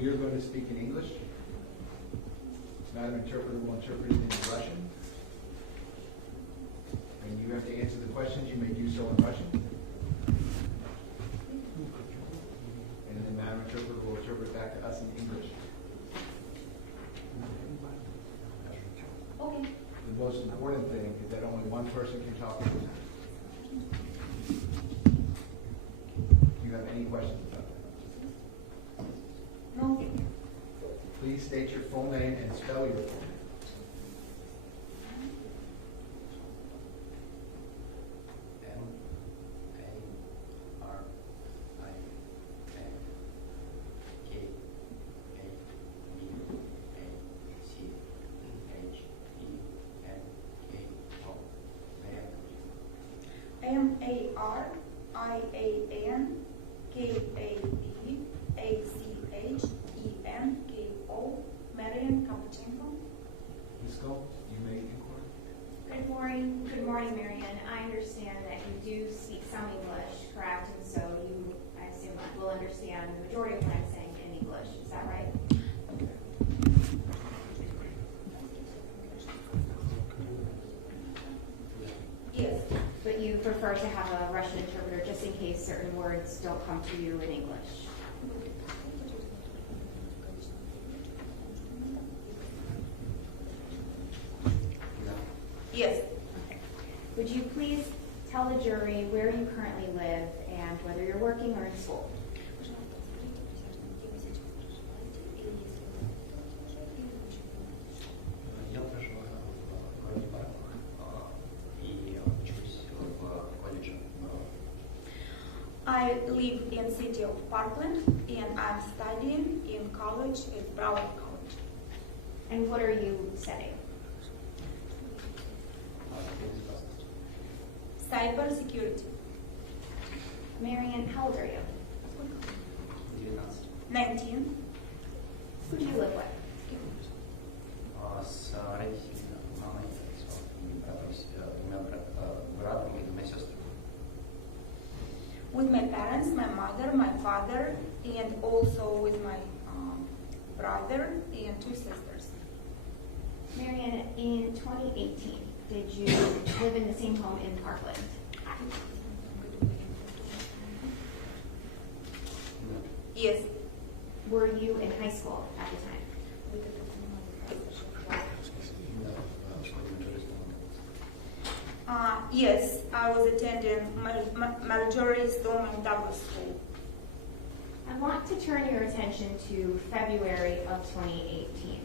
We are going to speak in English. Madam Interpreter will interpret it in Russian. And you have to answer the questions. You may do so in Russian. And then Madam Interpreter will interpret back to us in English. Okay. The most important thing is that only one person can talk at a time. Do you have any questions about that? No. Please state your full name and spell your full name. Marian-Kapachenko. Marian-Kapachenko. Ms. Gold, you may inquire. Good morning, Marian. I understand that you do speak some English, correct? And so you, I assume, will understand the majority of what I'm saying in English. Is that right? Yes. But you prefer to have a Russian interpreter just in case certain words don't come to you in English. Yes. Okay. Would you please tell the jury where you currently live and whether you're working or in school? Я проживаю в городе Паркland и учусь в колледже. I live in city of Parkland and I'm studying in college at Broward College. And what are you studying? Cyber security. Marian, how old are you? 19. 19. Who do you live with? С родителями, мамой, отцом, и двумя братом и двумя сестрами. With my parents, my mother, my father, and also with my brother and two sisters. Marian, in 2018, did you live in the same home in Parkland? Yes. Were you in high school at the time? Yes, I was attending Marjory Stoneman school. I want to turn your attention to February of 2018.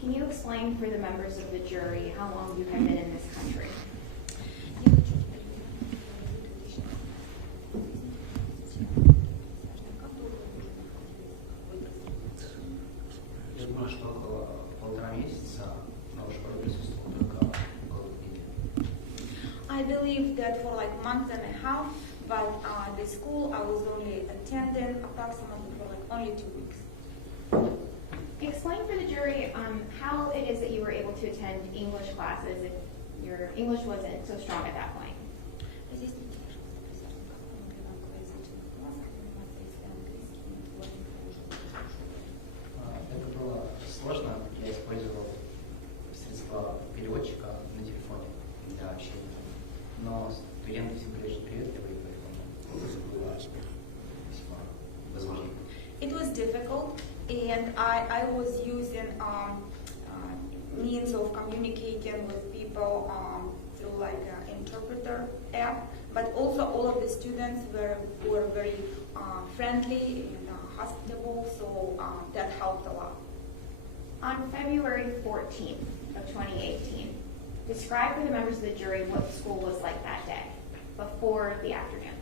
Can you explain for the members of the jury how long you have been in this country? Я думаю, что около 1,5 месяца, но в школе присутствовал только около книги. I believe that for like month and a half, but the school I was only attending approximately for like only 2 weeks. Explain for the jury how it is that you were able to attend English classes if your English wasn't so strong at that point. Это было сложно. Я использовал средства переводчика на телефоне для общения. Но студенты всегда очень приветливые, поэтому это было весьма возможно. It was difficult, and I was using means of communicating with people through like an interpreter app, but also all of the students were very friendly and hospitable, so that helped a lot. On February 14th of 2018, describe for the members of the jury what school was like that day, before the afternoon.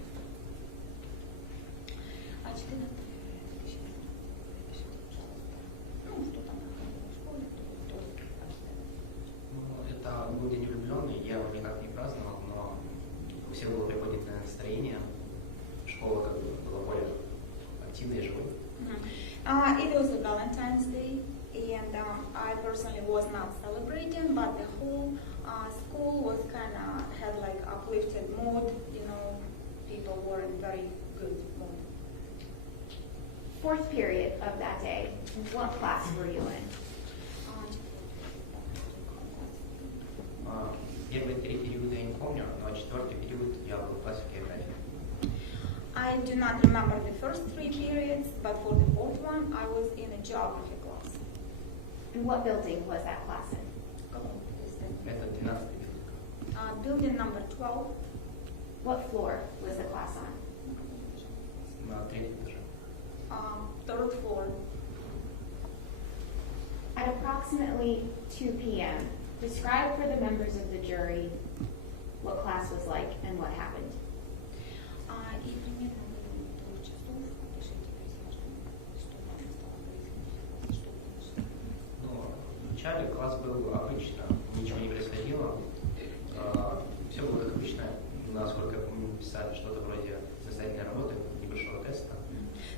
Это был день влюбленный, я его никак не праздновал, но у всех было приподнятое настроение, школа как бы была более активной и живой. It was a Valentine's Day, and I personally was not celebrating, but the whole school was kind of had like uplifted mood. You know, people were in very good mood. fourth period of that day, what class were you in? Первые 3 периода я не помню, но 4-й период я был в классе географии. I do not remember the first 3 periods, but for the fourth one, I was in a geography class. And what building was that class in? Это 12-й период. Building number 12. What floor was the class on? На 3-м этаже. Third floor. At approximately 2 p.m., describe for the members of the jury what class was like and what happened. И примерно в 2 часов опишите происхождение, что там стало происходить, что произошло. Ну, вначале класс был обычно, ничего не происходило. Все было как обычно. Насколько я помню, писали что-то вроде самостоятельной работы, небольшого теста.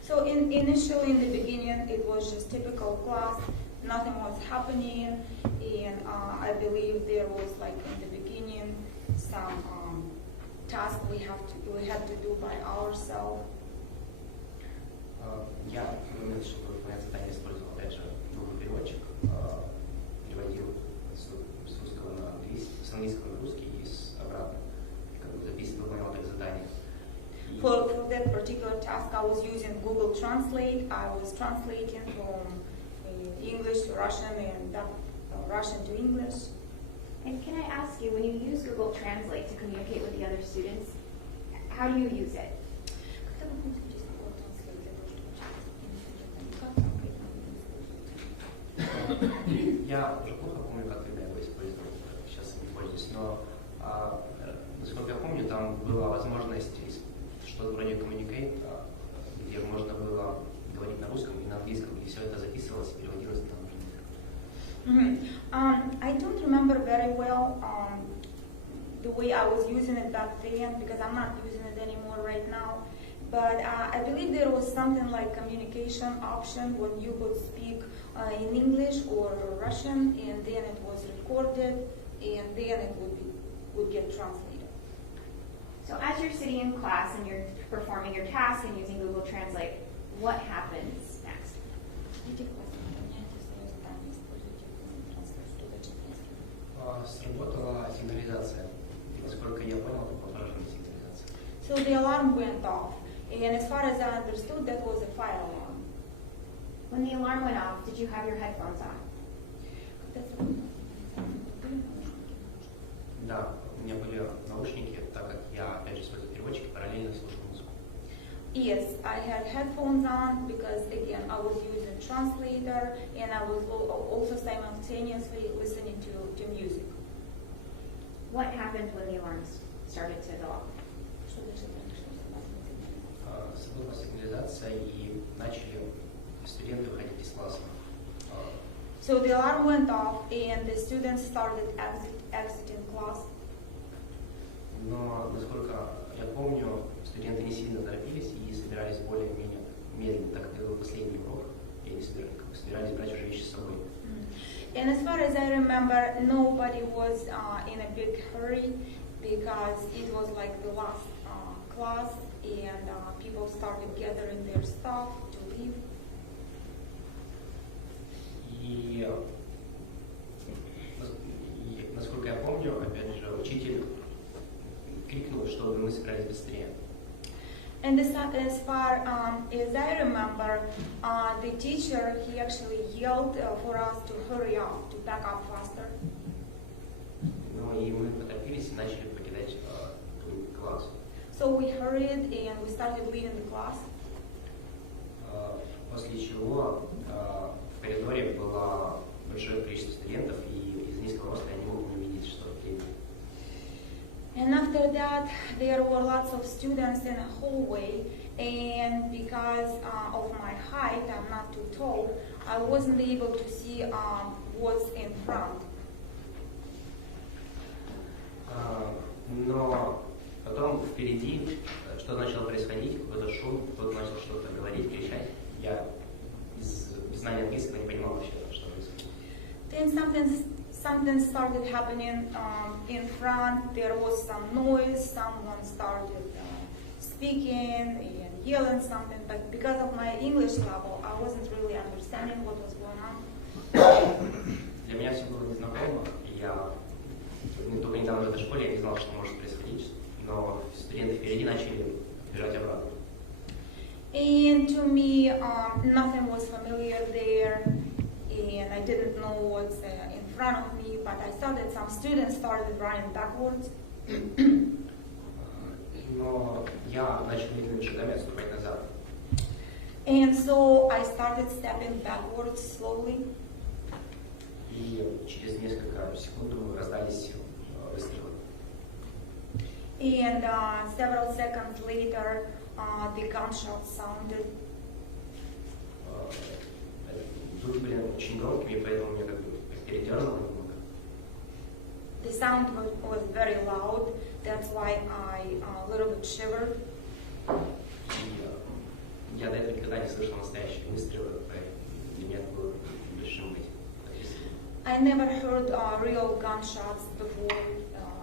So initially in the beginning it was just typical class, nothing was happening, and I believe there was like in the beginning some task we had to do by ourselves. Я в момент, чтобы выполнять задание, использовал опять же Google переводчик, переводил с русского на английский, с английского на русский и обратно, как бы записывал, выполнял так задание. For that particular task, I was using Google Translate. I was translating from English to Russian and Russian to English. And can I ask you, when you use Google Translate to communicate with the other students, how do you use it? Когда вы пользуетесь Google Translate для того, чтобы учиться как конкретно вы его используете? Я уже плохо помню, как тогда его использовал, сейчас не пользуюсь, но насколько я помню, там была возможность что-то вроде Communicate, где можно было говорить на русском и на английском, и все это записывалось и переводилось на английский. I don't remember very well the way I was using it back then because I'm not using it anymore right now. But I believe there was something like communication option when you could speak in English or Russian, and then it was recorded, and then it would get translated. So as you're sitting in class and you're performing your task and using Google Translate, what happens next? Сработала сигнализация. И насколько я понял, это была тоже сигнализация. So the alarm went off, and as far as I understood, that was a fire alarm. When the alarm went off, did you have your headphones on? Да, у меня были наушники, так как я опять же использую переводчик, параллельно слушал музыку. Yes, I had headphones on because again I was using translator and I was also simultaneously listening to music. What happened when the alarms started to go off? Сработала сигнализация и начали студенты выходить из класса. So the alarm went off and the students started exiting class. Но, насколько я помню, студенты не сильно торопились и собирались более-менее медленно, так как это был последний урок, и они собирались брать уже вещи с собой. And as far as I remember, nobody was in a big hurry because it was like the last class and people started gathering their stuff to leave. И насколько я помню, опять же, учитель крикнул, чтобы мы собирались быстрее. And as far as I remember, the teacher, he actually yelled for us to hurry up, to pack up faster. Ну и мы поторопились и начали покидать класс. So we hurried and we started leaving the class. После чего в коридоре было большое количество студентов, и из низкого роста я не мог не видеть, что время. And after that, there were lots of students in a hallway, and because of my height, I'm not too tall, I wasn't able to see what's in front. Но потом впереди что начало происходить, какой-то шум, кто-то начал что-то говорить, кричать. Я без знания английского не понимал вообще, что происходит. Then something started happening in front. There was some noise. Someone started speaking and yelling something. But because of my English level, I wasn't really understanding what was going on. Для меня все было незнакомо. Я только недавно в этой школе, я не знал, что может происходить, но студенты впереди начали бежать обратно. And to me, nothing was familiar there, and I didn't know what's in front of me, but I saw that some students started running backwards. Но я начал медленными шагами отступать назад. And so I started stepping backwards slowly. И через несколько секунд раздались выстрелы. And several seconds later, the gunshots sounded. Звуки были очень громкими, поэтому меня как бы передернуло немного. The sound was very loud. That's why I a little bit shivered. И я до этого никогда не слышал настоящих выстрелов, поэтому для меня это было большим потрясением. I never heard real gunshots before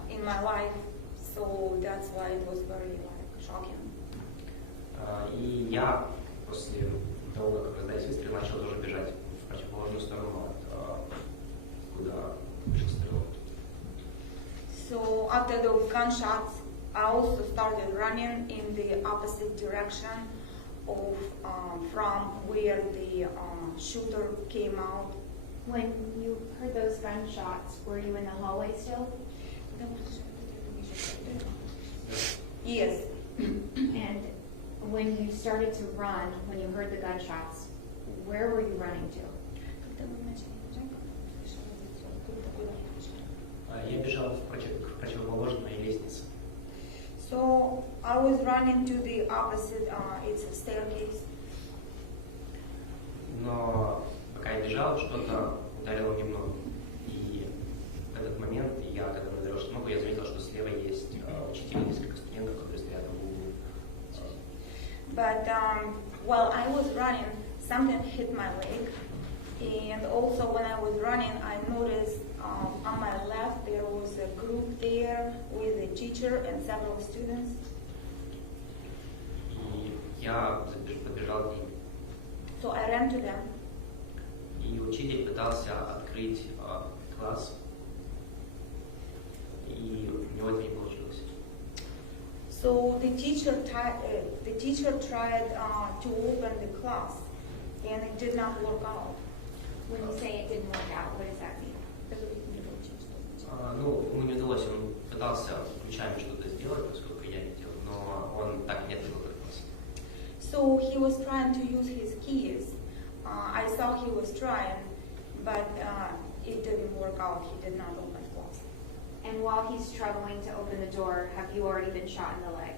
in my life, so that's why it was very shocking. И я после того, как раздались выстрелы, начал тоже бежать в противоположную сторону от куда вышел стрелок. So after those gunshots, I also started running in the opposite direction of from where the shooter came out. When you heard those gunshots, were you in the hallway still? Yes. And when you started to run, when you heard the gunshots, where were you running to? Я бежал к противоположной лестнице. So I was running to the opposite, it's a staircase. Но пока я бежал, что-то ударило мне в ногу. И в этот момент, когда ударил ногу, я заметил, что слева есть учитель и несколько студентов, которые стоят в углу. But while I was running, something hit my leg. And also when I was running, I noticed on my left there was a group there with a teacher and several students. И я подбежал к ним. So I ran to them. И учитель пытался открыть класс, и у него это не получилось. So the teacher tried to open the class, and it did not work out. When you say it didn't work out, what does that mean? Ему не удалось, он пытался ключами что-то сделать, поскольку я видел, но он так и не открыл этот класс. So he was trying to use his keys. I saw he was trying, but it didn't work out. He did not open the class. And while he's struggling to open the door, have you already been shot in the leg?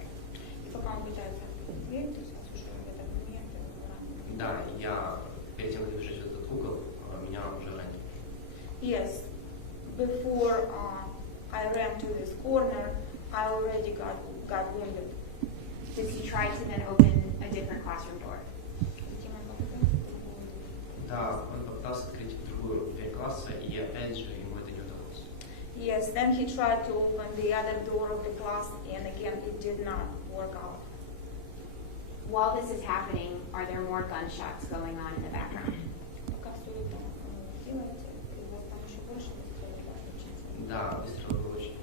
И пока он пытается открыть дверь, то есть уже в этот момент ранен. Да, я перед тем, как бежать в этот угол, меня уже ранили. Yes, before I ran to this corner, I already got wounded. Did he try to then open a different classroom door? Да, он попытался открыть другую дверь класса, и опять же ему это не удалось. Yes, then he tried to open the other door of the class, and again it did not work out. While this is happening, are there more gunshots going on in the background? Пока все это делается, у вас там еще больше выстрелов. Да, выстрелов было очень.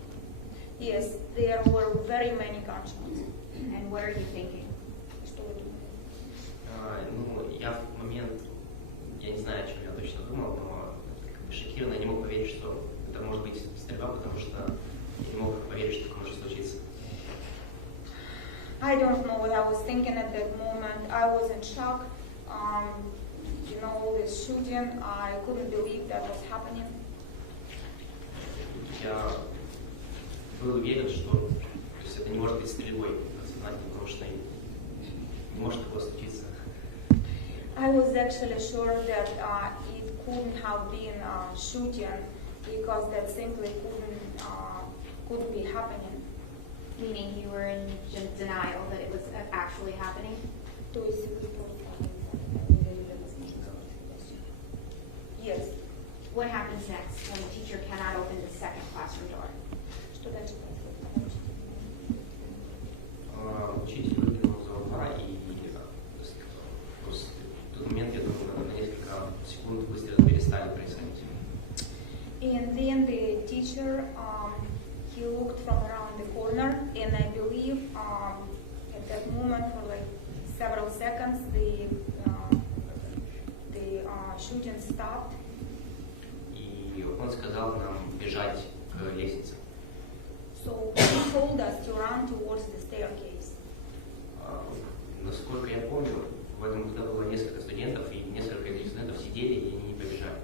Yes, there were very many gunshots. And what are you thinking? Что вы думаете? Я в момент, я не знаю, о чем я точно думал, но как бы шокированно, я не мог поверить, что это может быть стрельба, потому что я не мог поверить, что такое может случиться. I don't know what I was thinking at that moment. I was in shock. This shooting, I couldn't believe that was happening. Я был уверен, что то есть это не может быть стрельбой, потому что не может такого случиться. I was actually sure that it couldn't have been shooting because that simply couldn't be happening. Meaning you were in denial that it was actually happening? То есть вы просто Yes. What happens next when the teacher cannot open the second classroom door? Что дальше происходит? Учитель выглянул за угла и teacher, he looked from around the corner, and I believe at that moment for like several seconds the shooting stopped. И он сказал нам бежать к лестнице. So he told us to run towards the staircase. Насколько я помню, в этом году было несколько студентов, и несколько этих студентов сидели, и они не побежали.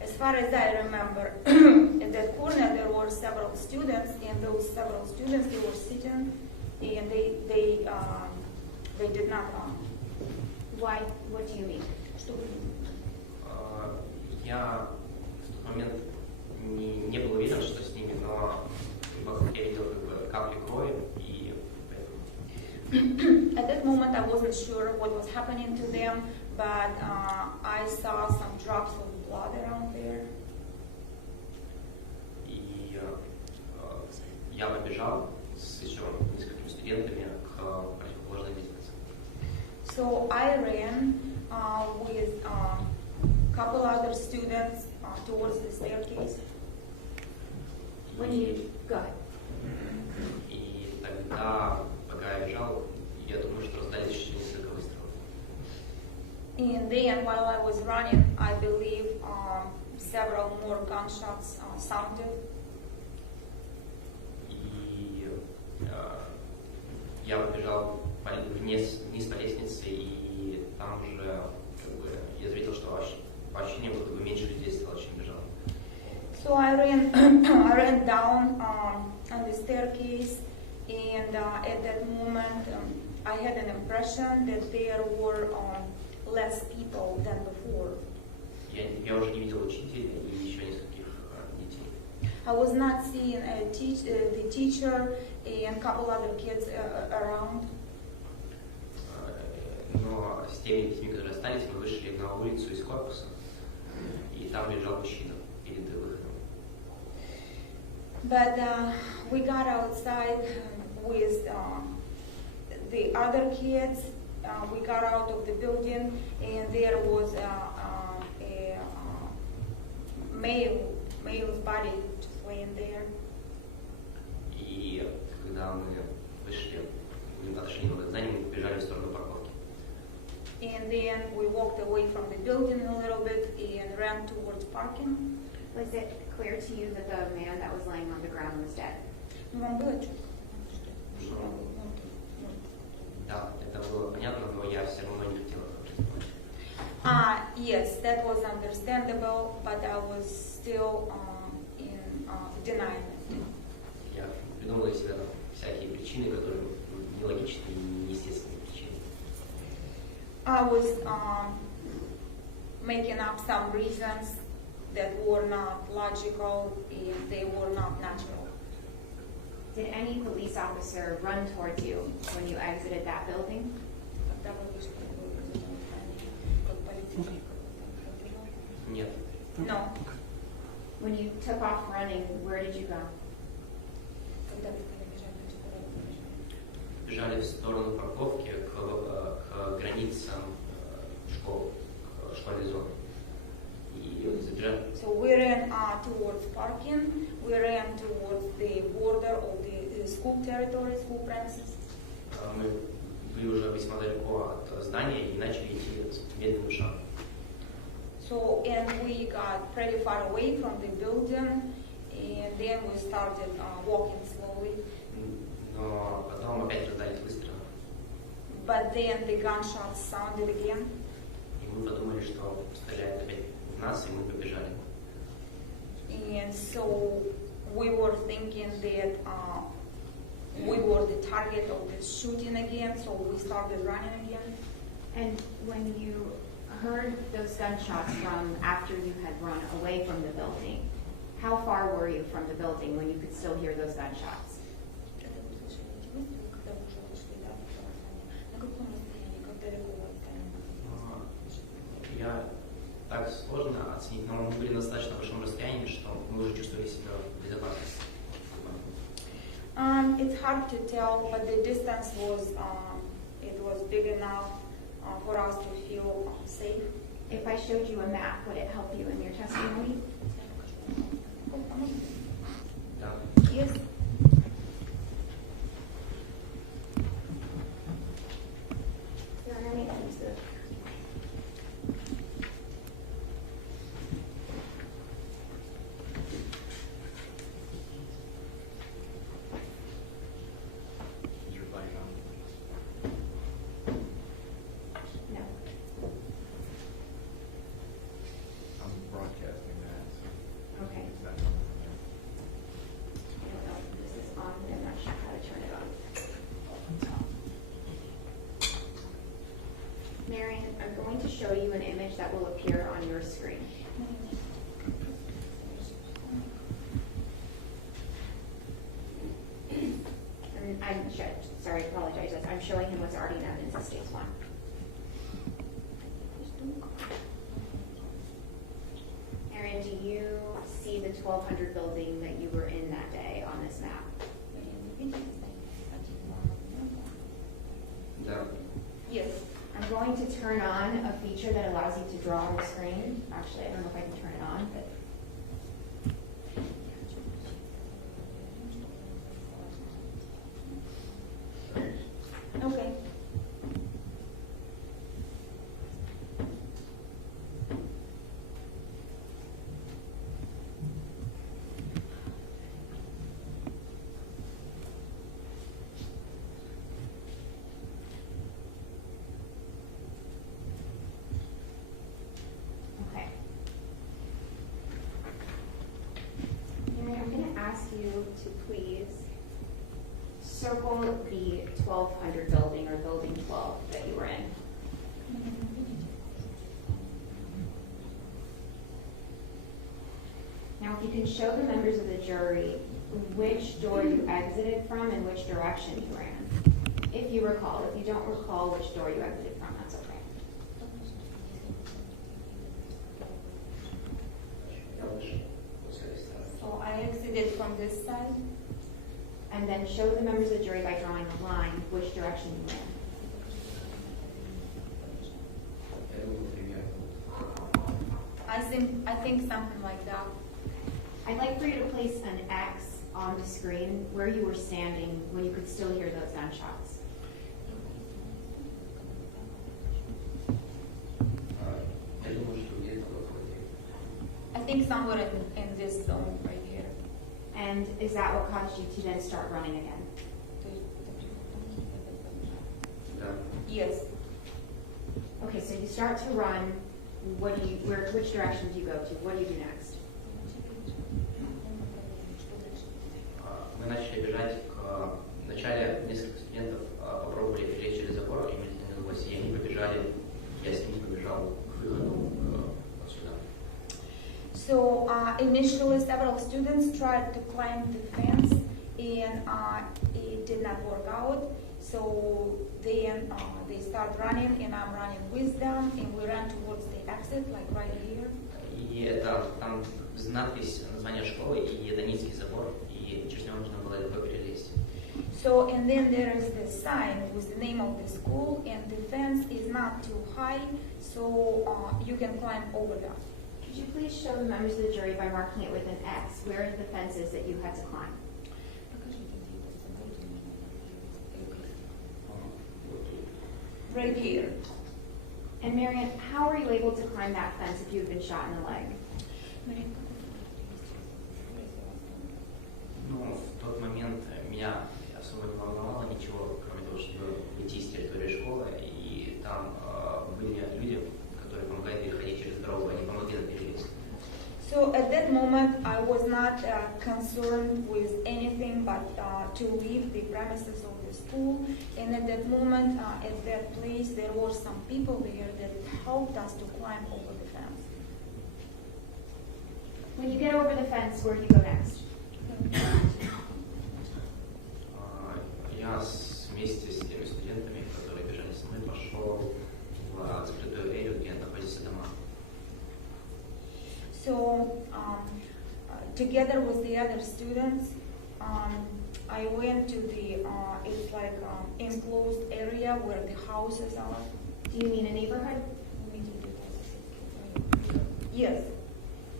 As far as I remember, at that corner there were several students, and those several students they were sitting, and they did not run. Why? What do you mean? Что вы думаете? Я в тот момент не был уверен, что с ними, но я видел капли крови, и поэтому... At that moment I wasn't sure what was happening to them, but I saw some drops of blood around there. И я побежал с еще несколькими студентами к противоположной лестнице. So I ran with a couple other students towards the staircase. When you go ahead. И тогда, пока я бежал, я думаю, что раздались еще несколько выстрелов. And then while I was running, I believe several more gunshots sounded. И я побежал вниз по лестнице, и там уже я заметил, что по ощущениям меньше людей стало, чем бежал. So I ran down on the staircase, and at that moment I had an impression that there were less people than before. Я уже не видел учителя и еще нескольких детей. I was not seeing the teacher and a couple other kids around. Но с теми детьми, которые остались, мы вышли на улицу из корпуса, и там лежал мужчина перед выходом. But we got outside with the other kids. We got out of the building, and there was a male's body just laying there. И когда мы вышли, мы отошли немного от здания, мы побежали в сторону парковки. And then we walked away from the building a little bit and ran towards parking. Was it clear to you that the man that was laying on the ground was dead? Вам было чувство? Да, это было понятно, но я все равно не хотел этого признавать. Yes, that was understandable, but I was still in denial. Я придумал для себя всякие причины, которые нелогичные и неестественные причины. I was making up some reasons that were not logical and they were not natural. Did any police officer run towards you when you exited that building? Нет. No. When you took off running, where did you go? Бежали в сторону парковки к границам школы, к школьной зоны. И забежали. So we ran towards parking. We ran towards the border of the school territory, school premises. Мы были уже весьма далеко от здания и начали идти медленным шагом. So, and we got pretty far away from the building, and then we started walking slowly. Но потом опять раздались выстрелы. But then the gunshots sounded again. И мы подумали, что стреляют опять в нас, и мы побежали. And so we were thinking that we were the target of the shooting again, so we started running again. And when you heard those gunshots from after you had run away from the building, how far were you from the building when you could still hear those gunshots? Я так сложно оценить, но мы были на достаточно большом расстоянии, что мы уже чувствовали себя в безопасности. It's hard to tell, but the distance was big enough for us to feel safe. If I showed you a map, would it help you in your testimony? Да. Yes. There are any items that- Is your mic on? No. I'm broadcasting that. Okay. Is that on? I don't know if this is on, but I'm not sure how to turn it on. Marion, I'm going to show you an image that will appear on your screen. And sorry, I apologize. I'm showing him what's already known as Stage 1. Marion, do you see the 1200 building that you were in that day on this map? Да. Yes. I'm going to turn on a feature that allows you to draw on the screen. Actually, I don't know if I can turn it on, but Okay. okay. Mary, I'm going to ask you to please circle the 1200 building or building 12 that you were in. Now, if you can show the members of the jury which door you exited from and which direction you ran. If you recall. If you don't recall which door you exited from, that's okay. Я вышел с этой стороны. So I exited from this side. And then show the members of the jury by drawing a line which direction you ran. Я думаю, примерно. I think something like that. I'd like for you to place an X on the screen where you were standing when you could still hear those gunshots. Я думаю, что где-то в около. I think somewhere in this zone right here. And is that what caused you to then start running again? Да. Yes. Okay, so you start to run. Which direction do you go to? What do you do next? Мы начали бежать. Вначале несколько студентов попробовали перелезть через забор, и медленно удалось, и они побежали. Я с ними побежал к выходу отсюда. So initially several students tried to climb the fence and it did not work out. So then they start running and I'm running with them and we ran towards the exit like right here. И это там надпись, название школы и Даницкий забор, и через него нужно было легко перелезть. So and then there is this sign with the name of the school and the fence is not too high, so you can climb over that. Could you please show the members of the jury by marking it with an X where the fence is that you had to climb? Right here. And Marian, how were you able to climb that fence if you had been shot in the leg? Ну, в тот момент меня особо не волновало ничего, кроме того, чтобы уйти с территории школы, и там были люди, которые помогали переходить через дорогу, они помогли нам перелезть. So at that moment, I was not concerned with anything but to leave the premises of the school. And at that moment, at that place, there were some people there that helped us to climb over the fence. When you get over the fence, where do you go next? Я вместе с теми студентами, которые бежали со мной, пошел в закрытую эрию, где находятся дома. So together with the other students, I went to the, it's like enclosed area where the houses are. Do you mean a neighborhood? Yes.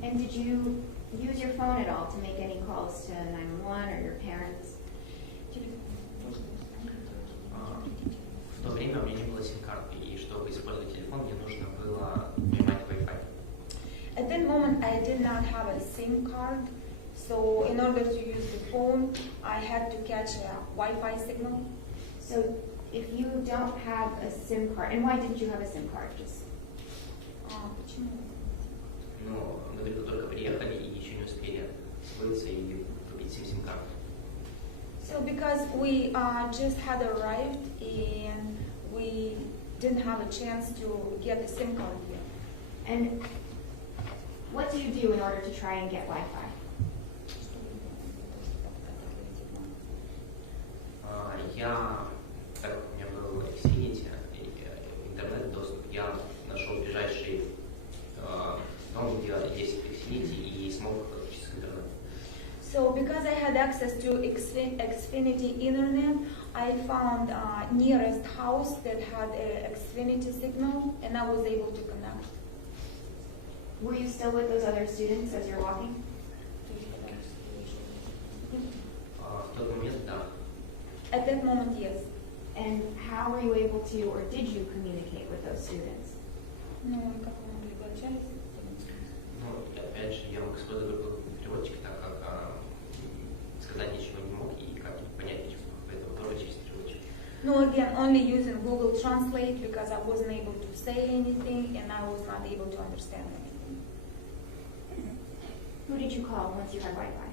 And did you use your phone at all to make any calls to 911 or your parents? В то время у меня не было сим-карты, и чтобы использовать телефон, мне нужно было поймать Wi-Fi. At that moment, I did not have a SIM card, so in order to use the phone, I had to catch a Wi-Fi signal. So if you don't have a SIM card, and why didn't you have a SIM card? Just Почему? Но мы только приехали и еще не успели освоиться и купить сим-карту. So because we just had arrived and we didn't have a chance to get a SIM card yet. and what do you do in order to try and get Wi-Fi? Я, так как у меня был Xfinity, интернет-доступ, я нашел ближайший дом, где есть Xfinity, и смог подключиться к интернету. So because I had access to Xfinity internet, I found nearest house that had a Xfinity signal, and I was able to connect. Were you still with those other students as you're walking? В тот момент, да. At that moment, yes. And how were you able to, or did you communicate with those students? Ну, и как вы могли бы общаться? Ну, и опять же, я мог использовать Google переводчик, так как сказать ничего не мог и как понять ничего, поэтому тоже через переводчик. No, again, only using Google Translate because I wasn't able to say anything and I was not able to understand anything. Who did you call once you had Wi-Fi?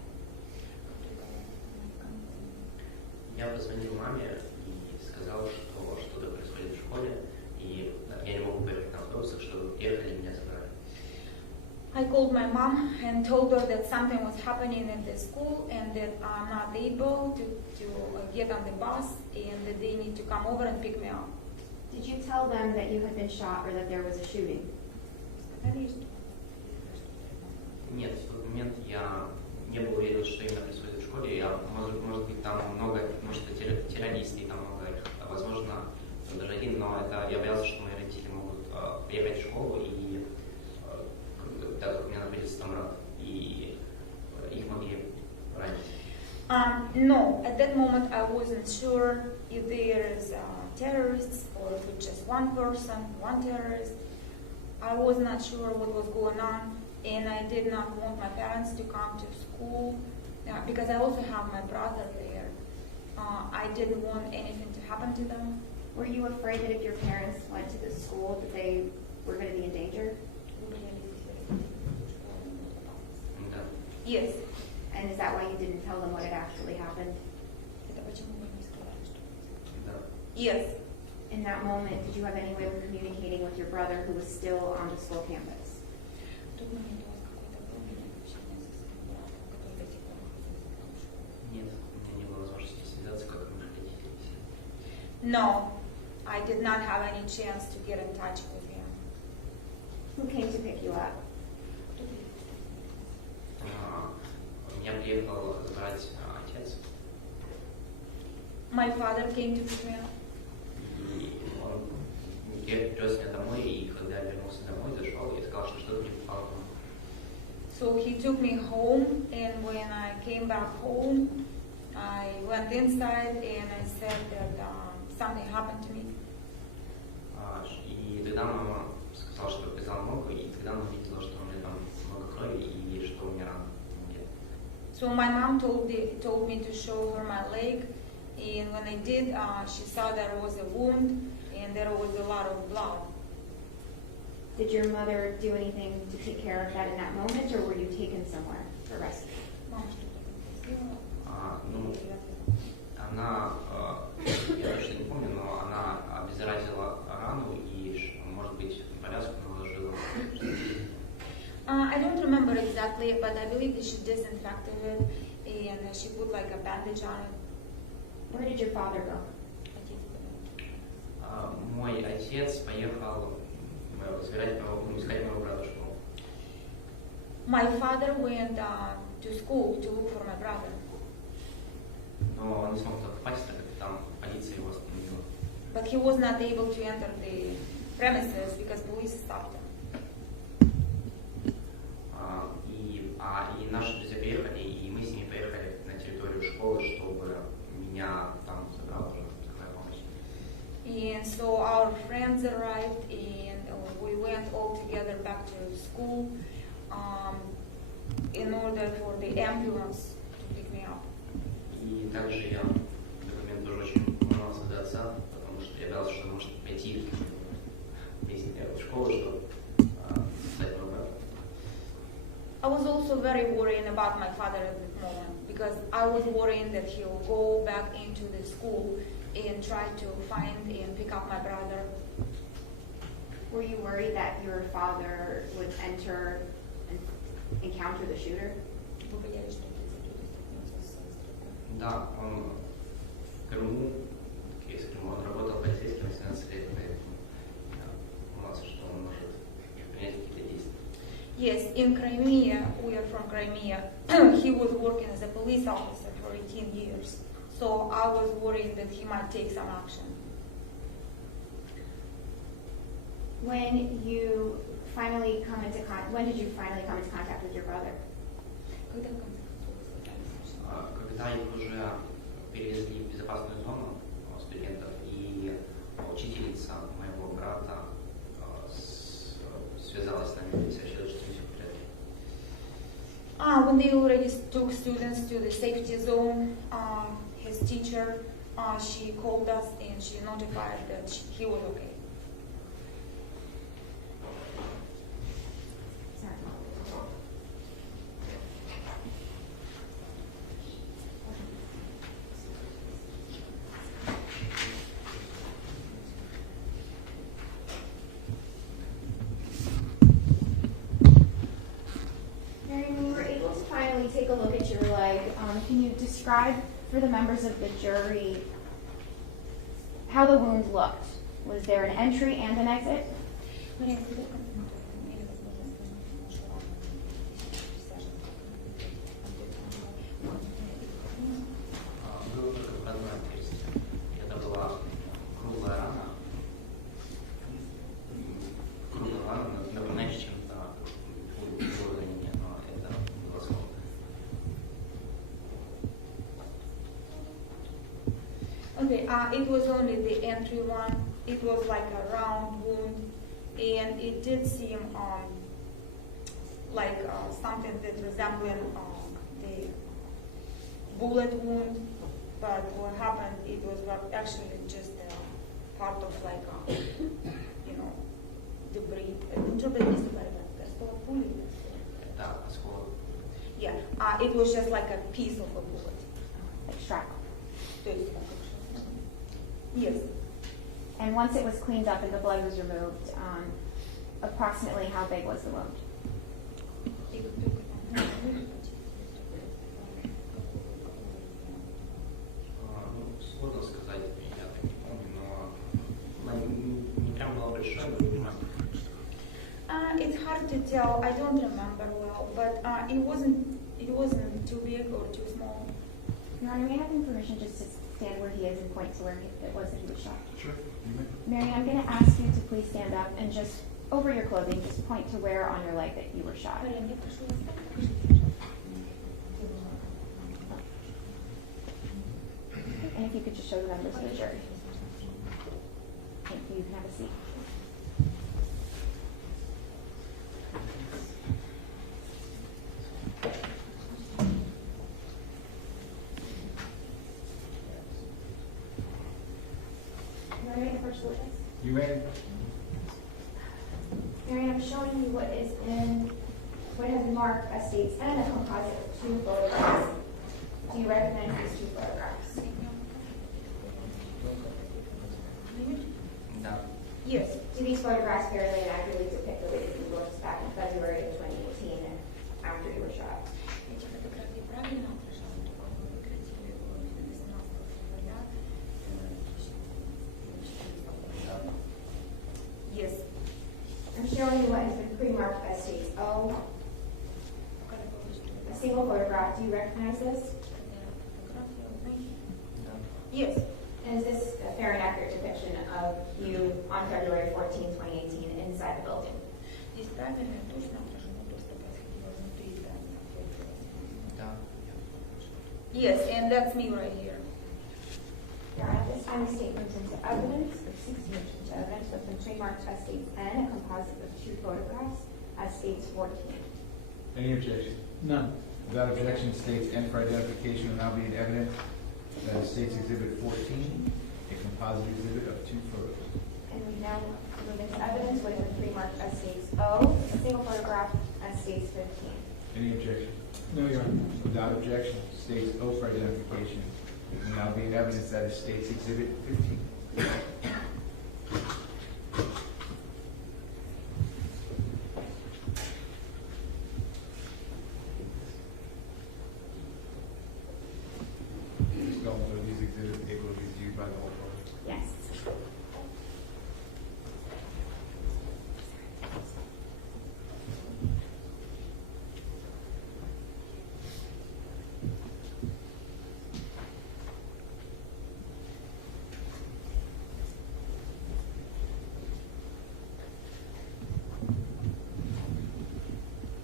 Я позвонил маме и сказал, что что-то происходит в школе, и я не могу поехать на автобусах, чтобы приехали меня забрали. I called my mom and told her that something was happening at the school and that I'm not able to get on the bus and that they need to come over and pick me up. Did you tell them that you had been shot or that there was a shooting? Нет, в тот момент я не был уверен, что именно происходит в школе. Может быть, там много, может быть, террористы, там много их, возможно, даже один, но это я боялся, что мои родители могут приехать в школу, и так как у меня находится там брат, и их могли ранить. No, at that moment I wasn't sure if there's terrorists or if it's just one person, one terrorist. I was not sure what was going on, and I did not want my parents to come to school because I also have my brother there. I didn't want anything to happen to them. Were you afraid that if your parents went to the school that they were going to be in danger? Да. Yes. And is that why you didn't tell them what had actually happened? Да. Yes. In that moment, did you have any way of communicating with your brother who was still on the school campus? Нет, у меня не было возможности связаться, как мы хотели. No, I did not have any chance to get in touch with him. Who came to pick you up? Меня приехал забрать отец, My father came to pick me up. и он привез меня домой, и когда я вернулся домой, зашел и сказал, что что-то мне попало. So he took me home, and when I came back home, I went inside and I said that something happened to me. И тогда мама сказала, что показала ногу, и тогда она увидела, что у меня там много крови, и что у меня рана. So my mom told me to show her my leg, and when I did, she saw there was a wound and there was a lot of blood. Did your mother do anything to take care of that in that moment, or were you taken somewhere for rescue? Ну, она, я точно не помню, но она обеззаразила рану и, может быть, повязку наложила. I don't remember exactly, but I believe that she disinfected it and she put like a bandage on it. Where did your father go? Мой отец поехал искать моего брата в школу. My father went to school to look for my brother. Но он не смог туда попасть, так как там полиция его остановила. But he was not able to enter the premises because police stopped him. И наш And so our friends arrived, and we went all together back to school in order for the ambulance to pick me up. И также я в этот момент тоже очень волновался за отца, потому что я боялся, что он может пойти в школу, чтобы стать моим братом. I was also very worried about my father at that moment because I was worrying that he will go back into the school and try to find and pick up my brother. Were you worried that your father would enter and encounter the shooter? Вы боялись, что отец столкнется с стрелком? Да, он в Крыму, если он работал полицейским 18 лет, поэтому я волновался, что он может принять какие-то действия. Yes, in Crimea, we are from Crimea. He was working as a police officer for 18 years. So I was worried that he might take some action. When did you finally come into contact with your brother? Когда в конце концов вы связались? Когда их уже перевезли в безопасную зону студентов, и учительница моего брата связалась с нами и сообщила, что все в порядке. When they already took students to the safety zone, his teacher, she called us and she notified that he was okay. Marion, we were able to finally take a look at your leg. Can you describe for the members of the jury how the wound looked? Was there an entry and an exit? Было только входное отверстие. Это была круглая рана, напоминающая чем-то пулевое ранение, но это было сложно. Okay, it was only the entry one. It was like a round wound, and it did seem like something that resembled the bullet wound. But what happened, it was actually just part of like debris. Это осколок. Yeah, it was just like a piece of a bullet. Like shrapnel. Yes. And once it was cleaned up and the blood was removed, approximately how big was the wound? Сложно сказать, я так не помню, но не прям было большое, но понимаю. It's hard to tell. I don't remember well, but it wasn't too big or too small. Your Honor, may I have your permission just to stand where he is and point to where it was that he was shot? Sure, you may. Marion, I'm going to ask you to please stand up and just, over your clothing, just point to where on your leg that you were shot. And if you could just show the members of the jury. Thank you. You can have a seat. Marion, first witness. You may. Marion, I'm showing you what has been marked as states and a composite of two photographs. Do you recognize these two photographs? Да. Yes. Do these photographs fairly and accurately depict the way that you looked back in February of 2018 after you were shot? Эти фотографии правильно отражают то, как вы выглядели именно 18 февраля 2014 года? Yes. I'm showing you what has been pre-marked as states O. A single photograph. Do you recognize this? Yes. And is this a fair and accurate depiction of you on February 14, 2018 inside the building? Здесь правильно и точно отражено то, что происходило внутри здания. Да. Yes, and that's me right here. Your Honor, this time the statement into evidence. 16 into evidence with the trademarked as states N, a composite of 2 photographs, as states 14. Any objection? None. Without objection, states N for identification will now be in evidence. That is States Exhibit 14, a composite exhibit of 2 photos. And we now move into evidence with the trademarked as states O, a single photograph, as states 15. Any objection? No, Your Honor. Without objection, states O for identification will now be in evidence. That is States Exhibit 15. Ms. Gomes, are these exhibits able to be viewed by the whole board? Yes.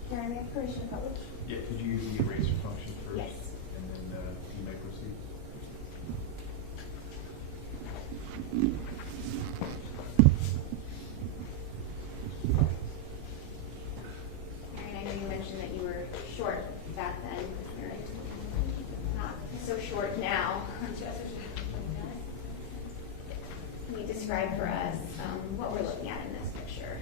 Karen, we have permission to publish? Yeah, could you use the eraser function first? Yes. And then you may proceed. Karen, I know you mentioned that you were short back then. You're not so short now. Can you describe for us what we're looking at in this picture?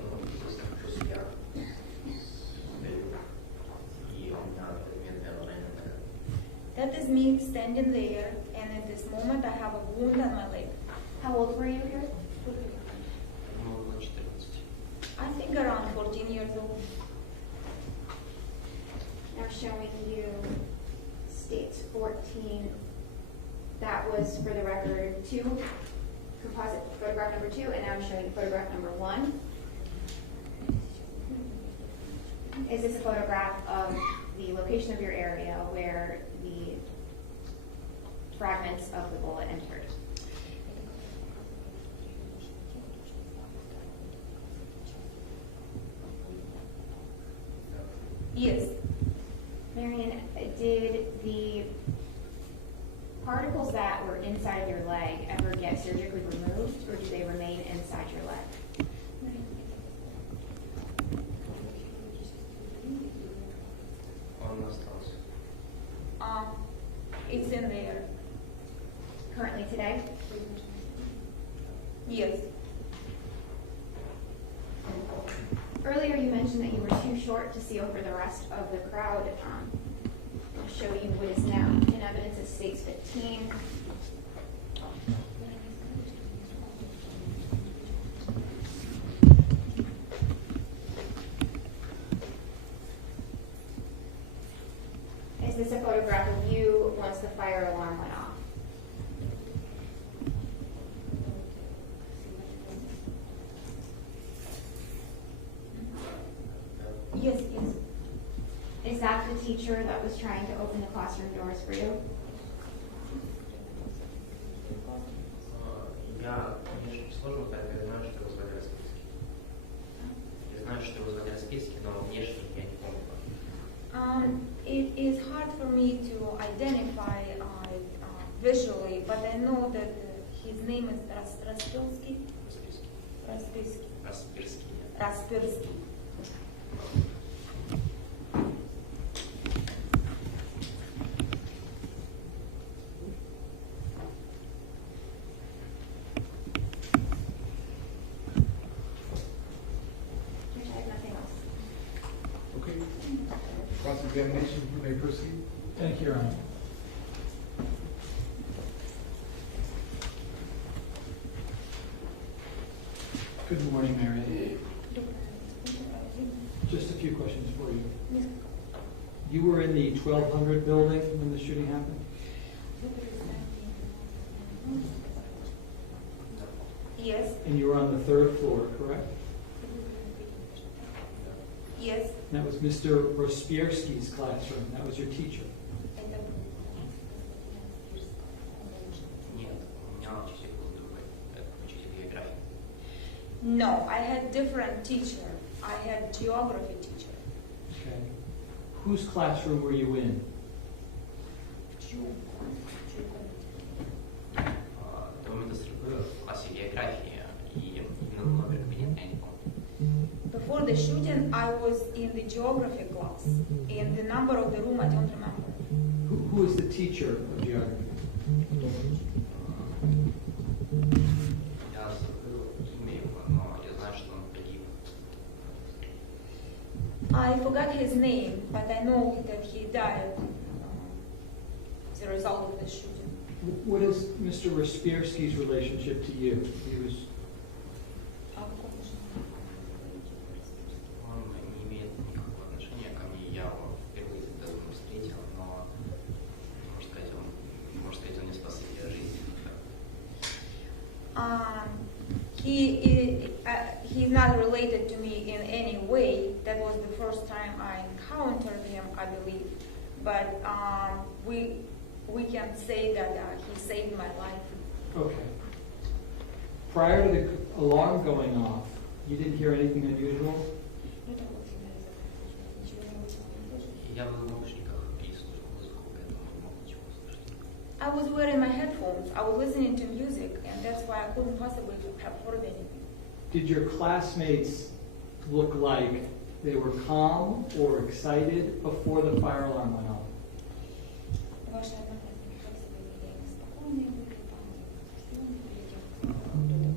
Ну, просто хочу я и он на предмет раненого. That is me standing there, and at this moment I have a wound on my leg. How old were you here? Ему было 14. I think around 14 years old. Now showing you states 14. That was, for the record, 2, composite photograph number 2, and now I'm showing you photograph number 1. Is this a photograph of the location of your area where the fragments of the bullet entered? Yes. Marion, did the particles that were inside your leg ever get surgically removed, or do they remain inside your leg? Он остался. It's in there. Currently today? Yes. Earlier you mentioned that you were too short to see over the rest of the crowd. I'll show you what is now in evidence as states 15. Is this a photograph of you once the fire alarm went off? Yes, yes. Is that the teacher that was trying to open the classroom doors for you? Я, конечно, сложно сказать, я знаю, что его звали Расписки. Я знаю, что его звали Расписки, но внешне я не помню. It is hard for me to identify visually, but I know that his name is Raspilsky. Расписки. Raspilsky. Распирский. Raspilsky. I have nothing else. Okay. Cross-examination, you may proceed. Thank you, Your Honor. Good morning, Mary. Just a few questions for you. You were in the 1200 building when the shooting happened? Yes, And you were on the 3rd floor, correct? yes. And that was Mr. Rospierski's classroom. That was your teacher. Нет, у меня учитель был другой, учитель географии. No, I had different teacher. I had geography teacher. Okay. Whose classroom were you in? the shooting, I was in the geography class. And the number of the room, I don't remember. Who is the teacher of geography? Я забыл имя его, но я знаю, что он погиб. I forgot his name, but I know that he died as a result of the shooting. What is Mr. Respirski's relationship to you? He was Он не имеет никакого отношения ко мне. Я его впервые тогда встретил, но, можно сказать, он не спас себе жизнь. He's not related to me in any way. That was the first time I encountered him, I believe. But we can say that he saved my life. okay. Prior to the alarm going off, you didn't hear anything unusual? Я был в наушниках и слушал музыку, поэтому не мог ничего слышать. I was wearing my headphones. I was listening to music, and that's why I couldn't possibly have heard anything. Did your classmates look like they were calm or excited before the fire alarm went off? Ваши одноклассники как себя вели? Они спокойные были там? Что они были?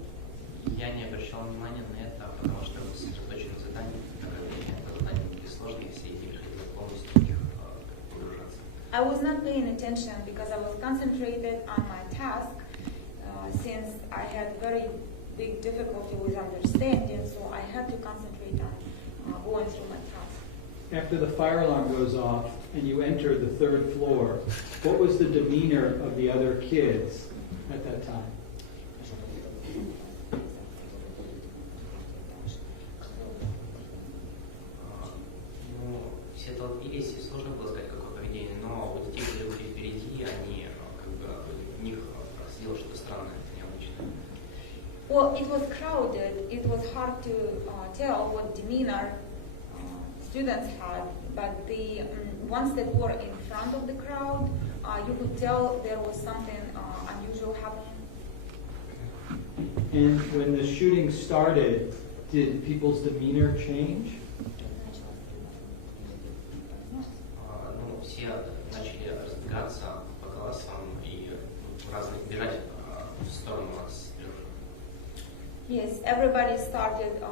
Я не обращал внимания на это, потому что был сосредоточен на задании, так как это задания были сложные, все эти приходилось полностью в них погружаться. I was not paying attention because I was concentrated on my task since I had very big difficulty with understanding, so I had to concentrate on going through my task. After the fire alarm goes off and you enter the third floor, what was the demeanor of the other kids at that time? Ну, все толпились, и сложно было сказать, какое поведение, но вот те, которые были впереди, они, как бы, в них сидело что-то странное, необычное. Well, it was crowded. It was hard to tell what demeanor students had, but the ones that were in front of the crowd, you could tell there was something unusual happening. And when the shooting started, did people's demeanor change? Ну, все начали разбегаться по классам и бежать в сторону от стрелка. Yes, everybody started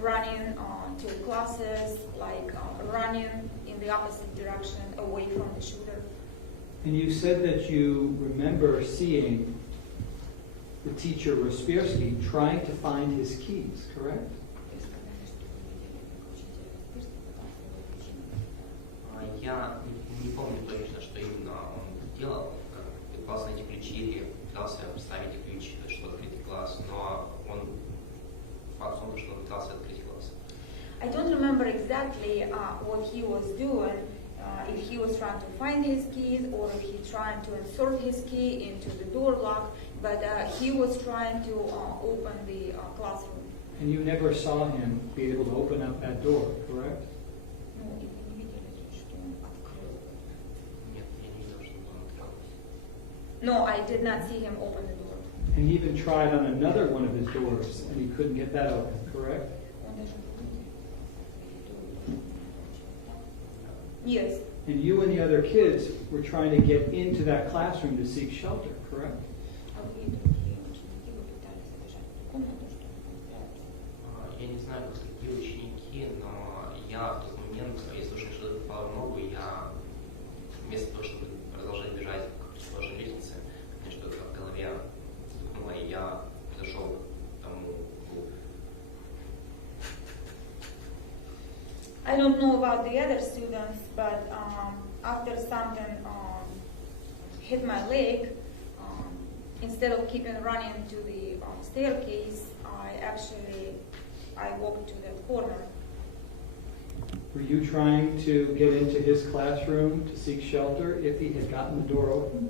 running to classes, like running in the opposite direction away from the shooter. And you said that you remember seeing the teacher Respirski trying to find his keys, correct? Я не помню точно, что именно он делал, как пытался найти ключи или пытался вставить ключ, чтобы открыть класс, но факт в том, что он пытался открыть класс. I don't remember exactly what he was doing, if he was trying to find his keys or if he tried to insert his key into the door lock, but he was trying to open the classroom. And you never saw him be able to open up that door, correct? Нет, я не видел, что он открыл. No, I did not see him open the door. And he even tried on another one of his doors, and he couldn't get that open, correct? Yes. And you and the other kids were trying to get into that classroom to seek shelter, correct? Я не знаю, как какие ученики, но я в тот момент, если уж что-то попало в ногу, я вместо того, чтобы продолжать бежать к противоположной лестнице, мне что-то в голове стукнуло, и я подошел к тому углу. I don't know about the other students, but after something hit my leg, instead of keeping running to the staircase, I walked to that corner. Were you trying to get into his classroom to seek shelter if he had gotten the door open?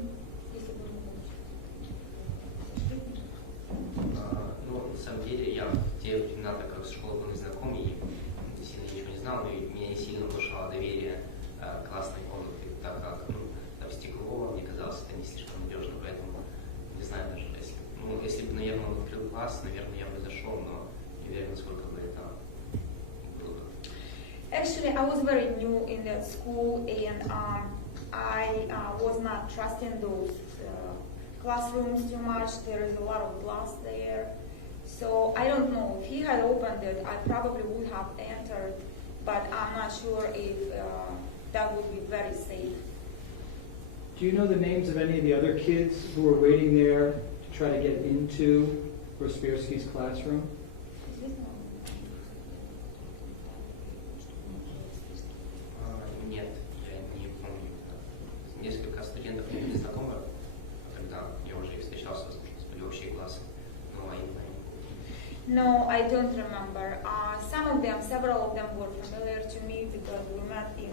Ну, на самом деле, я в те времена, так как с школы был незнакомый, сильно ничего не знал, но меня не сильно внушало доверие классной комнаты, так как там стекло, мне казалось, это не слишком надежно, поэтому не знаю даже, если бы, наверное, он открыл класс, наверное, я бы зашел, но не уверен, насколько бы это Actually, I was very new in that school, and I was not trusting those classrooms too much. There is a lot of glass there. So I don't know. If he had opened it, I probably would have entered, but I'm not sure if that would be very safe. Do you know the names of any of the other kids who were waiting there to try to get into Rospierski's classroom? Нет, я не помню. Несколько студентов мне были знакомы, когда я уже их встречался, с были общие классы, но я не помню. No, I don't remember. Several of them were familiar to me because we met in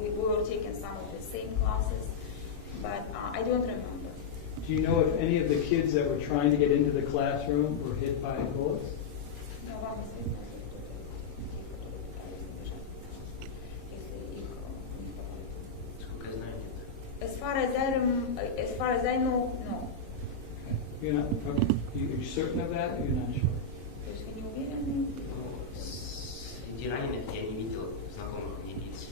we were taking some of the same classes, but I don't remember. Do you know if any of the kids that were trying to get into the classroom were hit by bullets? Сколько я знаю, нет. As far as I know, no. You're not, you're certain of that, or you're not sure? То есть вы не уверены? Среди раненых я не видел знакомых мне лиц,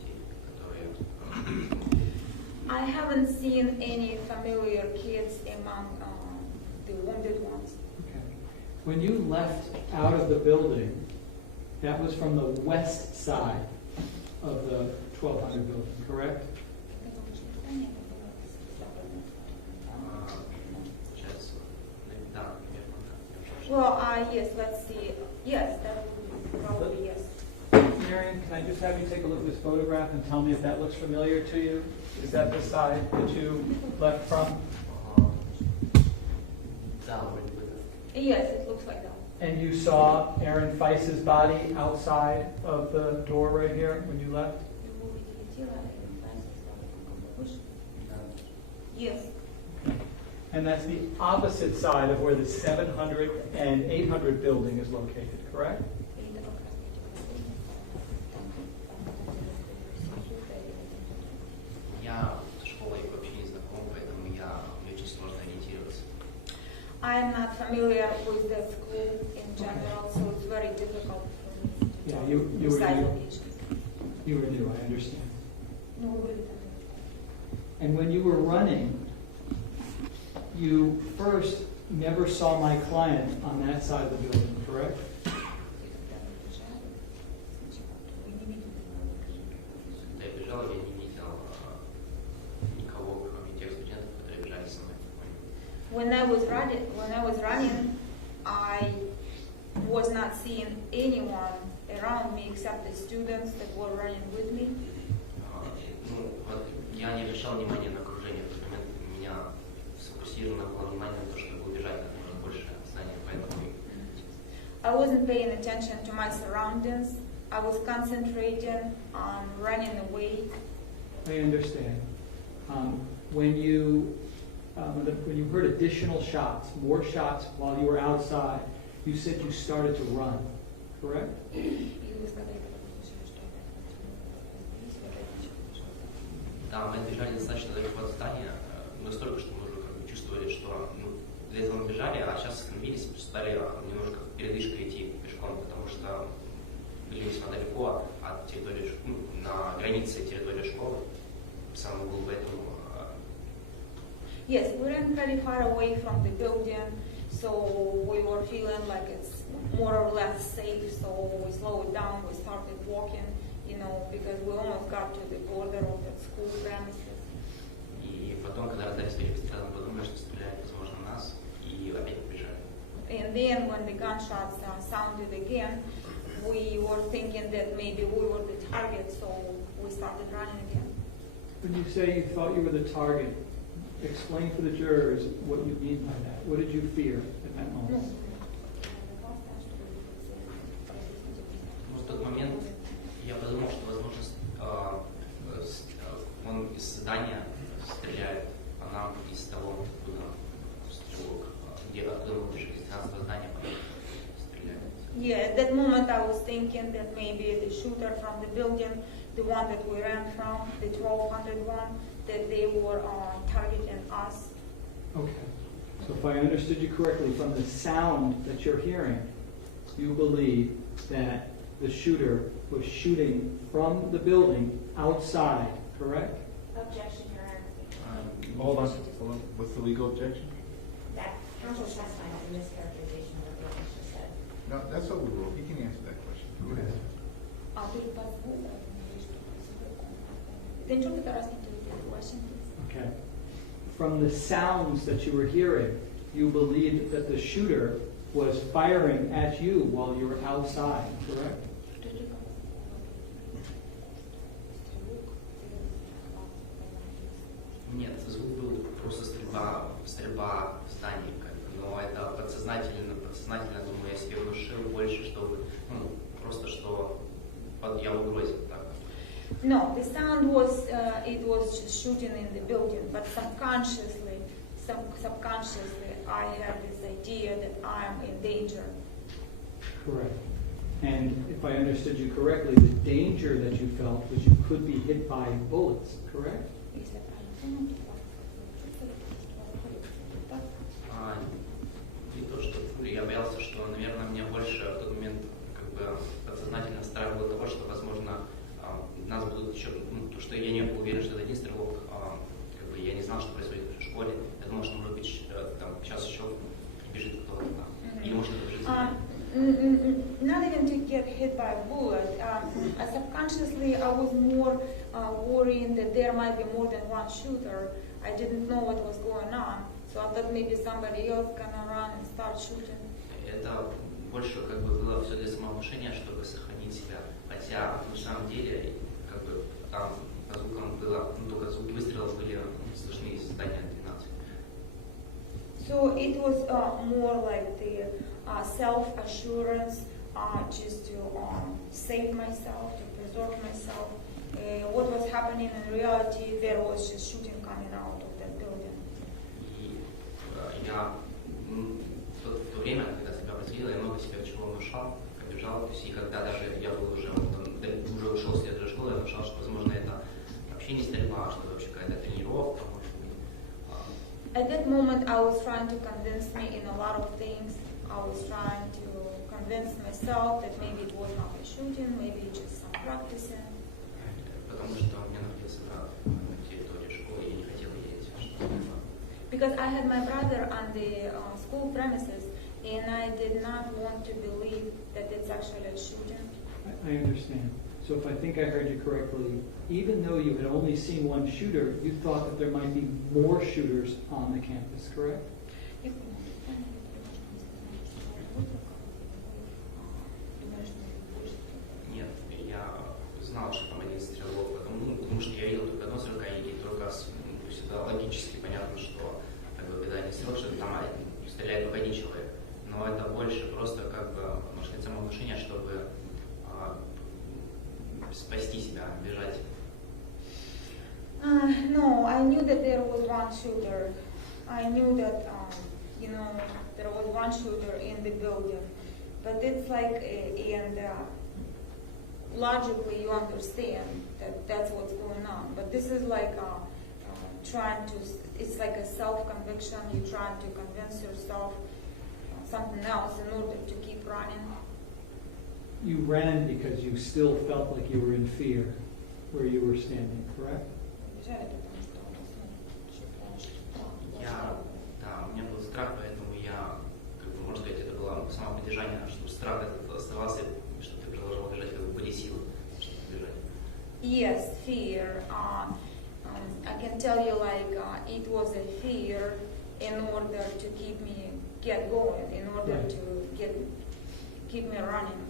те, которые... I haven't seen any familiar kids among the wounded ones. Okay. When you left out of the building, that was from the west side of the 1200 building, correct? Сейчас, да, наверное, да. Well, yes, let's see. Yes, that would be probably yes. Marion, can I just have you take a look at this photograph and tell me if that looks familiar to you? Is that the side that you left from? Да, вроде бы да. Yes, it looks like that. And you saw Aaron Feiss's body outside of the door right here when you left? Yes. And that's the opposite side of where the 700 and 800 building is located, correct? Я с школой вообще не знаком, поэтому мне очень сложно ориентироваться. I'm not familiar with the school in general, so it's very difficult for me to Yeah, talk you were decide new. locations. You were new, I understand. No, really. And when you were running, you first never saw my client on that side of the building, correct? Когда я бежал, я не видел никого, кроме тех студентов, которые бежали со мной. When I was running, I was not seeing anyone around me except the students that were running with me. Ну, вот я не обращал внимания на окружение. В тот момент у меня сфокусировано было внимание на то, чтобы убежать как можно больше от здания, поэтому... I wasn't paying attention to my surroundings. I was concentrating on running away. I understand. When you heard additional shots, more shots while you were outside, you said you started to run, correct? Да, мы бежали достаточно далеко от здания, настолько, что мы уже как бы чувствовали, что для этого мы бежали, а сейчас остановились, стали немножко передышкой идти пешком, потому что были весьма далеко от территории, на границе территории школы, в самом углу, поэтому... Yes, we ran pretty far away from the building, so we were feeling like it's more or less safe, so we slowed down, we started walking, because we almost got to the border of the school premises. И потом, когда раздались перестрелы, мы подумали, что стреляют, возможно, в нас, и опять побежали. And then when the gunshots sounded again, we were thinking that maybe we were the target, so we started running again. When you say you thought you were the target, explain for the jurors what you mean by that. What did you fear at that moment? В тот момент я подумал, что, возможно, он из здания стреляет, а нам из того, откуда мы вышли, из 12-го здания, стреляет. Yeah, at that moment I was thinking that maybe the shooter from the building, the one that we ran from, the 1200 one, that they were targeting us. Okay. So if I understood you correctly, from the sound that you're hearing, you believe that the shooter was shooting from the building outside, correct? Objection, Your Honor. Hold on. What's the legal objection? That counsel testified to mischaracterization of what the just said. No, that's what we rule. He can answer that question. Go ahead. The interpreter asked me to repeat the question, please. Okay. From the sounds that you were hearing, you believed that the shooter was firing at you while you were outside, correct? Нет, звук был просто стрельба в здании, как бы, но это подсознательно, думаю, я себе внушил больше, чтобы, просто что я в угрозе, так. No, the sound was, it was just shooting in the building, but subconsciously, I had this idea that I am in danger. Correct. And if I understood you correctly, the danger that you felt was you could be hit by bullets, correct? Не то, что пули, я боялся, что, наверное, мне больше в тот момент как бы подсознательно страх был того, что, возможно, нас будут еще, то, что я не был уверен, что это один стрелок, как бы я не знал, что происходит в школе, я думал, что, может быть, там, сейчас еще прибежит кто-то там, или может это жить. Not even to get hit by a bullet. Subconsciously, I was more worrying that there might be more than one shooter. I didn't know what was going on, so I thought maybe somebody else gonna run and start shooting. Это больше как бы было все для самовнушения, чтобы сохранить себя. Хотя на самом деле как бы там по звукам было, только звуки выстрелов были слышны из здания 12. So it was more like the self-assurance, just to save myself, to preserve myself. What was happening in reality, there was just shooting coming out of that building. И я в то время, когда себя происходило, я много себя чего внушал, побежал, то есть и когда даже я был уже, уже ушел с этой школы, я внушал, что возможно это вообще не стрельба, а что это вообще какая-то тренировка, может быть. At that moment, I was trying to convince me in a lot of things. I was trying to convince myself that maybe it was not a shooting, maybe just some practicing. Потому что у меня находился брат на территории школы, и я не хотел ездить в школу. Because I had my brother on the school premises, and I did not want to believe that it's actually a shooting. I understand. So if I think I heard you correctly, even though you had only seen one shooter, you thought that there might be more shooters on the campus, correct? Нет, я знал, что там один стрелок, потому что я видел только одно стрелка, и только всегда логически понятно, что как бы, когда не стрелок, что там стреляет только один человек. Но это больше просто как бы, можно сказать, самовнушение, чтобы спасти себя, бежать. No, I knew that there was one shooter. I knew that, there was one shooter in the building. But it's like, logically you understand that that's what's going on. But this is like it's like a self-conviction. You're trying to convince yourself something else in order to keep running. You ran because you still felt like you were in fear where you were standing, correct? У меня был страх, поэтому я, как бы, можно сказать, это было самоподдержание, чтобы страх этот оставался, чтобы ты продолжал бежать, как бы были силы, чтобы бежать. Yes, fear. I can tell you, it was a fear in order to get going, in order to keep me running.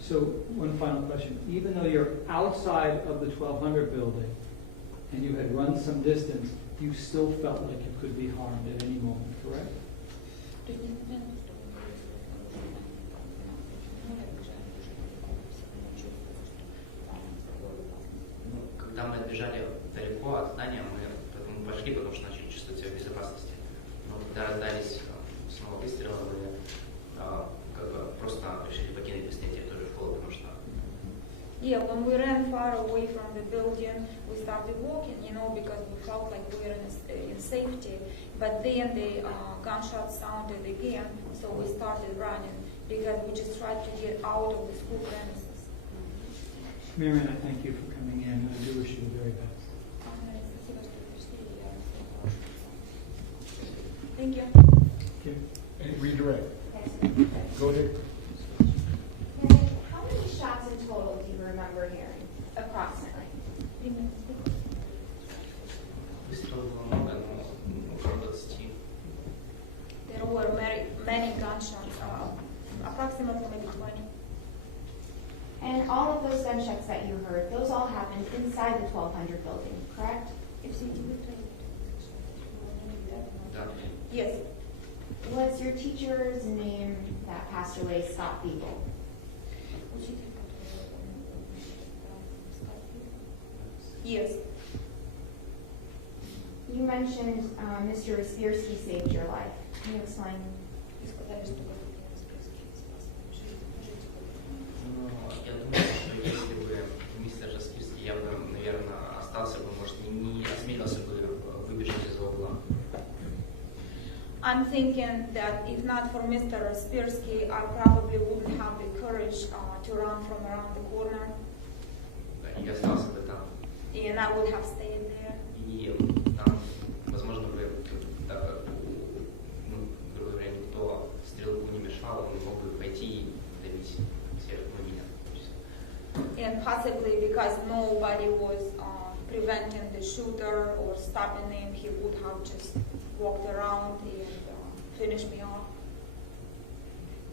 So one final question. Even though you're outside of the 1200 building and you had run some distance, you still felt like you could be harmed at any moment, correct? Когда мы отбежали далеко от здания, мы пошли, потому что начали чувствовать себя в безопасности. Но когда раздались снова выстрелы, мы как бы просто решили покинуть быстрее территорию школы, потому что... Yeah, when we ran far away from the building, we started walking, because we felt like we were in safety. But then the gunshots sounded again, so we started running because we just tried to get out of the school premises. Marion, I thank you for coming in, and I do wish you the very best. Thank you. Okay. And redirect. Go ahead. Mary, how many shots in total do you remember hearing, approximately? Выстрелов было много, около 20. There were many gunshots, approximately maybe 20. And all of those gunshots that you heard, those all happened inside the 1200 building, correct? Да. Yes. Was your teacher's name that passed away Scot Peterson? Yes. You mentioned Mr. Respirski saved your life. Can you explain? Ну, я думаю, что если бы мистер Распирский явно, наверное, остался бы, может, не осмелился бы выбежать из угла. I'm thinking that if not for Mr. Spirsky, I probably wouldn't have the courage to run from around the corner, И остался бы там. and I would have stayed there. И там, возможно, бы, ну, грубо говоря, никто стрелку не мешал, он мог бы пойти и давить всех, ну, меня. And possibly because nobody was preventing the shooter or stopping him, he would have just walked around and finished me off.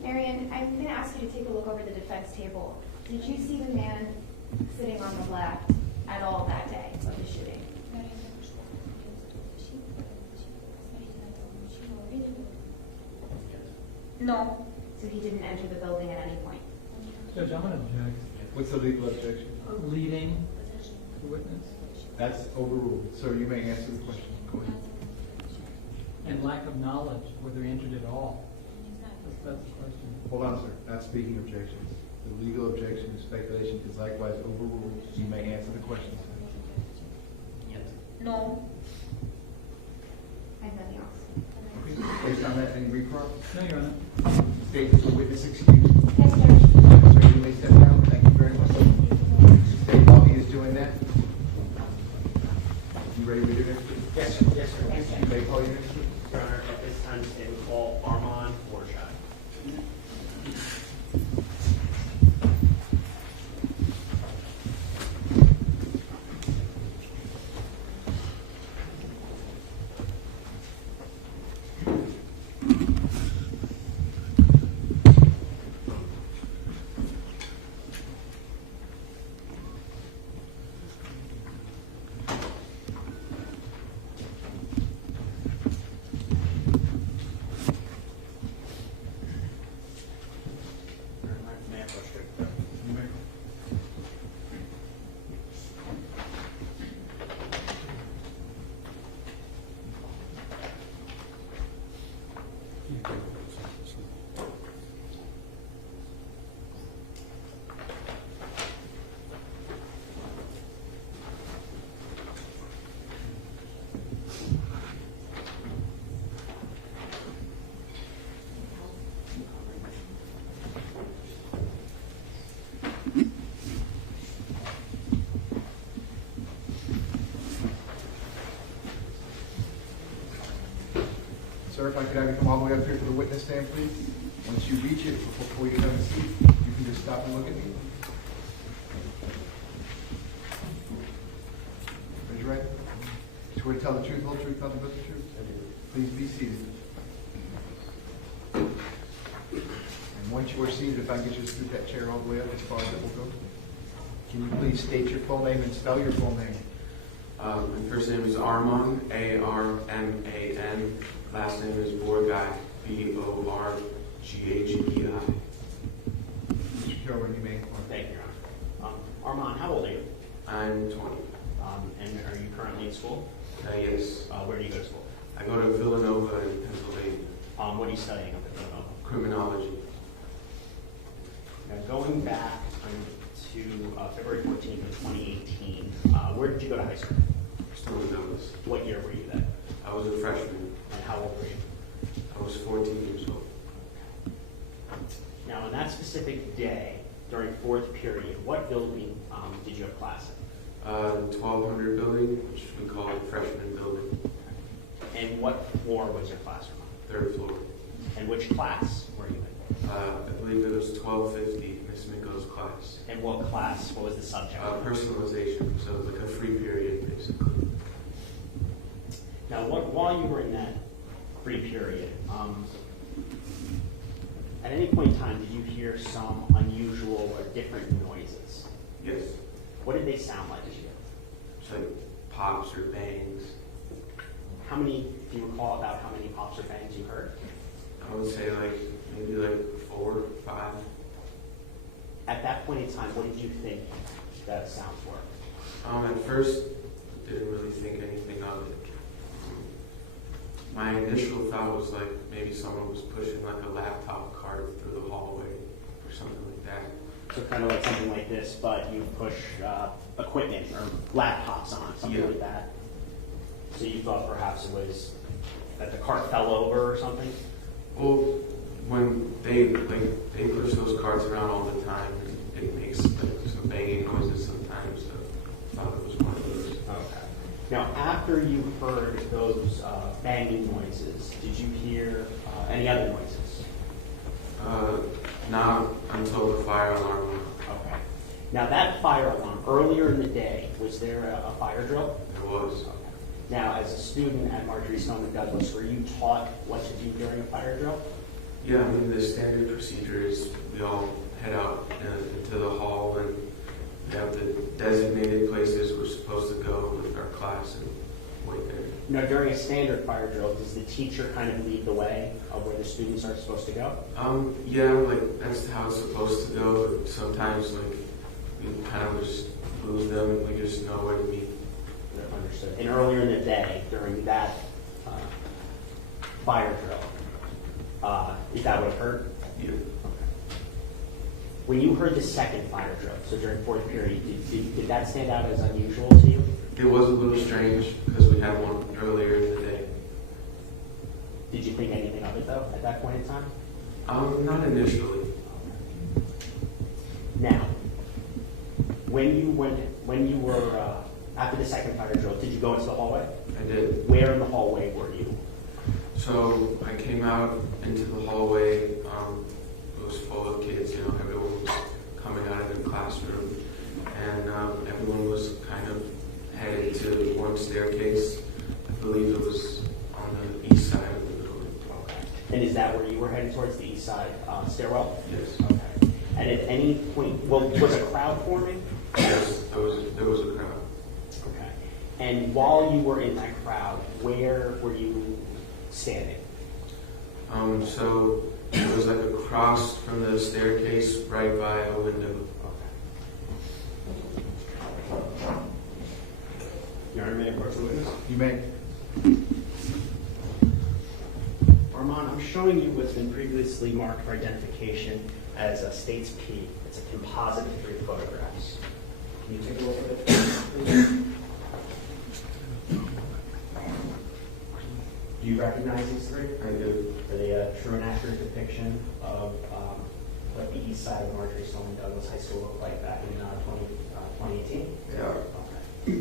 Marion, I'm going to ask you to take a look over the defense table. Did you see the man sitting on the left at all that day of the shooting? No. So he didn't enter the building at any point? Judge, I'm going to object. What's the legal objection? Leading the witness That's overruled. Sir, you may answer the question. Go ahead. and lack of knowledge, whether he entered at all. That's the question. Hold on, sir. Not speaking objections. The legal objection and speculation is likewise overruled. You may answer the question, sir. Нет. No. I have nothing else. Based on that, any recall? No, Your Honor. State that the witness excused. Yes, Judge. Sir, you may step down. Thank you very much. State while he is doing that. You ready to do this? Yes, yes, sir. You may call your next witness. Your Honor, at this time, state would call Armand Borshot. May I approach you? You may. Sir, if I could have you come all the way up here to the witness stand, please. Once you reach it, before you have a seat, you can just stop and look at me. Raise your right. Swear to tell the truth, whole truth, nothing but the truth. Please be seated. And once you are seated, if I can get you to scoot that chair all the way up as far as it will go. Can you please state your full name and spell your full name? My first name is Arman, A-R-M-A-N. Last name is Borgai, B-O-R-G-H-E-I. Mr. Kilburn, you may. Thank you, Your Honor. Armand, how old are you? I'm 20. And are you currently in school? Yes. Where do you go to school? I go to Villanova in Pennsylvania. What are you studying up at Villanova? Criminology. Now, going back to February 14th of 2018, where did you go to high school? Stoneman. What year were you then? I was a freshman. And how old were you? I was 14 years old. Now, on that specific day, during fourth period, what building did you have class in? The 1200 building, which we call the freshman building, And what floor was your classroom on? 3rd floor. And which class were you in? I believe it was 1250, Miss Minko's class. And what class, what was the subject? Personalization, so like a free period, basically. Now, while you were in that free period, at any point in time, did you hear some unusual or different noises? Yes. What did they sound like to you? It's like pops or bangs. How many, do you recall about how many pops or bangs you heard? I would say like maybe like 4 or 5. At that point in time, what did you think that sounds were? At first, didn't really think anything of it. My initial thought was like maybe someone was pushing like a laptop cart through the hallway or something like that. So kind of like something like this, but you push equipment or laptops on, something Yeah. like that. So you thought perhaps it was that the cart fell over or something? Well, when they push those carts around all the time, and it makes like some banging noises sometimes. So I thought it was one of those. Okay. Now, after you heard those banging noises, did you hear any other noises? Not until the fire alarm went. Okay. Now, that fire alarm, earlier in the day, was there a fire drill? There was. Okay. Now, as a student at Marjory, Stoneman, Douglas, were you taught what to do during a fire drill? Yeah, I mean, the standard procedure is we all head out into the hall and we have the designated places we're supposed to go with our class and wait there. Now, during a standard fire drill, does the teacher kind of lead the way of where the students are supposed to go? Yeah, like that's how it's supposed to go, but sometimes like we kind of just lose them and we just know where to meet. Understood. And earlier in the day, during that fire drill, is that what occurred? Yeah. Okay. When you heard the second fire drill, so during fourth period, did that stand out as unusual to you? It was a little strange because we had one earlier in the day. Did you think anything of it though at that point in time? Not initially. Now, when you were after the second fire drill, did you go into the hallway? I did. Where in the hallway were you? So I came out into the hallway. It was full of kids. You know, everyone was coming out of the classroom, and everyone was kind of headed to one staircase. I believe it was on the east side of the building. Okay. And is that where you were headed towards the east side stairwell? Yes. Okay. And at any point, well, was a crowd forming? Yes, there was a crowd. Okay. And while you were in that crowd, where were you standing? So it was like across from the staircase, right by a window. Okay. Your Honor, may I approach the witness? You may. Armand, I'm showing you what's been previously marked for identification as a States P. It's a composite of 3 photographs. Can you take a look at it, please? Do you recognize these 3? I do. Are they a true and accurate depiction of what the east side of Marjory Stoneman Douglas High School looked like back in 2018? Yeah. Okay.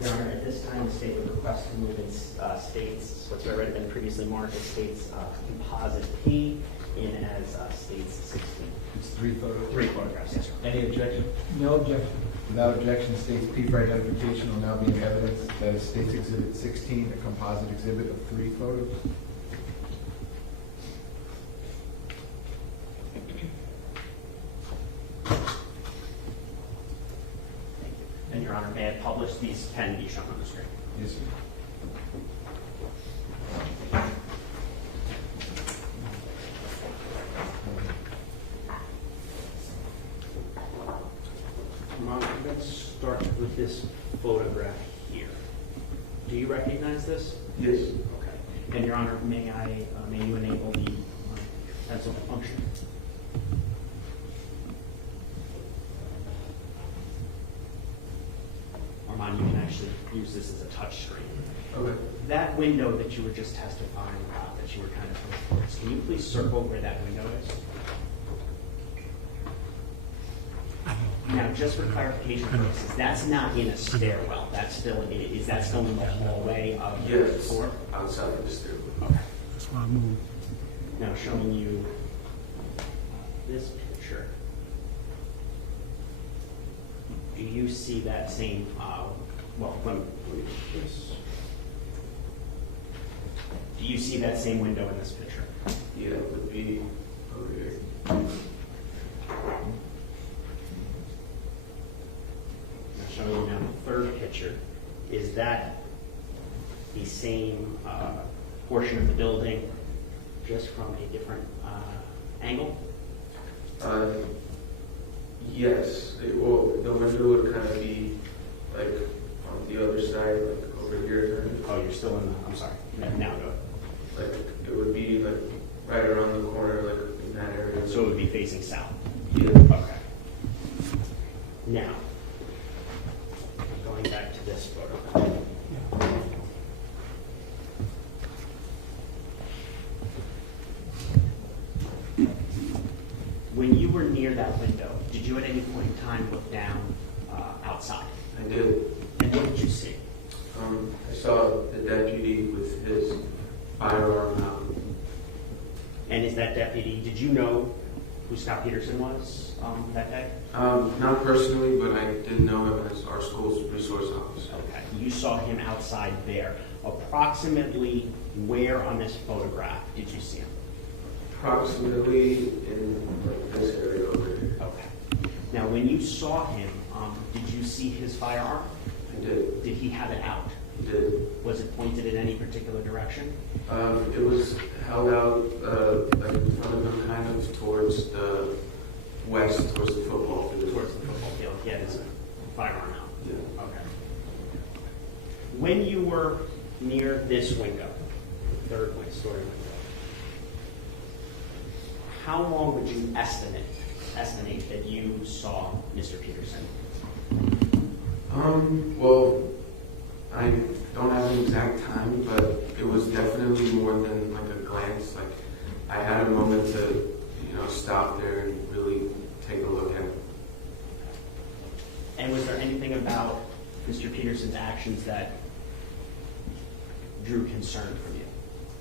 Your Honor, at this time, the state would request to move in states, what's already been previously marked as states composite P in as states 16. It's 3 photos. 3 photographs, yes, sir. Any objection? No objection. Without objection, State's P for identification will now be in evidence. That is State's Exhibit 16, a composite exhibit of 3 photos. And Your Honor, may I publish these 10 be shown on the screen? Yes, sir. Let's start with this photograph here. Do you recognize this? Yes. Okay. And Your Honor, may you enable the pencil function? Armand, you can actually use this as a touch screen. Okay. That window that you were just testifying about, that you were kind of towards, can you please circle where that window is? Now, just for clarification purposes, that's not in a stairwell. That's still is that still in the hallway of the Yes, floor? outside of the stairway. Okay. That's why I moved. Now showing you this picture. Do you see that same? Well, let me do this. Do you see that same window in this picture? Yeah, it would be over here. I'm showing you now the third picture. Is that the same portion of the building, just from a different angle? Yes. Well, the window would kind of be like on the other side, like over here. Oh, you're still in the, I'm sorry. Now go. Like it would be like right around the corner, like in that area. So it would be facing south? Yeah. Okay. Now, going back to this photo. When you were near that window, did you at any point in time look down outside? I did. And what did you see? I saw the deputy with his firearm out. And is that deputy, did you know who Scot Peterson was that day? Not personally, but I did know him as our school's resource officer. Okay, you saw him outside there. Approximately where on this photograph did you see him? Approximately in like this area over here. Okay. Now, when you saw him, did you see his firearm? I did. Did he have it out? He did. Was it pointed in any particular direction? It was held out like in front of him, kind of towards the west, towards the football field. Towards the football field. He had his firearm out. Yeah. Okay. When you were near this window, the third story window, how long would you estimate that you saw Mr. Peterson? Well, I don't have an exact time, but it was definitely more than like a glance. Like I had a moment to, stop there and really take a look at him. And was there anything about Mr. Peterson's actions that drew concern from you?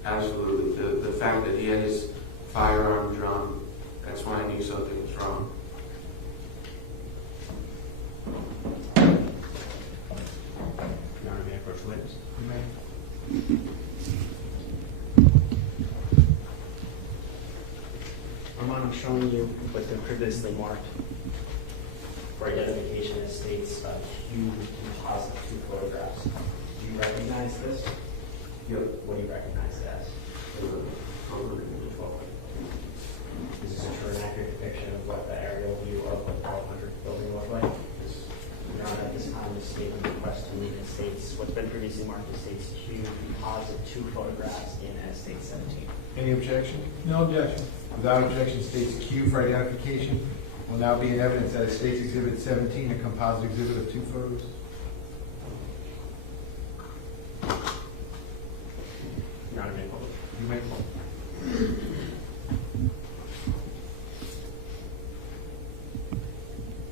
Absolutely. The fact that he had his firearm drawn, that's when I knew something was wrong. Your Honor, may I approach the witness? You may. I'm showing you what's been previously marked for identification as states Q composite 2 photographs. Do you recognize this? Yep. What do you recognize it as? Is this a true and accurate depiction of what the aerial view of the 1200 building looked like? Your Honor, at this time, the statement request to leave states what's been previously marked as states Q composite 2 photographs in as state 17. Any objection? No objection. Without objection, states Q for identification will now be in evidence as States Exhibit 17, a composite exhibit of 2 photos. Your Honor, may I quote? You may.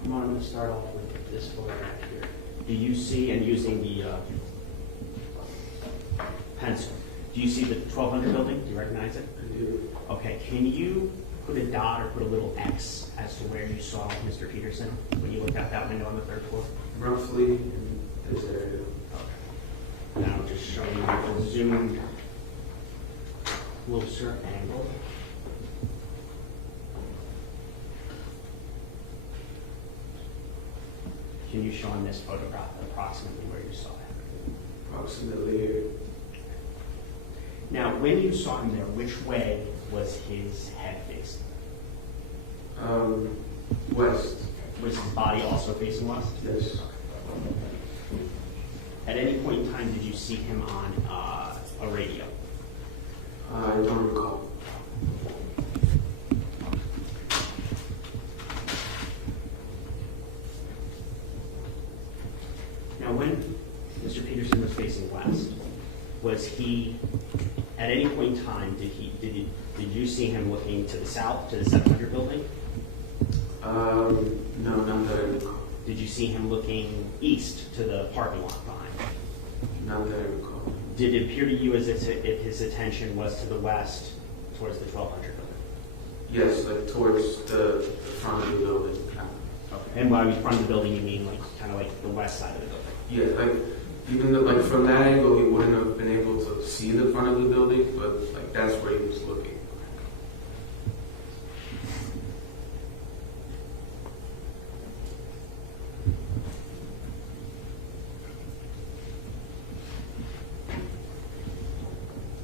I'm going to start off with this photograph here. Do you see, and using the pencil, do you see the 1200 building? Do you recognize it? I do. Okay, can you put a dot or put a little X as to where you saw Mr. Peterson when you looked out that window on the 3rd floor? Roughly in this area. Okay. Now just showing you the zoomed closer angle. Can you show on this photograph approximately where you saw him? Approximately here. Now, when you saw him there, which way was his head facing? West. Was his body also facing west? Yes. At any point in time, did you see him on a radio? I don't recall. Now, when Mr. Peterson was facing west, was he, at any point in time, did you see him looking to the south, to the 700 building? No, not that I recall. Did you see him looking east to the parking lot behind? Not that I recall. Did it appear to you as if his attention was to the west, towards the 1200 building? Yes, like towards the front of the building. Okay. And by front of the building, you mean like kind of like the west side of the building? Yeah, like even though, like from that angle, he wouldn't have been able to see the front of the building, but like that's where he was looking.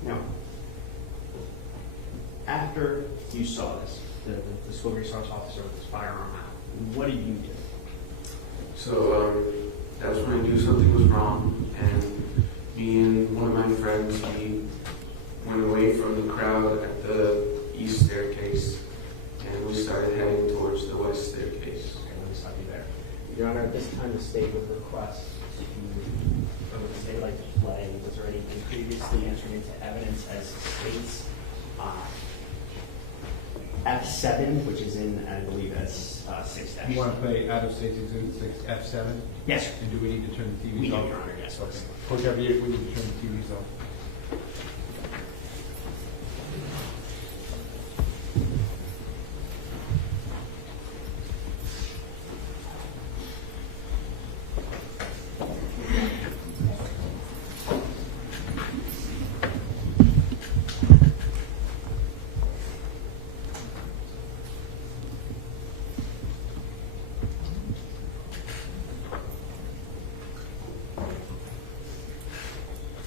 Now, after you saw this, the school resource officer with his firearm out, what did you do? So that's when I knew something was wrong, and me and one of my friends, we went away from the crowd at the east staircase, and we started heading towards the west staircase. Okay, let me stop you there. Your Honor, at this time the state would request or would the state like to play, was there anything previously entered into evidence as states F7, which is in, I believe that's 6-. You want to play out of state exhibit 6 F7? Yes, sir. And do we need to turn the TVs We do, off? Your Honor, yes. Okay. Whichever we need to turn the TVs off.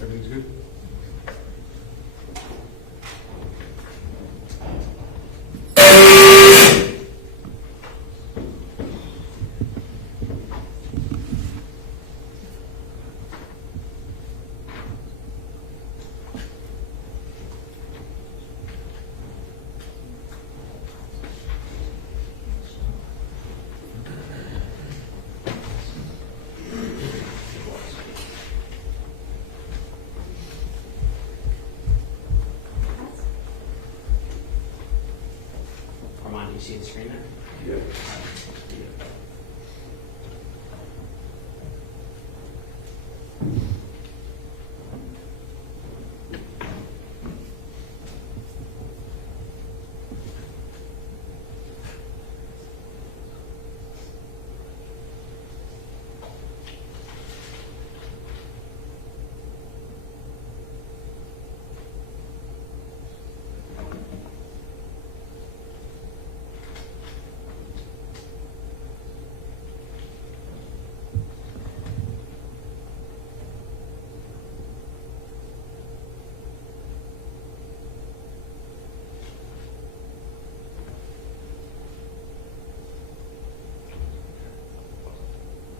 Everything's good? Armand, do you see the screen there? Yeah.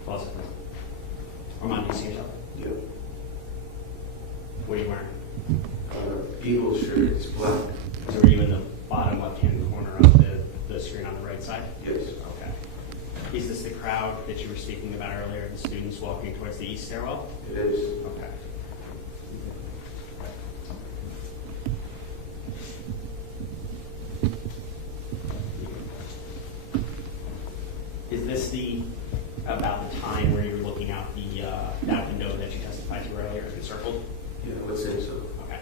Pause it. Armand, do you see yourself? Yeah. What are you wearing? Eagle shirt, it's black. So are you in the bottom left-hand corner of the screen on the right side? Yes. Okay. Is this the crowd that you were speaking about earlier, the students walking towards the east stairwell? It is. Okay. Is this about the time where you were looking out that window that you testified to earlier, encircled? Yeah, I would say so. Okay.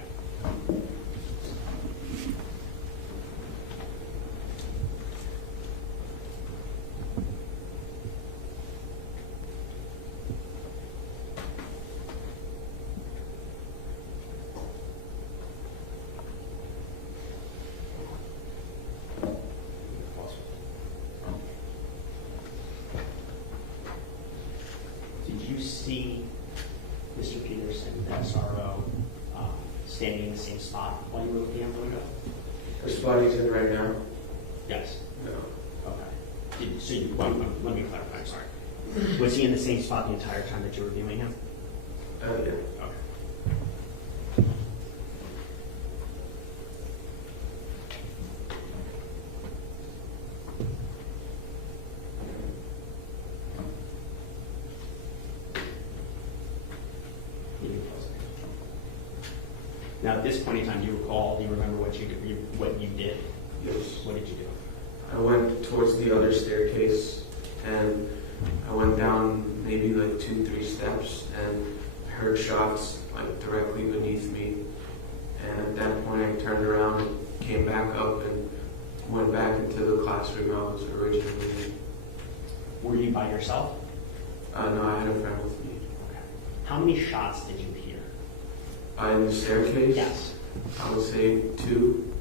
Did you see Mr. Peterson, the SRO, standing in the same spot while you were looking out the window? The spot he's in right now? Yes. No. Okay. Let me clarify, I'm sorry. Was he in the same spot the entire time that you were viewing him? Yeah. Okay. Now, at this point in time, do you remember what you did? Yes. What did you do? I went towards the other staircase, and I went down maybe like 2-3 steps, and I heard shots like directly beneath me. And at that point, I turned around and came back up and went back into the classroom I was originally in. Were you by yourself? No, I had a friend with me. Okay. How many shots did you hear? In the staircase? Yes. I would say 2.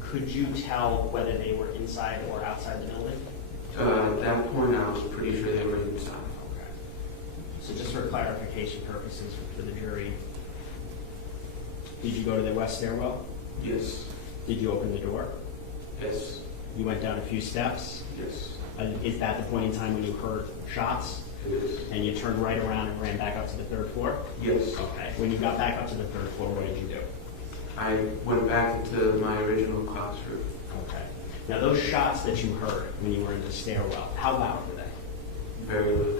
Could you tell whether they were inside or outside the building? At that point, I was pretty sure they were inside. Okay. So just for clarification purposes for the jury, did you go to the west stairwell? Yes. Did you open the door? Yes. You went down a few steps? Yes. Is that the point in time when you heard shots? It is. And you turned right around and ran back up to the 3rd floor? Yes. Okay. When you got back up to the 3rd floor, what did you do? I went back into my original classroom. Okay. Now those shots that you heard when you were in the stairwell, how loud were they? Very low.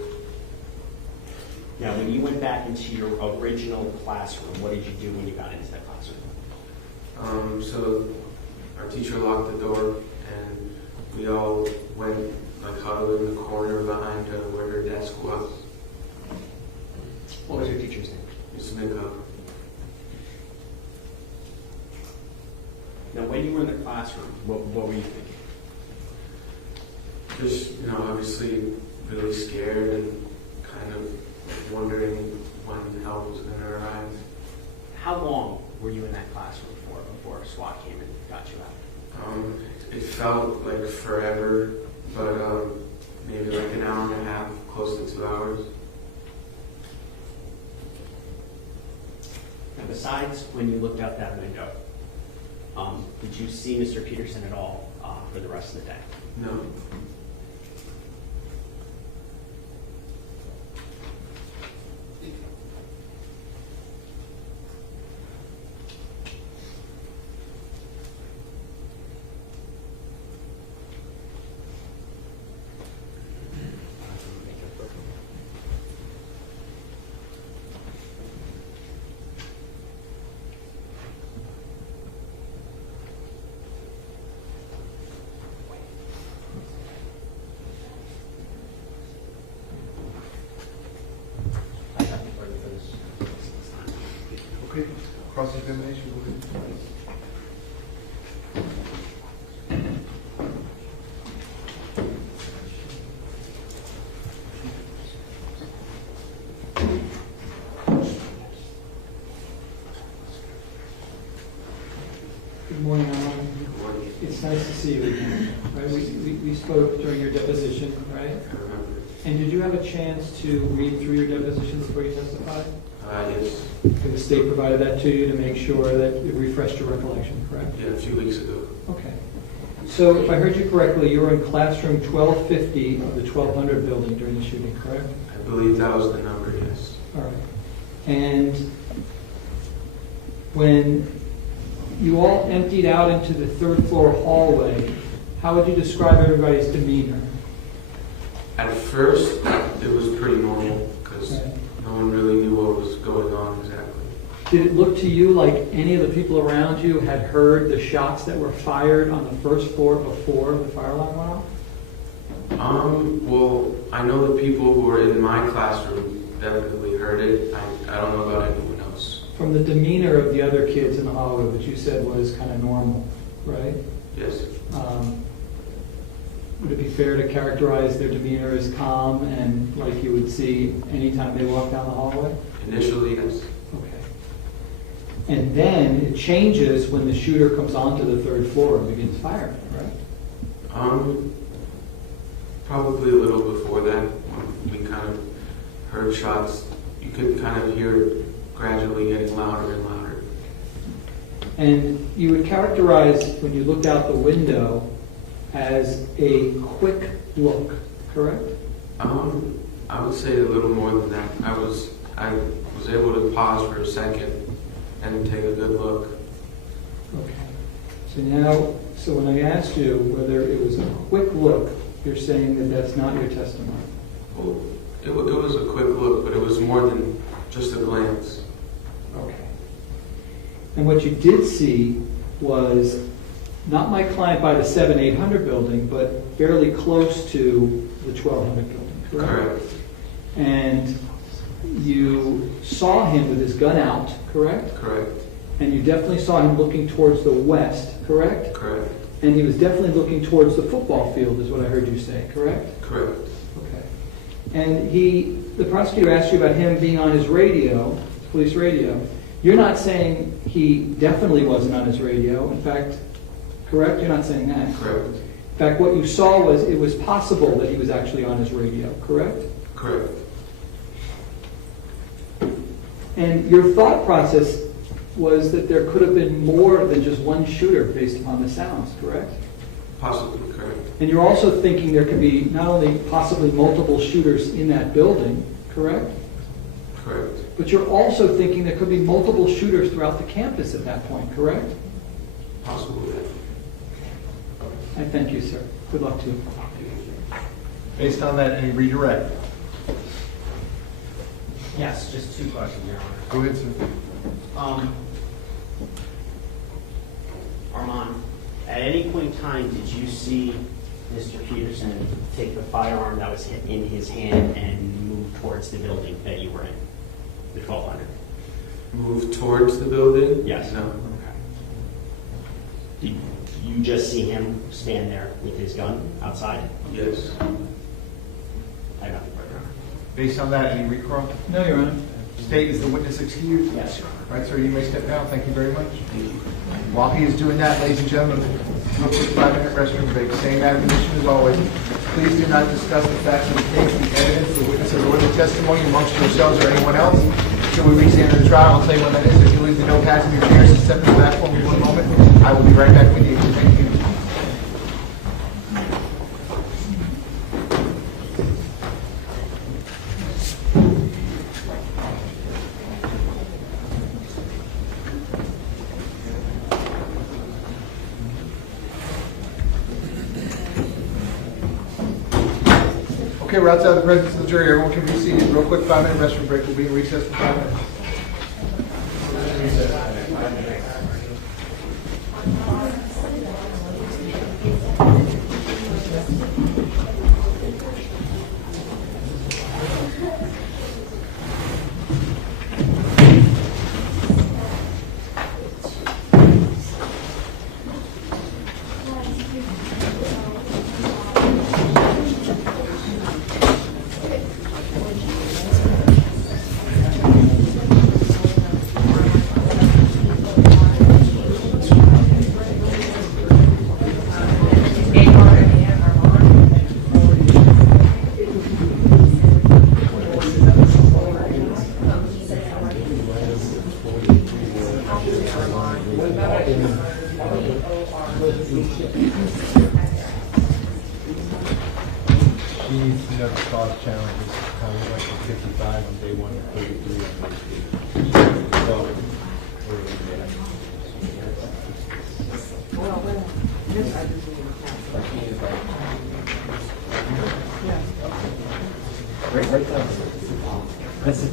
Now when you went back into your original classroom, what did you do when you got into that classroom? So our teacher locked the door, and we all went like huddled in the corner behind where her desk was. What was your teacher's name? Miss Mika. Now when you were in the classroom, what were you thinking? Just, obviously really scared and kind of wondering when help was going to arrive. How long were you in that classroom for before SWAT came and got you out? It felt like forever, but maybe like an hour and a half, close to 2 hours. Now besides when you looked out that window, did you see Mr. Peterson at all for the rest of the day? No. Okay, cross-examination, go ahead. Good morning, Alan. It's nice to see you again. Right? We spoke during your deposition, right? I remember. And did you have a chance to read through your depositions before you testified? Yes. Okay, the state provided that to you to make sure that it refreshed your recollection, correct? Yeah, a few weeks ago. Okay. So if I heard you correctly, you were in classroom 1250 of the 1200 building during the shooting, correct? I believe that was the number, yes. All right. And when you all emptied out into the 3rd floor hallway, how would you describe everybody's demeanor? At first, it was pretty normal because Right. no one really knew what was going on exactly. Did it look to you like any of the people around you had heard the shots that were fired on the 1st floor before the fire alarm went off? Well, I know the people who were in my classroom definitely heard it. I don't know about anyone else. From the demeanor of the other kids in the hallway, which you said was kind of normal, right? Yes. Would it be fair to characterize their demeanor as calm and like you would see anytime they walk down the hallway? Initially, yes. Okay. And then it changes when the shooter comes onto the 3rd floor and begins firing, right? Probably a little before that, when we kind of heard shots. You could kind of hear it gradually getting louder and louder. And you would characterize, when you looked out the window, as a quick look, correct? I would say a little more than that. I was able to pause for a second and take a good look. Okay. So when I asked you whether it was a quick look, you're saying that that's not your testimony. Well, it was a quick look, but it was more than just a glance. Okay. And what you did see was not my client by the 7-800 building, but fairly close to the 1200 building, correct? Correct. And you saw him with his gun out, correct? Correct. And you definitely saw him looking towards the west, correct? Correct. And he was definitely looking towards the football field, is what I heard you say, correct? Correct. Okay. And the prosecutor asked you about him being on his radio, police radio. You're not saying he definitely wasn't on his radio. In fact, correct? You're not saying that. Correct. In fact, what you saw was it was possible that he was actually on his radio, correct? Correct. And your thought process was that there could have been more than just one shooter based upon the sounds, correct? Possibly. Correct. And you're also thinking there could be not only possibly multiple shooters in that building, correct? Correct. But you're also thinking there could be multiple shooters throughout the campus at that point, correct? Possibly. I thank you, sir. Good luck to you. Based on that, any redirect? Yes, just 2 questions, Your Honor. Go ahead, sir. Armand, at any point in time, did you see Mr. Peterson take the firearm that was in his hand and move towards the building that you were in, the 1200? Move towards the building? Yes. No. Did you just see him stand there with his gun outside? Yes. I have nothing further, Your Honor. Based on that, any recall? No, Your Honor. State, is the witness excused? Yes, Your Honor. All right, sir, you may step down. Thank you very much. While he is doing that, ladies and gentlemen, real quick 5-minute restroom break. Same admonition as always. Please do not discuss the facts of the case, the evidence, the witnesses, or the testimony amongst yourselves or anyone else until we reach the end of the trial. I'll tell you when that is. If you leave the notepads in your chairs and step to the platform in 1 moment, I will be right back with you. Thank you. Okay, we're outside the presence of the jury. Everyone can be seated. Real quick 5-minute restroom break. We'll be in recess for 5 minutes. She's never caused challenges. How we went from 55 on day 1 to 33 on day 2. So, right down. That's it.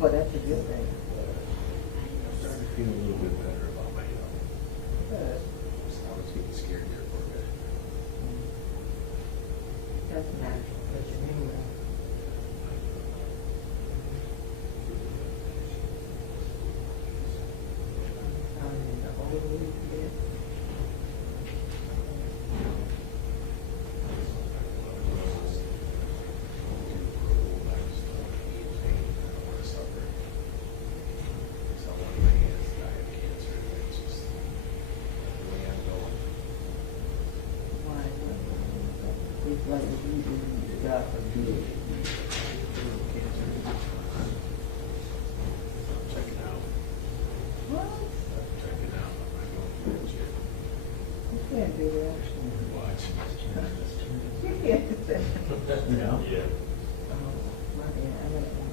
Well, that's a good thing. I'm starting to feel a little bit better about my health. Good. I was getting scared there for a bit. That's natural, but you knew that. The older we get, it's like if you didn't stop and do it. Check it out. What? Check it out. I'm not going to the gym. You can't do that. Watch. You can't do that. No? Yeah. My God, I got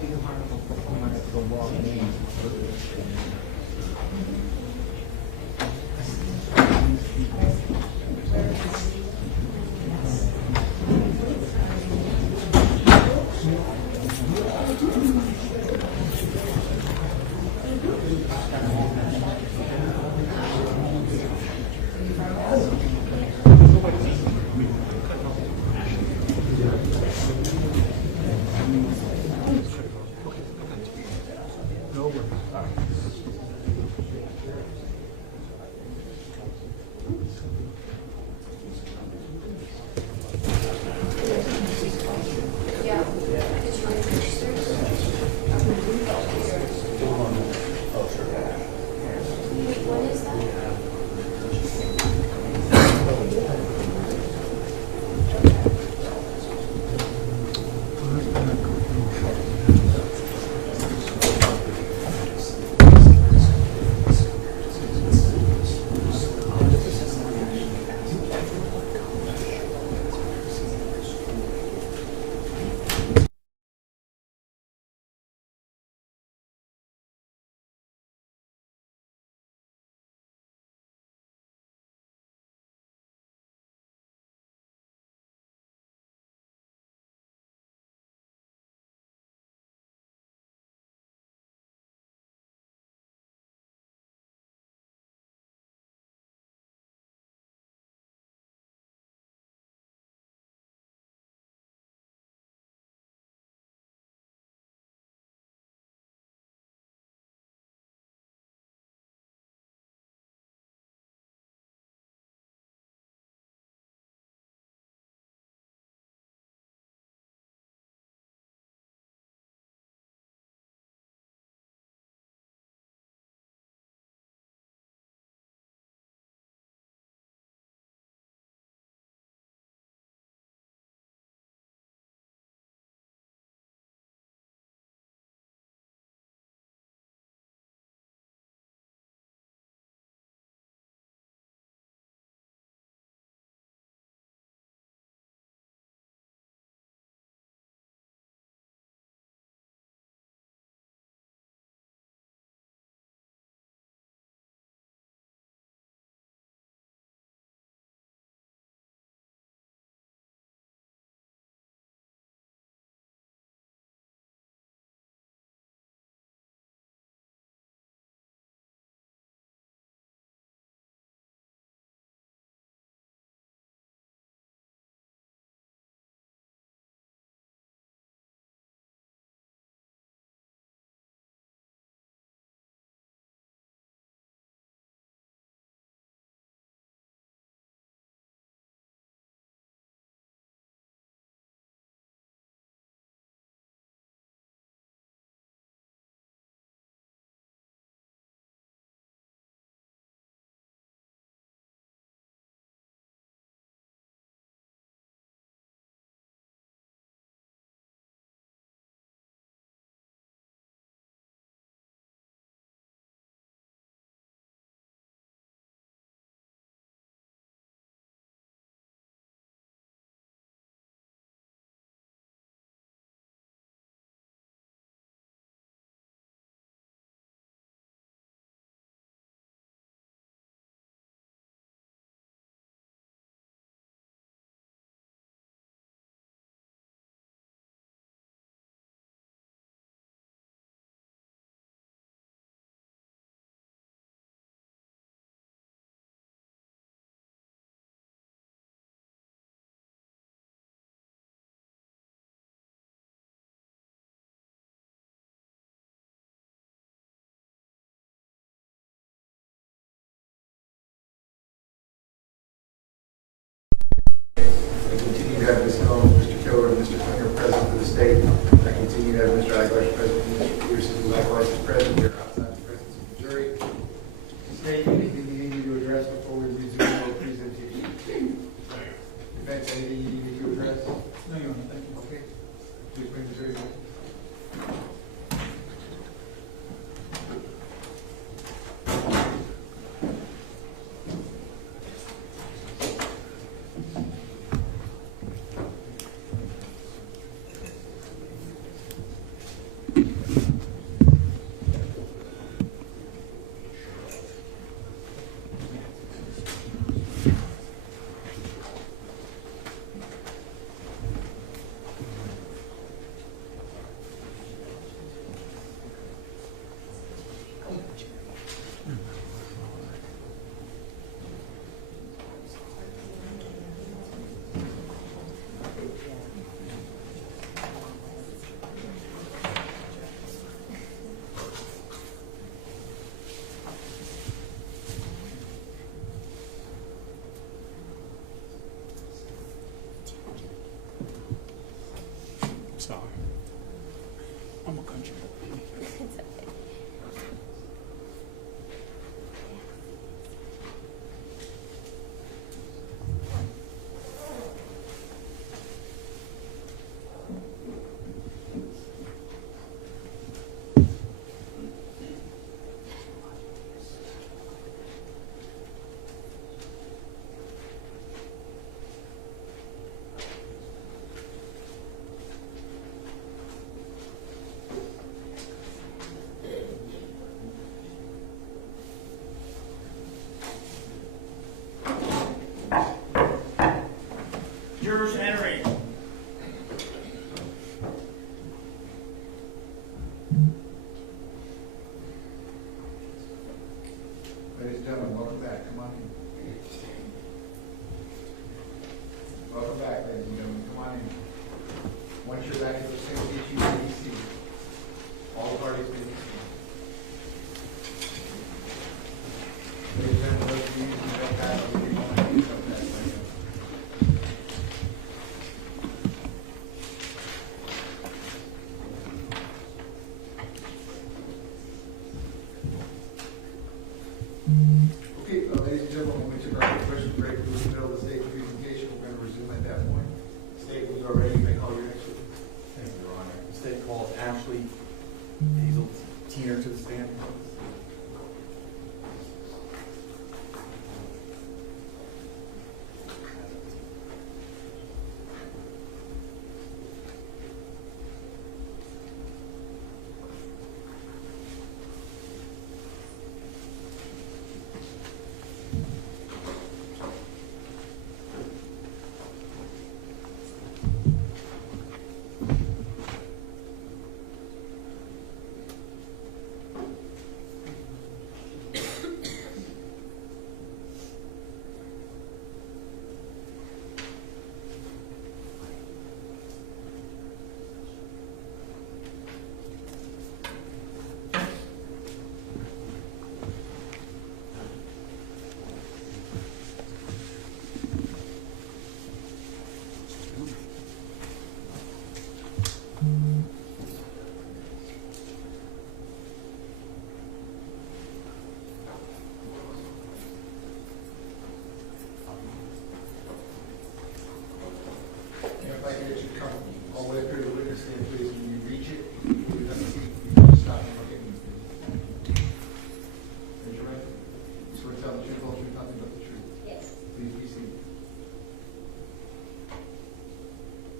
do you have a performance to walk in? have Ms. Combs, Mr. Killer, and Mr. Klinger present for the state. I continue to have Mr. Eigler present, and Mr. Peterson, who likewise is present. They're outside the presence of the jury. State, anything you need to address before we resume our presentation? Defense, anything you need to address? No, Your Honor, thank you. Okay. Please bring the jury back. Jurors entering. Ladies and gentlemen, welcome back. Come on in. Welcome back, ladies and gentlemen. Come on in. Once you're back at the same seat, you may be seated. All parties may be seated. Ladies and gentlemen, those of you who don't have a reading on that, yourself that second. Okay, ladies and gentlemen, when we took our first break, we were in the middle of the state presentation. We're going to resume at that point. State, when you are ready, you may call your next witness. Thank you, Your Honor. The state calls Ashley Hazel Teener to the stand. And if I can get you to come all the way up here to the witness stand, please, when you reach it, you have a seat, you can stop and look at me, please. Raise your right. You swear to tell the truth, the whole truth, nothing but the truth. Yes. Please be seated.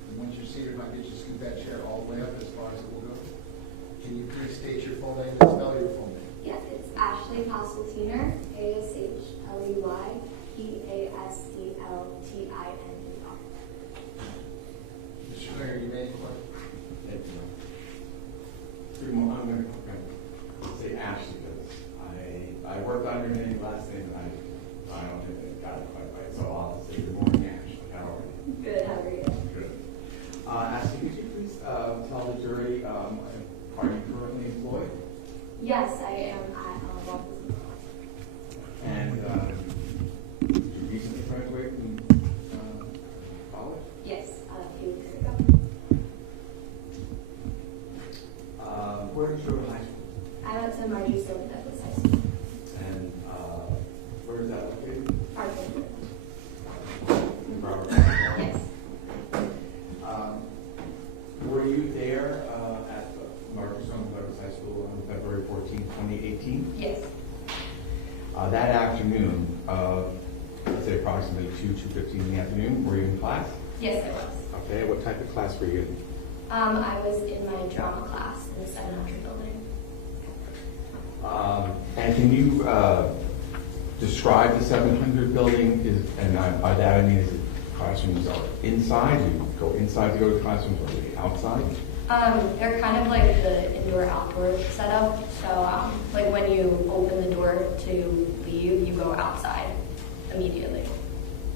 And once you're seated, if I get you to scoot that chair all the way up as far as it will go. Can you please state your full name and spell your full name? Yes, it's Ashley Pasteltiner, ASHLEY-PASTELTINER. Mr. Mayor, you may inquire. Thank you. Three more. I'm going to say Ashley because I worked on your name, last name, and I don't think I got it quite right. So I'll say good morning, Ashley. How are you? Good, how are you? Good. Ashley, could you please tell the jury, are you currently employed? Yes, I am at Walker's. And did you recently graduate from college? Yes, a few weeks ago. Where did you go to high school? I went to Marjory Stoneman High School. And where is that located? Parkland. In Broward. Yes. Were you there at the Marjory Stoneman High School on February 14, 2018? Yes. That afternoon, let's say approximately 2:15 in the afternoon, were you in class? Yes, I was. Okay, what type of class were you in? I was in my drama class in the 700 building. And can you describe the 700 building? And by that I mean, is it classrooms are inside? Do you go inside to go to classrooms, or are they outside? They're kind of like the indoor-outdoor setup. So, like when you open the door to leave, you go outside immediately.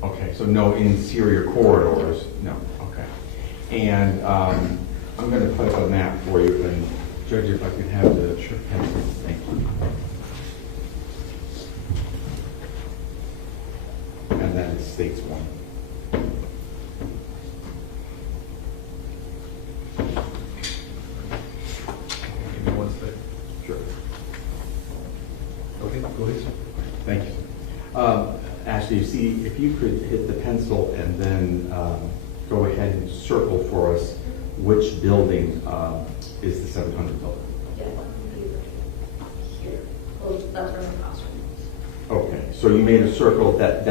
Okay, so no interior corridors? No, okay. And I'm going to put up a map for you, and Judge, if I could have the pencil, thank you. And then it states one. Give me 1 second. Sure. Okay, go ahead, sir. Thank you. Ashley, you see, if you could hit the pencil and then go ahead and circle for us which building is the 700 building. Yeah, here. Well, that's where my classroom is. Okay, so you made a circle that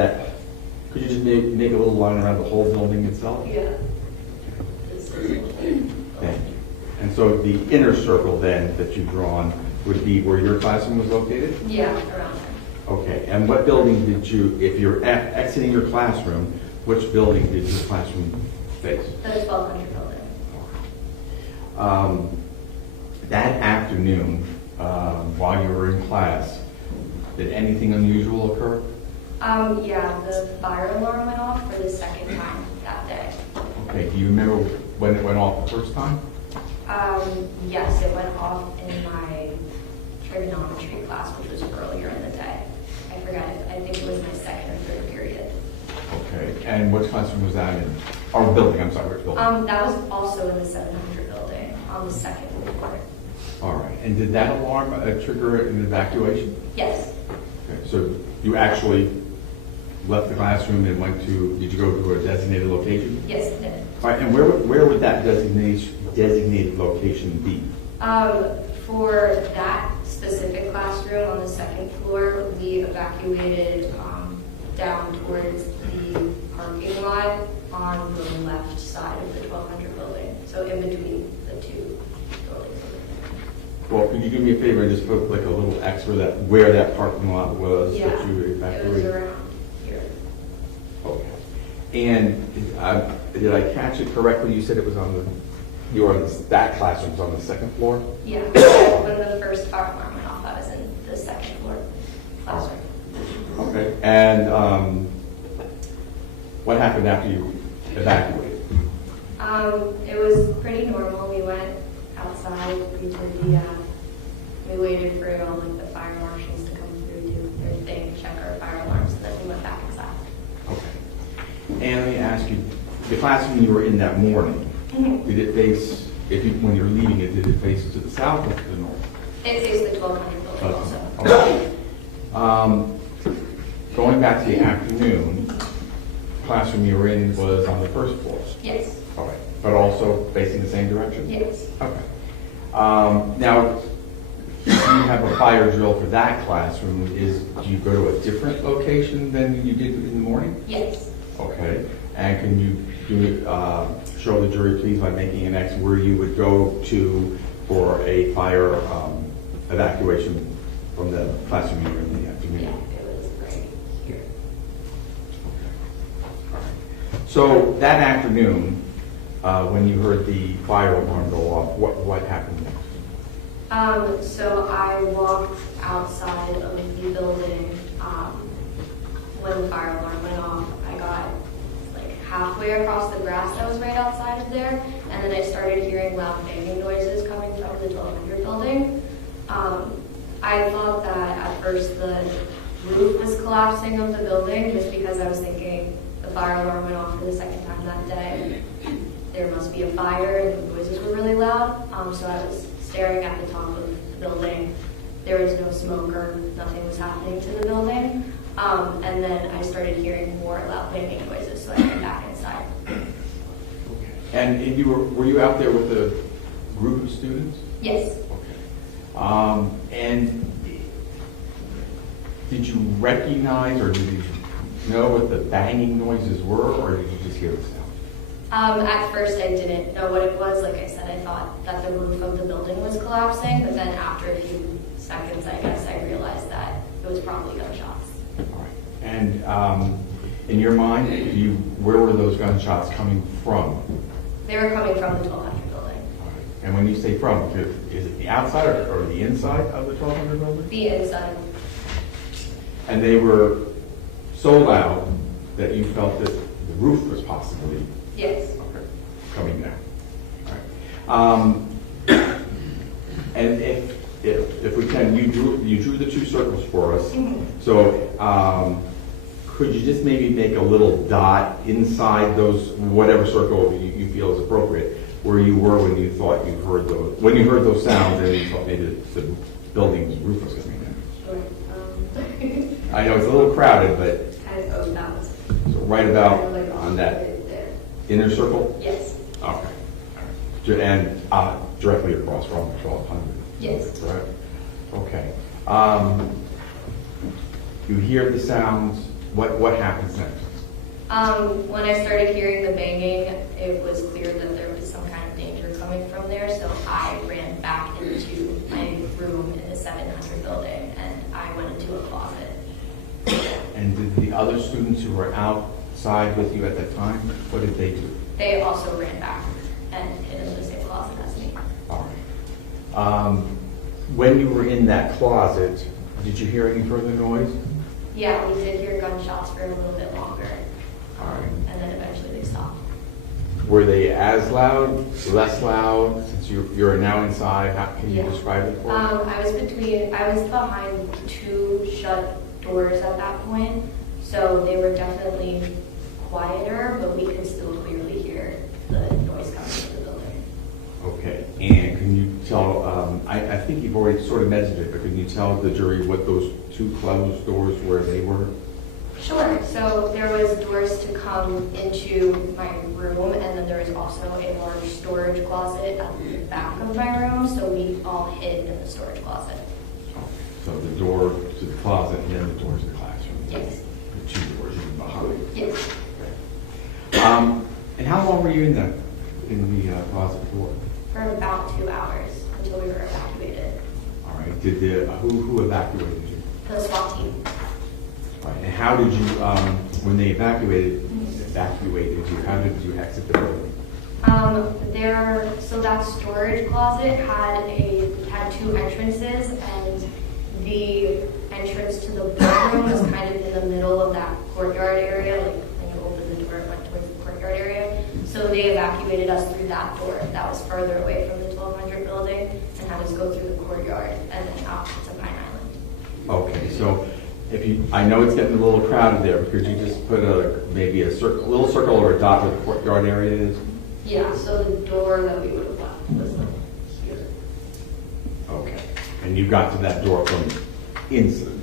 could you just make a little line around the whole building itself? Yeah. Thank you. And so the inner circle then that you've drawn would be where your classroom was located? Yeah, around there. Okay, and what building did you, if you're exiting your classroom, Which building did your classroom face? The 1200 building. That afternoon, while you were in class, did anything unusual occur? Yeah, the fire alarm went off for the second time that day. Okay, do you remember when it went off the first time? Yes, it went off in my trigonometry class, which was earlier in the day. I forgot it. I think it was my second or third period. Okay, and which classroom was that in? Or building, I'm sorry, which building? That was also in the 700 building on the second floor. All right, and did that alarm trigger an evacuation? Yes. Okay, so you actually left the classroom and went to, did you go to a designated location? Yes, it did. All right, and where would that designated location be? For that specific classroom on the second floor, we evacuated down towards the parking lot on the left side of the 1200 building, so in between the two buildings. Well, could you do me a favor and just put like a little X where that parking lot was Yeah, that you it was evacuated? around here. Okay. And did I catch it correctly? You said it was that classroom was on the second floor? Yeah, when the first fire alarm went off, I was in the second floor classroom. Okay. And what happened after you evacuated? It was pretty normal. We went outside. We did we waited for all like the fire marshals to come through, do their thing, check our fire alarms, and then we went back inside. Okay. And let me ask you, the classroom you were in that morning, did it face, when you were leaving it, did it face to the south or to the north? It faced the 1200 building also. Okay. Going back to the afternoon, classroom you were in was on the first floor. Yes. All right. But also facing the same direction? Yes. Okay. Now, if you have a fire drill for that classroom, do you go to a different location than you did in the morning? Yes. Okay. And can you show the jury, please, by making an X where you would go to for a fire evacuation from the classroom you were in the afternoon? Yeah, it was right here. So that afternoon, when you heard the fire alarm go off, what happened next? So I walked outside of the building when the fire alarm went off. I got like halfway across the grass that was right outside of there, and then I started hearing loud banging noises coming from the 1200 building. I thought that at first the roof was collapsing of the building just because I was thinking the fire alarm went off for the second time that day. There must be a fire and the noises were really loud. So I was staring at the top of the building. There was no smoke or nothing was happening to the building. And then I started hearing more loud banging noises, so I went back inside. And were you out there with a group of students? Yes. Okay. And did you recognize or did you know what the banging noises were, or did you just hear the sound? At first I didn't know what it was. Like I said, I thought that the roof of the building was collapsing, but then after a few seconds, I guess I realized that it was probably gunshots. All right. And in your mind, where were those gunshots coming from? They were coming from the 1200 building. All right. And when you say from, is it the outside or the inside of the 1200 building? The inside. And they were so loud that you felt that the roof was possibly Yes. coming down. All right. And if we can, you drew the two circles for us. Mm-hmm. So could you just maybe make a little dot inside those, whatever circle you feel is appropriate, where you were when you thought you heard those sounds and you thought maybe the building's roof was coming down? Sure. I know it's a little crowded, but That was so right about like on that there. inner circle? Yes. Okay. All right. And directly across from 1200? Yes. Correct. Okay. You hear the sounds. What happens next? When I started hearing the banging, it was clear that there was some kind of danger coming from there, so I ran back into my room in the 700 building, and I went into a closet. And did the other students who were out outside with you at that time? What did they do? They also ran back and hid in the same closet as me. All right. When you were in that closet, did you hear any further noise? Yeah, we did hear gunshots for a little bit longer. All right. And then eventually they stopped. Were they as loud, less loud? Since you're now inside, how can you describe it for us? I was behind 2 shut doors at that point, so they were definitely quieter, but we could still clearly hear the noise coming from the building. Okay, and can you tell, I think you've already sort of mentioned it, but can you tell the jury what those 2 closed doors, where they were? Sure. So there was doors to come into my room, and then there was also a large storage closet at the back of my room, so we all hid in the storage closet. So the door to the closet and then the doors to the classroom? Yes. The 2 doors in behind? Yes. And how long were you in the closet for? For about 2 hours until we were evacuated. All right. Did who evacuated you? The SWAT team. Right. And how did you, when they evacuated you, how did you exit the building? So that storage closet had 2 entrances, and the entrance to the bedroom was kind of in the middle of that courtyard area, like when you open the door, it went towards the courtyard area. So they evacuated us through that door that was further away from the 1200 building and had us go through the courtyard and then out to Pine Island. Okay, so I know it's getting a little crowded there, but could you just put maybe a little circle or a dot where the courtyard area is? Yeah, so the door that we would have left was like here. Okay, and you got to that door from inside.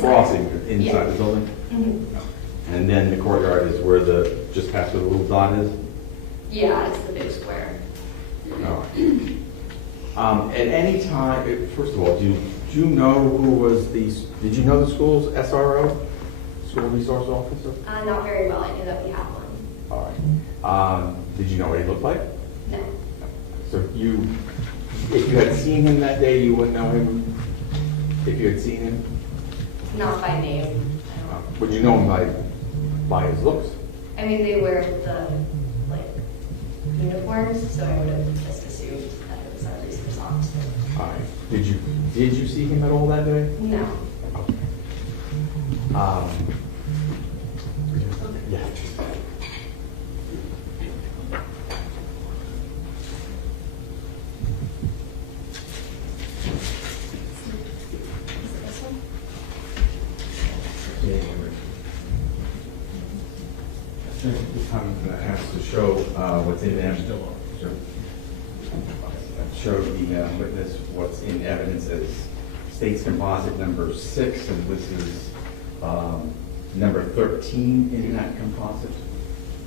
Crossing inside the building? Mm-hmm. And then the courtyard is just past where the little dot is? Yeah, it's the big square. All right. At any time, first of all, do you know who was did you know the school's SRO? School Resource Officer? Not very well. I knew that we had one. All right. Did you know what he looked like? No. So if you had seen him that day, you wouldn't know him? If you had seen him? Not by name. Would you know him by his looks? I mean, they wear the uniforms, so I would have just assumed that it was our resource officer. All right. Did you see him at all that day? No. Okay. Yeah. Has to show what's in evidence. Show the witness what's in evidence as state's composite number 6, and this is number 13 in that composite.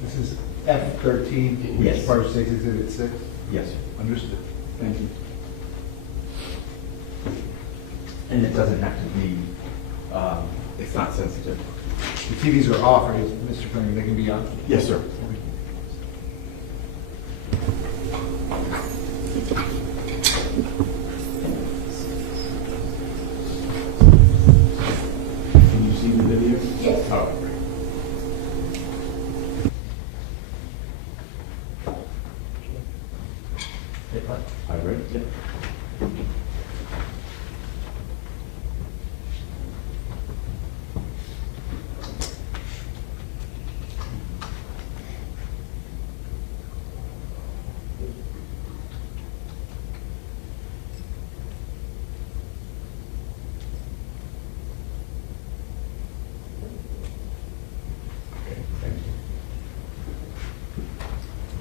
This is F13, which is part of 6, Exhibit 6? Yes. Understood. Thank you. And it doesn't have to be, it's not sensitive. The TVs are off, right, Mr. Fleming? They can be on? Yes, sir. Can you see the video? Yes. Oh, great. I read it. Yeah.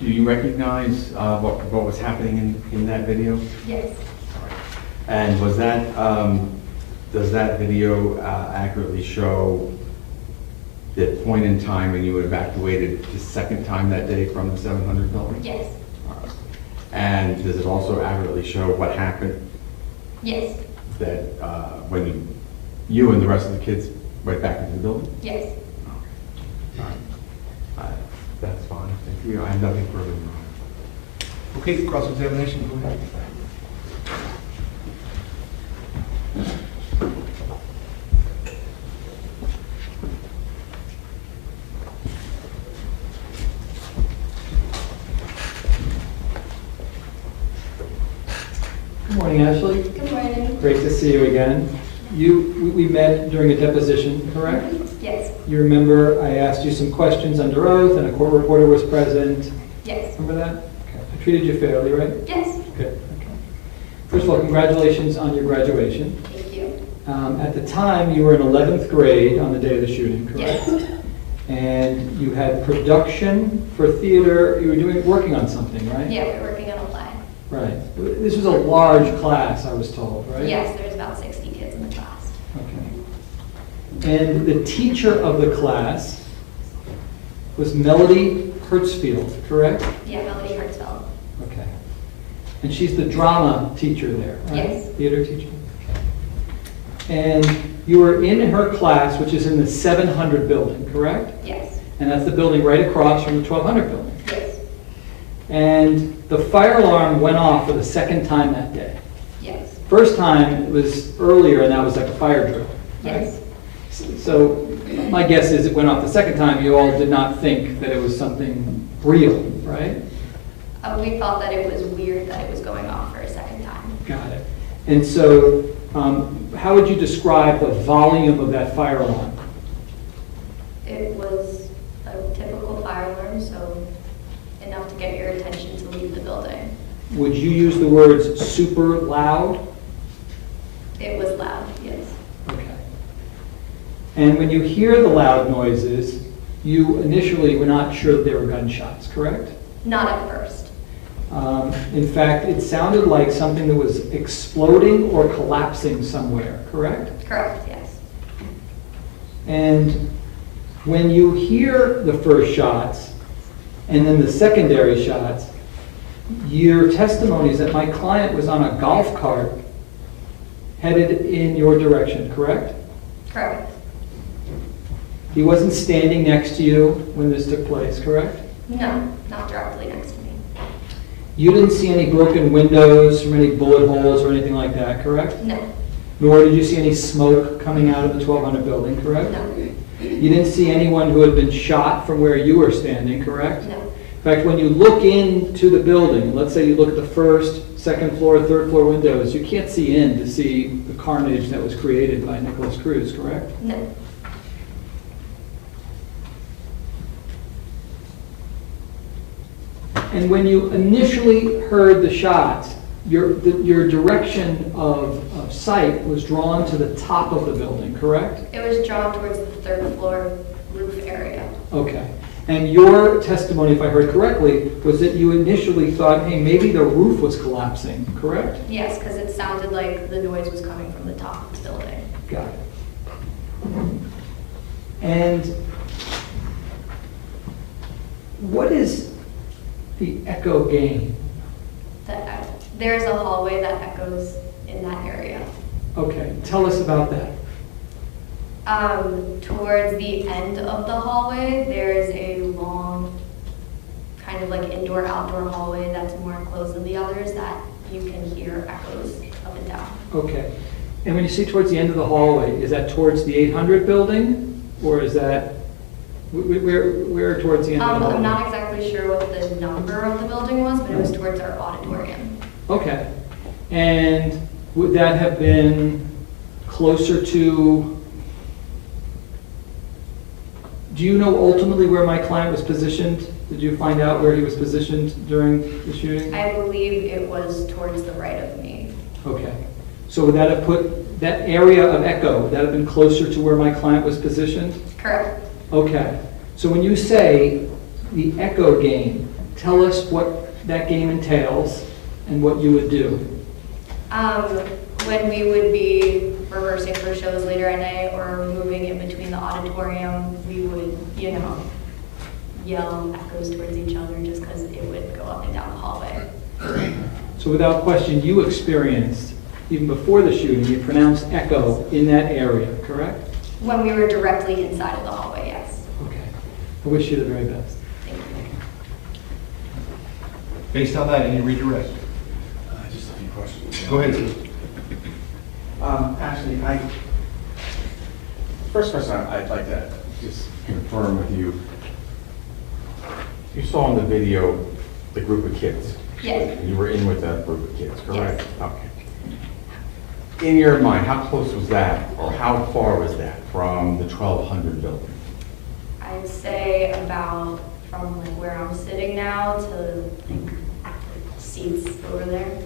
Do you recognize what was happening in that video? Yes. And was that, does that video accurately show the point in time when you evacuated the second time that day from the 700 building? Yes. All right. And does it also accurately show what happened Yes. that when you and the rest of the kids went back into the building? Yes. Okay. All right. That's fine. Thank you. I have nothing further. Okay, cross-examination, go ahead. Good morning, Ashley. Good morning. Great to see you again. We met during a deposition, correct? Yes. You remember I asked you some questions under oath and a court reporter was present? Yes. Remember that? Okay. I treated you fairly, right? Yes. Good. Okay. First of all, congratulations on your graduation. Thank you. At the time, you were in 11th grade on the day of the shooting, correct? Yes. And you had production for theater. You were working on something, right? Yeah, we're working on a play. Right. This was a large class, I was told, right? Yes, there's about 60 kids in the class. Okay. And the teacher of the class was Melody Hertzfield, correct? Yeah, Melody Hertzfeld. Okay. And she's the drama teacher there, right? Yes. Theater teacher. And you were in her class, which is in the 700 building, correct? Yes. And that's the building right across from the 1200 building. Yes. And the fire alarm went off for the second time that day. Yes. First time it was earlier, and that was like a fire drill. Right? Yes. So my guess is it went off the second time. You all did not think that it was something real, right? We felt that it was weird that it was going off for a second time. Got it. And so how would you describe the volume of that fire alarm? It was a typical fire alarm, so enough to get your attention to leave the building. Would you use the words super loud? It was loud, yes. Okay. And when you hear the loud noises, you initially were not sure that they were gunshots, correct? Not at first. In fact, it sounded like something that was exploding or collapsing somewhere, correct? Correct, yes. And when you hear the first shots and then the secondary shots, your testimony is that my client was on a golf cart headed in your direction, correct? Correct. He wasn't standing next to you when this took place, correct? No, not directly next to me. You didn't see any broken windows from any bullet holes or anything like that, correct? No. Nor did you see any smoke coming out of the 1200 building, correct? No. You didn't see anyone who had been shot from where you were standing, correct? No. In fact, when you look into the building, let's say you look at the first, second floor, third floor windows, you can't see in to see the carnage that was created by Nicholas Cruz, correct? No. And when you initially heard the shots, your direction of sight was drawn to the top of the building, correct? It was drawn towards the third floor roof area. Okay. And your testimony, if I heard correctly, was that you initially thought, hey, maybe the roof was collapsing, correct? Yes, because it sounded like the noise was coming from the top of the building. Got it. And what is the echo gain? There's a hallway that echoes in that area. Okay, tell us about that. Towards the end of the hallway, there's a long, kind of like indoor-outdoor hallway that's more enclosed than the others that you can hear echoes up and down. Okay. And when you say towards the end of the hallway, is that towards the 800 building? Or is that, where towards the end of the hallway? I'm not exactly sure what the number of the building was, but it was towards our auditorium. Okay. And would that have been closer to, do you know ultimately where my client was positioned? Did you find out where he was positioned during the shooting? I believe it was towards the right of me. Okay. So would that have put, that area of echo, would that have been closer to where my client was positioned? Correct. Okay. So when you say the echo game, tell us what that game entails and what you would do. When we would be rehearsing for shows later at night or moving in between the auditorium, we would, yell echoes towards each other just because it would go up and down the hallway. So without question, you experienced, even before the shooting, you pronounced echo in that area, correct? When we were directly inside of the hallway, yes. Okay. I wish you the very best. Thank you. Based on that, any redirect? Just a few questions. Go ahead, sir. Ashley, first question I'd like to just confirm with you. You saw in the video the group of kids. Yes. You were in with that group of kids, correct? Yes. Okay. in your mind, how close was that, or how far was that from the 1200 building? I'd say about from like where I'm sitting now to like seats over there.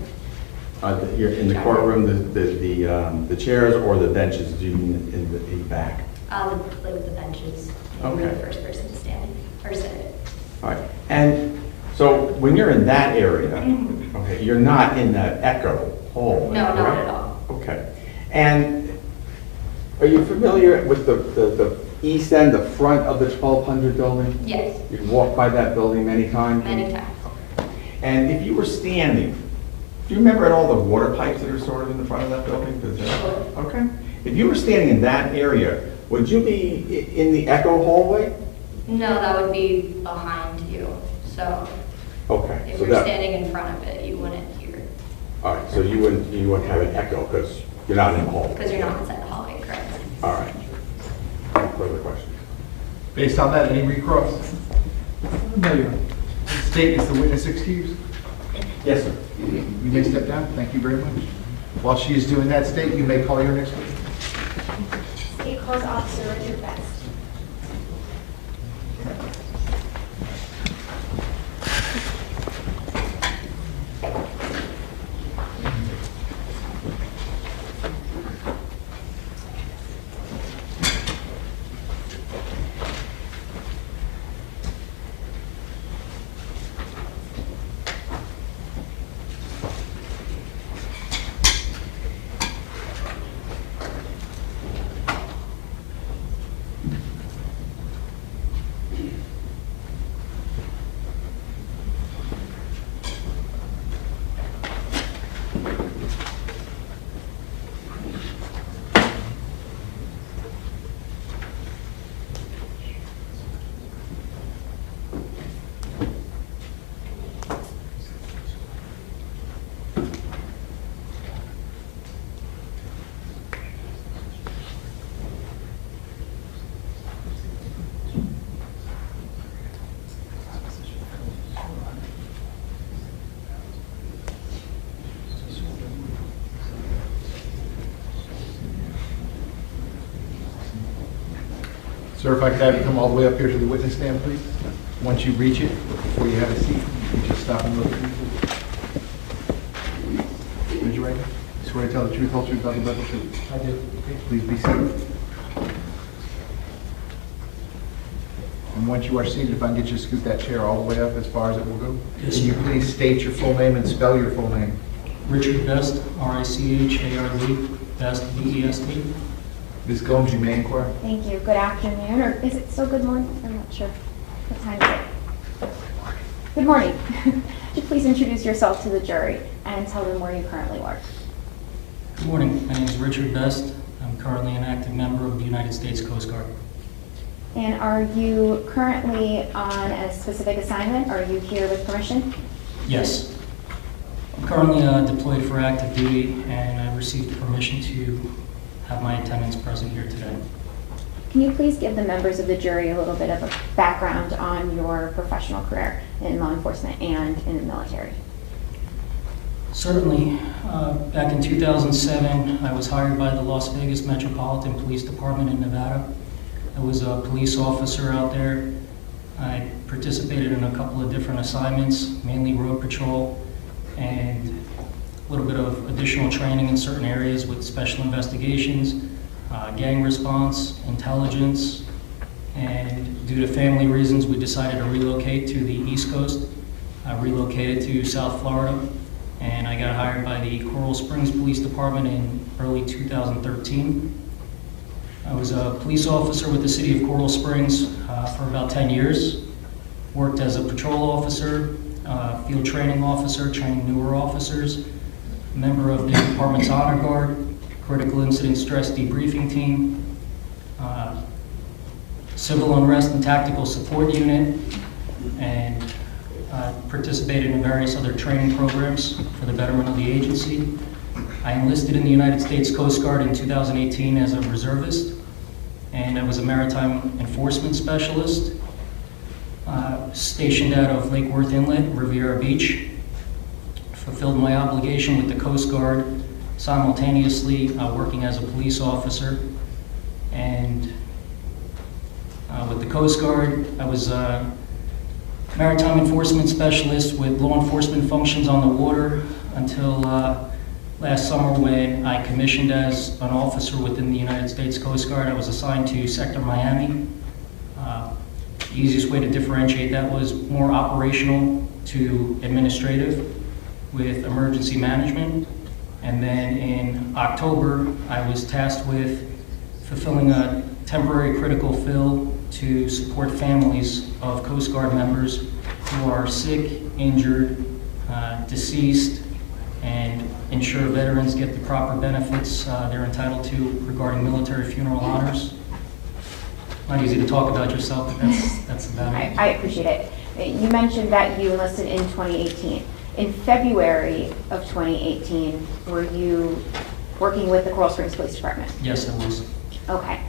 You're in the courtroom, the chairs or the benches, do you mean in the back? Like the benches. Okay. You're the first person standing or sitting. All right, and so when you're in that area, okay, you're not in that echo hallway, No, not correct? at all. Okay, and are you familiar with the east end, the front of the 1200 building? Yes, You've walked by that building many times? many times. And if you were standing, do you remember at all the water pipes that are sort of in the front of that building? Sure. Okay. If you were standing in that area, would you be in the echo hallway? No, that would be behind you. So Okay. if so you're that- standing in front of it, you wouldn't hear All right, so you wouldn't have an echo because you're not in the hall. because you're not inside the hallway, correct? All right. Further questions? Based on that, any recross? No, Your Honor. State, is the witness excused? Yes, sir. You may step down. Thank you very much. While she is doing that, State, you may call your next witness. State calls Officer Richard Best. Sir, if I could have you come all the way up here to the witness stand, please. Once you reach it, before you have a seat, you just stop and look at me. Raise your right hand. You swear to tell the truth, whole truth, nothing but the truth. I do. Okay, please be seated. And once you are seated, if I can get you to scoot that chair all the way up as far as it will go. Yes, Can you sir. please state your full name and spell your full name? Richard Best, R-I-C-H-A-R-D, Best, B-E-S-T. Ms. Gomes, you may inquire. Thank you. Good afternoon, or is it still good morning? I'm not sure. What time is it? Good morning. Could you please introduce yourself to the jury and tell them where you currently work? Good morning, my name is Richard Best. I'm currently an active member of the United States Coast Guard. And are you currently on a specific assignment? Or are you here with permission? Yes. I'm currently deployed for active duty, and I received permission to have my attendance present here today. Can you please give the members of the jury a little bit of a background on your professional career in law enforcement and in the military? Certainly. Back in 2007, I was hired by the Las Vegas Metropolitan Police Department in Nevada. I was a police officer out there. I participated in a couple of different assignments, mainly road patrol, and a little bit of additional training in certain areas with special investigations, gang response, intelligence, and due to family reasons, we decided to relocate to the East Coast. I relocated to South Florida, and I got hired by the Coral Springs Police Department in early 2013. I was a police officer with the city of Coral Springs for about 10 years. Worked as a patrol officer, field training officer, training newer officers, member of the department's honor guard, critical incident stress debriefing team, civil unrest and tactical support unit, and participated in various other training programs for the betterment of the agency. I enlisted in the United States Coast Guard in 2018 as a reservist, and I was a maritime enforcement specialist, stationed out of Lake Worth Inlet, Riviera Beach. Fulfilled my obligation with the Coast Guard simultaneously working as a police officer. And with the Coast Guard, I was a maritime enforcement specialist with law enforcement functions on the water until last summer when I commissioned as an officer within the United States Coast Guard. I was assigned to Sector Miami. The easiest way to differentiate that was more operational to administrative with emergency management. And then in October, I was tasked with fulfilling a temporary critical fill to support families of Coast Guard members who are sick, injured, deceased, and ensure veterans get the proper benefits they're entitled to regarding military funeral honors. Not easy to talk about yourself, but that's about it. I appreciate it. You mentioned that you enlisted in 2018. In February of 2018, were you working with the Coral Springs Police Department? Yes, I was. Okay.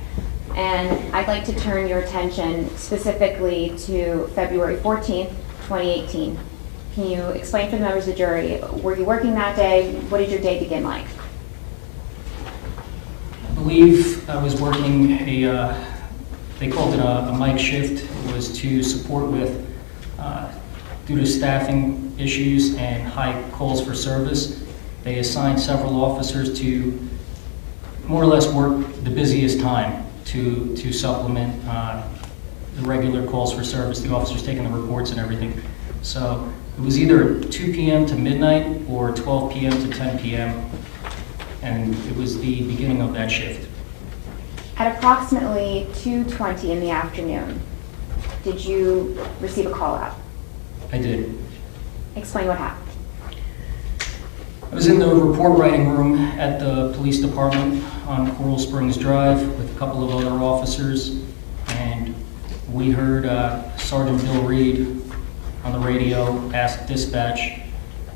And I'd like to turn your attention specifically to February 14th, 2018. Can you explain for the members of the jury, were you working that day? What did your day begin like? I believe I was working they called it a mic shift. It was to support with, due to staffing issues and high calls for service, they assigned several officers to more or less work the busiest time to supplement the regular calls for service, the officers taking the reports and everything. So it was either 2 p.m. to midnight or 12 p.m. to 10 p.m. and it was the beginning of that shift. At approximately 2:20 in the afternoon, did you receive a call out? I did. Explain what happened. I was in the report writing room at the police department on Coral Springs Drive with a couple of other officers, and we heard Sergeant Bill Reed on the radio ask dispatch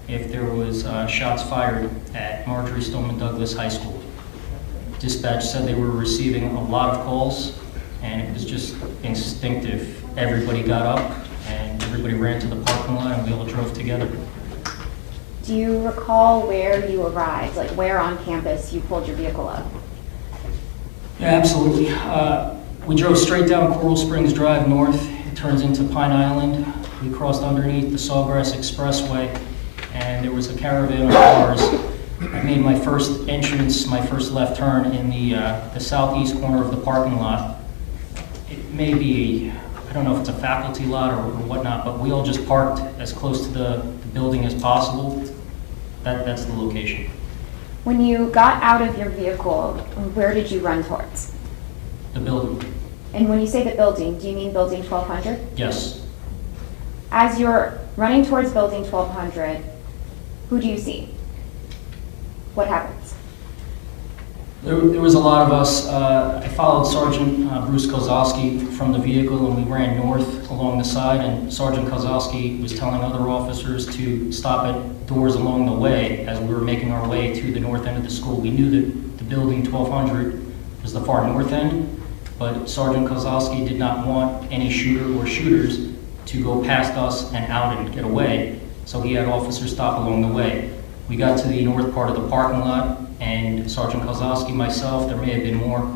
if there was shots fired at Marjory Stoneman Douglas High School. Dispatch said they were receiving a lot of calls, and it was just instinctive. Everybody got up, and everybody ran to the parking lot, and we all drove together. Do you recall where you arrived, like where on campus you pulled your vehicle up? Yeah, absolutely. We drove straight down Coral Springs Drive north. It turns into Pine Island. We crossed underneath the Sawgrass Expressway, and there was a caravan of cars. I made my first entrance, my first left turn in the southeast corner of the parking lot. It may be, I don't know if it's a faculty lot or whatnot, but we all just parked as close to the building as possible. That's the location. When you got out of your vehicle, where did you run towards? The building. And when you say the building, do you mean building 1200? Yes. As you're running towards building 1200, who do you see? What happens? There was a lot of us. I followed Sergeant Bruce Kozlowski from the vehicle, and we ran north along the side, and Sergeant Kozlowski was telling other officers to stop at doors along the way as we were making our way to the north end of the school. We knew that the building 1200 was the far north end, but Sergeant Kozlowski did not want any shooter or shooters to go past us and out and get away, so he had officers stop along the way. We got to the north part of the parking lot, and Sergeant Kozlowski, myself, there may have been more,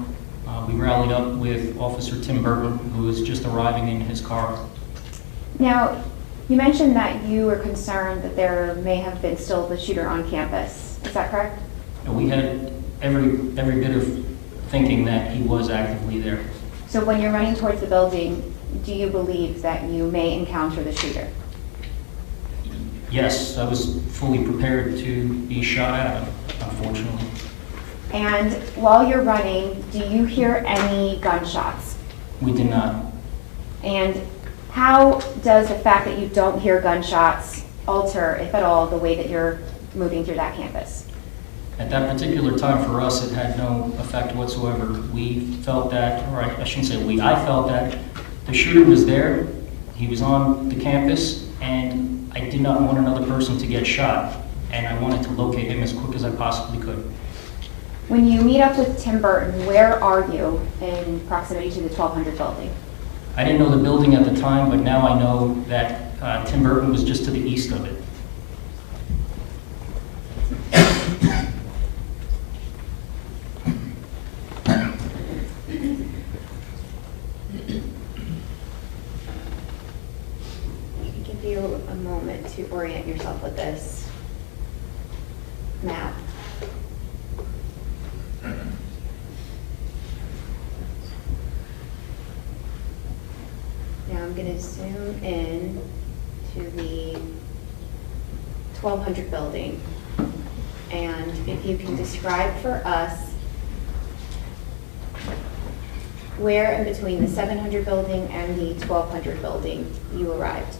we rallied up with Officer Tim Burton, who was just arriving in his car. Now, you mentioned that you were concerned that there may have been still the shooter on campus. Is that correct? And we had every bit of thinking that he was actively there. So when you're running towards the building, do you believe that you may encounter the shooter? Yes, I was fully prepared to be shot at, unfortunately. And while you're running, do you hear any gunshots? We did not. And how does the fact that you don't hear gunshots alter, if at all, the way that you're moving through that campus? At that particular time for us, it had no effect whatsoever. We felt that, or I shouldn't say we, I felt that the shooter was there, he was on the campus, and I did not want another person to get shot, and I wanted to locate him as quick as I possibly could. When you meet up with Tim Burton, where are you in proximity to the 1200 building? I didn't know the building at the time, but now I know that Tim Burton was just to the east of it. moment to orient yourself with this map. Now I'm going to zoom in to the 1200 building. And if you can describe for us where in between the 700 building and the 1200 building you arrived.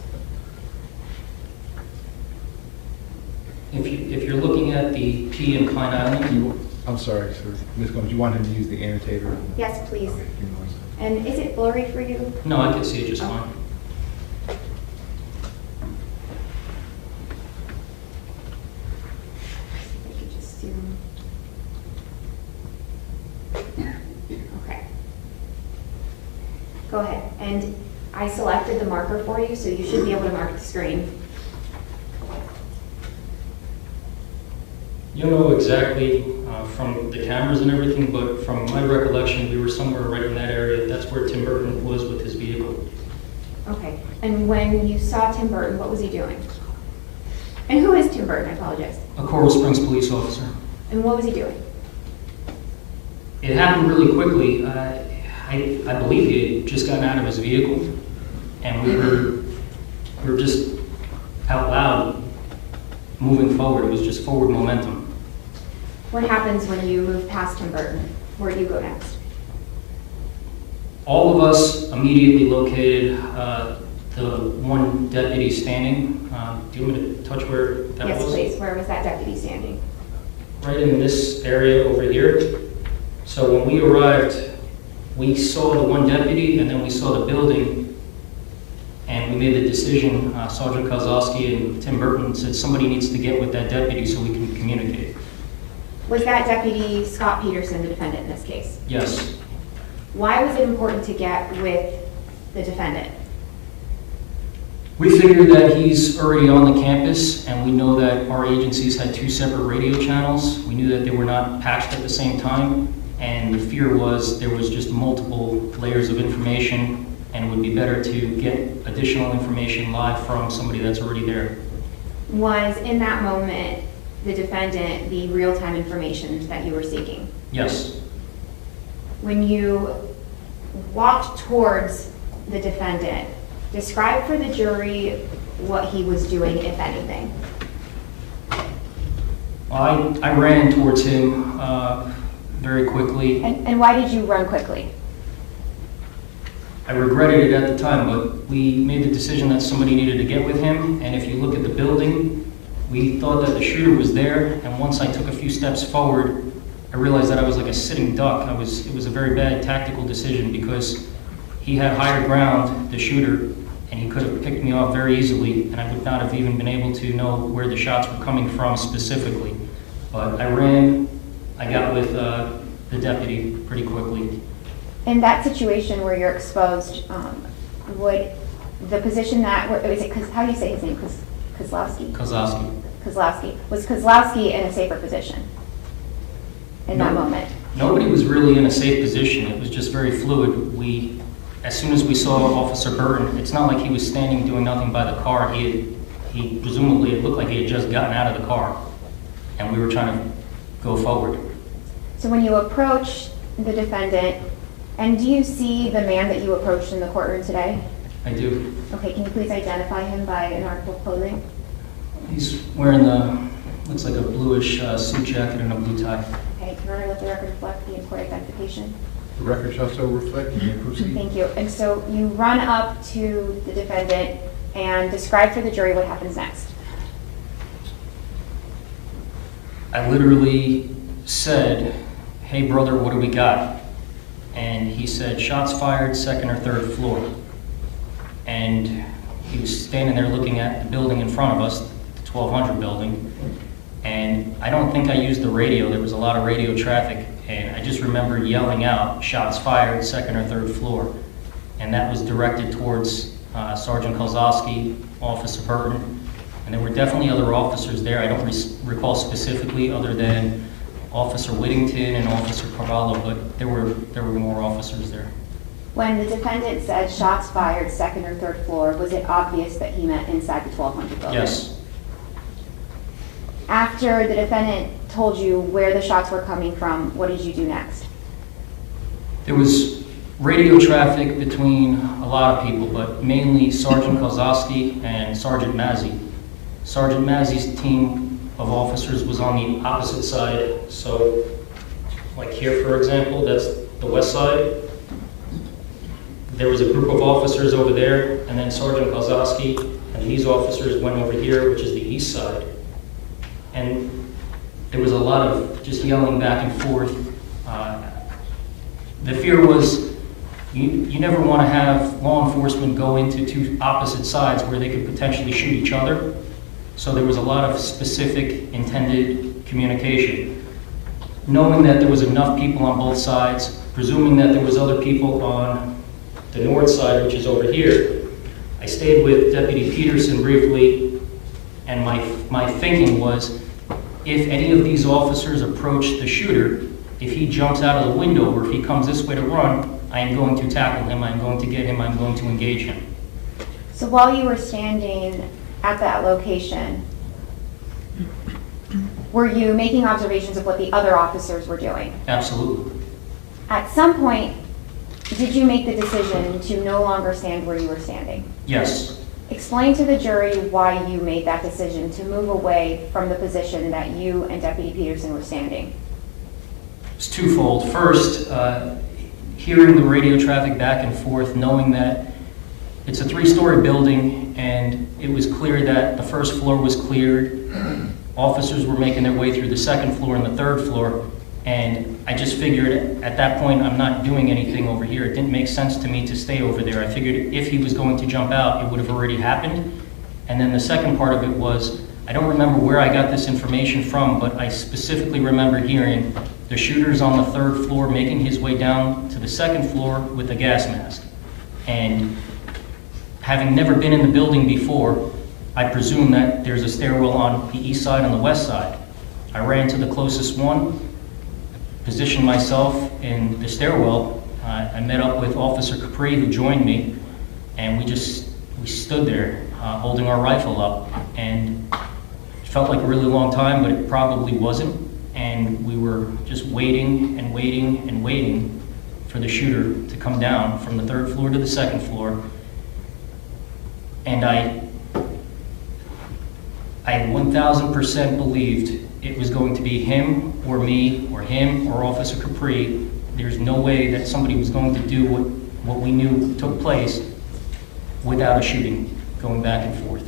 If you're looking at the P in Pine Island, I'm sorry, sir. Ms. Gomes, you wanted to use the annotator? Yes, please. Okay, give me 1 second. And is it blurry for you? no, I can see it just fine. I could just zoom. Okay. Go ahead. And I selected the marker for you, so you should be able to mark the screen. You know exactly from the cameras and everything, but from my recollection, we were somewhere right in that area. That's where Tim Burton was with his vehicle. Okay. And when you saw Tim Burton, what was he doing? And who is Tim Burton? I apologize. A Coral Springs police officer. And what was he doing? It happened really quickly. I believe he had just gotten out of his vehicle, and we were just out loud moving forward. It was just forward momentum. What happens when you move past Tim Burton? Where do you go next? All of us immediately located the one deputy standing. Do you want me to touch where that was? Yes, please. Where was that deputy standing? Right in this area over here. So when we arrived, we saw the one deputy, and then we saw the building, and we made the decision. Sergeant Kozlowski and Tim Burton said somebody needs to get with that deputy so we can communicate. Was that deputy Scot Peterson the defendant in this case? Yes. Why was it important to get with the defendant? We figured that he's already on the campus, and we know that our agencies had 2 separate radio channels. We knew that they were not patched at the same time, and the fear was there was just multiple layers of information, and it would be better to get additional information live from somebody that's already there. Was in that moment the defendant the real-time information that you were seeking? Yes. When you walked towards the defendant, describe for the jury what he was doing, if anything. I ran towards him very quickly. And why did you run quickly? I regretted it at the time, but we made the decision that somebody needed to get with him, and if you look at the building, we thought that the shooter was there, and once I took a few steps forward, I realized that I was like a sitting duck. It was a very bad tactical decision because he had higher ground, the shooter, and he could have picked me off very easily, and I would not have even been able to know where the shots were coming from specifically. But I ran, I got with the deputy pretty quickly. In that situation where you're exposed, would the position that, how do you say his name? Kozlowski? Kozlowski. Kozlowski. Was Kozlowski in a safer position in that moment? Nobody was really in a safe position. It was just very fluid. As soon as we saw Officer Burton, it's not like he was standing doing nothing by the car. He presumably, it looked like he had just gotten out of the car, and we were trying to go forward. So when you approach the defendant, and do you see the man that you approached in the courtroom today? I do. Okay, can you please identify him by an article of clothing? He's wearing looks like a bluish suit jacket and a blue tie. Okay, can I let the record reflect the in-court identification? The record shall so reflect. You may proceed. Thank you. And so you run up to the defendant and describe for the jury what happens next. I literally said, "Hey brother, what do we got?" And he said, "Shots fired, 2nd or 3rd floor." And he was standing there looking at the building in front of us, the 1200 building. And I don't think I used the radio. There was a lot of radio traffic. And I just remember yelling out, "Shots fired, 2nd or 3rd floor." And that was directed towards Sergeant Kozlowski, Officer Burton. And there were definitely other officers there. I don't recall specifically other than Officer Whittington and Officer Carvalho, but there were more officers there. When the defendant said shots fired second or third floor, was it obvious that he meant inside the 1200 building? Yes. After the defendant told you where the shots were coming from, what did you do next? There was radio traffic between a lot of people, but mainly Sergeant Kozlowski and Sergeant Mazzi. Sergeant Mazzi's team of officers was on the opposite side. So, like here, for example, that's the west side. There was a group of officers over there, and then Sergeant Kozlowski and these officers went over here, which is the east side. And there was a lot of just yelling back and forth. The fear was you never want to have law enforcement go into two opposite sides where they could potentially shoot each other. So there was a lot of specific intended communication. Knowing that there was enough people on both sides, presuming that there was other people on the north side, which is over here, I stayed with Deputy Peterson briefly, and my thinking was, if any of these officers approach the shooter, if he jumps out of the window or if he comes this way to run, I am going to tackle him, I'm going to get him, I'm going to engage him. So while you were standing at that location, were you making observations of what the other officers were doing? Absolutely. At some point, did you make the decision to no longer stand where you were standing? Yes. Explain to the jury why you made that decision to move away from the position that you and Deputy Peterson were standing. It's twofold. First, hearing the radio traffic back and forth, knowing that it's a 3-story building and it was clear that the first floor was cleared, officers were making their way through the second floor and the third floor, and I just figured at that point I'm not doing anything over here. It didn't make sense to me to stay over there. I figured if he was going to jump out, it would have already happened. And then the second part of it was, I don't remember where I got this information from, but I specifically remember hearing the shooter's on the third floor making his way down to the second floor with a gas mask. And having never been in the building before, I presume that there's a stairwell on the east side and the west side. I ran to the closest one, positioned myself in the stairwell. I met up with Officer Capri, who joined me, and we stood there holding our rifle up. And it felt like a really long time, but it probably wasn't. And we were just waiting and waiting and waiting for the shooter to come down from the third floor to the second floor. And I 1000% believed it was going to be him or me or him or Officer Capri. There's no way that somebody was going to do what we knew took place without a shooting going back and forth.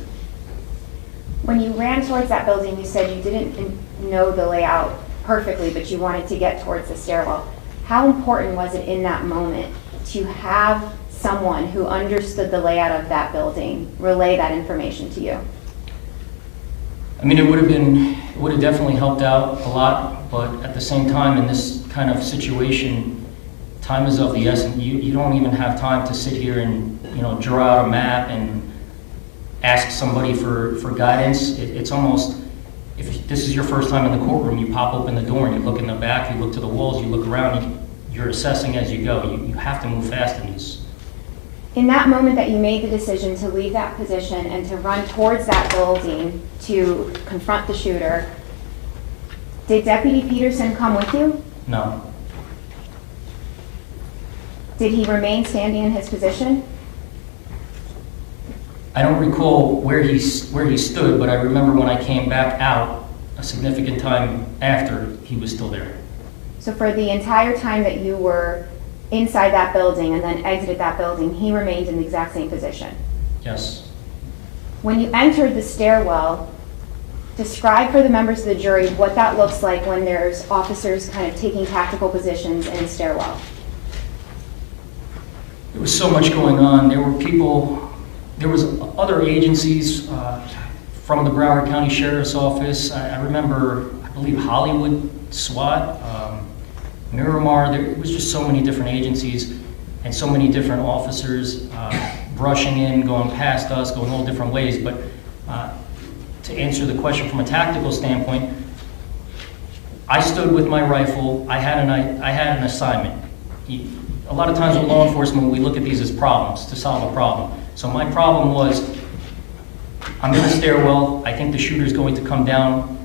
When you ran towards that building, you said you didn't know the layout perfectly, but you wanted to get towards the stairwell. How important was it in that moment to have someone who understood the layout of that building relay that information to you? I mean, it would have definitely helped out a lot, but at the same time, in this kind of situation, time is of the essence. You don't even have time to sit here and, draw out a map and ask somebody for guidance. It's almost, if this is your first time in the courtroom, you pop open the door and you look in the back, you look to the walls, you look around, you're assessing as you go. You have to move fast in this. In that moment that you made the decision to leave that position and to run towards that building to confront the shooter, did Deputy Peterson come with you? No. Did he remain standing in his position? I don't recall where he stood, but I remember when I came back out a significant time after, he was still there. So for the entire time that you were inside that building and then exited that building, he remained in the exact same position? Yes. When you entered the stairwell, describe for the members of the jury what that looks like when there's officers kind of taking tactical positions in a stairwell. There was so much going on. There were people, there was other agencies from the Broward County Sheriff's Office. I remember, I believe Hollywood SWAT, Miramar. There was just so many different agencies and so many different officers rushing in, going past us, going all different ways. But to answer the question from a tactical standpoint, I stood with my rifle. I had an assignment. a lot of times with law enforcement, we look at these as problems, to solve a problem. So my problem was, I'm in the stairwell, I think the shooter's going to come down.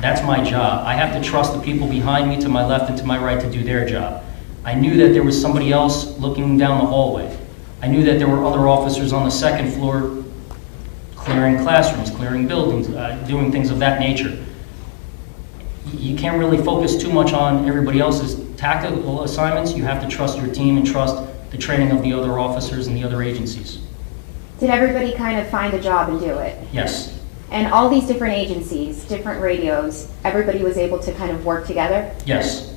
That's my job. I have to trust the people behind me, to my left and to my right, to do their job. I knew that there was somebody else looking down the hallway. I knew that there were other officers on the second floor clearing classrooms, clearing buildings, doing things of that nature. You can't really focus too much on everybody else's tactical assignments. You have to trust your team and trust the training of the other officers and the other agencies. Did everybody kind of find a job and do it? Yes. And all these different agencies, different radios, everybody was able to kind of work together? Yes.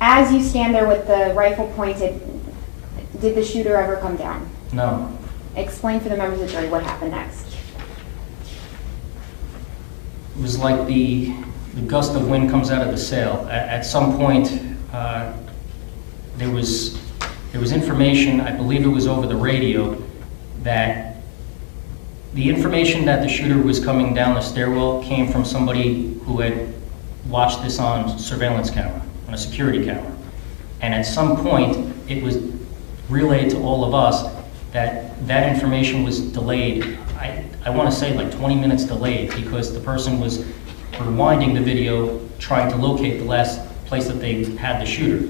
As you stand there with the rifle pointed, did the shooter ever come down? No. Explain for the members of the jury what happened next. It was like the gust of wind comes out of the sail. At some point, there was information, I believe it was over the radio, that the information that the shooter was coming down the stairwell came from somebody who had watched this on surveillance camera, on a security camera. And at some point, it was relayed to all of us that that information was delayed. I want to say like 20 minutes delayed, because the person was rewinding the video, trying to locate the last place that they had the shooter.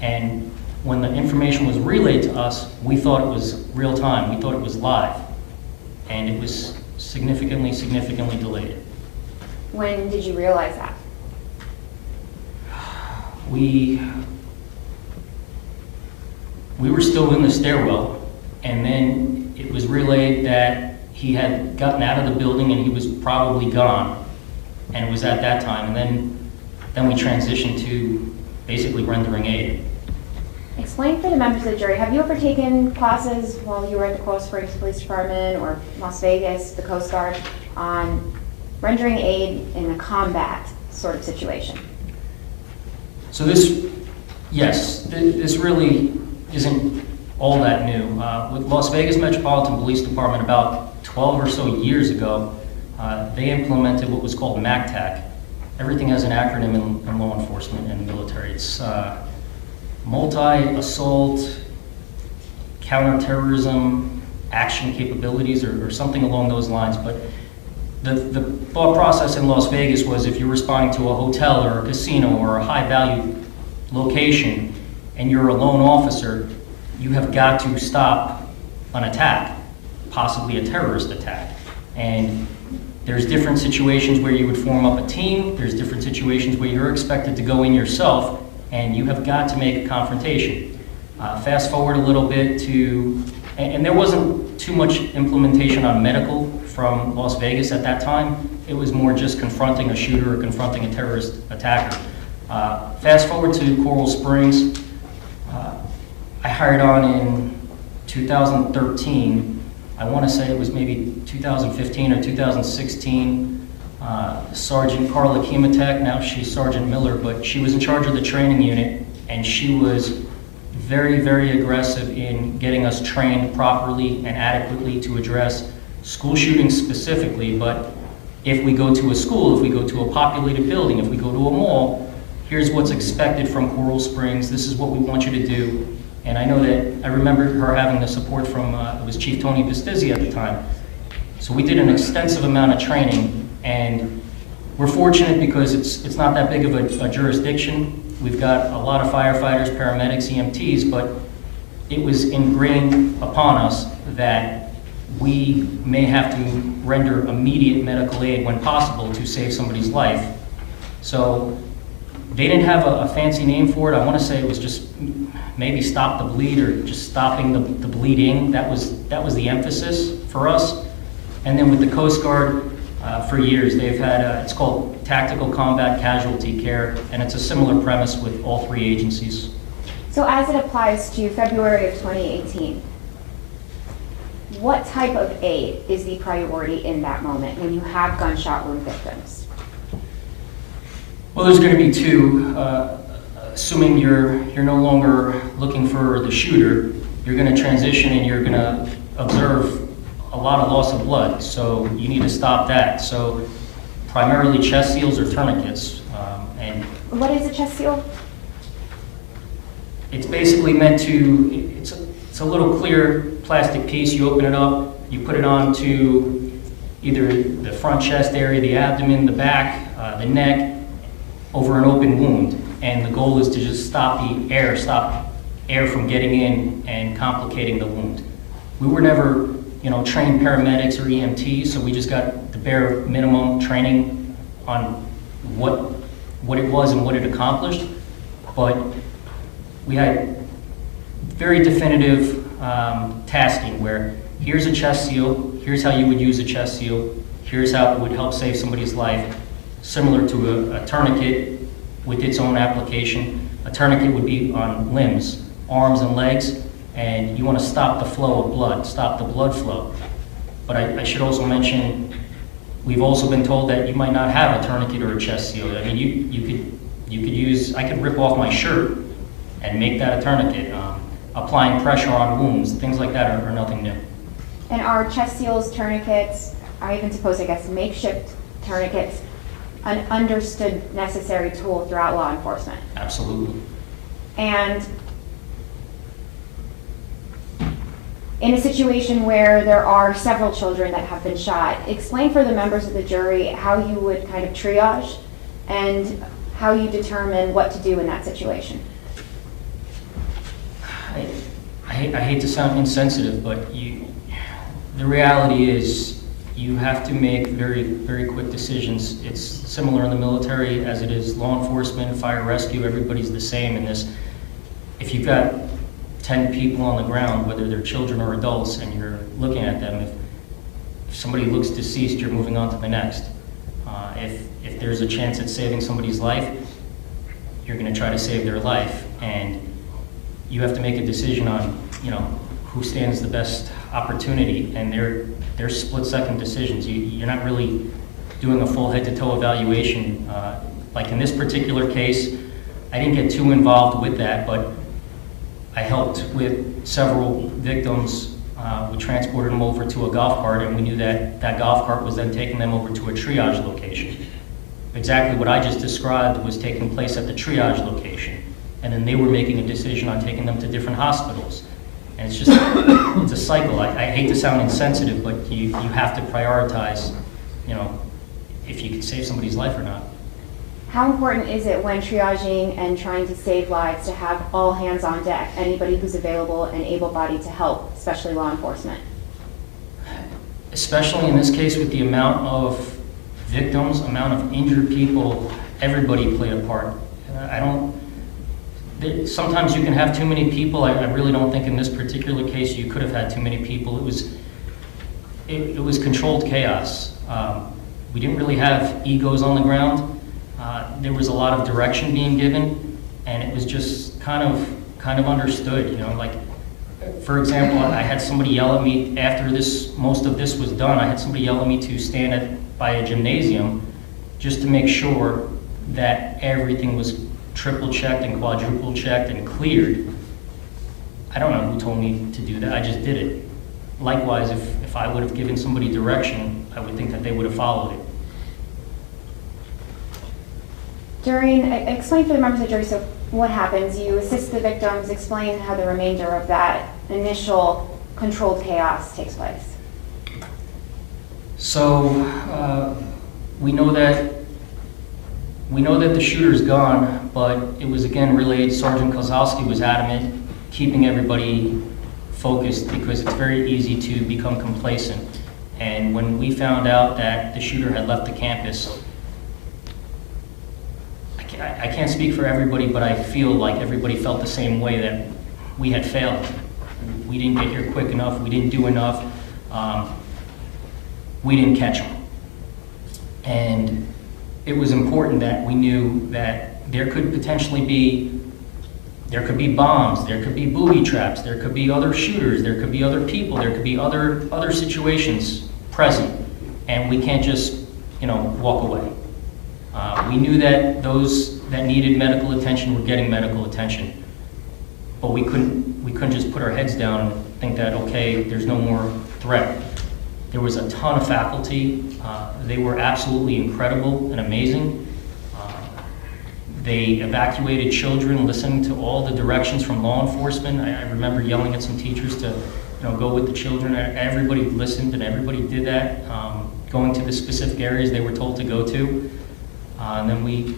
And when the information was relayed to us, we thought it was real time. We thought it was live. And it was significantly delayed. When did you realize that? We were still in the stairwell, and then it was relayed that he had gotten out of the building and he was probably gone. And it was at that time. And then we transitioned to basically rendering aid. Explain for the members of the jury, have you ever taken classes while you were at the Coral Springs Police Department or Las Vegas, the Coast Guard, on rendering aid in a combat sort of situation? So this really isn't all that new. With Las Vegas Metropolitan Police Department about 12 or so years ago, they implemented what was called MACTAC. Everything has an acronym in law enforcement and military. It's multi-assault, counterterrorism, action capabilities, or something along those lines. But the thought process in Las Vegas was, if you're responding to a hotel or a casino or a high-value location and you're a lone officer, you have got to stop an attack, possibly a terrorist attack. And there's different situations where you would form up a team. There's different situations where you're expected to go in yourself, and you have got to make a confrontation. Fast forward a little bit to, and there wasn't too much implementation on medical from Las Vegas at that time. It was more just confronting a shooter or confronting a terrorist attacker. Fast forward to Coral Springs. I hired on in 2013. I want to say it was maybe 2015 or 2016. Sergeant Carla Kimatek, now she's Sergeant Miller, but she was in charge of the training unit, and she was very aggressive in getting us trained properly and adequately to address school shootings specifically. But if we go to a school, if we go to a populated building, if we go to a mall, here's what's expected from Coral Springs. This is what we want you to do. And I know that I remember her having the support from, it was Chief Tony Pistizzi at the time. So we did an extensive amount of training, and we're fortunate because it's not that big of a jurisdiction. We've got a lot of firefighters, paramedics, EMTs, but it was ingrained upon us that we may have to render immediate medical aid when possible to save somebody's life. So they didn't have a fancy name for it. I want to say it was just maybe stop the bleed, or just stopping the bleeding. That was the emphasis for us. And then with the Coast Guard, for years they've had it's called Tactical Combat Casualty Care, and it's a similar premise with all three agencies. So as it applies to February of 2018, what type of aid is the priority in that moment when you have gunshot wound victims? Well, there's going to be two. Assuming you're no longer looking for the shooter, you're going to transition and you're going to observe a lot of loss of blood. So you need to stop that. So primarily chest seals or tourniquets. And what is a chest seal? It's basically meant to, it's a little clear plastic piece. You open it up, you put it onto either the front chest area, the abdomen, the back, the neck, over an open wound. And the goal is to just stop air from getting in and complicating the wound. We were never, trained paramedics or EMTs, so we just got the bare minimum training on what it was and what it accomplished. But we had very definitive tasking where here's a chest seal, here's how you would use a chest seal, here's how it would help save somebody's life, similar to a tourniquet with its own application. A tourniquet would be on limbs, arms and legs, and you want to stop the flow of blood, stop the blood flow. But I should also mention, we've also been told that you might not have a tourniquet or a chest seal. I mean, you could use, I could rip off my shirt and make that a tourniquet. Applying pressure on wounds, things like that are nothing new. And are chest seals, tourniquets, I even suppose, makeshift tourniquets, an understood necessary tool throughout law enforcement? Absolutely. And in a situation where there are several children that have been shot, explain for the members of the jury how you would kind of triage and how you determine what to do in that situation. I hate to sound insensitive, but the reality is you have to make very, very quick decisions. It's similar in the military as it is law enforcement, fire rescue, everybody's the same in this. If you've got 10 people on the ground, whether they're children or adults, and you're looking at them, if somebody looks deceased, you're moving on to the next. If there's a chance at saving somebody's life, you're going to try to save their life. And you have to make a decision on, who stands the best opportunity, and they're split-second decisions. You're not really doing a full head-to-toe evaluation. Like in this particular case, I didn't get too involved with that, but I helped with several victims. We transported them over to a golf cart, and we knew that that golf cart was then taking them over to a triage location. Exactly what I just described was taking place at the triage location. And then they were making a decision on taking them to different hospitals. And it's just, it's a cycle. I hate to sound insensitive, but you have to prioritize, if you can save somebody's life or not. How important is it when triaging and trying to save lives to have all hands on deck, anybody who's available and able-bodied to help, especially law enforcement? Especially in this case with the amount of victims, amount of injured people, everybody played a part. Sometimes you can have too many people. I really don't think in this particular case you could have had too many people. It was controlled chaos. We didn't really have egos on the ground. There was a lot of direction being given, and it was just kind of understood. Like, for example, I had somebody yell at me after most of this was done. I had somebody yell at me to stand by a gymnasium just to make sure that everything was triple checked and quadruple checked and cleared. I don't know who told me to do that. I just did it. Likewise, if I would have given somebody direction, I would think that they would have followed it. Explain for the members of the jury, so what happens? You assist the victims, explain how the remainder of that initial controlled chaos takes place. So we know that the shooter's gone, but it was again relayed. Sergeant Kozlowski was adamant, keeping everybody focused because it's very easy to become complacent. And when we found out that the shooter had left the campus, I can't speak for everybody, but I feel like everybody felt the same way, that we had failed. We didn't get here quick enough. We didn't do enough. We didn't catch him. And it was important that we knew that there could potentially be, there could be bombs, there could be booby traps, there could be other shooters, there could be other people, there could be other situations present, and we can't just, walk away. We knew that those that needed medical attention were getting medical attention, but we couldn't just put our heads down and think that, okay, there's no more threat. There was a ton of faculty. They were absolutely incredible and amazing. They evacuated children, listening to all the directions from law enforcement. I remember yelling at some teachers to, go with the children. Everybody listened and everybody did that, going to the specific areas they were told to go to. And then we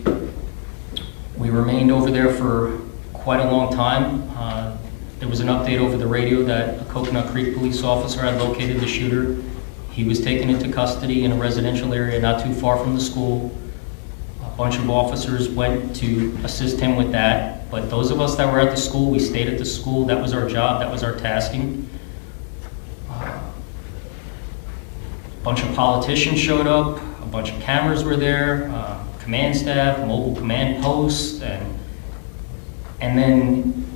remained over there for quite a long time. There was an update over the radio that a Coconut Creek police officer had located the shooter. He was taken into custody in a residential area not too far from the school. A bunch of officers went to assist him with that, but those of us that were at the school, we stayed at the school. That was our job, that was our tasking. A bunch of politicians showed up, a bunch of cameras were there, command staff, mobile command posts, and then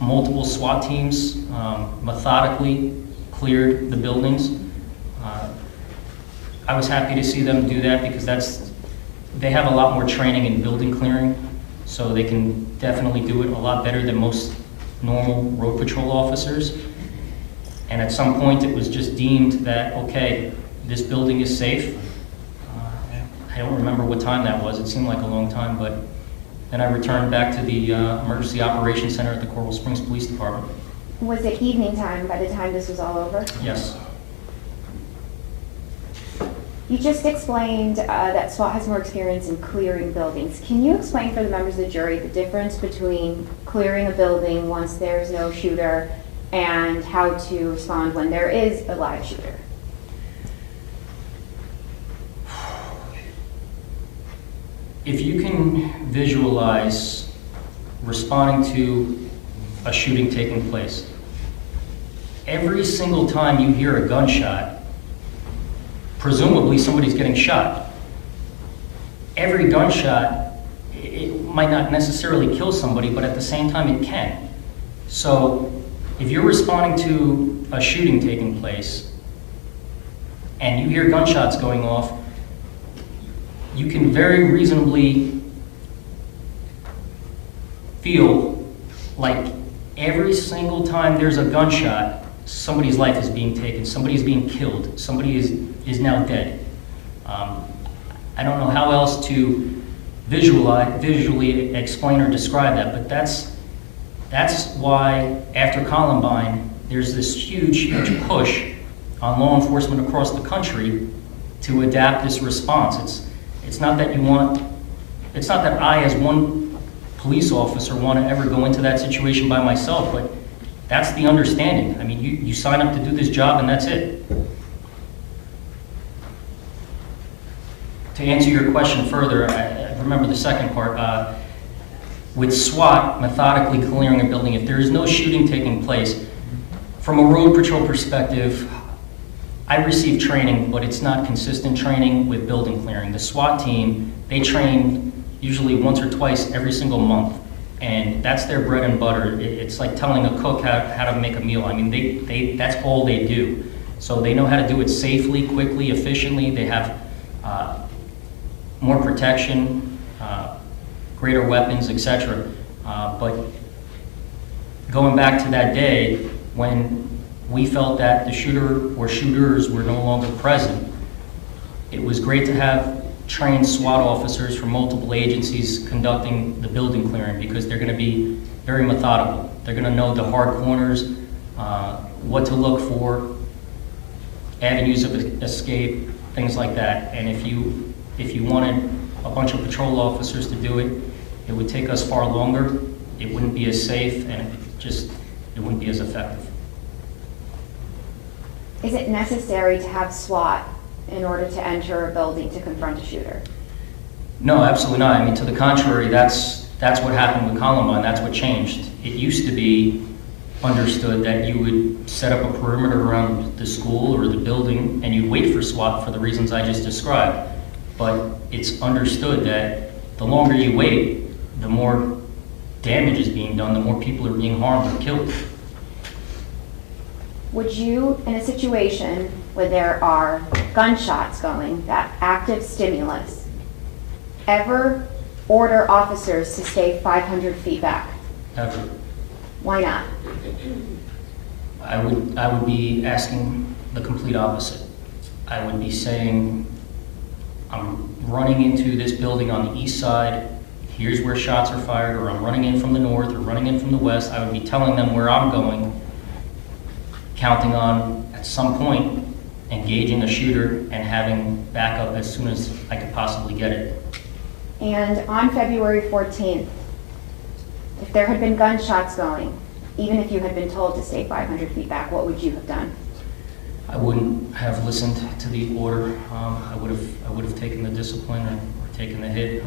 multiple SWAT teams methodically cleared the buildings. I was happy to see them do that because they have a lot more training in building clearing, so they can definitely do it a lot better than most normal road patrol officers. And at some point it was just deemed that, okay, this building is safe. I don't remember what time that was. It seemed like a long time, but then I returned back to the Emergency Operations Center at the Coral Springs Police Department. Was it evening time by the time this was all over? Yes. You just explained that SWAT has more experience in clearing buildings. Can you explain for the members of the jury the difference between clearing a building once there's no shooter and how to respond when there is a live shooter? If you can visualize responding to a shooting taking place, every single time you hear a gunshot, presumably somebody's getting shot. Every gunshot, it might not necessarily kill somebody, but at the same time it can. So if you're responding to a shooting taking place and you hear gunshots going off, you can very reasonably feel like every single time there's a gunshot, somebody's life is being taken, somebody's being killed, somebody is now dead. I don't know how else to visually explain or describe that, but that's why after Columbine, there's this huge push on law enforcement across the country to adapt this response. It's not that I as one police officer want to ever go into that situation by myself, but that's the understanding. I mean, you sign up to do this job and that's it. To answer your question further, I remember the second part. With SWAT methodically clearing a building, if there is no shooting taking place, from a road patrol perspective, I receive training, but it's not consistent training with building clearing. The SWAT team, they train usually once or twice every single month, and that's their bread and butter. It's like telling a cook how to make a meal. I mean, that's all they do. So they know how to do it safely, quickly, efficiently. They have more protection, greater weapons, etc. But going back to that day when we felt that the shooter or shooters were no longer present, it was great to have trained SWAT officers from multiple agencies conducting the building clearing because they're going to be very methodical. They're going to know the hard corners, what to look for, avenues of escape, things like that. And if you wanted a bunch of patrol officers to do it, it would take us far longer. It wouldn't be as safe, and it wouldn't be as effective. Is it necessary to have SWAT in order to enter a building to confront a shooter? No, absolutely not. I mean, to the contrary, that's what happened with Columbine. That's what changed. It used to be understood that you would set up a perimeter around the school or the building and you'd wait for SWAT for the reasons I just described. But it's understood that the longer you wait, the more damage is being done, the more people are being harmed or killed. Would you, in a situation where there are gunshots going, that active stimulus, ever order officers to stay 500 feet back? Ever. Why not? I would be asking the complete opposite. I would be saying, I'm running into this building on the east side. here's where shots are fired, or I'm running in from the north or running in from the west, I would be telling them where I'm going, counting on, at some point, engaging a shooter and having backup as soon as I could possibly get it. And on February 14th, if there had been gunshots going, even if you had been told to stay 500 feet back, what would you have done? I wouldn't have listened to the order. I would have taken the discipline or taken the hit.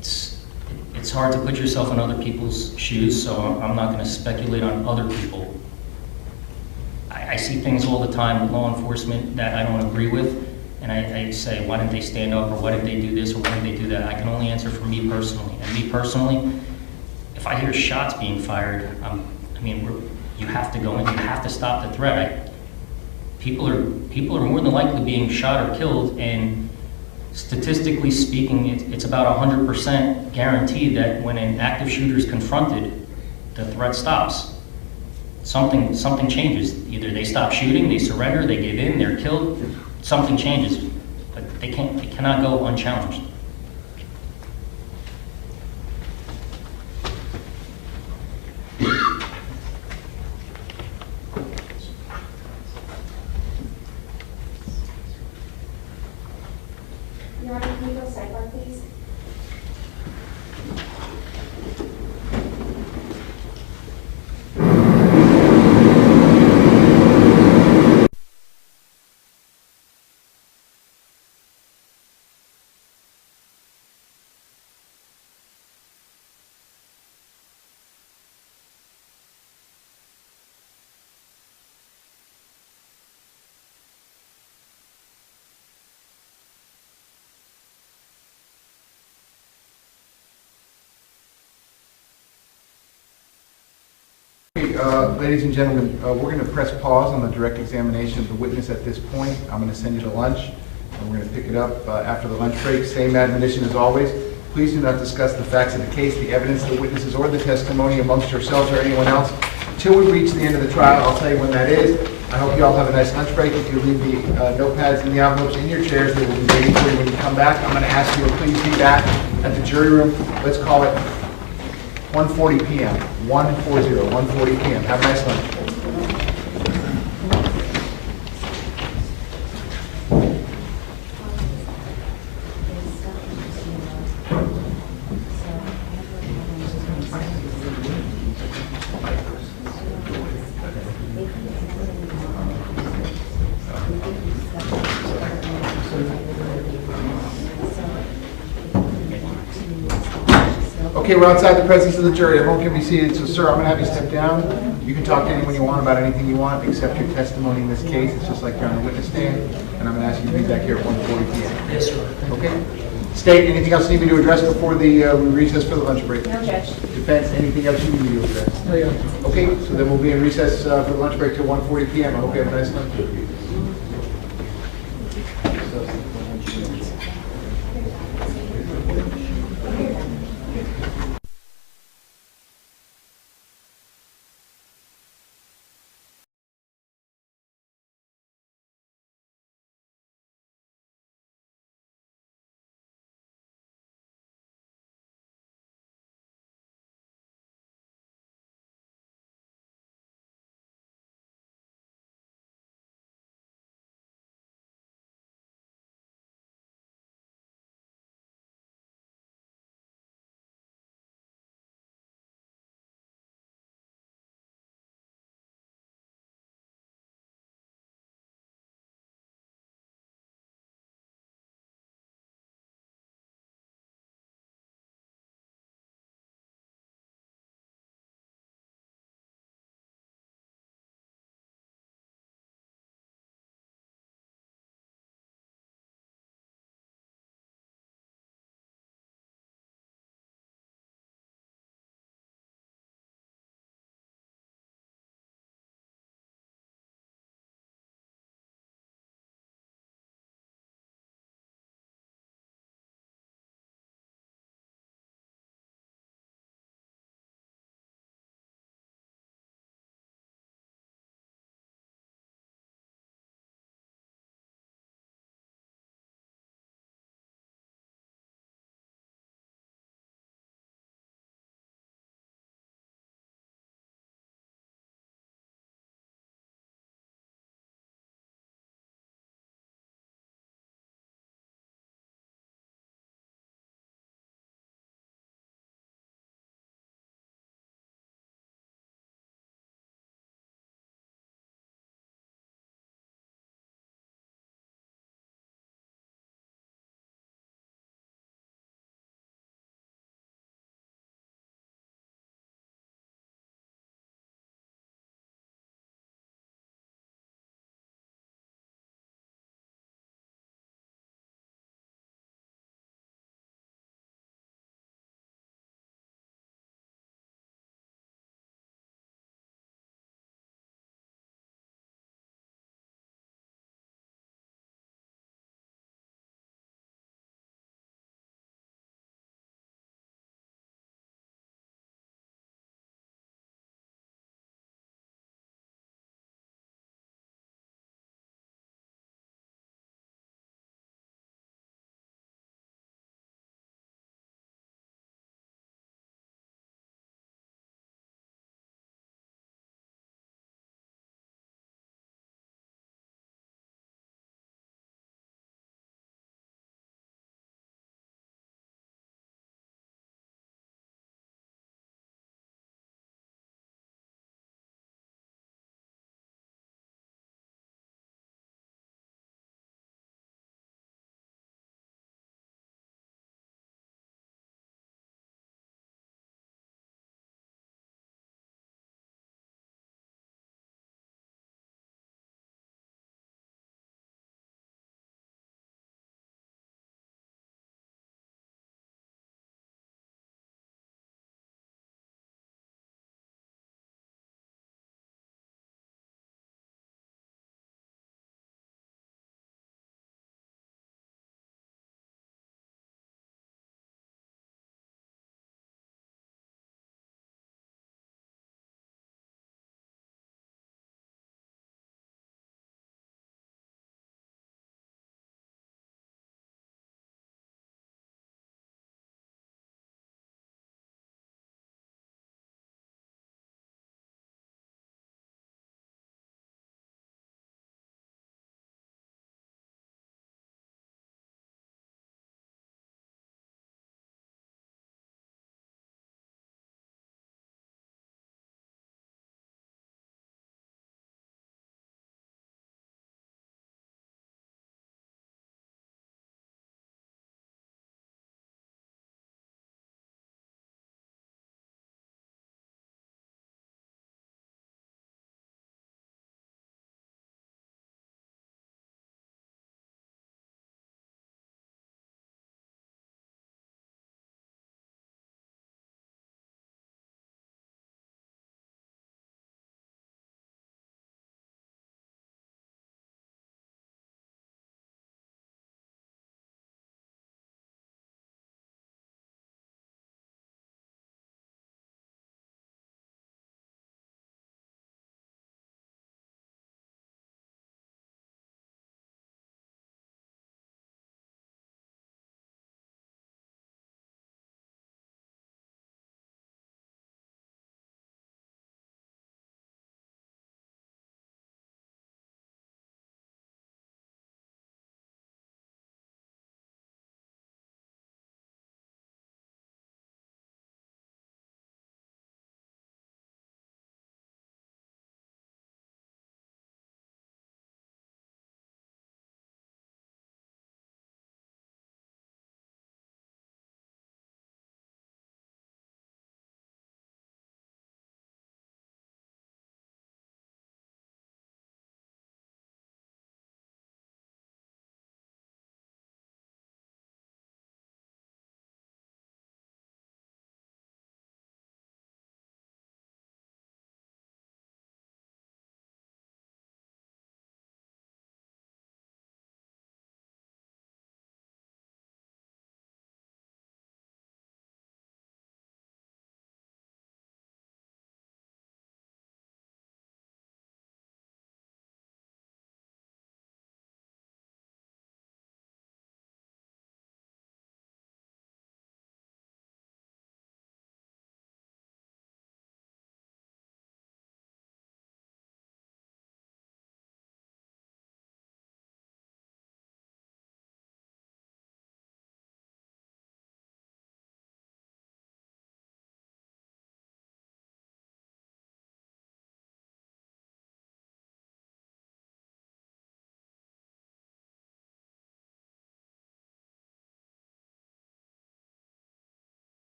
It's hard to put yourself in other people's shoes, so I'm not going to speculate on other people. I see things all the time with law enforcement that I don't agree with, and I say, why didn't they stand up, or why didn't they do this, or why didn't they do that? I can only answer for me personally. And me personally, if I hear shots being fired, you have to go in, you have to stop the threat. People are more than likely being shot or killed, and statistically speaking, it's about 100% guaranteed that when an active shooter is confronted, the threat stops. Something changes. Either they stop shooting, they surrender, they give in, they're killed. Something changes, but they cannot go unchallenged. Your Honor, can you go sidebar, please? Ladies and gentlemen, we're going to press pause on the direct examination of the witness at this point. I'm going to send you to lunch, and we're going to pick it up after the lunch break. Same admonition as always. Please do not discuss the facts of the case, the evidence, the witnesses, or the testimony amongst yourselves or anyone else until we reach the end of the trial. I'll tell you when that is. I hope you all have a nice lunch break. If you leave the notepads and the envelopes in your chairs, they will be waiting for you when you come back. I'm going to ask you to please be back at the jury room. Let's call it 1:40 p.m. 1:40 p.m. Have a nice lunch. Okay, we're outside the presence of the jury. Everyone can be seated. So, sir, I'm going to have you step down. You can talk to anyone you want about anything you want, except your testimony in this case. It's just like you're on a witness stand. And I'm going to ask you to be back here at 1:40 p.m. Yes, sir. Okay? State, anything else you need me to address before we recess for the lunch break? No, Judge. Defense, anything else you need me to address? Oh, yeah. Okay, so then we'll be in recess for the lunch break till 1:40 p.m. I hope you have a nice lunch.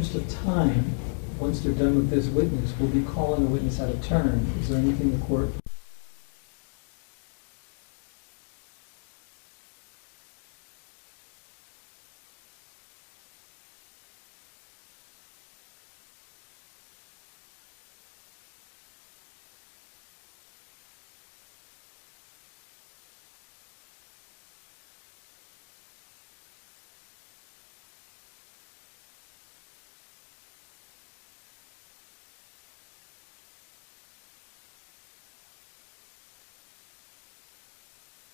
interest of time, once they're done with this witness, we'll be calling the witness out of turn. Is there anything the court?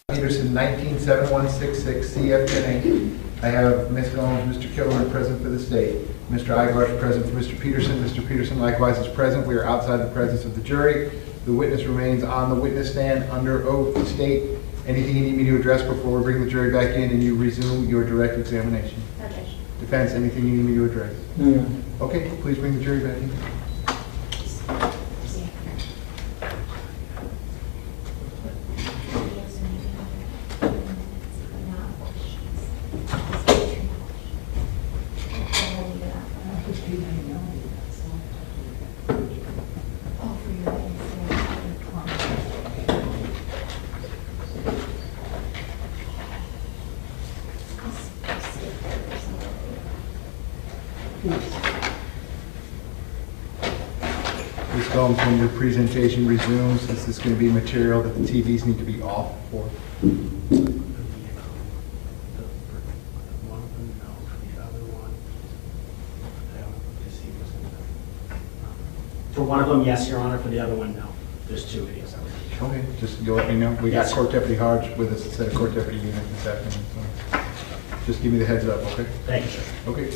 Peterson, 197166 CF10A. I have Ms. Gomes, Mr. Kilmer present for the state. Mr. Igarsh present for Mr. Peterson. Mr. Peterson likewise is present. We are outside the presence of the jury. The witness remains on the witness stand under oath to state. Anything you need me to address before we bring the jury back in and you resume your direct examination? Okay. Defense, anything you need me to address? No, Your Honor. Okay, please bring the jury back in. Ms. Gomes, when your presentation resumes, this is going to be material that the TVs need to be off for. One of them, no. For the other one, I don't know to see what's for one of them, yes, Your Honor. For the other one, no. There's two videos. Okay, just you'll let me know. We got Yes. Court Deputy Hodge with us instead of Court Deputy Unit this afternoon. So just give me the heads up, okay? Thank you, sir. Okay.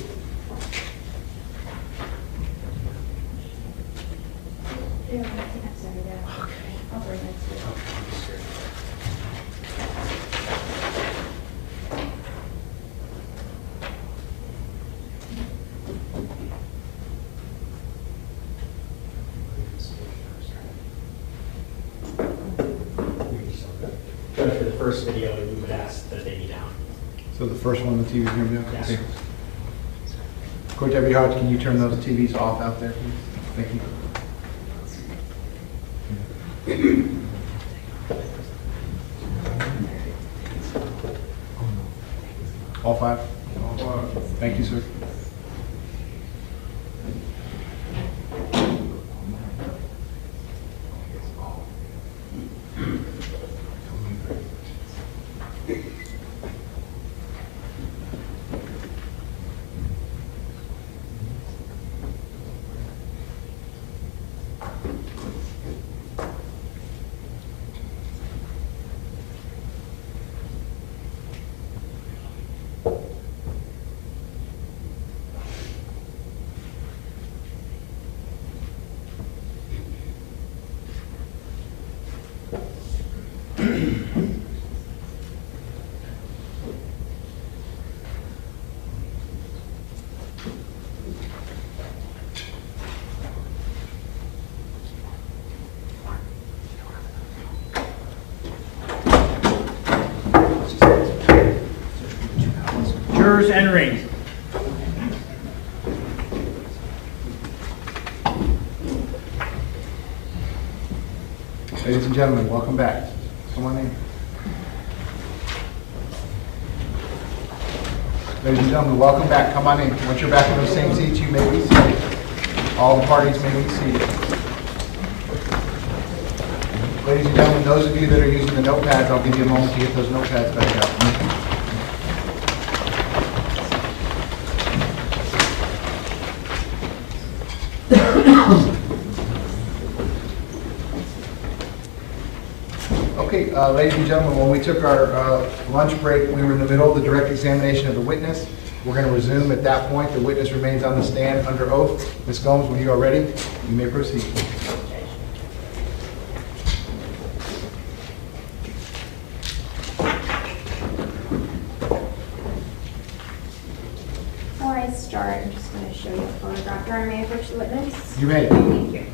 Yeah, sorry, yeah. I'll bring it to you. But for the first video, we would ask that they be down. So the first one on the TV is going to be on? Yes. Okay. Court Deputy Hodge, can you turn those TVs off out there, please? Thank you. All five? Thank you, sir. Jurors entering. Ladies and gentlemen, welcome back. Come on in. Ladies and gentlemen, welcome back. Come on in. Once you're back in those same seats, you may be seated. All the parties may be seated. Ladies and gentlemen, those of you that are using the notepads, I'll give you a moment to get those notepads back out. Okay, ladies and gentlemen, when we took our lunch break, we were in the middle of the direct examination of the witness. We're going to resume at that point. The witness remains on the stand under oath. Ms. Gomes, when you are ready, you may proceed. Before I start, I'm just going to show you a photograph. Your Honor, may I approach the witness? You may. Thank you.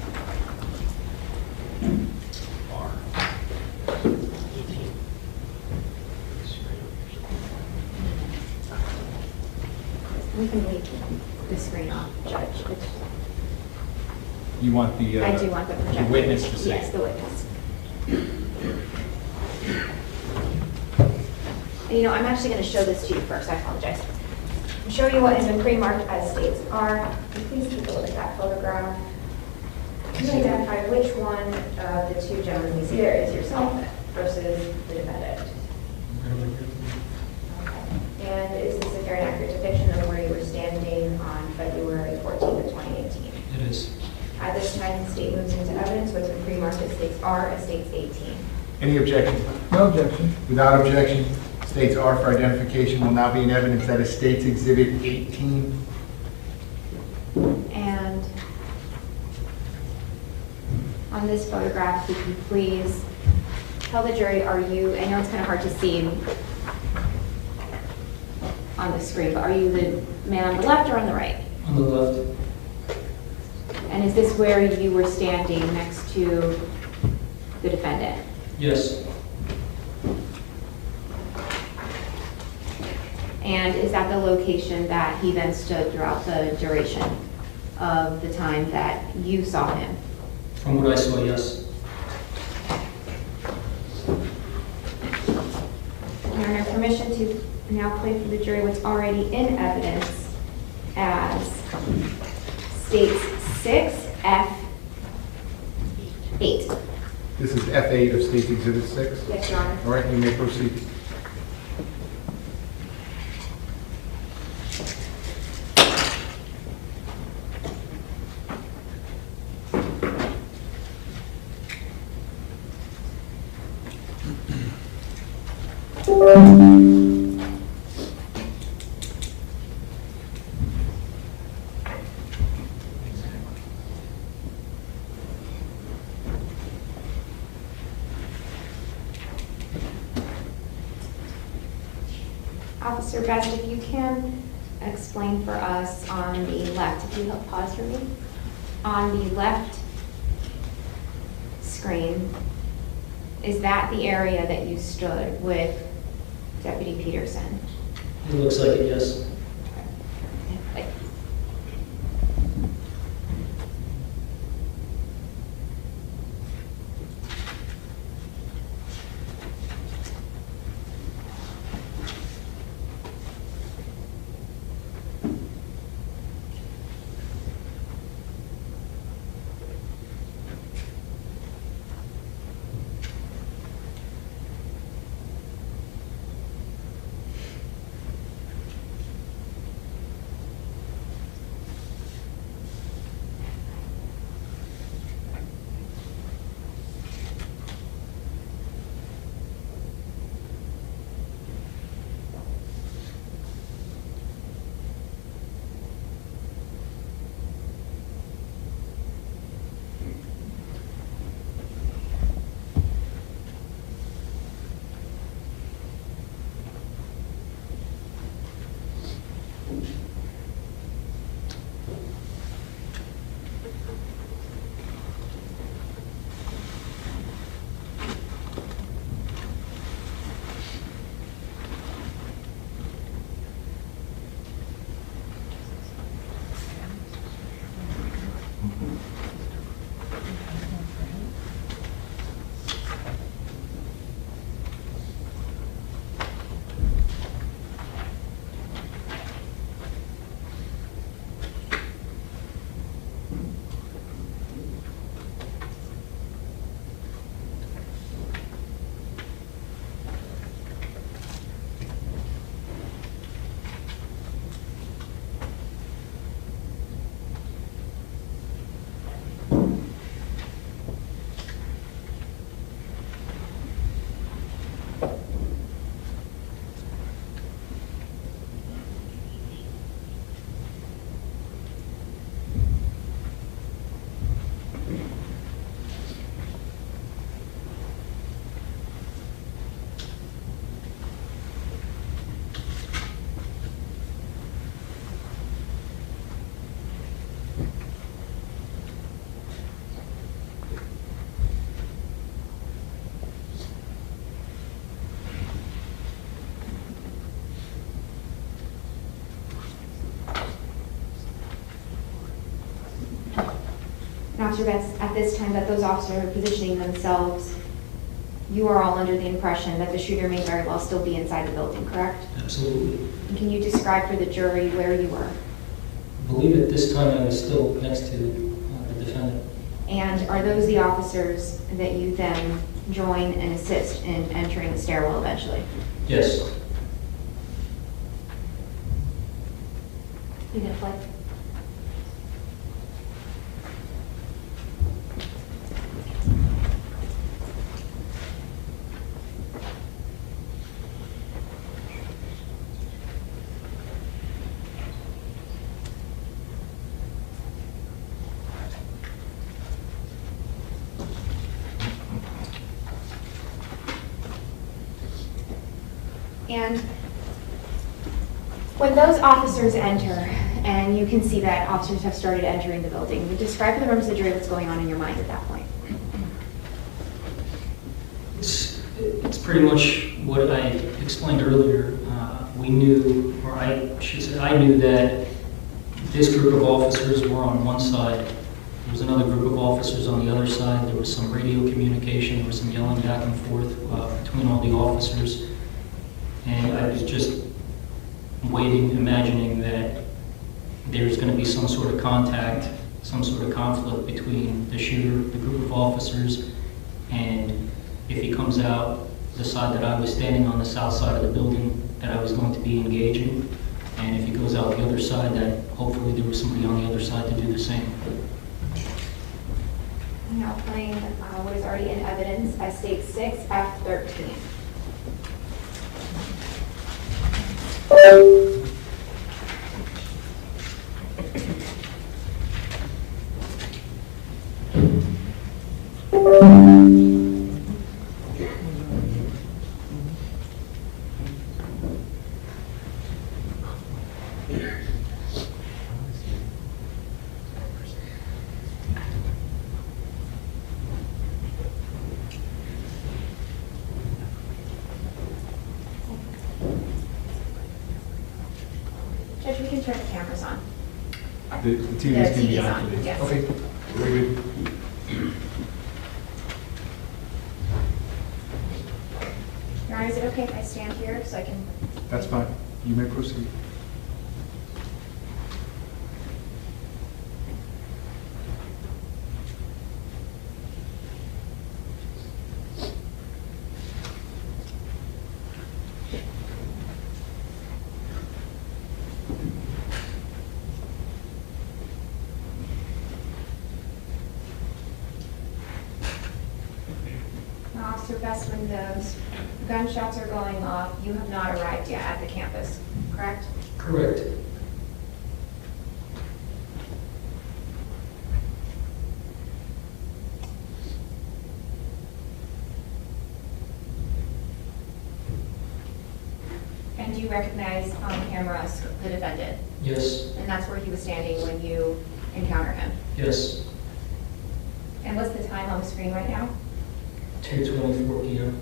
We can leave the screen off. want the, I do want the projector. witness to see. Yes, the witness. You know, I'm actually going to show this to you first. I apologize. I'm showing you what has been pre-marked as states are. Please take a look at that photograph. You can identify which one of the two gentlemen you see there is yourself versus the defendant. Okay. And is this a fair and accurate depiction of where you were standing on February 14th of 2018? It is. At this time, the state moves into evidence what's been pre-marked as states R as states 18. Any objection? No objection. Without objection, states R for identification will now be in evidence. That is States Exhibit 18. And on this photograph, if you please tell the jury, are you, I know it's kind of hard to see on the screen, but are you the man on the left or on the right? On the left. And is this where you were standing next to the defendant? Yes. And is that the location that he then stood throughout the duration of the time that you saw him? From what I saw, yes. Your Honor, permission to now play for the jury what's already in evidence as states 6F8. This is F8 of States Exhibit 6. Yes, Your Honor. All right, you may proceed. Officer Best, if you can explain for us on the left, if you help pause for me. On the left screen, is that the area that you stood with Deputy Peterson? It looks like it, yes. Like, Officer Betts, at this time that those officers are positioning themselves, you are all under the impression that the shooter may very well still be inside the building, correct? Absolutely. And can you describe for the jury where you were? I believe at this time I was still next to the defendant. And are those the officers that you then join and assist in entering the stairwell eventually? Yes. You gonna play? And when those officers enter, and you can see that officers have started entering the building, describe for the members of the jury what's going on in your mind at that point. It's pretty much what I explained earlier. We knew, or I should say, I knew that this group of officers were on one side. There was another group of officers on the other side. There was some radio communication. There was some yelling back and forth between all the officers. And I was just waiting, imagining that there's going to be some sort of contact, some sort of conflict between the shooter, the group of officers, and if he comes out the side that I was standing on, the south side of the building, that I was going to be engaging. And if he goes out the other side, that hopefully there was somebody on the other side to do the same. Now playing what is already in evidence as State 6, F13. Judge, we can turn the cameras on. The TV's can be on, please. Yes. Okay, very good. Your Honor, is it okay if I stand here so I can? That's fine. You may proceed. Now, Officer Best, when those gunshots are going off, you have not arrived yet at the campus, correct? Correct. And do you recognize on camera the defendant? Yes. And that's where he was standing when you encounter him? Yes. And what's the time on the screen right now? 2:24 p.m.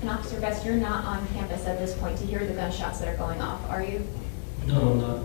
And Officer Best, you're not on campus at this point to hear the gunshots that are going off, are you? No, I'm not.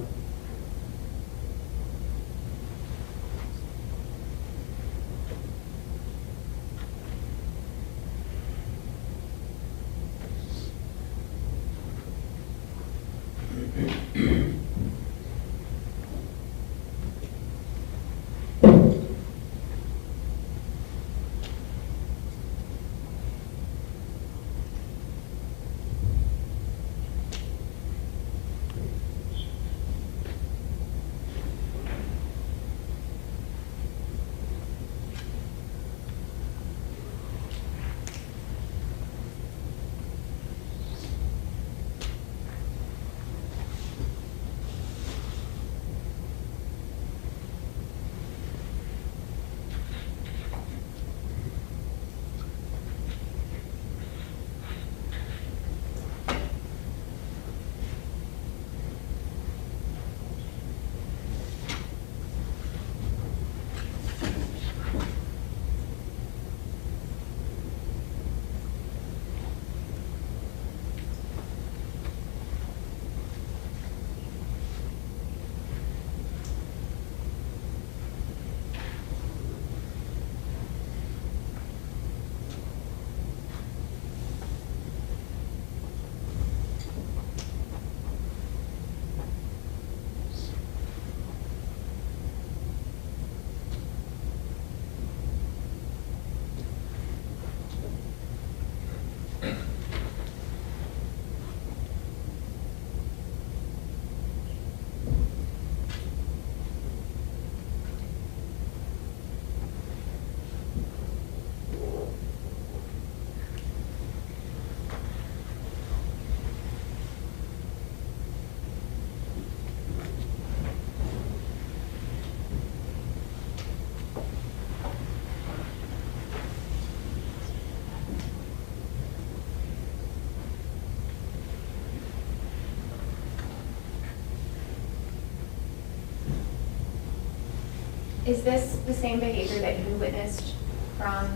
Is this the same behavior that you witnessed from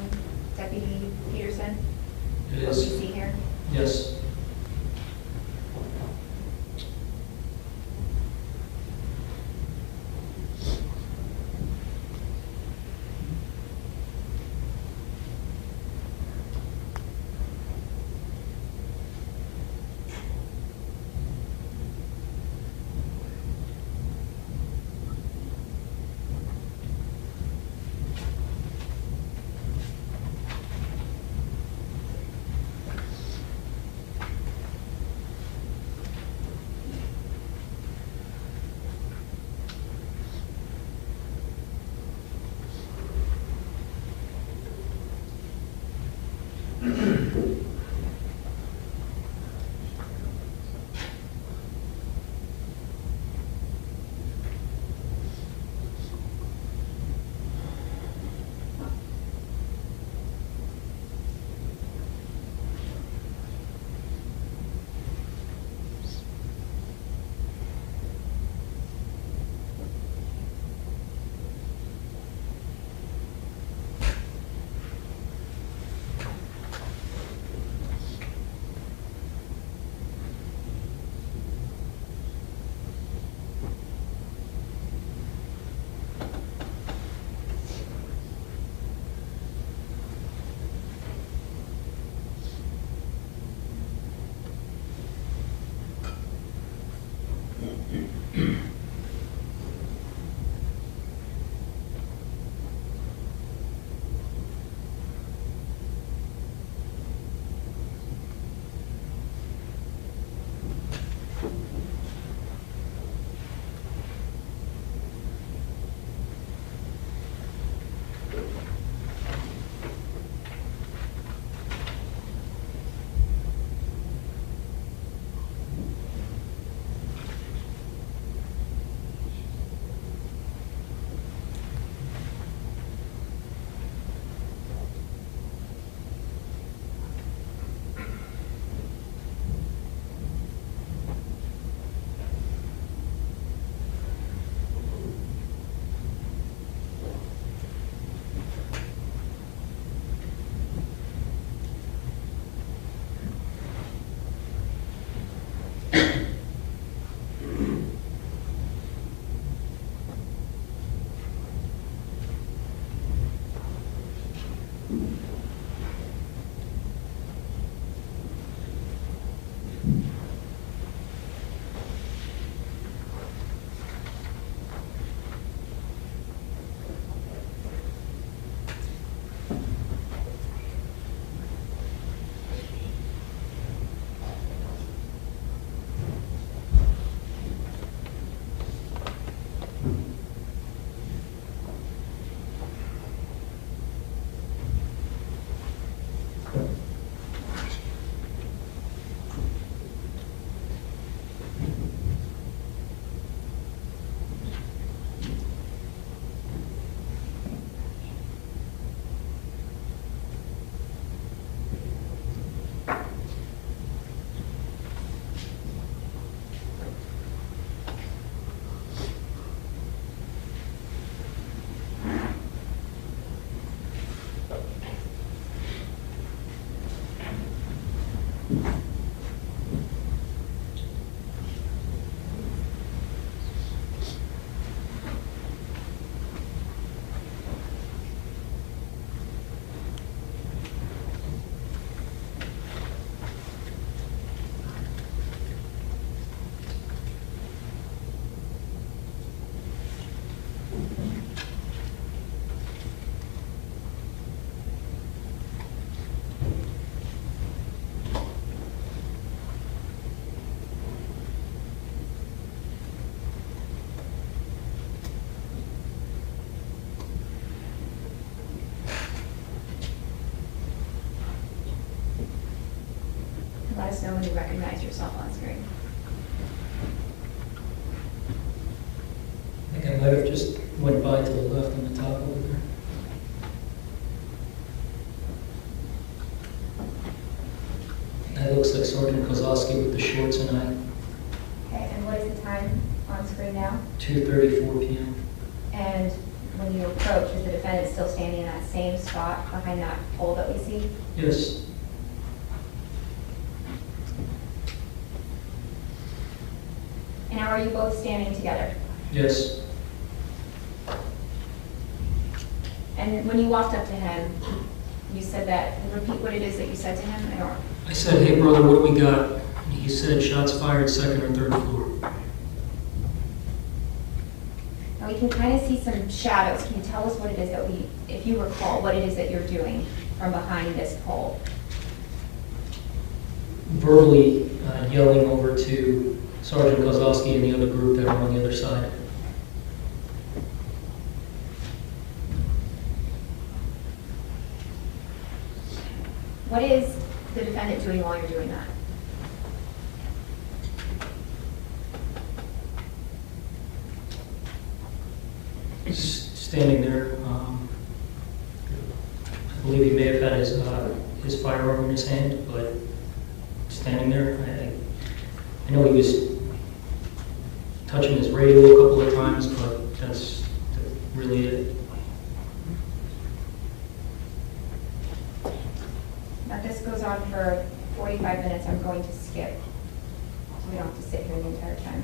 Deputy Peterson? It What is. we see here? Yes. Let us know when you recognize yourself on screen. I think I might have just went by to the left on the top over there. That looks like Sergeant Kozlowski with the shorts and I. Okay, and what is the time on screen now? 2:34 p.m. And when you approach, is the defendant still standing in that same spot behind that pole that we see? Yes. And now are you both standing together? Yes. And when you walked up to him, you said that, repeat what it is that you said to him? I said, "Hey brother, what do we got?" And he said, "Shots fired, second or third floor." Now we can kind of see some shadows. Can you tell us what it is that if you recall, what it is that you're doing from behind this pole? Verbally yelling over to Sergeant Kozlowski and the other group that were on the other side. What is the defendant doing while you're doing that? Standing there. I believe he may have had his firearm in his hand, but standing there. I know he was touching his radio a couple of times, but that's really it. Now this goes on for 45 minutes. I'm going to skip, so we don't have to sit here the entire time.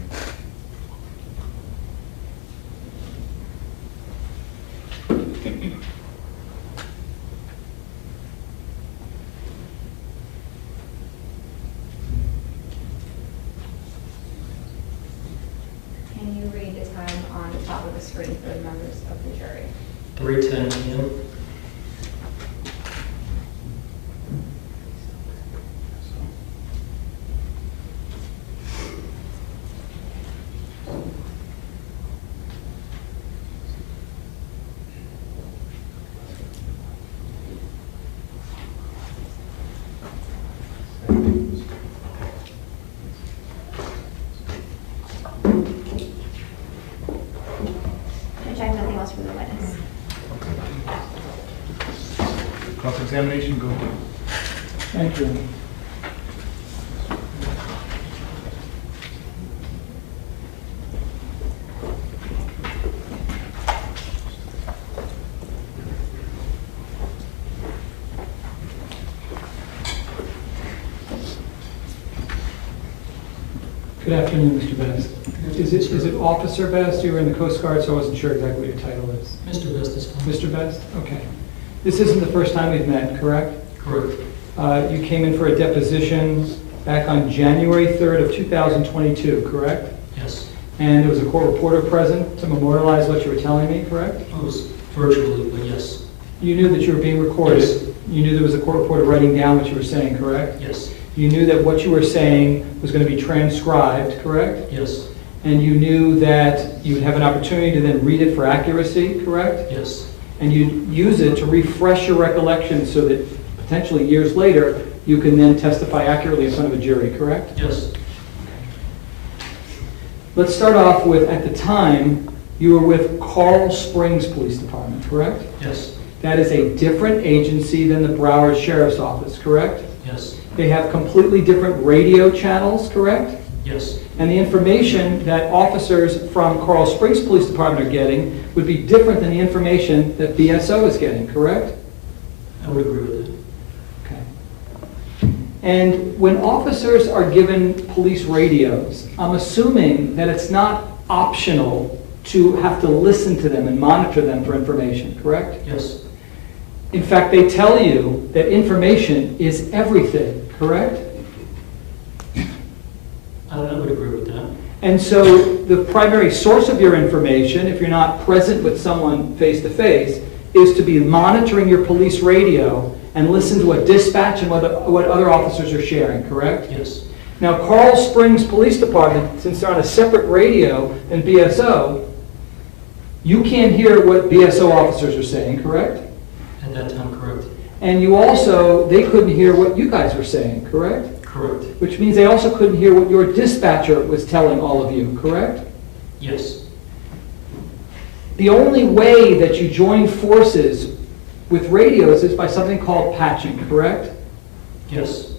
Can you read the time on the top of the screen for the members of the jury? 3:10 p.m. Judge, I have nothing else for the witness. Cross-examination, go ahead. Thank you. Good afternoon, Mr. Best. Is it Officer Best? You were in the Coast Guard, so I wasn't sure exactly what your title is. Mr. Best is fine. Mr. Best? Okay. This isn't the first time we've met, correct? Correct. You came in for a deposition back on January 3rd of 2022, correct? Yes. And there was a court reporter present to memorialize what you were telling me, correct? It was virtually, but yes. You knew that you were being recorded. Yes. You knew there was a court reporter writing down what you were saying, correct? Yes. You knew that what you were saying was going to be transcribed, correct? Yes. And you knew that you would have an opportunity to then read it for accuracy, correct? Yes. And you'd use it to refresh your recollection so that potentially years later, you can then testify accurately in front of a jury, correct? Yes. Let's start off with, at the time, you were with Coral Springs Police Department, correct? Yes. That is a different agency than the Broward Sheriff's Office, correct? Yes. They have completely different radio channels, correct? Yes. And the information that officers from Coral Springs Police Department are getting would be different than the information that BSO is getting, correct? I would agree with that. Okay. And when officers are given police radios, I'm assuming that it's not optional to have to listen to them and monitor them for information, correct? Yes. In fact, they tell you that information is everything, correct? I would agree with that. And so the primary source of your information, if you're not present with someone face to face, is to be monitoring your police radio and listen to what dispatch and what other officers are sharing, correct? Yes. Now, Coral Springs Police Department, since they're on a separate radio than BSO, you can't hear what BSO officers are saying, correct? At that time, correct. And you also, they couldn't hear what you guys were saying, correct? Correct. Which means they also couldn't hear what your dispatcher was telling all of you, correct? Yes. The only way that you join forces with radios is by something called patching, correct? Yes.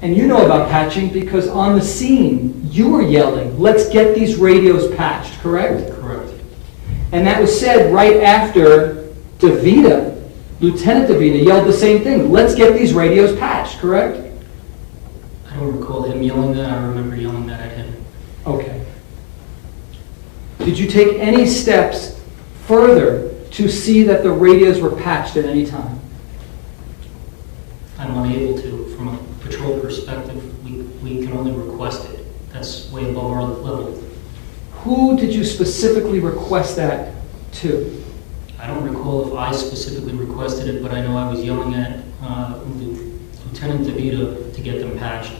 And you know about patching because on the scene, you were yelling, let's get these radios patched, correct? Correct. And that was said right after DeVita, Lieutenant DeVita, yelled the same thing, let's get these radios patched, correct? I don't recall him yelling that. I remember yelling that at him. Okay. Did you take any steps further to see that the radios were patched at any time? I'm unable to. From a patrol perspective, we can only request it. That's way above our level. Who did you specifically request that to? I don't recall if I specifically requested it, but I know I was yelling at Lieutenant DeVita to get them patched.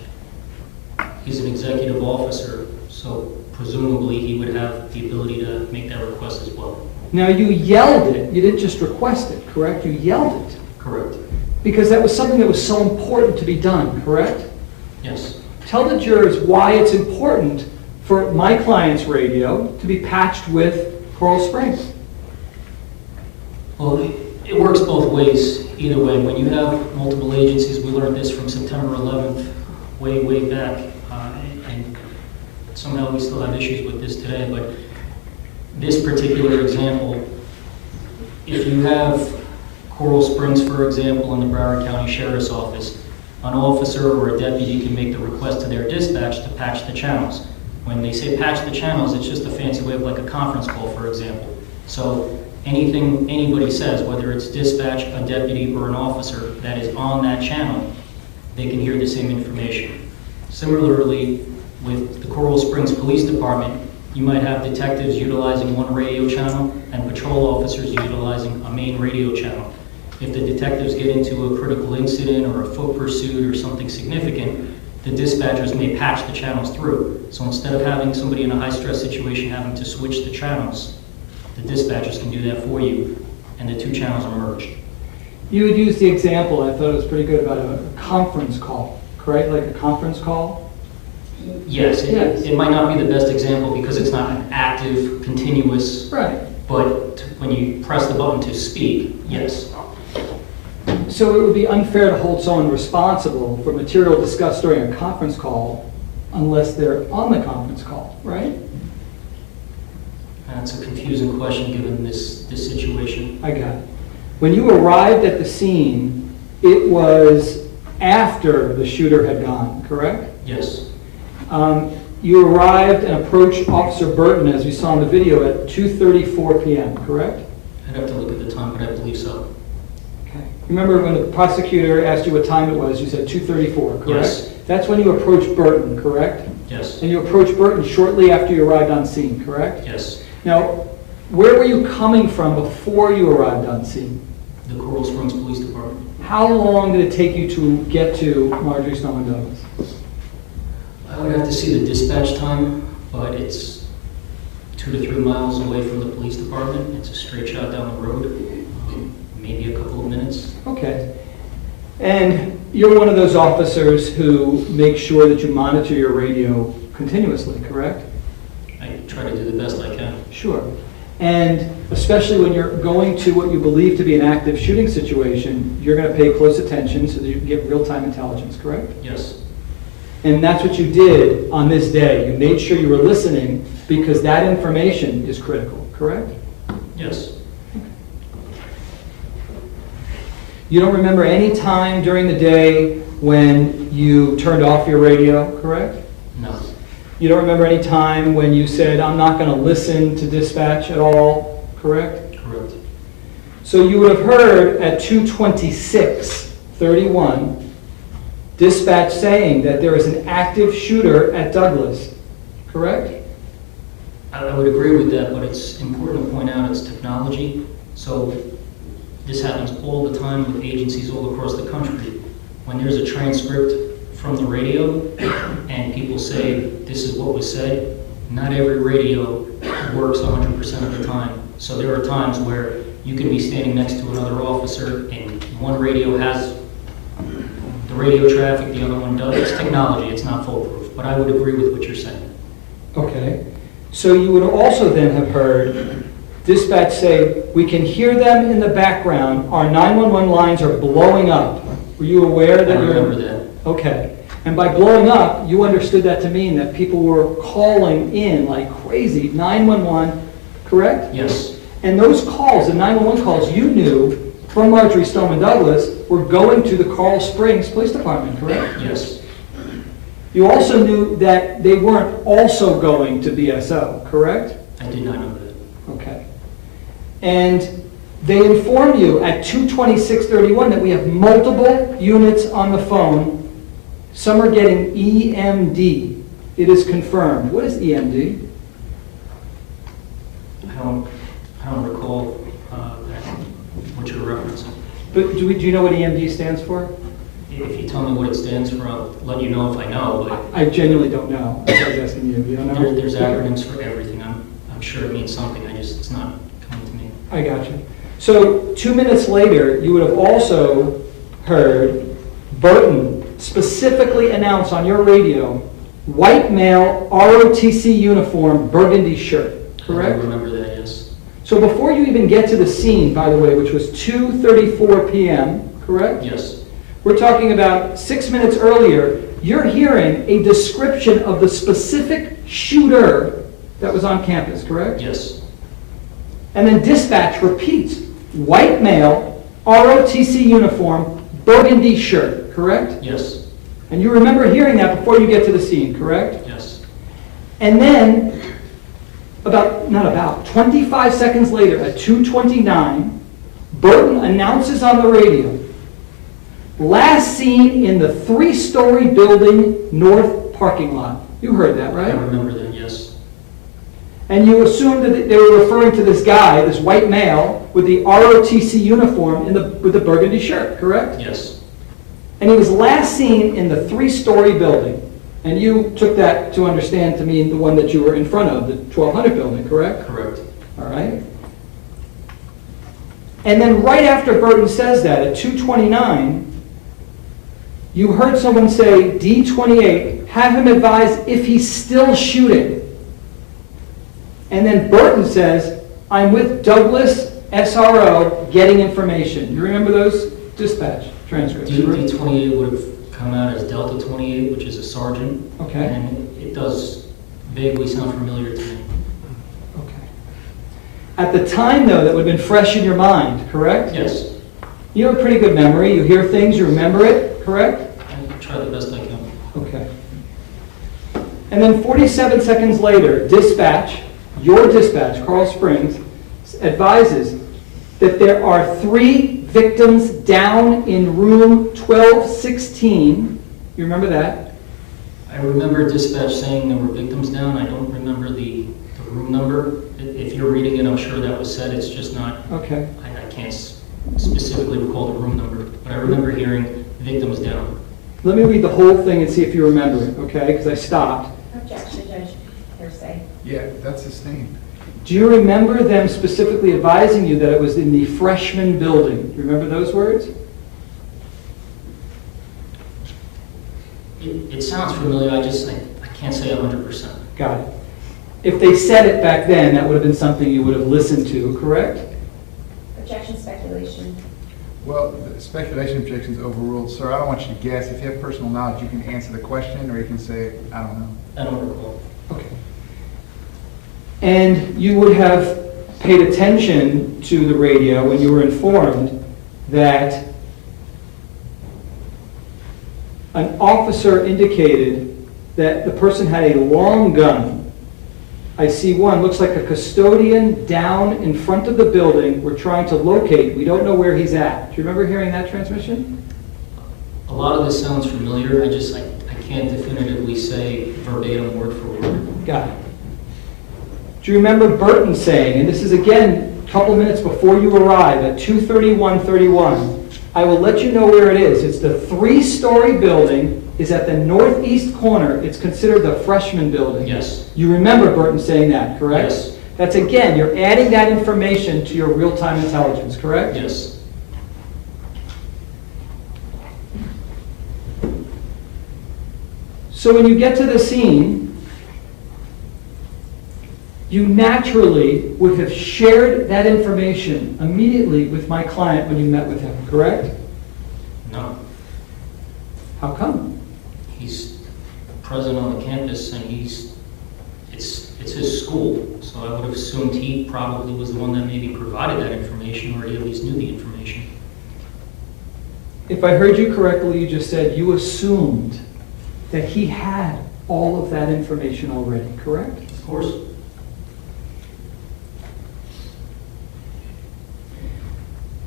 He's an executive officer, so presumably he would have the ability to make that request as well. Now you yelled it, you didn't just request it, correct? You yelled it. Correct. Because that was something that was so important to be done, correct? Yes. Tell the jurors why it's important for my client's radio to be patched with Coral Springs. Well, it works both ways. Either way, when you have multiple agencies, we learned this from September 11th, way back, and somehow we still have issues with this today, but this particular example, if you have Coral Springs, for example, in the Broward County Sheriff's Office, an officer or a deputy can make the request to their dispatch to patch the channels. When they say patch the channels, it's just a fancy way of like a conference call, for example. So anything anybody says, whether it's dispatch, a deputy, or an officer that is on that channel, they can hear the same information. Similarly, with the Coral Springs Police Department, you might have detectives utilizing one radio channel and patrol officers utilizing a main radio channel. If the detectives get into a critical incident or a foot pursuit or something significant, the dispatchers may patch the channels through. So instead of having somebody in a high-stress situation having to switch the channels, the dispatchers can do that for you, and the two channels are merged. You would use the example, I thought it was pretty good, about a conference call, correct? Like a conference call? Yes, it might not be the best example because it's not an active, continuous, Right. but when you press the button to speak, yes. So it would be unfair to hold someone responsible for material discussed during a conference call unless they're on the conference call, right? That's a confusing question given this situation. I got it. When you arrived at the scene, it was after the shooter had gone, correct? Yes. You arrived and approached Officer Burton, as we saw in the video, at 2:34 p.m., correct? I'd have to look at the time, but I believe so. Okay. Remember when the prosecutor asked you what time it was, you said 2:34, correct? Yes. That's when you approached Burton, correct? Yes. And you approached Burton shortly after you arrived on scene, correct? Yes. Now, where were you coming from before you arrived on scene? The Coral Springs Police Department. How long did it take you to get to Marjory Stoneman Douglas? I would have to see the dispatch time, but it's 2 to 3 miles away from the police department. It's a straight shot down the road, maybe a couple of minutes. Okay. And you're one of those officers who make sure that you monitor your radio continuously, correct? I try to do the best I can. Sure. And especially when you're going to what you believe to be an active shooting situation, you're going to pay close attention so that you can get real-time intelligence, correct? Yes. And that's what you did on this day. You made sure you were listening because that information is critical, correct? Yes. You don't remember any time during the day when you turned off your radio, correct? No. You don't remember any time when you said, I'm not going to listen to dispatch at all, correct? Correct. So you would have heard at 2:26:31 dispatch saying that there is an active shooter at Douglas, correct? I would agree with that, but it's important to point out it's technology. So this happens all the time with agencies all across the country. When there's a transcript from the radio and people say this is what was said, not every radio works 100% of the time. So there are times where you can be standing next to another officer and one radio has the radio traffic, the other one does. It's technology, it's not foolproof. But I would agree with what you're saying. Okay. So you would also then have heard dispatch say, we can hear them in the background. Our 911 lines are blowing up. Were you aware that I you're... remember that. Okay. And by blowing up, you understood that to mean that people were calling in like crazy, 911, correct? Yes. And those calls, the 911 calls, you knew from Marjory Stoneman Douglas were going to the Coral Springs Police Department, correct? Yes. You also knew that they weren't also going to BSO, correct? I did not know that. Okay. And they inform you at 2:26:31 that we have multiple units on the phone. Some are getting EMD. It is confirmed. What is EMD? I don't recall what you're referencing. But do you know what EMD stands for? If you tell me what it stands for, I'll let you know if I know. But I genuinely don't know. I was asking you. You don't know? there's acronyms for everything. I'm sure it means something. It's not coming to me. I got you. So 2 minutes later, you would have also heard Burton specifically announce on your radio, white male, ROTC uniform, burgundy shirt, correct? I remember that, yes. So before you even get to the scene, by the way, which was 2:34 p.m., correct? Yes. We're talking about 6 minutes earlier, you're hearing a description of the specific shooter that was on campus, correct? Yes. And then dispatch repeats, white male, ROTC uniform, burgundy shirt, correct? Yes. And you remember hearing that before you get to the scene, correct? Yes. And then, 25 seconds later, at 2:29, Burton announces on the radio, last seen in the 3-story building north parking lot. You heard that, I right? remember that, yes. And you assumed that they were referring to this guy, this white male, with the ROTC uniform with the burgundy shirt, correct? Yes. And he was last seen in the 3-story building. And you took that to understand to mean the one that you were in front of, the 1200 building, correct? Correct. All right. And then right after Burton says that, at 2:29, you heard someone say, D28, have him advise if he's still shooting. And then Burton says, I'm with Douglas SRO getting information. You remember those dispatch transcripts? D28 would have come out as Delta 28, which is a sergeant. Okay. And it does vaguely sound familiar to me. Okay. At the time, though, that would have been fresh in your mind, correct? Yes. You have a pretty good memory. You hear things, you remember it, correct? I try the best I can. Okay. And then 47 seconds later, dispatch, your dispatch, Coral Springs, advises that there are 3 victims down in room 1216. You remember that? I remember dispatch saying there were victims down. I don't remember the room number. If you're reading it, I'm sure that was said. It's just not, Okay. I can't specifically recall the room number, but I remember hearing victims down. Let me read the whole thing and see if you remember it, okay? Because I stopped. Objection, Judge Hearsay. Yeah, that's sustained. Do you remember them specifically advising you that it was in the freshman building? Do you remember those words? It sounds familiar. I can't say 100%. Got it. If they said it back then, that would have been something you would have listened to, correct? Objection, speculation. Well, the speculation objection is overruled. Sir, I don't want you to guess. If you have personal knowledge, you can answer the question, or you can say, I don't know. I don't recall. Okay. And you would have paid attention to the radio when you were informed that an officer indicated that the person had a long gun. I see one, looks like a custodian down in front of the building. We're trying to locate. We don't know where he's at. Do you remember hearing that transmission? A lot of this sounds familiar. I can't definitively say verbatim, word for word. Got it. Do you remember Burton saying, and this is again a couple minutes before you arrive at 231:31, I will let you know where it is. It's the 3-story building, is at the northeast corner. It's considered the freshman building. Yes. You remember Burton saying that, correct? Yes. That's again, you're adding that information to your real-time intelligence, correct? Yes. So when you get to the scene, you naturally would have shared that information immediately with my client when you met with him, correct? No. How come? He's present on the campus, and it's his school, so I would have assumed he probably was the one that maybe provided that information, or he at least knew the information. If I heard you correctly, you just said you assumed that he had all of that information already, correct? Of course.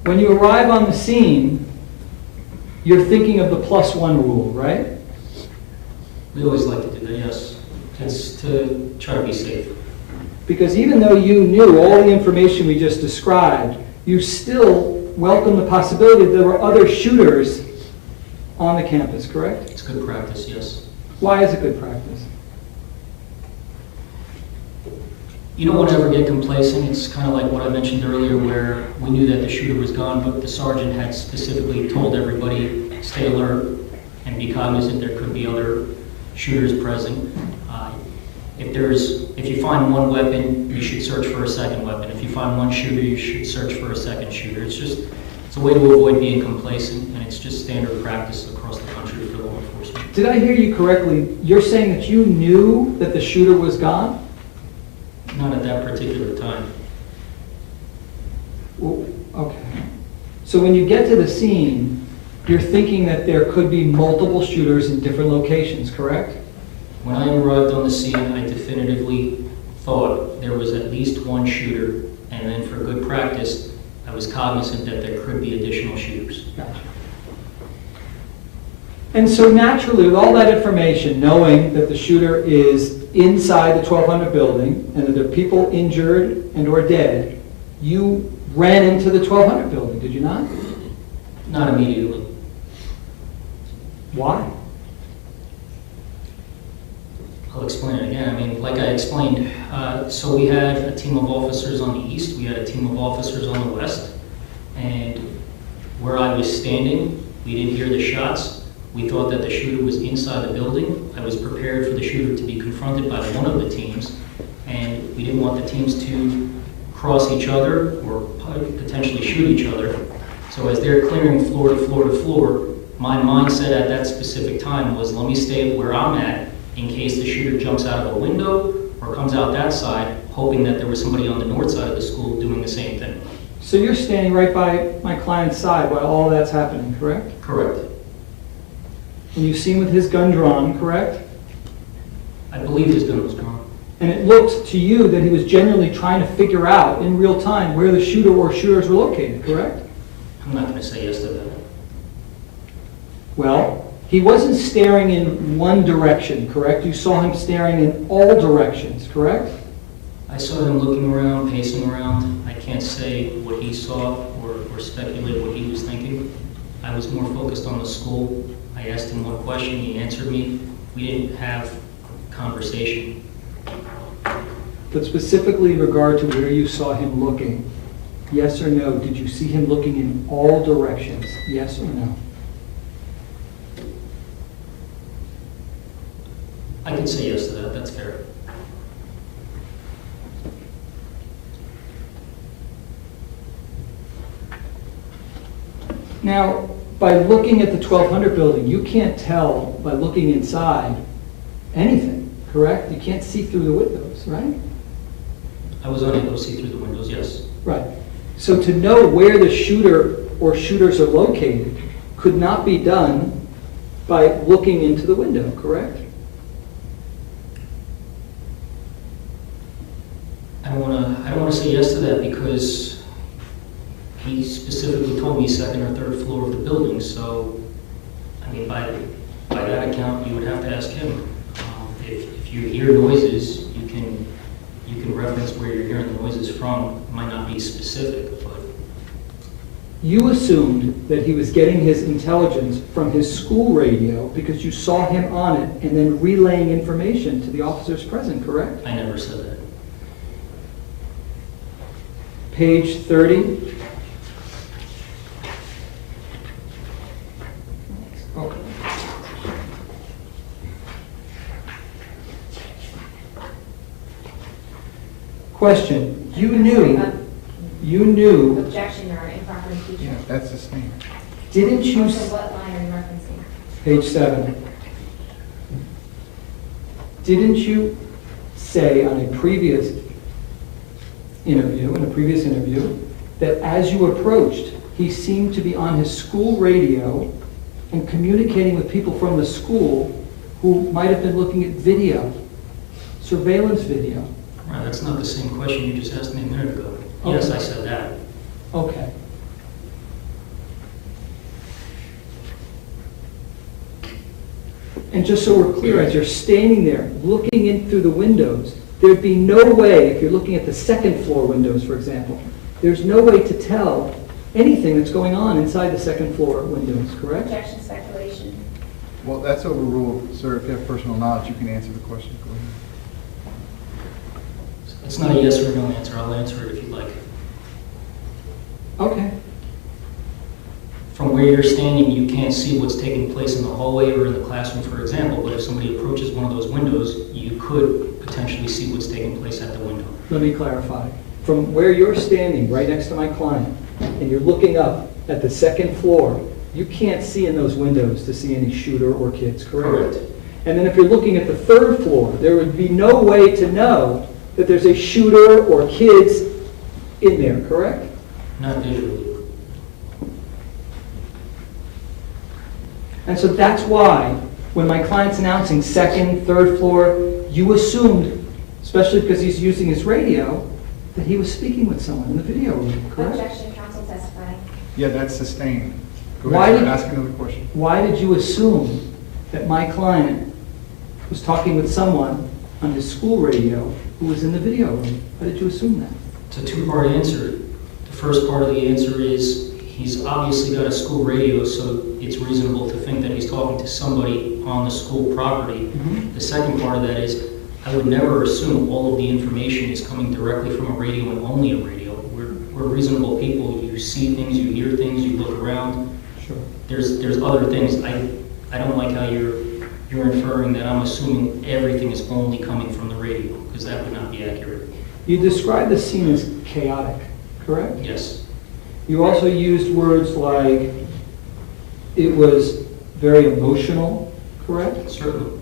When you arrive on the scene, you're thinking of the +1 rule, right? We always like to do that, yes. It's to try to be safe. Because even though you knew all the information we just described, you still welcome the possibility that there were other shooters on the campus, correct? It's good practice, yes. Why is it good practice? You don't want to ever get complacent. It's kind of like what I mentioned earlier, where we knew that the shooter was gone, but the sergeant had specifically told everybody, stay alert and be cognizant there could be other shooters present. If you find one weapon, you should search for a second weapon. If you find one shooter, you should search for a second shooter. It's a way to avoid being complacent, and it's just standard practice across the country for law enforcement. Did I hear you correctly? You're saying that you knew that the shooter was gone? Not at that particular time. Well, okay. So when you get to the scene, you're thinking that there could be multiple shooters in different locations, correct? When I arrived on the scene, I definitively thought there was at least one shooter, and then for good practice, I was cognizant that there could be additional shooters. Gotcha. And so naturally, with all that information, knowing that the shooter is inside the 1200 building and that there are people injured and or dead, you ran into the 1200 building, did you not? Not immediately. Why? I'll explain it again. I mean, like I explained, so we had a team of officers on the east, we had a team of officers on the west, and where I was standing, we didn't hear the shots. We thought that the shooter was inside the building. I was prepared for the shooter to be confronted by one of the teams, and we didn't want the teams to cross each other or potentially shoot each other. So as they're clearing floor to floor to floor, my mindset at that specific time was, let me stay where I'm at in case the shooter jumps out of a window or comes out that side, hoping that there was somebody on the north side of the school doing the same thing. So you're standing right by my client's side while all that's happening, correct? Correct. And you've seen with his gun drawn, correct? I believe his gun was drawn. And it looked to you that he was genuinely trying to figure out in real time where the shooter or shooters were located, correct? I'm not going to say yes to that. Well, he wasn't staring in one direction, correct? You saw him staring in all directions, correct? I saw him looking around, pacing around. I can't say what he saw or speculate what he was thinking. I was more focused on the school. I asked him one question, he answered me. We didn't have conversation. But specifically in regard to where you saw him looking, yes or no, did you see him looking in all directions, yes or no? I can say yes to that, that's fair. Now, by looking at the 1200 building, you can't tell by looking inside anything, correct? You can't see through the windows, right? I was unable to see through the windows, yes. Right. So to know where the shooter or shooters are located could not be done by looking into the window, correct? I don't want to say yes to that because he specifically told me second or third floor of the building. So, I mean, by that account, you would have to ask him. If you hear noises, you can reference where you're hearing the noises from. It might not be specific, but You assumed that he was getting his intelligence from his school radio because you saw him on it and then relaying information to the officers present, correct? I never said that. Page 30. Okay. Question. You knew. Objection or improper impeachment. Yeah, that's the same. Didn't you? Also, what line are you referencing? Page 7. Didn't you say on a previous interview, that as you approached, he seemed to be on his school radio and communicating with people from the school who might have been looking at video, surveillance video? Right, that's not the same question you just asked me a minute ago. Okay. Yes, I said that. Okay. And just so we're clear, as you're standing there looking in through the windows, there'd be no way, if you're looking at the second floor windows, for example, there's no way to tell anything that's going on inside the second floor windows, correct? Objection, speculation. Well, that's overruled, sir. If you have personal knowledge, you can answer the question. Go ahead. It's not a yes or no answer. I'll answer it if you'd like. Okay. From where you're standing, you can't see what's taking place in the hallway or in the classroom, for example, but if somebody approaches one of those windows, you could potentially see what's taking place at the window. Let me clarify. From where you're standing, right next to my client, and you're looking up at the second floor, you can't see in those windows to see any shooter or kids, correct? Correct. And then if you're looking at the third floor, there would be no way to know that there's a shooter or kids in there, correct? Not visually. And so that's why, when my client's announcing second, third floor, you assumed, especially because he's using his radio, that he was speaking with someone in the video room, correct? Objection, counsel testifying. Yeah, that's sustained. Go Why ahead, did- sir, ask another question. Why did you assume that my client was talking with someone on his school radio who was in the video room? Why did you assume that? It's a two-part answer. The first part of the answer is he's obviously got a school radio, so it's reasonable to think that he's talking to somebody on the school property. The second part of that is I would never assume all of the information is coming directly from a radio and only a radio. We're reasonable people. You see things, you hear things, you look around. Sure. There's other things. I don't like how you're inferring that I'm assuming everything is only coming from the radio, because that would not be accurate. You described the scene as chaotic, correct? Yes. You also used words like it was very emotional, correct? Certainly.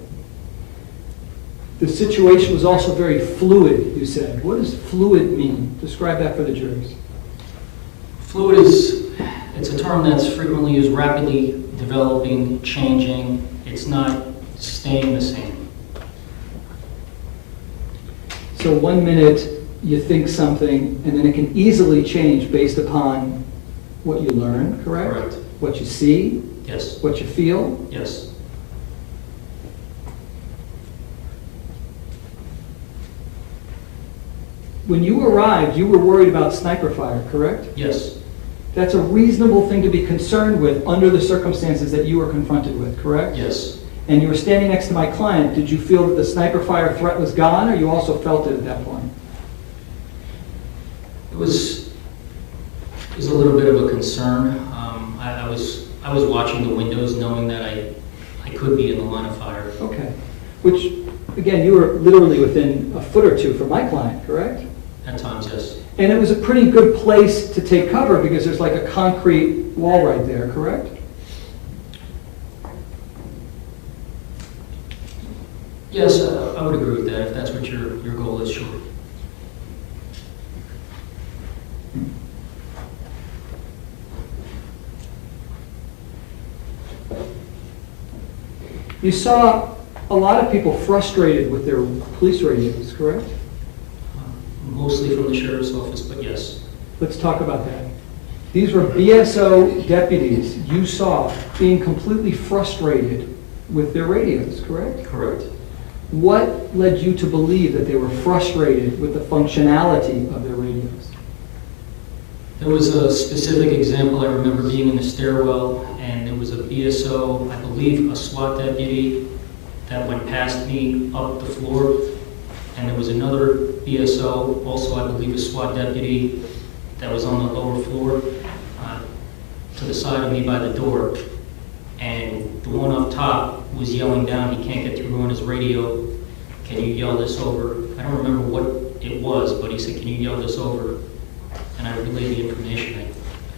The situation was also very fluid, you said. What does fluid mean? Describe that for the jurors. Fluid it's a term that's frequently used, rapidly developing, changing. It's not staying the same. So 1 minute you think something, and then it can easily change based upon what you learn, correct? Correct. What you see, Yes. what you feel. Yes. When you arrived, you were worried about sniper fire, correct? Yes. That's a reasonable thing to be concerned with under the circumstances that you were confronted with, correct? Yes. And you were standing next to my client. Did you feel that the sniper fire threat was gone, or you also felt it at that point? It was a little bit of a concern. I was watching the windows, knowing that I could be in the line of fire. Okay. Which, again, you were literally within a foot or two from my client, correct? At times, yes. And it was a pretty good place to take cover because there's like a concrete wall right there, correct? Yes, I would agree with that, if that's what your goal is, sure. You saw a lot of people frustrated with their police radios, correct? Mostly from the sheriff's office, but yes. Let's talk about that. These were BSO deputies you saw being completely frustrated with their radios, correct? Correct. What led you to believe that they were frustrated with the functionality of their radios? There was a specific example. I remember being in the stairwell, and there was a BSO, I believe a SWAT deputy, that went past me up the floor, and there was another BSO, also I believe a SWAT deputy, that was on the lower floor to the side of me by the door. And the one up top was yelling down, he can't get through on his radio, can you yell this over? I don't remember what it was, but he said, can you yell this over? And I relayed the information.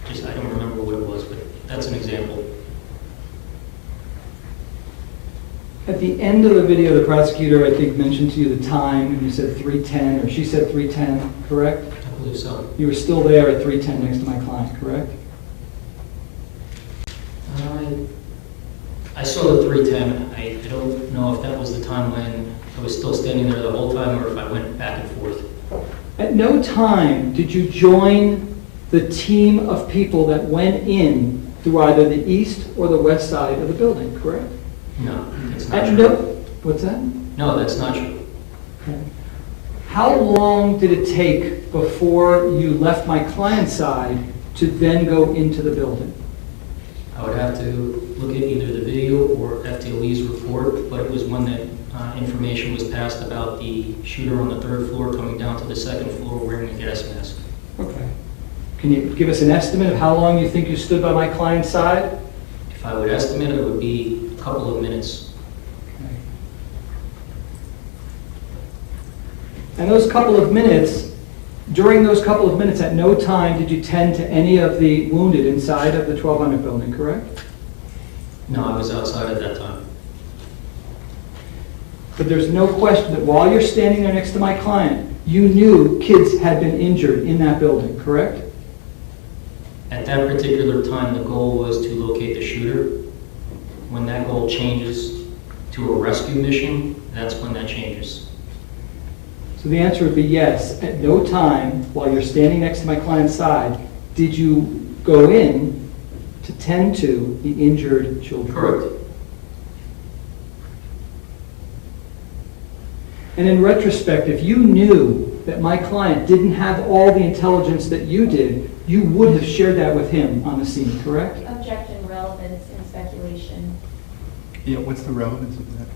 I don't remember what it was, but that's an example. At the end of the video, the prosecutor, I think, mentioned to you the time, and you said 3:10, or she said 3:10, correct? I believe so. You were still there at 3:10 next to my client, correct? I saw the 3:10. I don't know if that was the time when I was still standing there the whole time or if I went back and forth. At no time did you join the team of people that went in through either the east or the west side of the building, correct? No, that's not At true. What's that? No, that's not true. Okay. How long did it take before you left my client's side to then go into the building? I would have to look at either the video or FTLE's report, but it was when that information was passed about the shooter on the 3rd floor coming down to the 2nd floor wearing a gas mask. Okay. Can you give us an estimate of how long you think you stood by my client's side? If I would estimate, it would be a couple of minutes. Okay. And those couple of minutes, during those couple of minutes, at no time did you tend to any of the wounded inside of the 1200 building, correct? No, I was outside at that time. But there's no question that while you're standing there next to my client, you knew kids had been injured in that building, correct? At that particular time, the goal was to locate the shooter. When that goal changes to a rescue mission, that's when that changes. So the answer would be yes. At no time, while you're standing next to my client's side, did you go in to tend to the injured children? Correct. And in retrospect, if you knew that my client didn't have all the intelligence that you did, you would have shared that with him on the scene, correct? Objection, relevance, and speculation. Yeah, what's the relevance of that?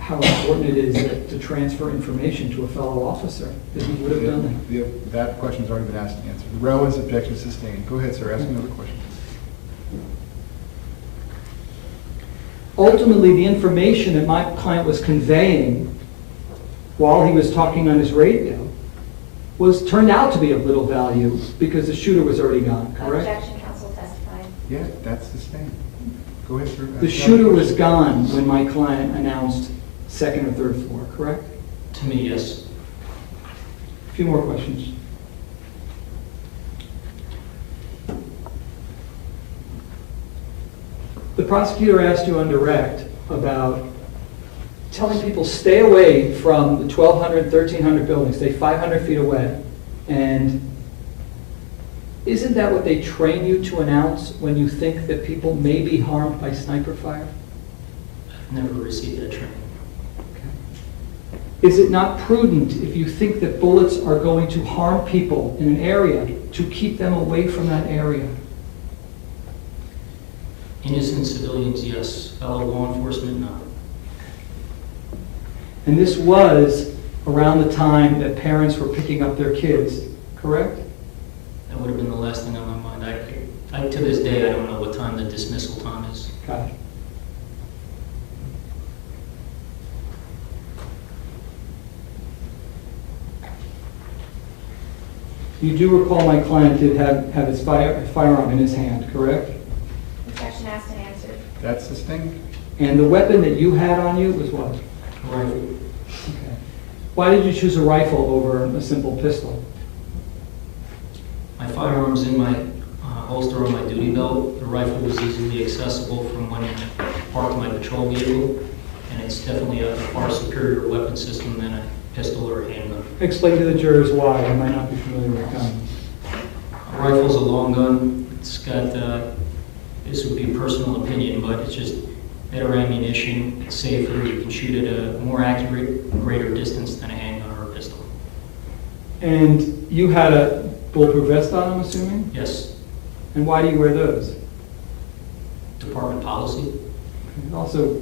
How important it is to transfer information to a fellow officer, that he would have done that. That question's already been asked and answered. The relevance, objection sustained. Go ahead, sir, ask another question. Ultimately, the information that my client was conveying while he was talking on his radio turned out to be of little value because the shooter was already gone, correct? Objection, counsel testifying. Yeah, that's sustained. Go ahead, sir. The shooter was gone when my client announced 2nd or 3rd floor, correct? To me, yes. A few more questions. The prosecutor asked you on direct about telling people stay away from the 1,200, 1,300 buildings, stay 500 feet away. And isn't that what they train you to announce when you think that people may be harmed by sniper fire? I've never received that training. Is it not prudent if you think that bullets are going to harm people in an area to keep them away from that area? Innocent civilians, yes. Fellow law enforcement, no. And this was around the time that parents were picking up their kids, correct? That would have been the last thing on my mind. To this day, I don't know what time the dismissal time is. Got it. You do recall my client did have his firearm in his hand, correct? Objection asked and answered. That's sustained. And the weapon that you had on you was what? A rifle. Okay. Why did you choose a rifle over a simple pistol? My firearm's in my holster on my duty belt. The rifle was easily accessible from when I parked my patrol vehicle, and it's definitely a far superior weapon system than a pistol or a handgun. Explain to the jurors why. They might not be familiar with guns. A rifle's a long gun. It's got, this would be a personal opinion, but it's just better ammunition, it's safer, you can shoot at a more accurate, greater distance than a handgun or a pistol. And you had a bulletproof vest on, I'm assuming? Yes, And why do you wear those? department policy, And also,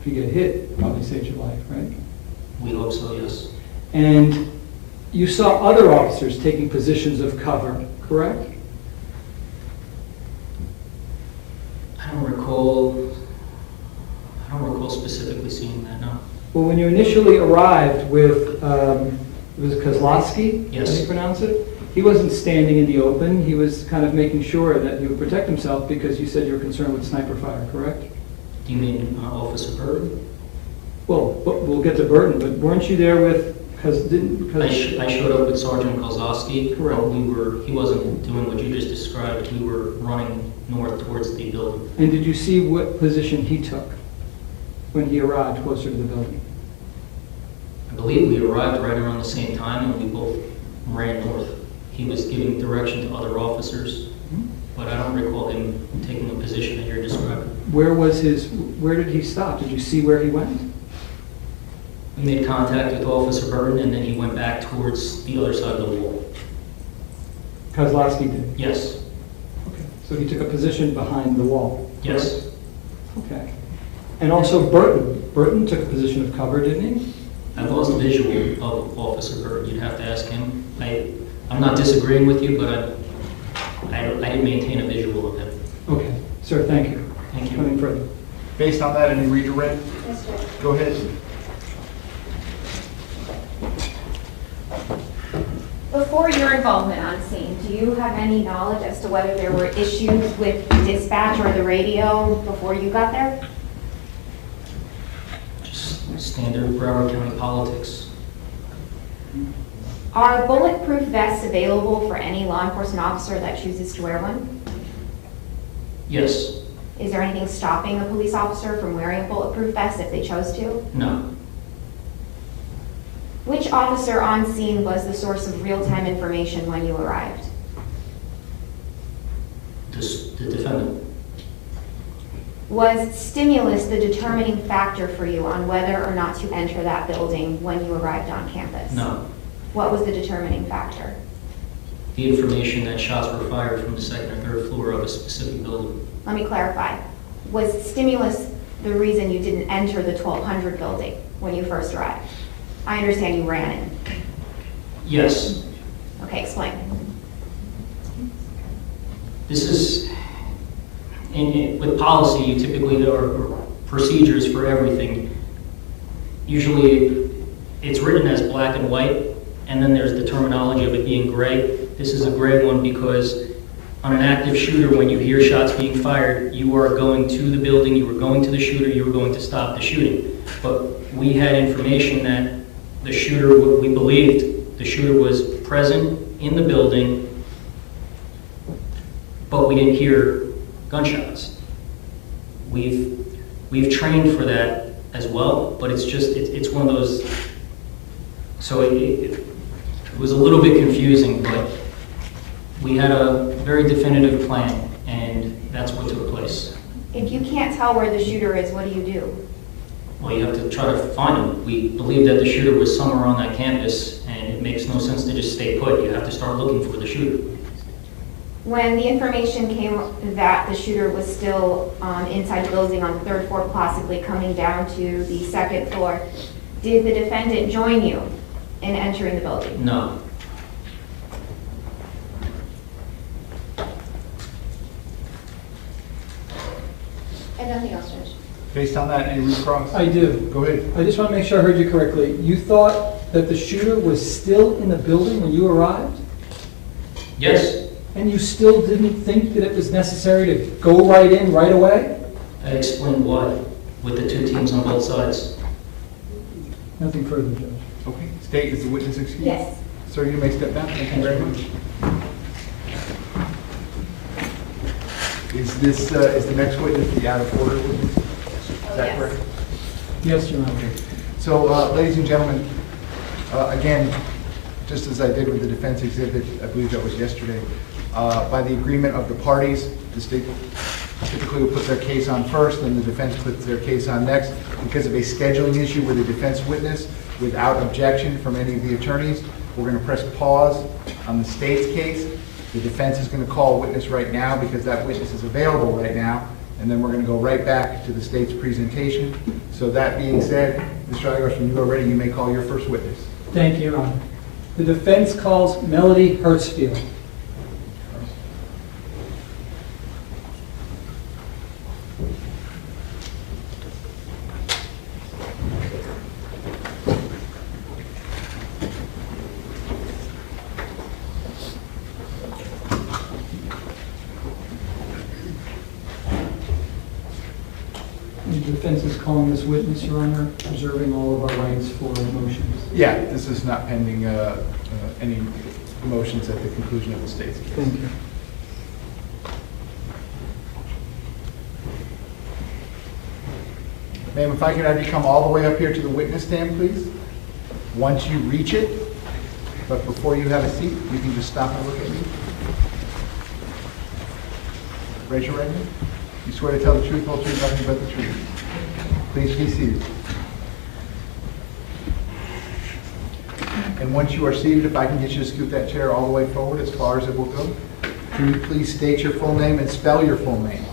if you get hit, it probably saves your life, right? we hope so, yes. And you saw other officers taking positions of cover, correct? I don't recall specifically seeing that, no. Well, when you initially arrived with, it was Kozlowski? Yes. How do you pronounce it? He wasn't standing in the open. He was kind of making sure that he would protect himself because you said you were concerned with sniper fire, correct? Do you mean Officer Burton? Well, we'll get to Burton, but weren't you there with, I showed up with Sergeant Kozlowski. Correct. But he wasn't doing what you just described. We were running north towards the building. And did you see what position he took when he arrived closer to the building? I believe we arrived right around the same time, and we both ran north. He was giving direction to other officers, but I don't recall him taking the position that you're describing. Where did he stop? Did you see where he went? We made contact with Officer Burton, and then he went back towards the other side of the wall. Kozlowski did? Yes, Okay. So he took a position behind the wall? yes. Okay. And also Burton. Burton took a position of cover, didn't he? I lost visual of Officer Burton. You'd have to ask him. I'm not disagreeing with you, but I didn't maintain a visual of him. Okay. Sir, thank you. Thank you. Coming further. Based on that, any redirect? Yes, Judge. Go ahead. Before your involvement on scene, do you have any knowledge as to whether there were issues with dispatch or the radio before you got there? Just standard Broward County politics. Are bulletproof vests available for any law enforcement officer that chooses to wear one? Yes. Is there anything stopping a police officer from wearing a bulletproof vest if they chose to? No. Which officer on scene was the source of real-time information when you arrived? The defendant. Was stimulus the determining factor for you on whether or not to enter that building when you arrived on campus? No. What was the determining factor? The information that shots were fired from the second or third floor of a specific building. Let me clarify. Was stimulus the reason you didn't enter the 1200 building when you first arrived? I understand you ran in. Yes. Okay, explain. This is, with policy, you typically, there are procedures for everything. Usually, it's written as black and white, and then there's the terminology of it being gray. This is a gray one because on an active shooter, when you hear shots being fired, you are going to the building, you were going to the shooter, you were going to stop the shooting. But we had information that the shooter, we believed the shooter was present in the building, but we didn't hear gunshots. We've trained for that as well, but it's just, it's one of those, so it was a little bit confusing, but we had a very definitive plan, and that's what took place. If you can't tell where the shooter is, what do you do? Well, you have to try to find him. We believe that the shooter was somewhere on that campus, and it makes no sense to just stay put. You have to start looking for the shooter. When the information came that the shooter was still inside the building on the third floor, possibly coming down to the second floor, did the defendant join you in entering the building? No. And nothing else, Judge. Based on that, any recross? I do. Go ahead. I just want to make sure I heard you correctly. You thought that the shooter was still in the building when you arrived? Yes. And you still didn't think that it was necessary to go right in right away? I explained why, with the two teams on both sides. Nothing further, Judge. Okay. State, is the witness excused? Yes. Sir, you may step down. Thank you very much. Is this, is the next witness the out of order witness? Is that yes. correct? Yes, Your Honor. So, ladies and gentlemen, again, just as I did with the defense exhibit, I believe that was yesterday, by the agreement of the parties, the state typically will put their case on first, and the defense puts their case on next. Because of a scheduling issue with a defense witness, without objection from any of the attorneys, we're going to press pause on the state's case. The defense is going to call a witness right now because that witness is available right now, and then we're going to go right back to the state's presentation. So that being said, Mr. Igars, when you are ready, you may call your first witness. Thank you, Your Honor. The defense calls Melody Hertzfield. The defense is calling this witness, Your Honor, preserving all of our rights for motions. Yeah, this is not pending any motions at the conclusion of the state's case. Thank you. Ma'am, if I could have you come all the way up here to the witness stand, please. Once you reach it, but before you have a seat, you can just stop and look at me. Raise your right hand. You swear to tell the truth, whole truth, nothing but the truth. Please be seated. And once you are seated, if I can get you to scoot that chair all the way forward as far as it will go. Can you please state your full name and spell your full name?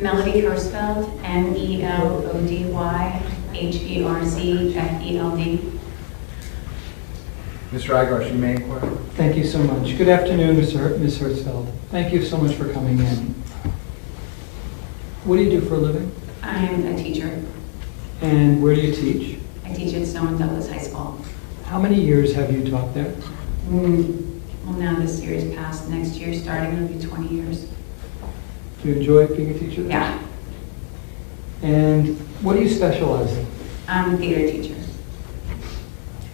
Melody Hertzfeld, MELODYHERZFELD. Mr. Igars, you may inquire. Thank you so much. Good afternoon, Ms. Hertzfeld. Thank you so much for coming in. What do you do for a living? I'm a teacher. And where do you teach? I teach at Stoneman Douglas High School. How many years have you taught there? Well, now this year is past. Next year, starting, it'll be 20 years. Do you enjoy being a teacher there? Yeah. And what do you specialize in? I'm a theater teacher.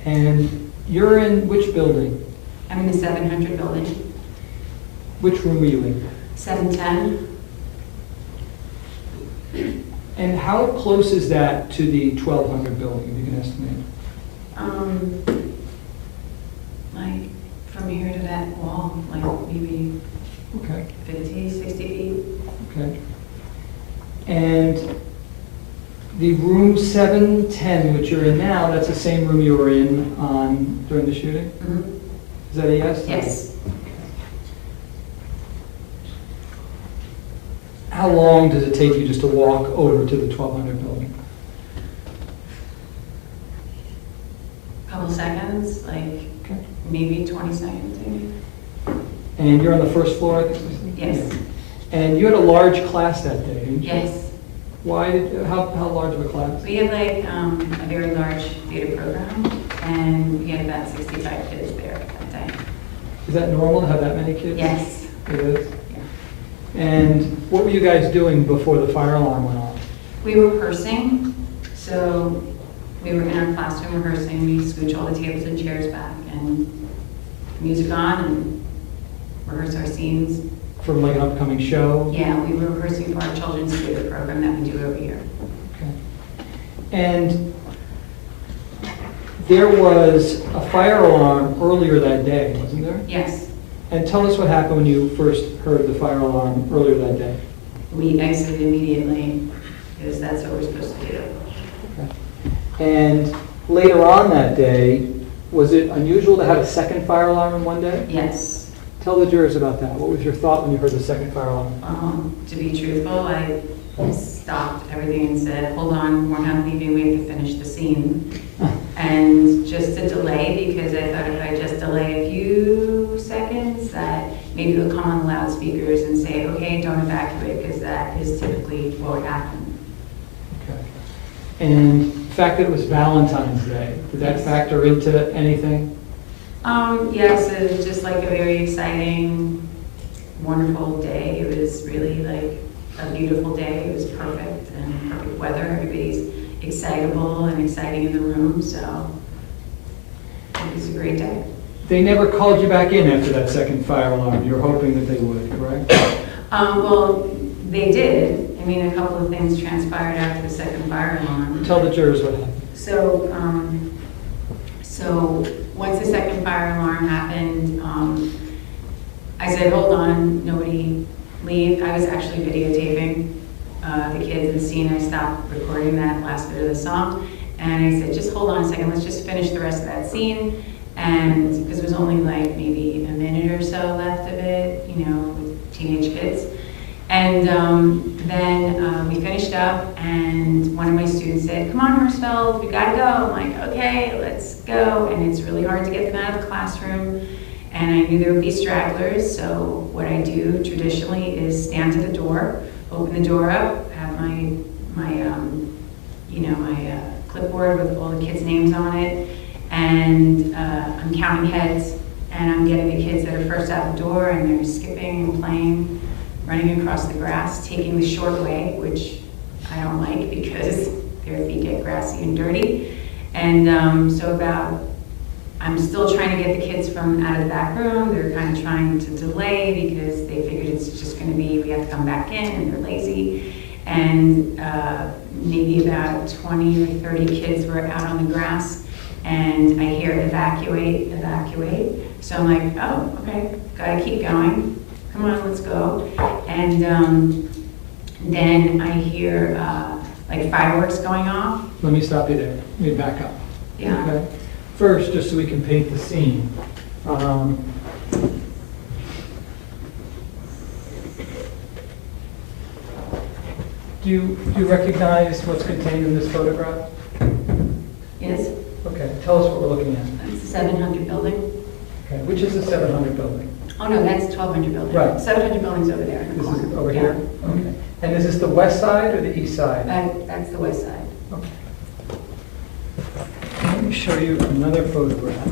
And you're in which building? I'm in the 700 building. Which room are you in? 710. And how close is that to the 1200 building, if you can estimate? Like from here to that wall, like maybe Okay. 50, 60 feet. Okay. And the room 710, which you're in now, that's the same room you were in during the shooting? Mm-hmm. Is that a yes? Yes. How long does it take you just to walk over to the 1200 building? Couple seconds, like Okay. maybe 20 seconds, maybe. And you're on the first floor, I think? Yes. And you had a large class that day, didn't you? Yes. How large of a class? We had like a very large theater program, and we had about 65 kids there that day. Is that normal to have that many kids? Yes. It is? Yeah. And what were you guys doing before the fire alarm went off? We were rehearsing, so we were in our classroom rehearsing. We scooch all the tables and chairs back, and music on, and rehearse our scenes. For like an upcoming show? Yeah, we were rehearsing for our children's theater program that we do every year. Okay. And there was a fire alarm earlier that day, wasn't there? Yes. And tell us what happened when you first heard the fire alarm earlier that day. We exited immediately, because that's what we're supposed to do. Okay. And later on that day, was it unusual to have a second fire alarm in one day? Yes. Tell the jurors about that. What was your thought when you heard the second fire alarm? To be truthful, I stopped everything and said, hold on, we're not leaving, we have to finish the scene. And just to delay, because I thought if I just delay a few seconds, that maybe it'll come on the loudspeakers and say, okay, don't evacuate, because that is typically what would happen. Okay. And the fact that it was Valentine's Day, did that factor into anything? Yes, it was just like a very exciting, wonderful day. It was really like a beautiful day. It was perfect and perfect weather. Everybody's excitable and exciting in the room, so it was a great day. They never called you back in after that second fire alarm. You were hoping that they would, correct? Well, they did. I mean, a couple of things transpired after the second fire alarm. Tell the jurors what happened. So, so once the second fire alarm happened, I said, hold on, nobody leave. I was actually videotaping the kids in the scene. I stopped recording that last bit of the song. And I said, just hold on a second, let's just finish the rest of that scene. And because it was only like maybe a minute or so left of it, you know, with teenage kids. And then we finished up, and one of my students said, come on, Horsfeld, we gotta go. I'm like, okay, let's go. And it's really hard to get them out of the classroom. And I knew there would be stragglers, so what I do traditionally is stand to the door, open the door up, have my clipboard with all the kids' names on it, and I'm counting heads, and I'm getting the kids that are first out the door, and they're skipping and playing, running across the grass, taking the short way, which I don't like because their feet get grassy and dirty. And I'm still trying to get the kids from out of the back room. They're kind of trying to delay because they figured it's just going to be, we have to come back in, and they're lazy. And maybe about 20 or 30 kids were out on the grass, and I hear evacuate, evacuate. So I'm like, oh, okay, gotta keep going. Come on, let's go. And then I hear like fireworks going off. Let me stop you there. Let me back up. Yeah. Okay. First, just so we can paint the scene. Do you recognize what's contained in this photograph? Yes. Okay, tell us what we're looking at. It's the 700 building. Okay, which is the 700 building? Oh no, that's 1200 building. Right. 700 building's over there. In the This corner. is over Yeah. here? Okay. And is this the west side or the east side? That's the west side. Okay. Let me show you another photograph.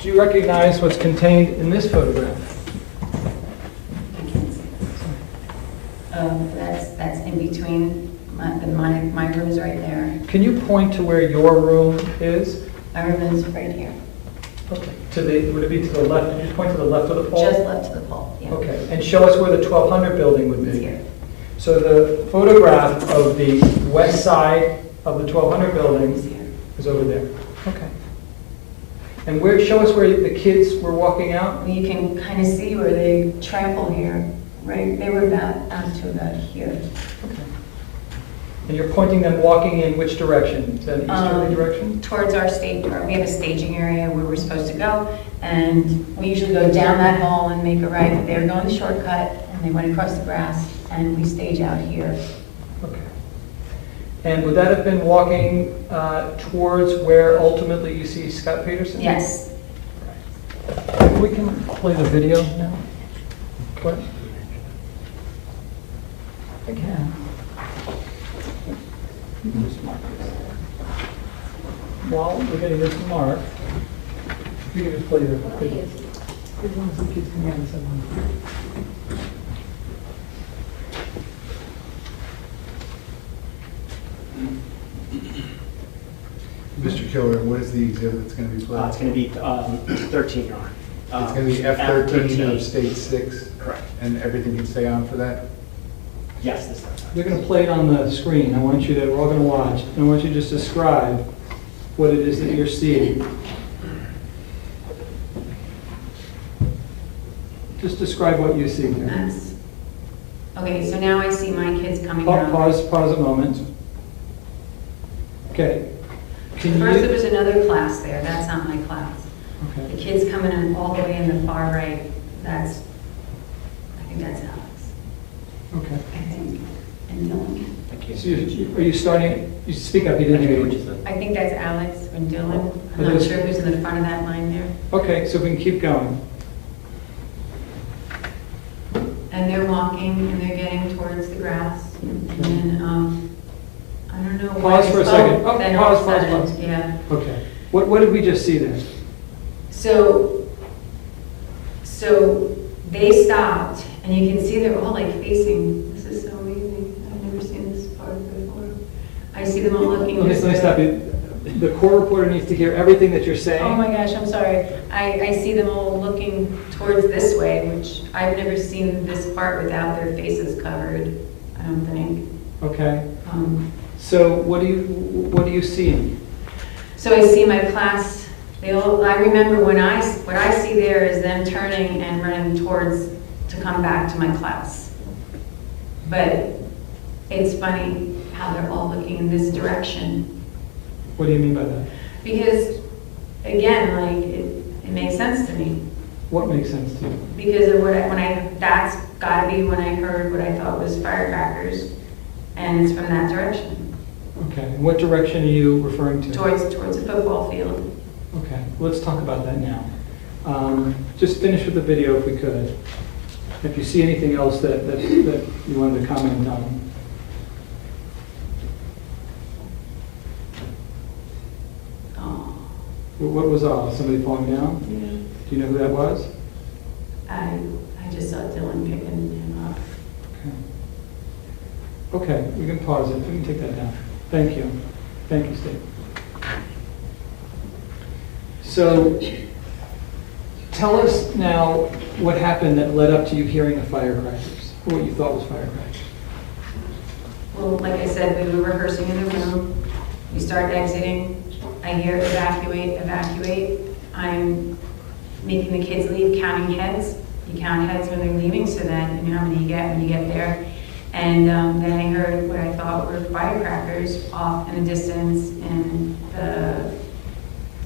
Do you recognize what's contained in this photograph? That's in between. My room is right there. Can you point to where your room is? My room is right here. Okay. Would it be to the left? Did you just point to the left of the pole? Just left to the pole. Yeah. Okay. And show us where the 1200 building would It's be. here. So the photograph of the west side of the 1200 It's building here. is over there. Okay. And show us where the kids were walking out? You can kind of see where they trample here. Right, they were out to about here. Okay. And you're pointing them walking in which direction? Is that an easterly direction? Towards our stage, or we have a staging area where we're supposed to go, and we usually go down that hall and make a right, but they were going the shortcut, and they went across the grass, and we stage out here. Okay. And would that have been walking towards where ultimately you see Scot Peterson? Yes. We can play the video now. What? I can. You can just mark this. While we're getting this marked, you can just play the video. As long as the kids can get something. Mr. Killer, what is the exhibit that's going to be played? It's going to be 13, Your Honor. It's going to be F13 F13. of State 6? Correct. And everything can stay on for that? Yes, this time. They're going to play it on the screen. We're all going to watch. And I want you to just describe what it is that you're seeing. Just describe what you see here. Okay, so now I see my kids coming out. Pause a moment. Okay. First, there was another class there. That's not my class. Okay. The kids coming in all the way in the far right. I think that's Alex. Okay. I think. And Dylan. So are you starting, you speak up, you didn't hear what you said. I think that's Alex and Dylan. I'm not sure who's in the front of that line there. Okay, so we can keep going. And they're walking and they're getting towards the grass. And then, I don't know. Pause for a second. Oh, then all of a pause. sudden, yeah. Okay. What did we just see there? So they stopped And you can see they're all like facing. This is so amazing. I've never seen this part before. I see them all looking Let this me way. stop you. The court reporter needs to hear everything that you're saying. Oh my gosh, I'm sorry. I see them all looking towards this way, which I've never seen this part without their faces covered, I don't think. Okay. So what do you see? So I see my class, I remember what I see there is them turning and running towards to come back to my class. But it's funny how they're all looking in this direction. What do you mean by that? Because, again, like, it makes sense to me. What makes sense to you? Because of that's gotta be when I heard what I thought was firecrackers, and it's from that direction. Okay. What direction are you referring to? Towards the football field. Okay. Let's talk about that now. Just finish with the video if we could. If you see anything else that you wanted to comment on. What was somebody falling down? Yeah. Do you know who that was? I just saw Dylan picking him up. Okay. Okay, we can pause it. We can take that down. Thank you. Thank you, Steve. So, tell us now what happened that led up to you hearing the firecrackers, or what you thought was firecrackers. Well, like I said, we were rehearsing in the room. We start exiting. I hear evacuate, evacuate. I'm making the kids leave, counting heads. You count heads when they're leaving so that you know how many you get when you get there. And then I heard what I thought were firecrackers off in the distance, and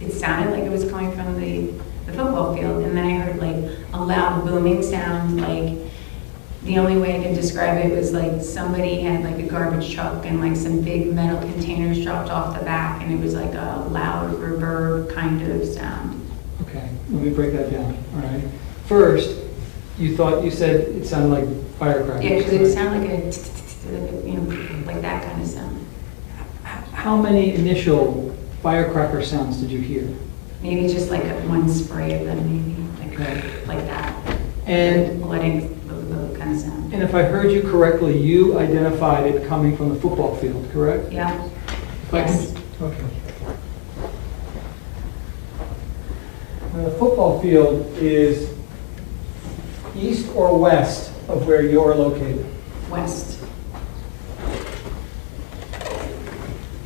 it sounded like it was coming from the football field. And then I heard like a loud booming sound, like the only way I could describe it was like somebody had like a garbage truck and like some big metal containers dropped off the back, and it was like a loud reverb kind of sound. Okay, let me break that down. All right. First, you said it sounded like firecrackers. Yeah, because it sounded like like that kind of sound. How many initial firecracker sounds did you hear? Maybe just like one spray of them, maybe like that. And letting the kind of sound. And if I heard you correctly, you identified it coming from the football field, correct? Yeah. Yes. Okay. Now, the football field is east or west of where you're located? West.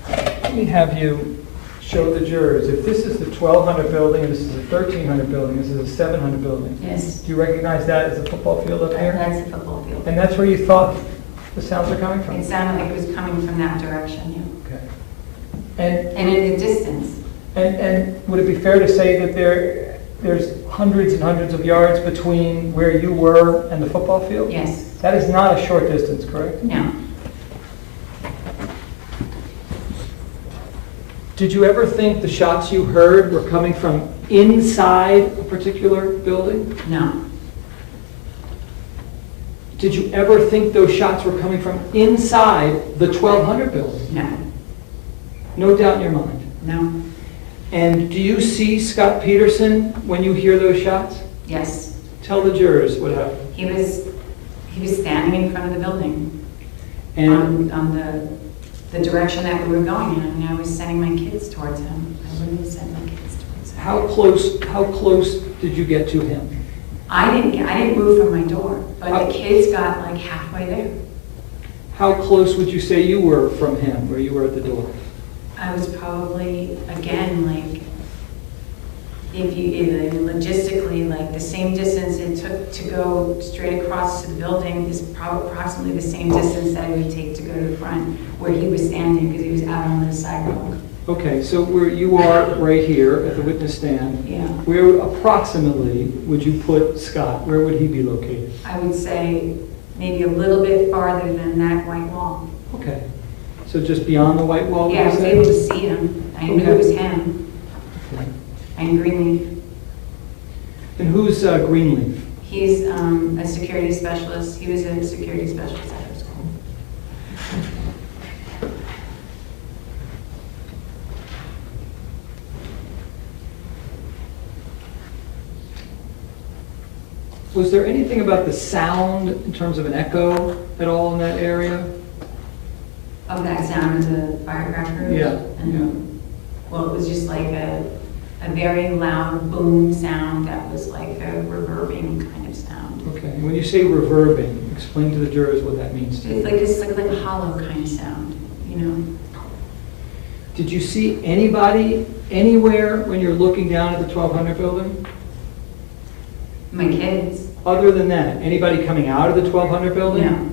Let me have you show the jurors. If this is the 1200 building, and this is the 1300 building, this is a 700 building. Yes. Do you recognize that as a football field up here? That's a football field. And that's where you thought the sounds were coming from? It sounded like it was coming from that direction, yeah. Okay. And in the distance. And would it be fair to say that there's hundreds and hundreds of yards between where you were and the football field? Yes. That is not a short distance, correct? No. Did you ever think the shots you heard were coming from inside a particular building? No. Did you ever think those shots were coming from inside the 1200 building? No. No doubt in your mind? No. And do you see Scot Peterson when you hear those shots? Yes. Tell the jurors what happened. He was standing in front of the building. And on the direction that we were going in, and I was sending my kids towards him. I wouldn't have sent my kids towards him. how close did you get to him? I didn't move from my door, but the kids got like halfway there. How close would you say you were from him, where you were at the door? I was probably, again, like, logistically, like the same distance it took to go straight across to the building is probably approximately the same distance that it would take to go to the front where he was standing, because he was out on the sidewalk. Okay, so where you are right here at the witness stand, Yeah. where approximately would you put Scott? Where would he be located? I would say maybe a little bit farther than that white wall. Okay, so just beyond the white wall? Yeah, I was able to see him. I knew it was him. Okay. And Greenleaf. And who's Greenleaf? He's a security specialist. He was a security specialist at our school. Was there anything about the sound in terms of an echo at all in that area? Of that sound of the firecrackers? Yeah. And, well, it was just like a very loud boom sound that was like a reverbing kind of sound. Okay. And when you say reverbing, explain to the jurors what that means to you. It's like a hollow kind of sound, you know? Did you see anybody anywhere when you're looking down at the 1200 building? My kids. Other than that, anybody coming out of the 1200 building? No.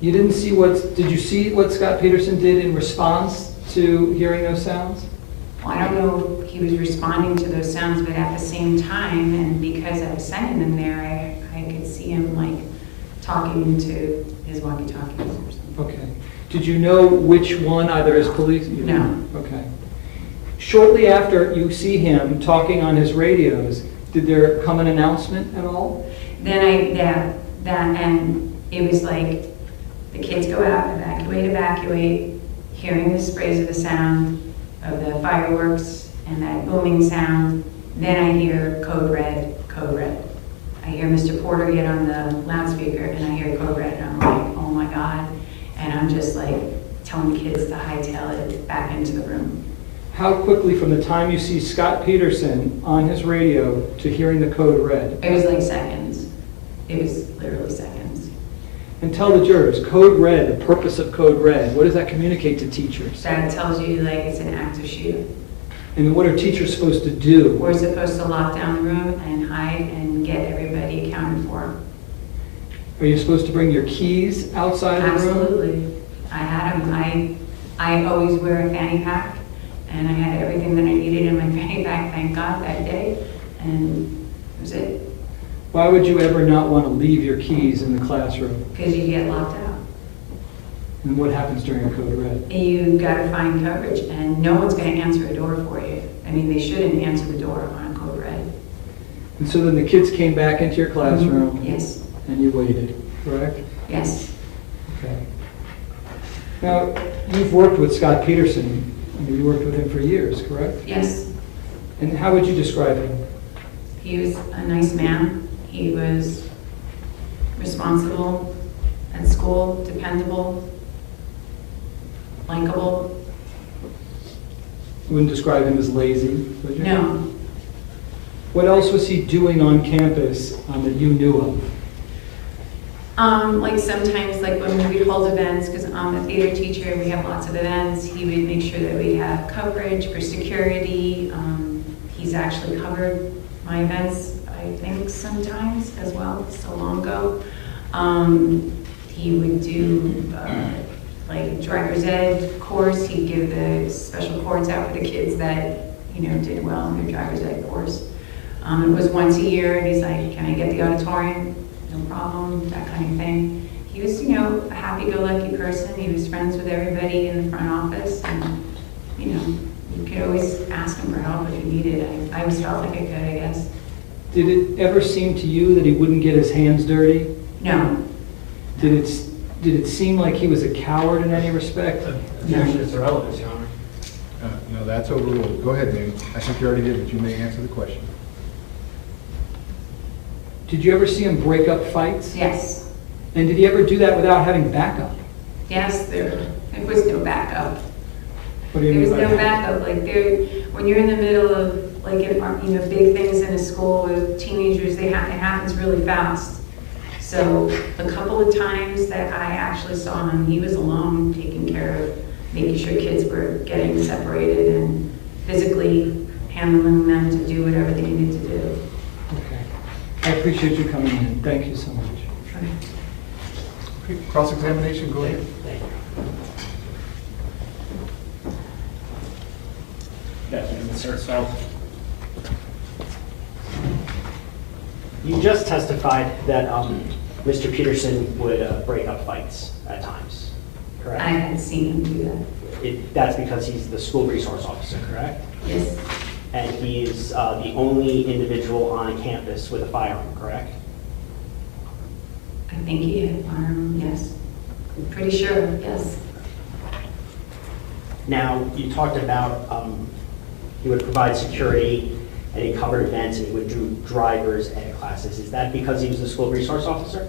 You didn't see did you see what Scot Peterson did in response to hearing those sounds? Well, I don't know if he was responding to those sounds, but at the same time, and because I was sending them there, I could see him like talking to his walkie-talkies or something. Okay. Did you know which one, either as police? No. Okay. Shortly after you see him talking on his radios, did there come an announcement at all? Then and it was like the kids go out, evacuate, hearing the sprays of the sound of the fireworks and that booming sound. Then I hear code red, code red. I hear Mr. Porter get on the loudspeaker and I hear code red and I'm like, oh my God. And I'm just like telling the kids to hightail it back into the room. How quickly from the time you see Scot Peterson on his radio to hearing the code red? It was like seconds. It was literally seconds. And tell the jurors, code red, the purpose of code red, what does that communicate to teachers? That tells you like it's an active shooter. And what are teachers supposed to do? We're supposed to lock down the room and hide and get everybody accounted for. Are you supposed to bring your keys outside of the room? Absolutely. I had them. I always wear a fanny pack, and I had everything that I needed in my fanny pack, thank God, that day, and that was it. Why would you ever not want to leave your keys in the classroom? Because you get locked out. And what happens during a code red? You got to find coverage, and no one's going to answer a door for you. I mean, they shouldn't answer the door on a code red. And so then the kids came back into your classroom? Mm-hmm. Yes. And you waited, correct? Yes. Okay. Now, you've worked with Scot Peterson. I mean, you worked with him for years, correct? Yes. And how would you describe him? He was a nice man. He was responsible at school, dependable, likable. You wouldn't describe him as lazy, would you? No. What else was he doing on campus that you knew of? Like sometimes, like when we would hold events, because I'm a theater teacher, we have lots of events, he would make sure that we have coverage for security. He's actually covered my events, I think, sometimes as well, so long ago. He would do like driver's ed course. He'd give the special cords out for the kids that, you know, did well in their driver's ed course. It was once a year, and he's like, can I get the auditorium? No problem, that kind of thing. He was, you know, a happy-go-lucky person. He was friends with everybody in the front office, and, you know, you could always ask him for help if you needed it. I always felt like I could, I guess. Did it ever seem to you that he wouldn't get his hands dirty? No. Did it seem like he was a coward in any respect? Objection is irrelevant, Your Honor. No, that's overruled. Go ahead, ma'am. I think you already did, but you may answer the question. Did you ever see him break up fights? Yes. And did he ever do that without having backup? Yes, there was no backup. What do you There was mean by no that? backup. Like when you're in the middle of like you know, big things in a school with teenagers, it happens really fast. So the couple of times that I actually saw him, he was alone, taking care of making sure kids were getting separated and physically handling them to do whatever they needed to do. Okay. I appreciate you coming in. Thank you so much. Okay, cross-examination, go ahead. Thank you. Good afternoon, Mr. Hertzfeld. You just testified that Mr. Peterson would break up fights at times, correct? I had seen him do that. That's because he's the school resource officer, correct? Yes. And he is the only individual on campus with a firearm, correct? I think he had a firearm, yes. I'm pretty sure, yes. Now, you talked about he would provide security and he covered events and he would do driver's ed classes. Is that because he was the school resource officer?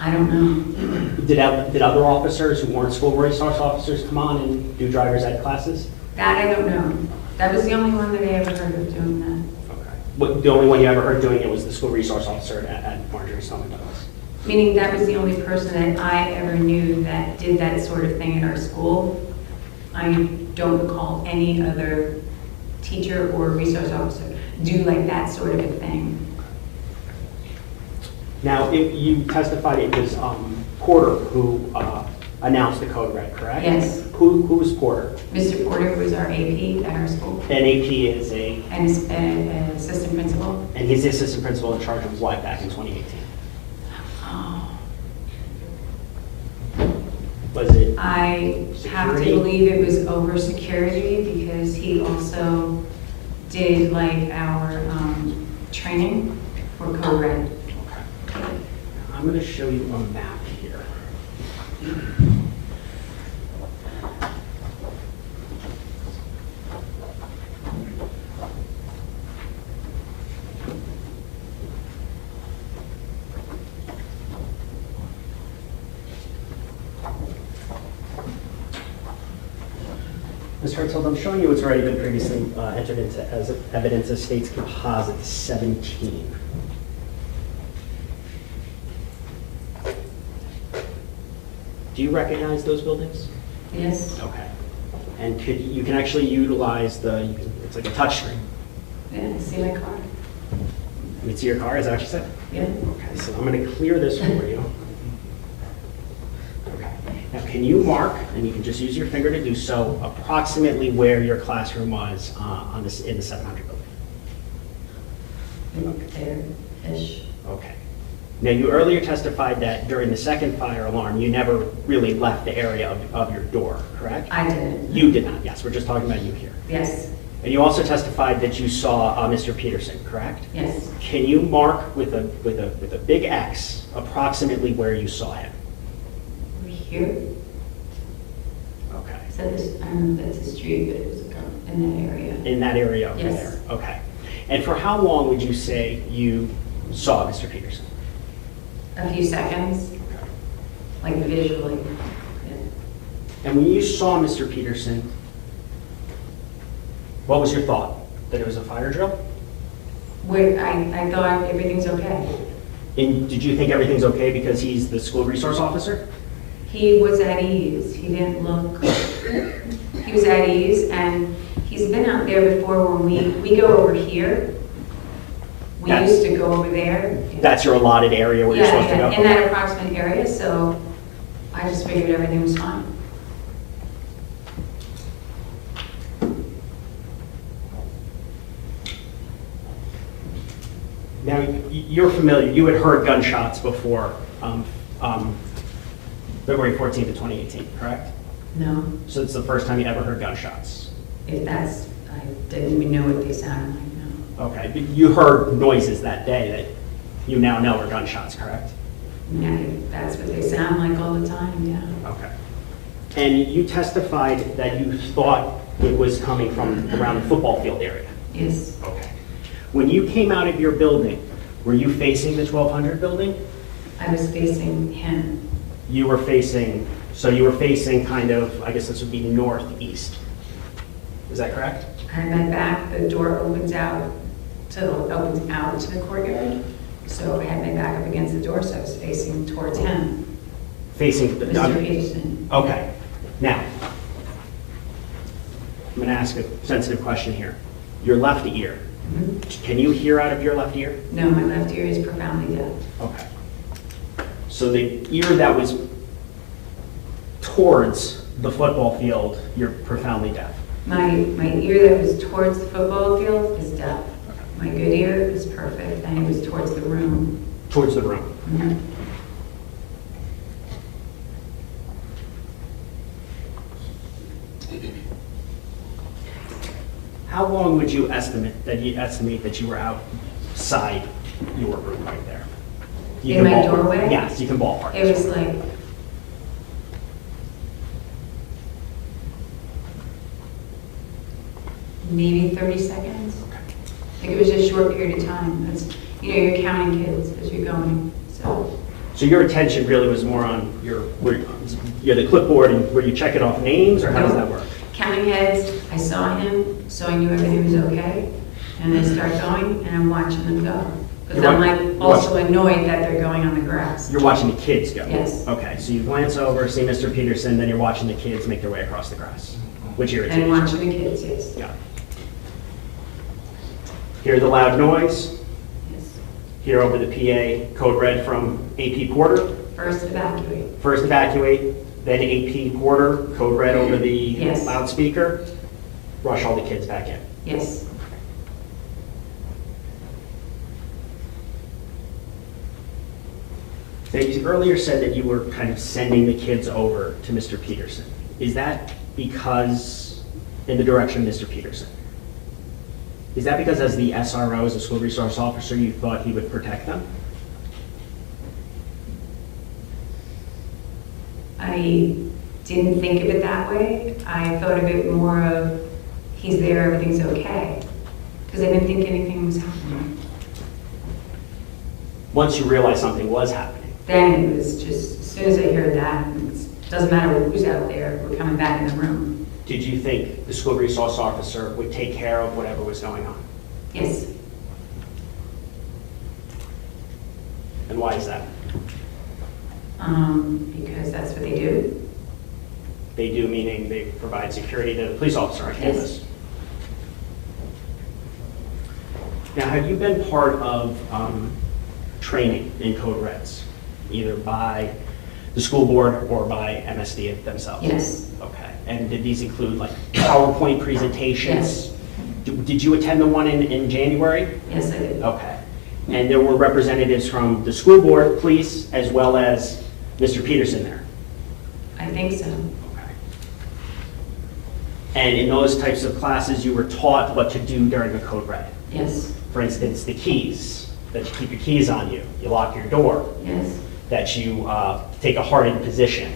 I don't know. Did other officers who weren't school resource officers come on and do driver's ed classes? That I don't know. That was the only one that I ever heard of doing that. Okay. The only one you ever heard doing it was the school resource officer at Marjory Stoneman Douglas? Meaning that was the only person that I ever knew that did that sort of thing in our school. I don't recall any other teacher or resource officer do like that sort of a thing. Now, if you testified it was Porter who announced the code red, correct? Yes. Who was Porter? Mr. Porter was our AP at our school. And AP is An assistant principal. and he's the assistant principal in charge of what back in 2018? Oh. Was it I have to security? believe it was over security because he also did like our training for Code Red. I'm going to show you a map here. Ms. Hertzfeld, I'm showing you what's already been previously entered into as evidence of state's composite 17. Do you recognize those buildings? Yes. Okay. And you can actually utilize it's like a touch screen. Yeah, I see my car. You can see your car, is that what you said? Yeah. Okay, so I'm going to clear this for you. Okay. Now, can you mark, and you can just use your finger to do so, approximately where your classroom was in the 700 building? There-ish. Okay. Now, you earlier testified that during the second fire alarm, you never really left the area of your door, correct? I didn't. You did not, yes. We're just talking about you here. Yes. And you also testified that you saw Mr. Peterson, correct? Yes. Can you mark with a big X approximately where you saw him? Over here. Okay. So this, I don't know if that's a street, but it was in that area. In that area over Yes. there? Okay. And for how long would you say you saw Mr. Peterson? A few seconds, like visually. Yeah. And when you saw Mr. Peterson, what was your thought? That it was a fire drill? I thought everything's okay. And did you think everything's okay because he's the school resource officer? He was at ease. He didn't look, he was at ease, and he's been out there before when we go over here. We used to go over there. That's your allotted area where you're supposed to go? In that approximate area, so I just figured everything was fine. Now, you're familiar, you had heard gunshots before February 14th of 2018, correct? No, So it's the first time you ever heard gunshots? if that's, I didn't even know what they sounded like, no. Okay, but you heard noises that day that you now know are gunshots, correct? Yeah, that's what they sound like all the time, yeah. Okay. And you testified that you thought it was coming from around the football field area? Yes. Okay. When you came out of your building, were you facing the 1200 building? I was facing him. You were facing, so you were facing kind of, I guess this would be northeast. Is that correct? I had my back, the door opens out to the courtyard. So I had my back up against the door, so I was facing towards him. Facing the... Mr. Peterson. Okay. Now, I'm going to ask a sensitive question here. Your left ear. Can you hear out of your left ear? No, my left ear is profoundly deaf. Okay. So the ear that was towards the football field, you're profoundly deaf. My ear that was towards the football field is deaf. My good ear is perfect, and it was towards the room. Towards the room. Mhm. How long would you estimate that you were outside your room right there? You In can my ballpark. doorway? Yes, you can ballpark. It was like, maybe 30 seconds. Like it was just a short period of time. That's, you know, you're counting kids as you're going, so. So your attention really was more on the clipboard and were you checking off names, or how does that work? Counting heads, I saw him, so I knew everything was okay. And I start going, and I'm watching them go. Because You're I'm wa- like you're also annoyed that they're going on the grass. You're watching the kids go? Yes. Okay, so you glance over, see Mr. Peterson, then you're watching the kids make their way across the grass, which irritates And you. watching the kids, yes. Yeah. Hear the loud noise, Yes. hear over the PA code red from AP Porter, First evacuate. first evacuate, then AP Porter, code red over the Yes. loudspeaker, rush all the kids back in. Yes. Now, you earlier said that you were kind of sending the kids over to Mr. Peterson. Is that because, in the direction of Mr. Peterson? Is that because as the SRO, as a school resource officer, you thought he would protect them? I didn't think of it that way. I thought of it more of, he's there, everything's okay. Because I didn't think anything was happening. Once you realized something was happening. Then it was just, as soon as I heard that, it doesn't matter who's out there, we're coming back in the room. Did you think the school resource officer would take care of whatever was going on? Yes. And why is that? Because that's what they do. They do, meaning they provide security to the police officer on campus. Yes. Now, have you been part of training in code reds, either by the school board or by MSD themselves? Yes. Okay. And did these include like PowerPoint presentations? Yes. Did you attend the one in January? Yes, I did. Okay. And there were representatives from the school board, police, as well as Mr. Peterson there? I think so. Okay. And in those types of classes, you were taught what to do during the code red? Yes. For instance, the keys, that you keep your keys on you, you lock your door, Yes. that you take a hardened position.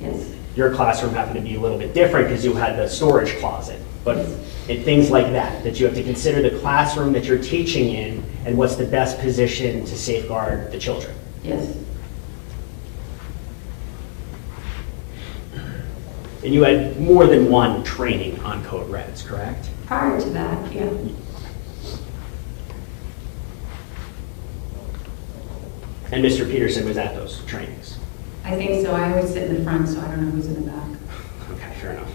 Yes. Your classroom happened to be a little bit different because you had the storage closet, but and things like that, that you have to consider the classroom that you're teaching in and what's the best position to safeguard the children. Yes. And you had more than one training on code reds, correct? Prior to that, yeah. And Mr. Peterson was at those trainings? I think so. I always sit in the front, so I don't know who's in the back. Okay, fair enough.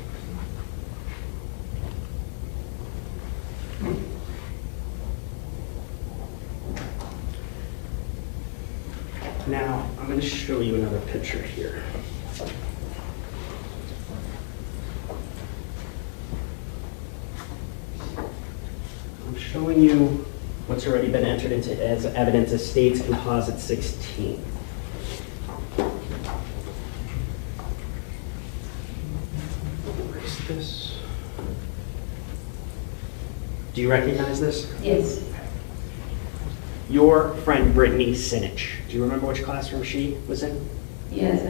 Now, I'm going to show you another picture here. I'm showing you what's already been entered into as evidence as States Composite 16. Erase this. Do you recognize this? Yes. Your friend Brittany Sinich, do you remember which classroom she was in? Yes,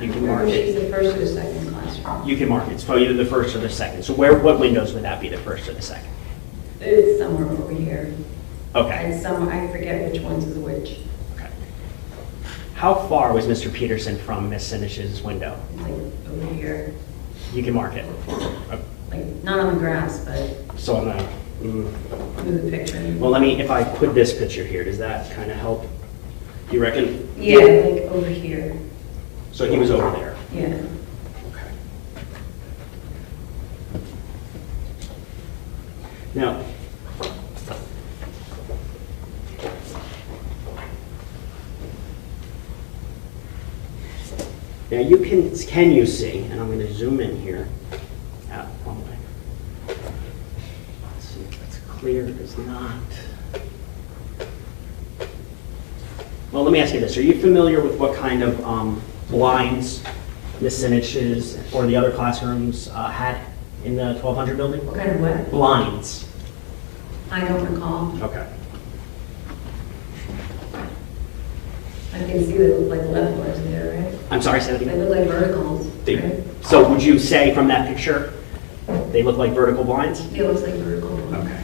You can mark she's it. the first or the second classroom. You can mark it. It's probably either the first or the second. So what windows would that be, the first or the second? It's somewhere over here. Okay. It's somewhere, I forget which ones is which. Okay. How far was Mr. Peterson from Miss Sinich's window? It's like over here. You can mark it. Like, not on the grass, but So on the, move the picture. well, if I put this picture here, does that kind of help? Do you reckon? Yeah, like over here. So he was over there. Yeah. Okay. Now, you can you see, and I'm going to zoom in here. Wrong way. Let's see if that's clear. It's not. Well, let me ask you this. Are you familiar with what kind of blinds Miss Sinich's or the other classrooms had in the 1200 building? What kind of what? Blinds. I don't recall. Okay. I can see they look like leftward there, right? I'm sorry, say that They again. look like verticals, right? So would you say from that picture, they look like vertical blinds? It looks like vertical. Okay.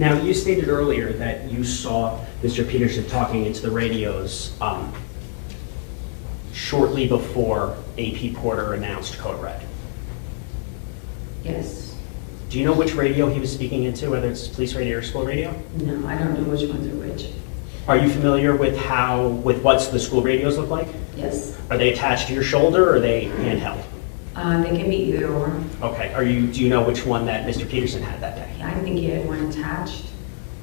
Now, you stated earlier that you saw Mr. Peterson talking into the radios shortly before AP Porter announced Code Red. Yes. Do you know which radio he was speaking into, whether it's police radio or school radio? No, I don't know which ones are which. Are you familiar with what the school radios look like? Yes. Are they attached to your shoulder or are they handheld? They can be either or. Okay. Do you know which one that Mr. Peterson had that day? I think he had one attached,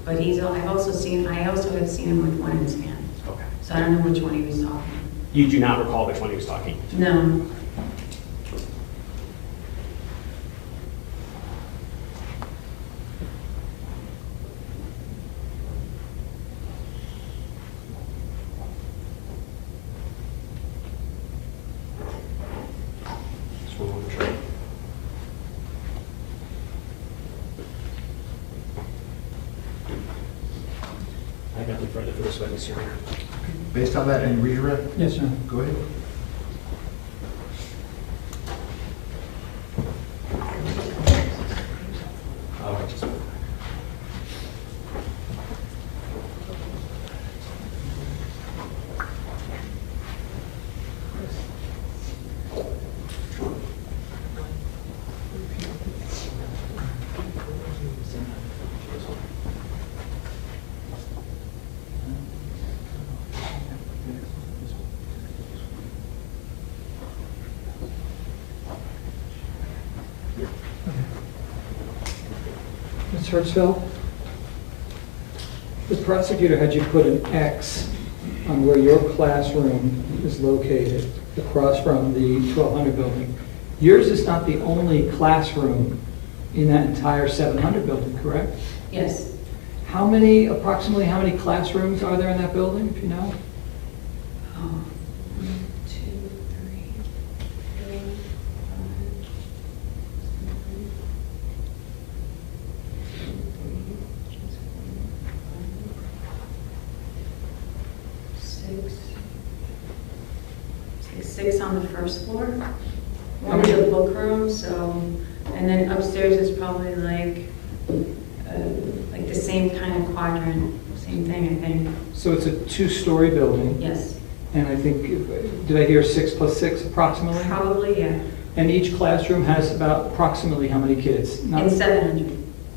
but I also have seen him with one in his hand. Okay. So I don't know which one he was talking. You do not recall which one he was talking to? No. I have nothing further for this witness, Your Honor. Based on that, any redirect? Yes, sir. Go ahead. Ms. Hertzfeld, the prosecutor had you put an X on where your classroom is located across from the 1200 building. Yours is not the only classroom in that entire 700 building, correct? Yes. Approximately how many classrooms are there in that building, if you know? 1, 2, 3, 4, 5, 6 on the first floor. One is a book room, and then upstairs is probably like the same kind of quadrant, same thing, I think. So it's a 2-story building. Yes. And I think, did I hear 6 plus 6 approximately? Probably, yeah. And each classroom has about approximately how many kids? In 700.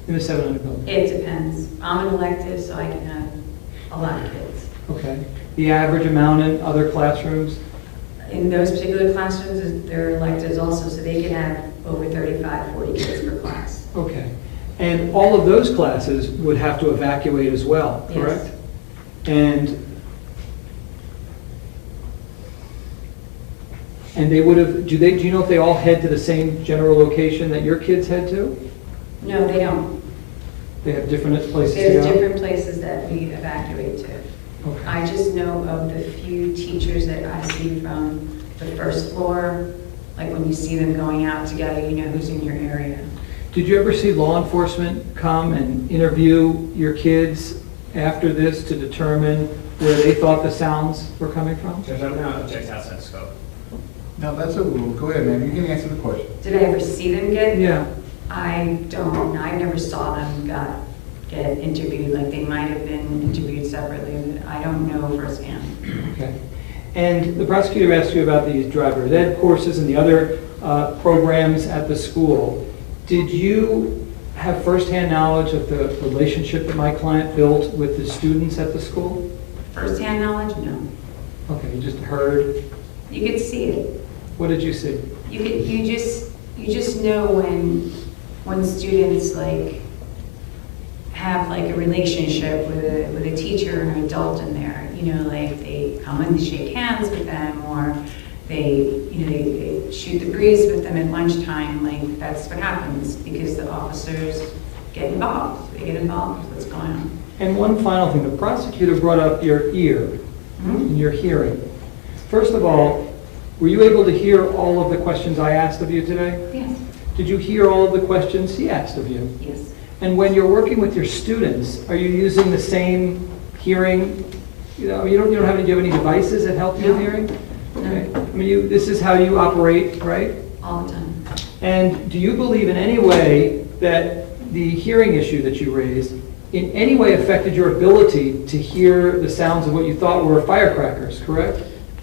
In the 700 building? It depends. I'm an elective, so I can have a lot of kids. Okay. The average amount in other classrooms? In those particular classrooms, they're electives also, so they can have over 35, 40 kids per class. Okay. And all of those classes would have to evacuate as well, correct? Yes. And they would have, do you know if they all head to the same general location that your kids head to? No, they don't. They have different places to There's go? different places that we evacuate to. Okay. I just know of the few teachers that I see from the first floor, like when you see them going out together, you know who's in your area. Did you ever see law enforcement come and interview your kids after this to determine where they thought the sounds were coming from? Judge, I'm going to object outside the scope. No, that's a rule. Go ahead, ma'am. You can answer the question. Did I ever see them get? Yeah. I don't. I never saw them get interviewed. Like they might have been interviewed separately. But I don't know firsthand. Okay. And the prosecutor asked you about these driver ed courses and the other programs at the school. Did you have firsthand knowledge of the relationship that my client built with the students at the school? Firsthand knowledge? No. Okay, you just heard. You could see it. What did you see? You just know when students like have like a relationship with a teacher or an adult in there. You know, like they come and shake hands with them, or they shoot the breeze with them at lunchtime. Like that's what happens because the officers get involved. They get involved with what's going on. And one final thing, the prosecutor brought up your ear and your hearing. First of all, were you able to hear all of the questions I asked of you today? Yes. Did you hear all of the questions he asked of you? Yes. And when you're working with your students, are you using the same hearing? You know, you don't have any, do you have any devices that help you with hearing? Okay. I mean, this is how you operate, right? All the time. And do you believe in any way that the hearing issue that you raised in any way affected your ability to hear the sounds of what you thought were firecrackers, correct?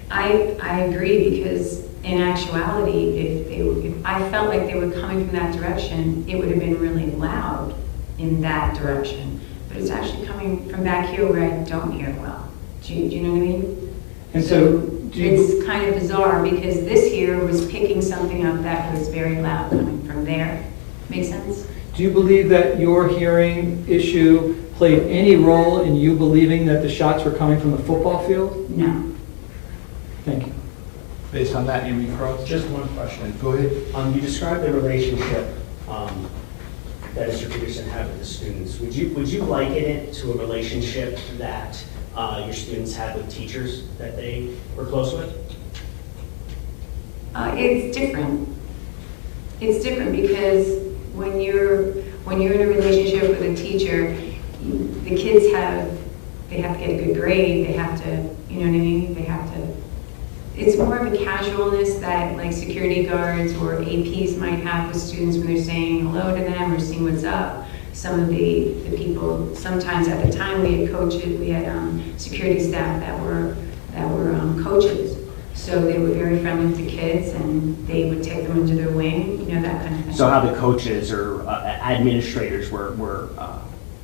I agree, because in actuality, if I felt like they were coming from that direction, it would have been really loud in that direction. But it's actually coming from back here where I don't hear well. Do you know what I mean? And so, It's kind of bizarre, because this here was picking something up that was very loud coming from there. Make sense? do you believe that your hearing issue played any role in you believing that the shots were coming from the football field? No. Thank you. Based on that, Amy Cross? Just one question. Go ahead. You described the relationship that Mr. Peterson had with the students. Would you liken it to a relationship that your students had with teachers that they were close with? It's different. It's different because when you're in a relationship with a teacher, the kids they have to get a good grade. They have to, you know what I mean? They have to. It's more of a casualness that like security guards or APs might have with students when they're saying hello to them or seeing what's up. Some of the people, sometimes at the time we had coaches, we had security staff that were coaches. So they were very friendly with the kids and they would take them under their wing, you know, that kind of thing. So how the coaches or administrators were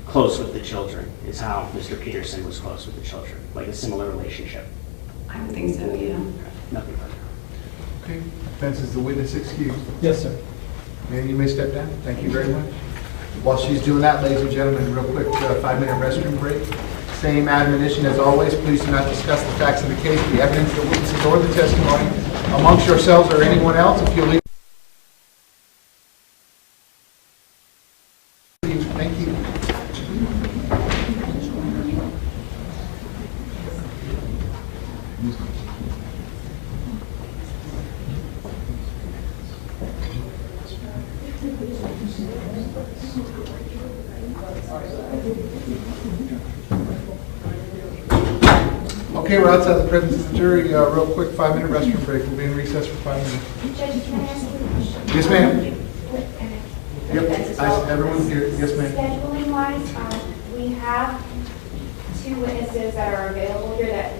close with the children is how Mr. Peterson was close with the children, like a similar relationship. I would think so, yeah. Nothing further. Okay. Offense is the witness excused. Yes, sir. Ma'am, you may step down. Thank you very much. While she's doing that, ladies and gentlemen, real quick, 5-minute restroom break. Same admonition as always. Please do not discuss the facts of the case, the evidence, the witnesses, or the testimony amongst yourselves or anyone else. If you'll leave. Thank you. Okay, we're outside the presence of the jury. Real quick, 5-minute restroom break. We'll be in recess for 5 minutes. Judge, can I ask you a question? Yes, ma'am. Yep, everyone's here. Yes, ma'am. Scheduling wise, we have 2 witnesses that are available here that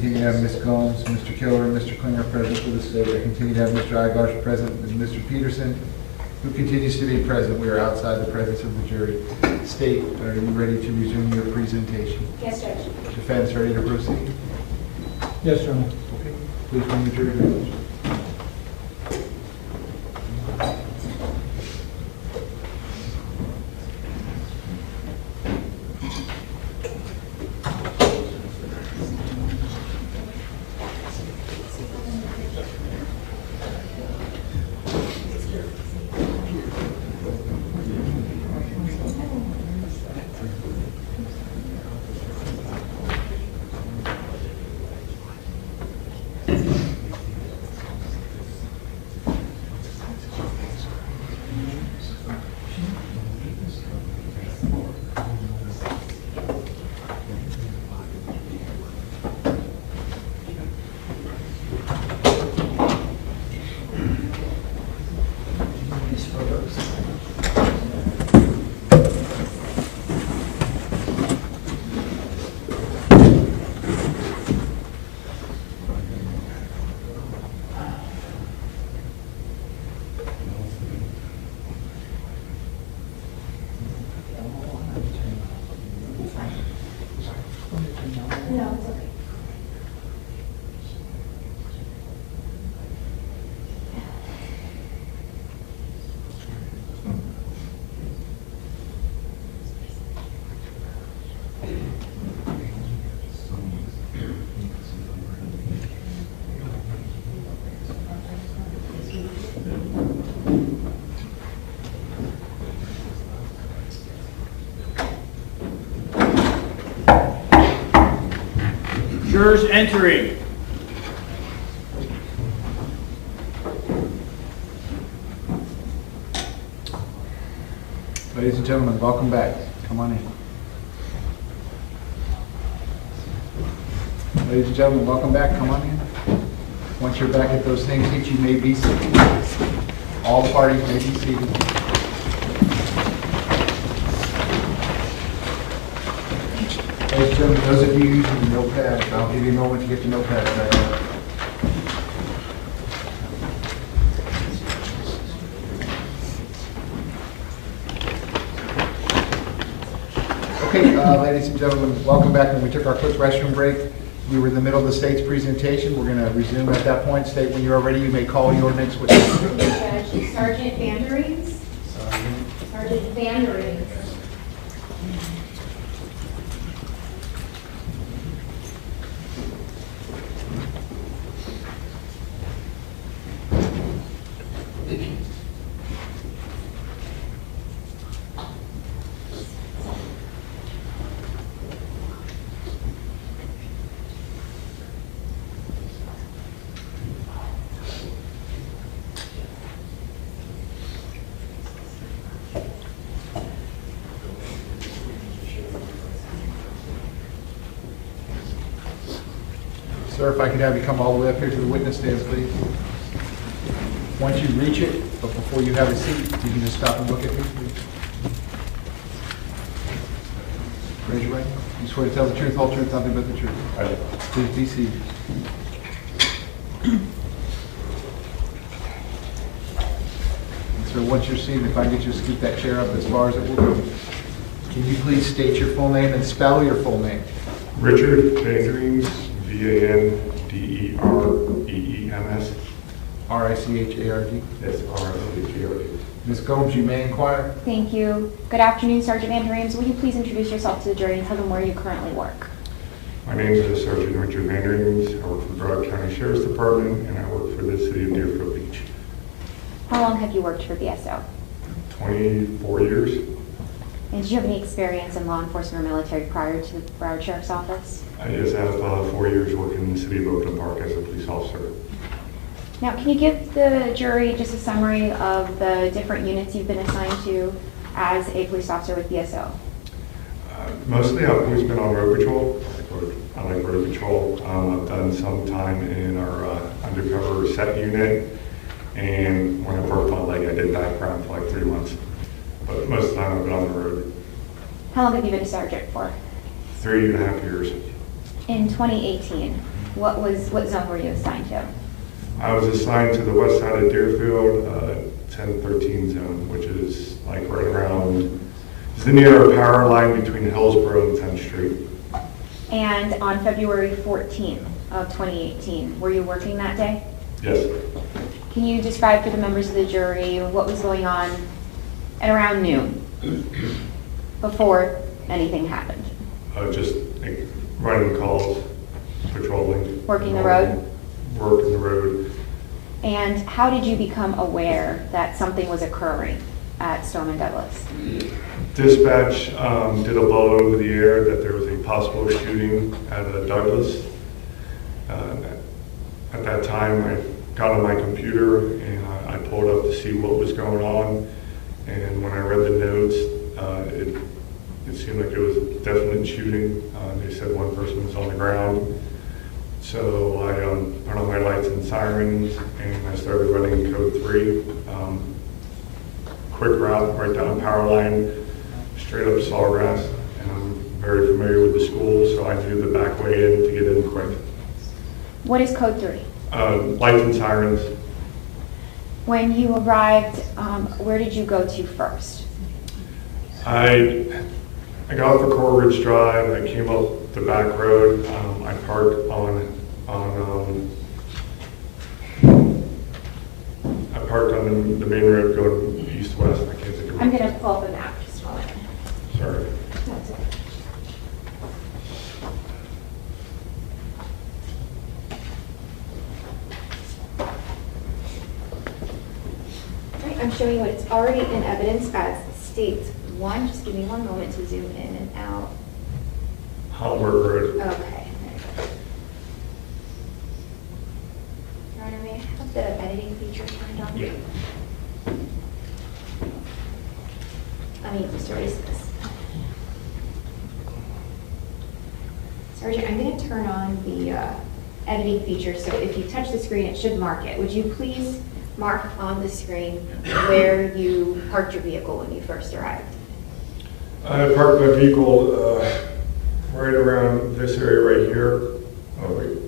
continue to have Ms. Gomes, Mr. Killer, and Mr. Klinger present for the state. I continue to have Mr. Igosh present and Mr. Peterson, who continues to be present. We are outside the presence of the jury. State, are you ready to resume your presentation? Yes, Judge. Defense, ready to proceed? Yes, Your Honor. Okay. Please bring the jury to No, it's okay. Jurors entering. Ladies and gentlemen, welcome back. Come on in. Ladies and gentlemen, welcome back. Come on in. Once you're back at those things, each you may be seated. All parties may be seated. Ladies and gentlemen, those of you using the notepad, I'll give you a moment to get your notepad back out. Okay, ladies and gentlemen, welcome back. When we took our quick restroom break, we were in the middle of the state's presentation. We're going to resume at that point. State, when you are ready, you may call your next witness. Judge, Sergeant Vanderings. Sergeant Vanderings. Sir, if I could have you come all the way up here to the witness stand, please. Once you reach it, but before you have a seat, you can just stop and look at me, please. Raise your right hand. You swear to tell the truth, whole truth, nothing but the truth. Please be seated. Sir, once you're seated, if I get you to scoot that chair up as far as it will go. Can you please state your full name and spell your full name? Richard Vanderings, V-A-N-D-E-R-E-E-M-S. R-I-C-H-A-R-D. Yes, R-I-C-H-A-R-D. Ms. Gomes, you may inquire. Thank you. Good afternoon, Sergeant Vanderings. Will you please introduce yourself to the jury and tell them where you currently work? My name is Sergeant Richard Vanderings. I work for the Broward County Sheriff's Department, and I work for the city of Deerfield Beach. How long have you worked for BSO? 24 years. And did you have any experience in law enforcement or military prior to the Broward Sheriff's Office? I just have 4 years working in the city of Oakland Park as a police officer. Now, can you give the jury just a summary of the different units you've been assigned to as a police officer with BSO? Mostly I've always been on road patrol. I like road patrol. I've done some time in our undercover set unit, and when I broke my leg, I did background for like 3 months. But most of the time I've been on the road. How long have you been a sergeant for? 3.5 years. In 2018, What zone were you assigned to? I was assigned to the west side of Deerfield, 1013 zone, which is like right around, it's near a power line between Hillsborough and 10th Street. And on February 14th of 2018, were you working that day? Yes. Can you describe for the members of the jury what was going on at around noon before anything happened? Just like, running calls, patrolling. Working the road? Working the road. And how did you become aware that something was occurring at Stoneman Douglas? Dispatch did a blow over the air that there was a possible shooting at Douglas. At that time, I got on my computer and I pulled up to see what was going on. And when I read the notes, it seemed like it was a definite shooting. They said one person was on the ground. So I put on my lights and sirens and I started running code 3. Quick route right down power line, straight up Sawgrass. And I'm very familiar with the school, so I knew the back way in to get in quick. What is code 3? Lights and sirens. When you arrived, where did you go to first? I got off the Coleridge Drive. I came up the back road. I parked on the main road going east-west. I can't think of it. I'm going to pull up a map just a moment. Sorry. That's okay. Right, I'm showing you what it's already in evidence as State 1. Just give me one moment to zoom in and out. Halberg Road. Okay. Your Honor, may I have the editing feature turned on? Yeah. Just erase this. Sergeant, I'm going to turn on the editing feature, so if you touch the screen, it should mark it. Would you please mark on the screen where you parked your vehicle when you first arrived? I parked my vehicle right around this area right here. Oh, wait.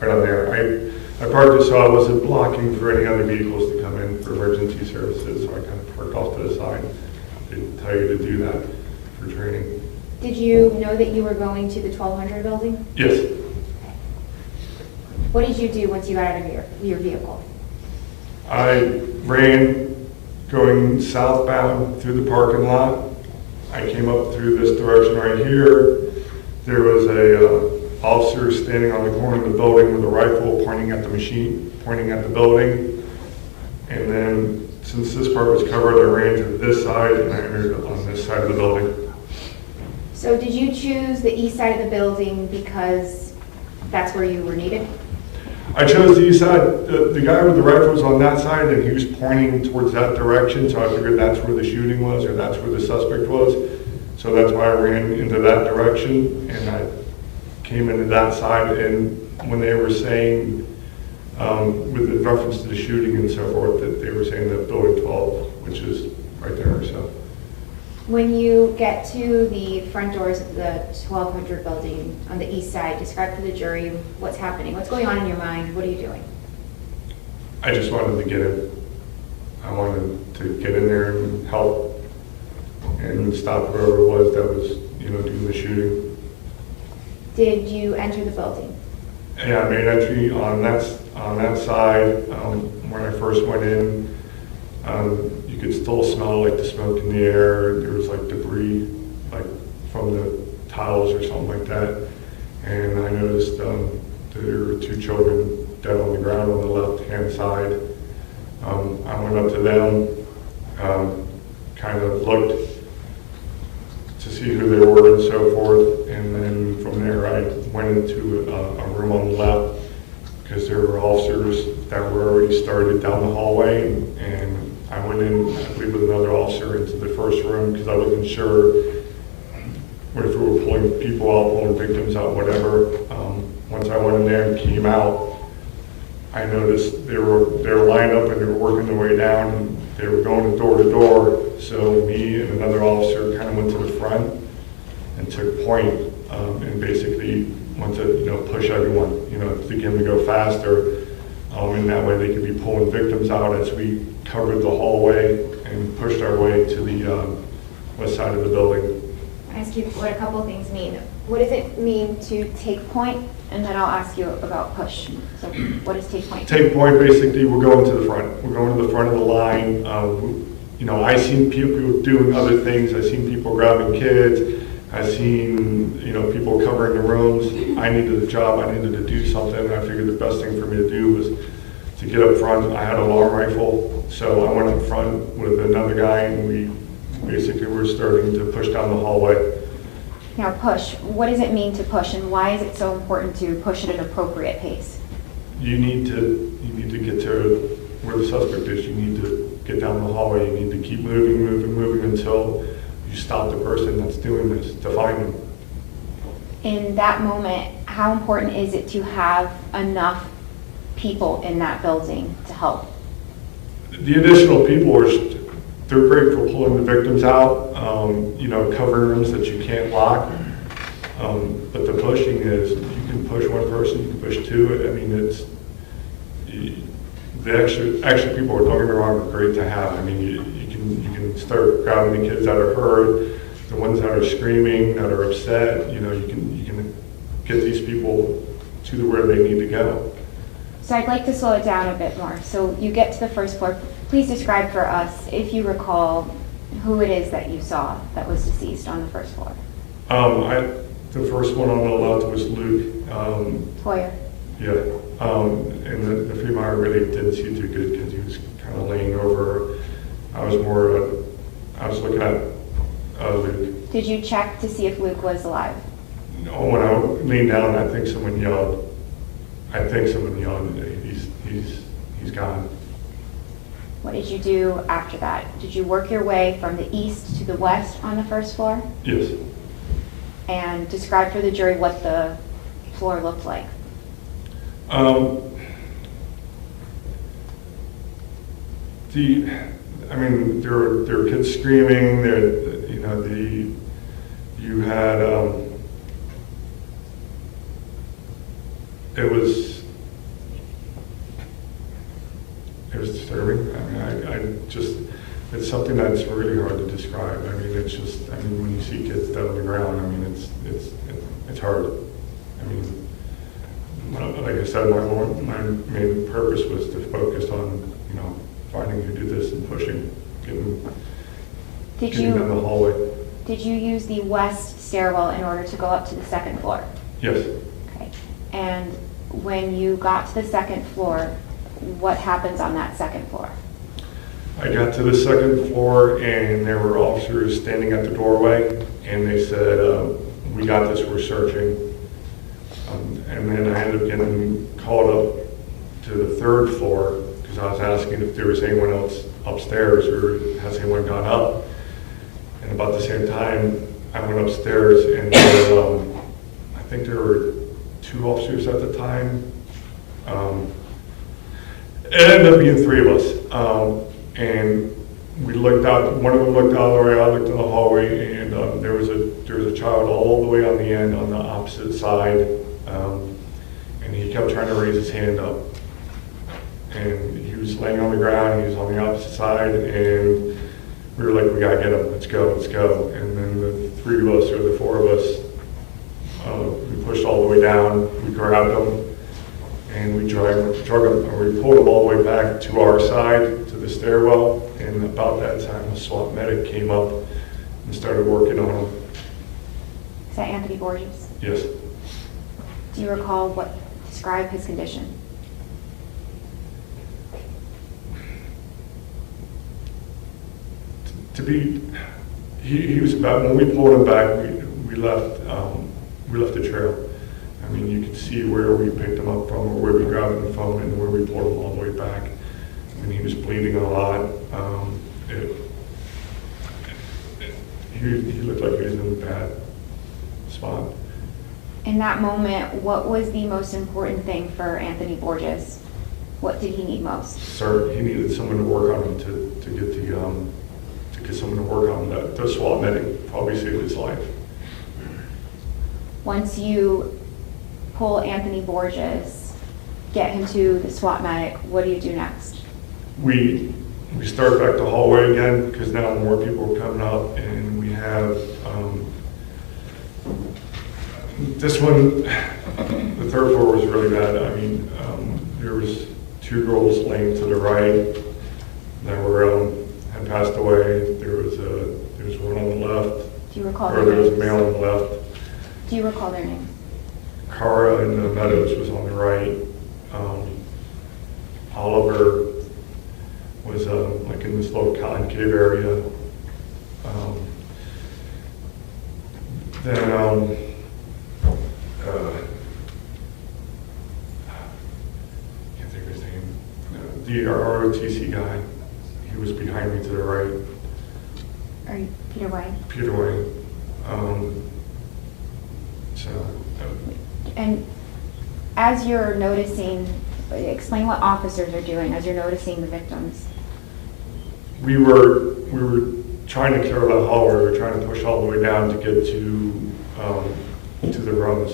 Right on there. I parked it so I wasn't blocking for any other vehicles to come in for emergency services, so I kind of parked off to the side. They tell you to do that for training. Did you know that you were going to the 1200 building? Yes. What did you do once you got out of your vehicle? I ran going southbound through the parking lot. I came up through this direction right here. There was a officer standing on the corner of the building with a rifle pointing at the machine, pointing at the building. And then since this part was covered, I ran to this side and I entered on this side of the building. So did you choose the east side of the building because that's where you were needed? I chose the east side. The guy with the rifle was on that side and he was pointing towards that direction, so I figured that's where the shooting was or that's where the suspect was. So that's why I ran into that direction and I came into that side. And when they were saying, with the reference to the shooting and so forth, that they were saying that building 12, which is right there, so. When you get to the front doors of the 1200 building on the east side, describe for the jury what's happening. What's going on in your mind? What are you doing? I just wanted to get in. I wanted to get in there and help and stop whoever it was that was, doing the shooting. Did you enter the building? Yeah, I made entry on that side. When I first went in, you could still smell like the smoke in the air. There was like debris, like from the tiles or something like that. And I noticed there were 2 children dead on the ground on the left-hand side. I went up to them, kind of looked to see who they were and so forth. And then from there, I went into a room on the left because there were officers that were already started down the hallway. And I went in, I believe, with another officer into the first room because I wasn't sure if we were pulling people out, pulling victims out, whatever. Once I went in there and came out, I noticed they were lined up and they were working their way down. And they were going door to door. So me and another officer kind of went to the front and took point and basically want to, push everyone, to get them to go faster. And that way they could be pulling victims out as we covered the hallway and pushed our way to the west side of the building. I ask you what a couple things mean. What does it mean to take point? And then I'll ask you about push. So what does take point? Take point, basically, we're going to the front. We're going to the front of the line. I've seen people doing other things. I've seen people grabbing kids. I've seen, people covering the rooms. I needed a job. I needed to do something. And I figured the best thing for me to do was to get up front. I had an alarm rifle, so I went up front with another guy, and we basically were starting to push down the hallway. Now push, what does it mean to push, and why is it so important to push at an appropriate pace? You need to get to where the suspect is. You need to get down the hallway. You need to keep moving until you stop the person that's doing this, to find them. In that moment, how important is it to have enough people in that building to help? The additional people they're great for pulling the victims out, covering rooms that you can't lock. But the pushing is, you can push one person, you can push two. I mean, the extra people, don't get me wrong, are great to have. I mean, you can start grabbing the kids that are hurt, the ones that are screaming, that are upset. You can get these people to where they need to go. So I'd like to slow it down a bit more. So you get to the first floor. Please describe for us, if you recall, who it is that you saw that was deceased on the first floor. The first one on the left was Luke. Hoyer. Yeah. And the female I really didn't see too good because he was kind of laying over. I was looking at Luke. Did you check to see if Luke was alive? No, when I leaned down, I think someone yelled, he's gone. What did you do after that? Did you work your way from the east to the west on the first floor? Yes. And describe for the jury what the floor looked like. There were kids screaming. You had it was disturbing. It's something that's really hard to describe. When you see kids dead on the ground, it's hard. Like I said, my main purpose was to focus on, finding who did this and pushing, getting down the hallway. Did you use the west stairwell in order to go up to the second floor? Yes. Okay. And when you got to the second floor, what happens on that second floor? I got to the second floor and there were officers standing at the doorway and they said, we got this, we're searching. And then I ended up getting called up to the third floor because I was asking if there was anyone else upstairs or has anyone gone up. And about the same time, I went upstairs and I think there were 2 officers at the time. It ended up being 3 of us. And we looked out, one of them looked out the way, I looked in the hallway, and there was a child all the way on the end on the opposite side. And he kept trying to raise his hand up. And he was laying on the ground, he was on the opposite side, and we were like, we gotta get him, let's go. And then the 3 of us, or the 4 of us, we pushed all the way down, we grabbed him, and we drug him, and we pulled him all the way back to our side, to the stairwell, and about that time, a SWAT medic came up and started working on him. Is that Anthony Borges? Yes. Do you recall describe his condition? He was about, when we pulled him back, we left the trail. You could see where we picked him up from, or where we grabbed him from, and where we pulled him all the way back. He was bleeding a lot. He looked like he was in a bad spot. In that moment, what was the most important thing for Anthony Borges? What did he need most? Sir, he needed someone to work on him to get someone to work on him. The SWAT medic probably saved his life. once you pull Anthony Borges, get him to the SWAT medic, what do you do next? We start back the hallway again, because now more people are coming up, and we have, this one, the third floor was really bad. I mean, there was 2 girls laying to the right that were, had passed away. There was one on the left. Do you recall Or their there was a names? male on the left. Do you recall their names? Cara in the Meadows was on the right. Oliver was like in this little cotton cave area. Then can't think of his name. The ROTC guy, he was behind me to the right. Are you Peter White? Peter White. And as you're noticing, explain what officers are doing as you're noticing the victims. We were trying to clear that hallway. We were trying to push all the way down to get to the rooms.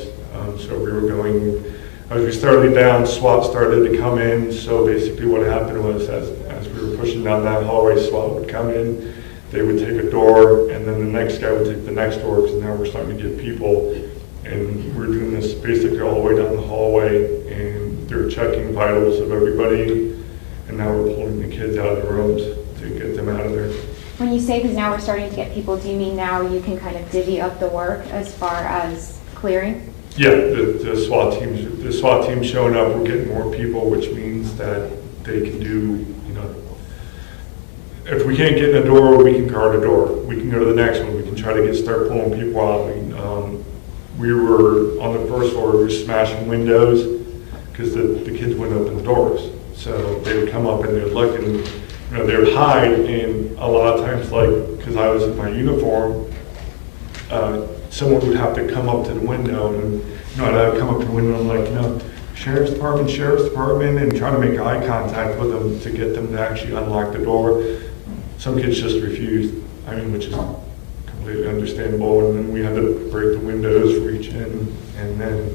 So we were going, as we started down, SWAT started to come in. So basically what happened was as we were pushing down that hallway, SWAT would come in, they would take a door, and then the next guy would take the next door, because now we're starting to get people. And we're doing this basically all the way down the hallway, and they're checking vitals of everybody, and now we're pulling the kids out of the rooms to get them out of there. When you say, because now we're starting to get people, do you mean now you can kind of divvy up the work as far as clearing? Yeah, the SWAT team's showing up, we're getting more people, which means that they can do, if we can't get in a door, we can guard a door. We can go to the next one, we can try to start pulling people out. We were on the first floor, we were smashing windows because the kids wouldn't open the doors. So they would come up and they would look, and they would hide. And a lot of times, like, because I was in my uniform, someone would have to come up to the window, and I'd come up to the window and I'm like, sheriff's department, and try to make eye contact with them to get them to actually unlock the door. Some kids just refused. Which is completely understandable, and then we had to break the windows, reach in, and then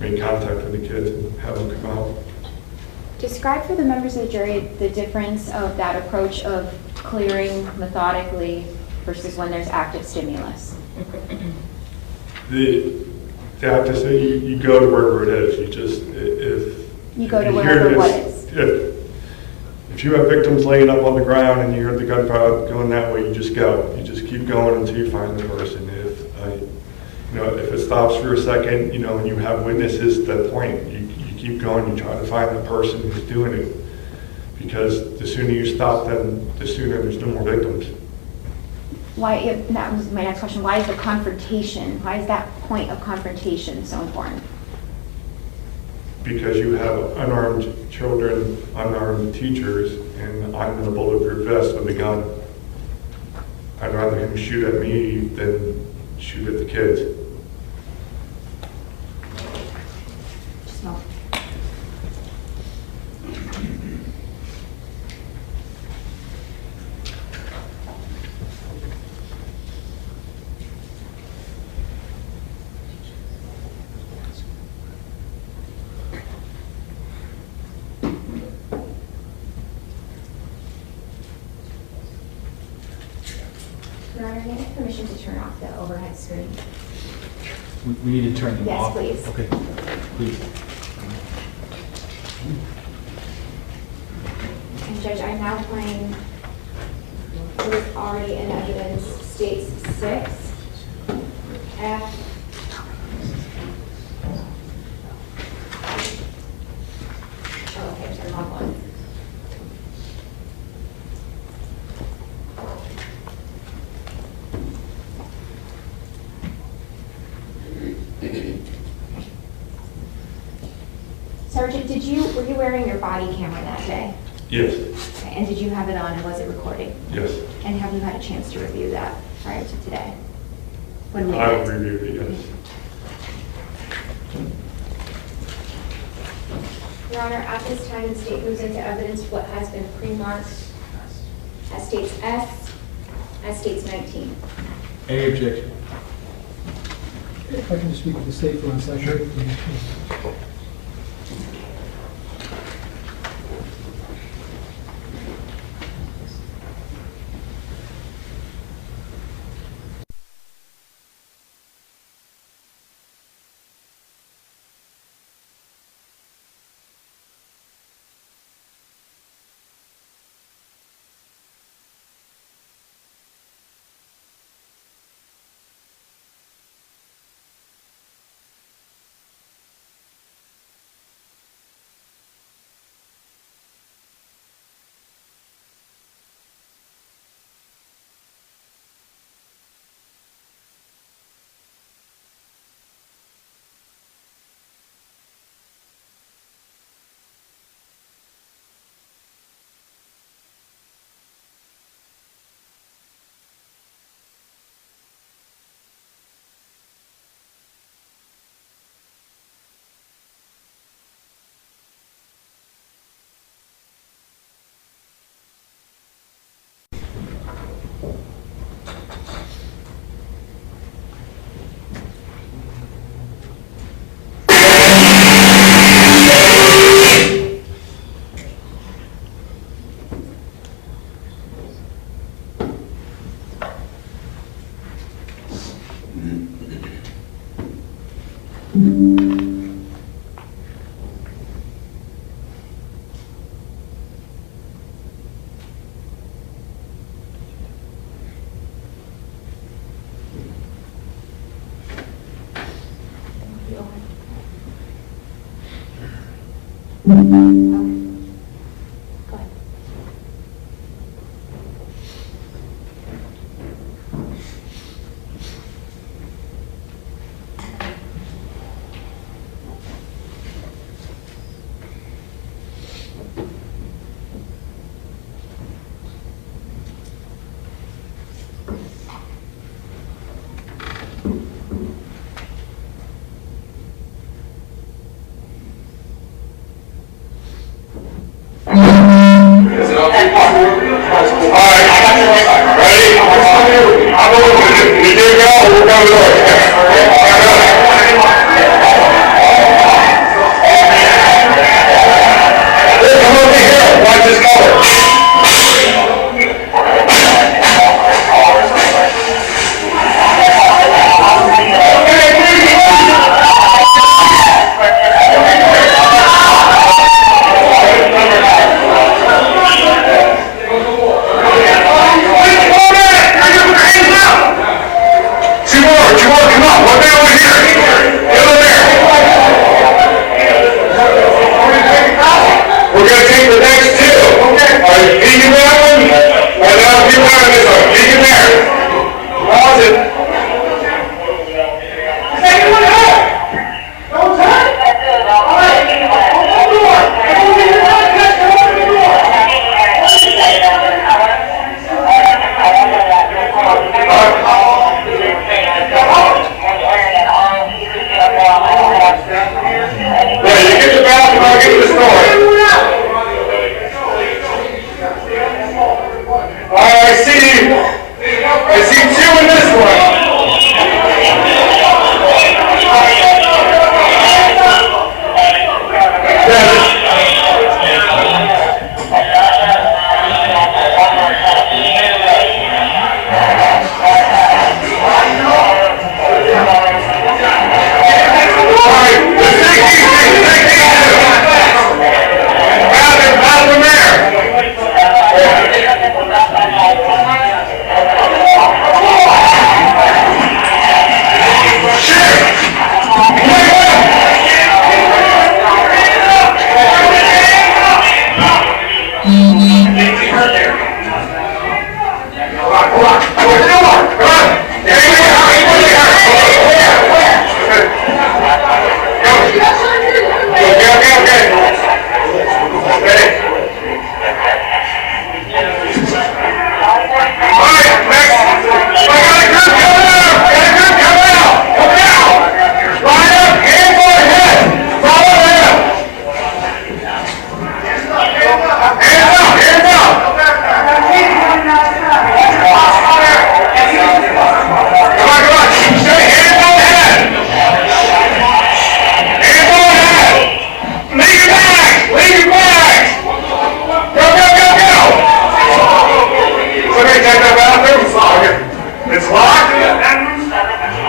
make contact with the kids and have them come out. Describe for the members of the jury the difference of that approach of clearing methodically versus when there's active stimulus. They have to say you go to wherever it is. You go to wherever what is. If you have victims laying up on the ground and you hear the gunfire going that way, you just go. You just keep going until you find the person. If it stops for a second, and you have witnesses at that point, you keep going. You try to find the person who's doing it, because the sooner you stop them, the sooner there's no more victims. That was my next question. Why is the confrontation? Why is that point of confrontation so important? Because you have unarmed children, unarmed teachers, and I'm in a bulletproof vest with a gun. I'd rather him shoot at me than shoot at the kids. No. Your Honor, may I have permission to turn off the overhead screen? We need to turn them off? Yes, please. Okay, please. And Judge, I'm now playing what is already in evidence, states 6, F. Oh, okay, turn off 1. Sergeant, were you wearing your body camera that day? Yes. Okay, and did you have it on and was it recording? Yes. And have you had a chance to review that prior to today? I've reviewed it, yes. Your Honor, at this time, the state moves into evidence what has been pre-marked as states S, as states 19. Any objection? If I can just speak with the state for 1 second. Sure.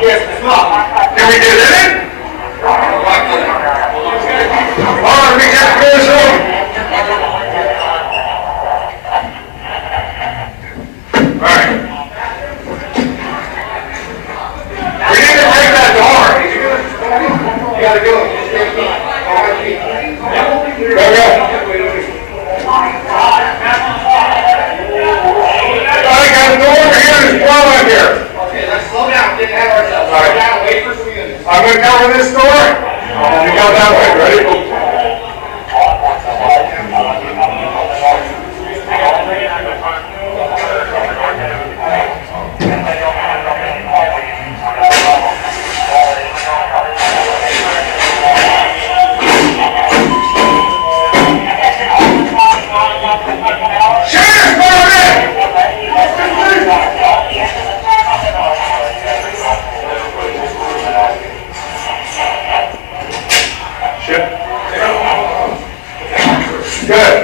Can we get in it? All right, we get this one. All right. We need to break that door. You gotta go. Go, go. I got the door over here, there's one on here. Okay, let's slow down, get ahead of ourselves. Slow down, wait for some units. I'm gonna cover this door. You go that way, ready? Good.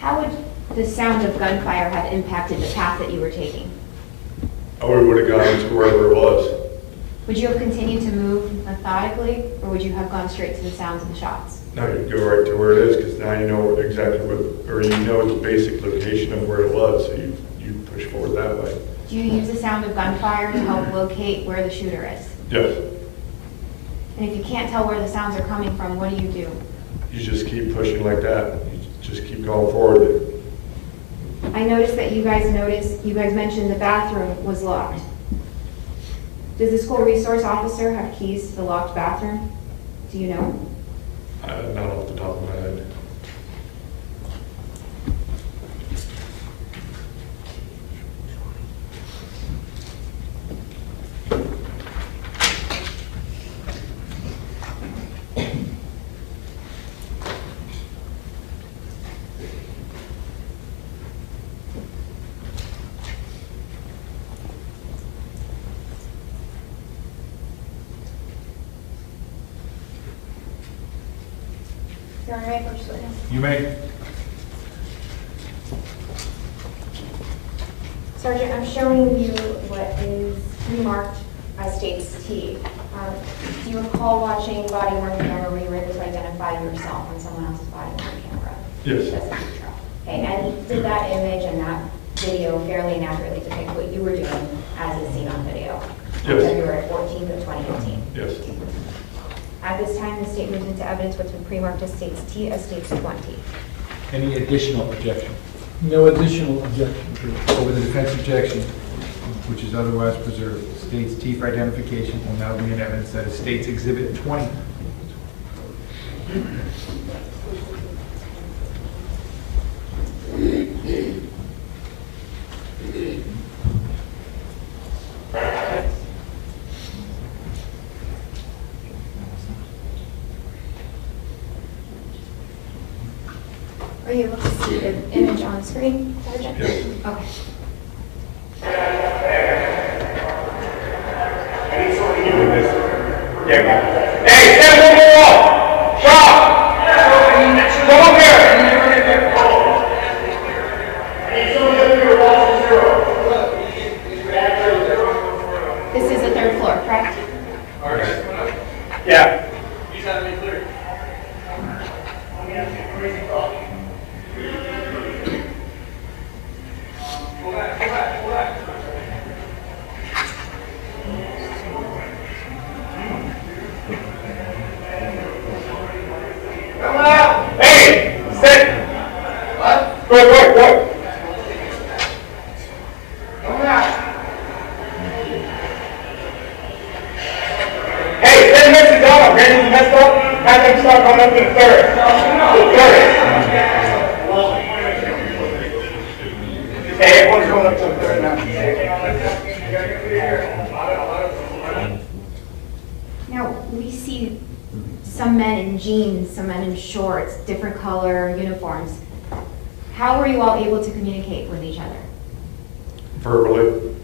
How would the sound of gunfire have impacted the path that you were taking? Oh, we would have gone to wherever it was. Would you have continued to move methodically, or would you have gone straight to the sounds of the shots? No, you go right to where it is, because now you know exactly what, or you know the basic location of where it was, so you push forward that way. Do you use the sound of gunfire to help locate where the shooter is? Yes. And if you can't tell where the sounds are coming from, what do? You just keep pushing like that. You just keep going forward. I noticed that you guys mentioned the bathroom was locked. Does the school resource officer have keys to the locked bathroom? Do you know? Not off the top of my head. You're all right, first witness? You may. Sergeant, I'm showing you what is remarked as states T. Do you recall watching body worn camera where you were able to identify yourself on someone else's body worn camera? Yes. Okay, and did that image and that video fairly and accurately depict what you were doing as is seen on video? Yes. February 14th of 2018. Yes. At this time, the state moves into evidence what's been pre-marked as states T as states 20. Any additional objection? No additional objection. Over the defense objection, which is otherwise preserved, state's T for identification will now be in evidence that is state's Exhibit 20. Are you able to see the image on the screen, Sergeant? Yes. Okay. Hey, stand on the wall! Stop! Come up here! This is the third floor, correct? Yeah. Hey! Sit! What? Quick! Come on! messed up, have them start coming up to the third. Hey, everyone's going up to the third now. Now, we see some men in jeans, some men in shorts, different color uniforms. How were you all able to communicate with each other? Verbally.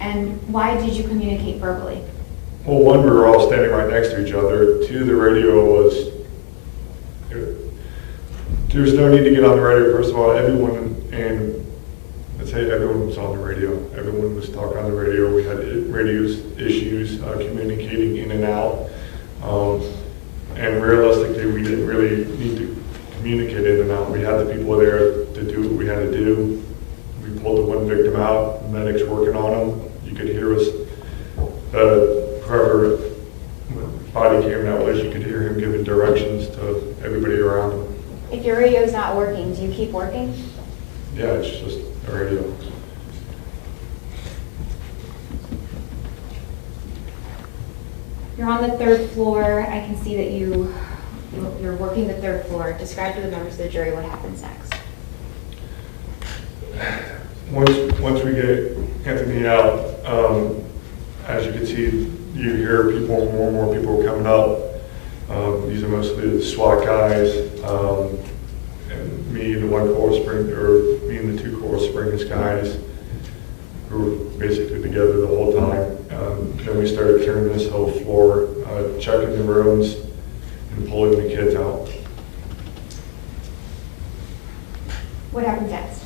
And why did you communicate verbally? Well, one, we were all standing right next to each other. Two, the radio was, there's no need to get on the radio. First of all, everyone, and I'd say everyone was on the radio. Everyone was talking on the radio. We had radio issues, communicating in and out. And realistically, we didn't really need to communicate in and out. We had the people there to do what we had to do. We pulled the one victim out, the medics working on him. You could hear us, whoever body cam that was, you could hear him giving directions to everybody around him. If your radio's not working, do you keep working? Yeah, it's just a radio. You're on the third floor. I can see that you're working the third floor. Describe to the members of the jury what happens next. Once we get Anthony out, as you can see, you hear people, more and more people coming up. These are mostly the SWAT guys, and me and the me and the two Coral Springs guys, who were basically together the whole time. Then we started clearing this whole floor, checking the rooms, and pulling the kids out. What happens next?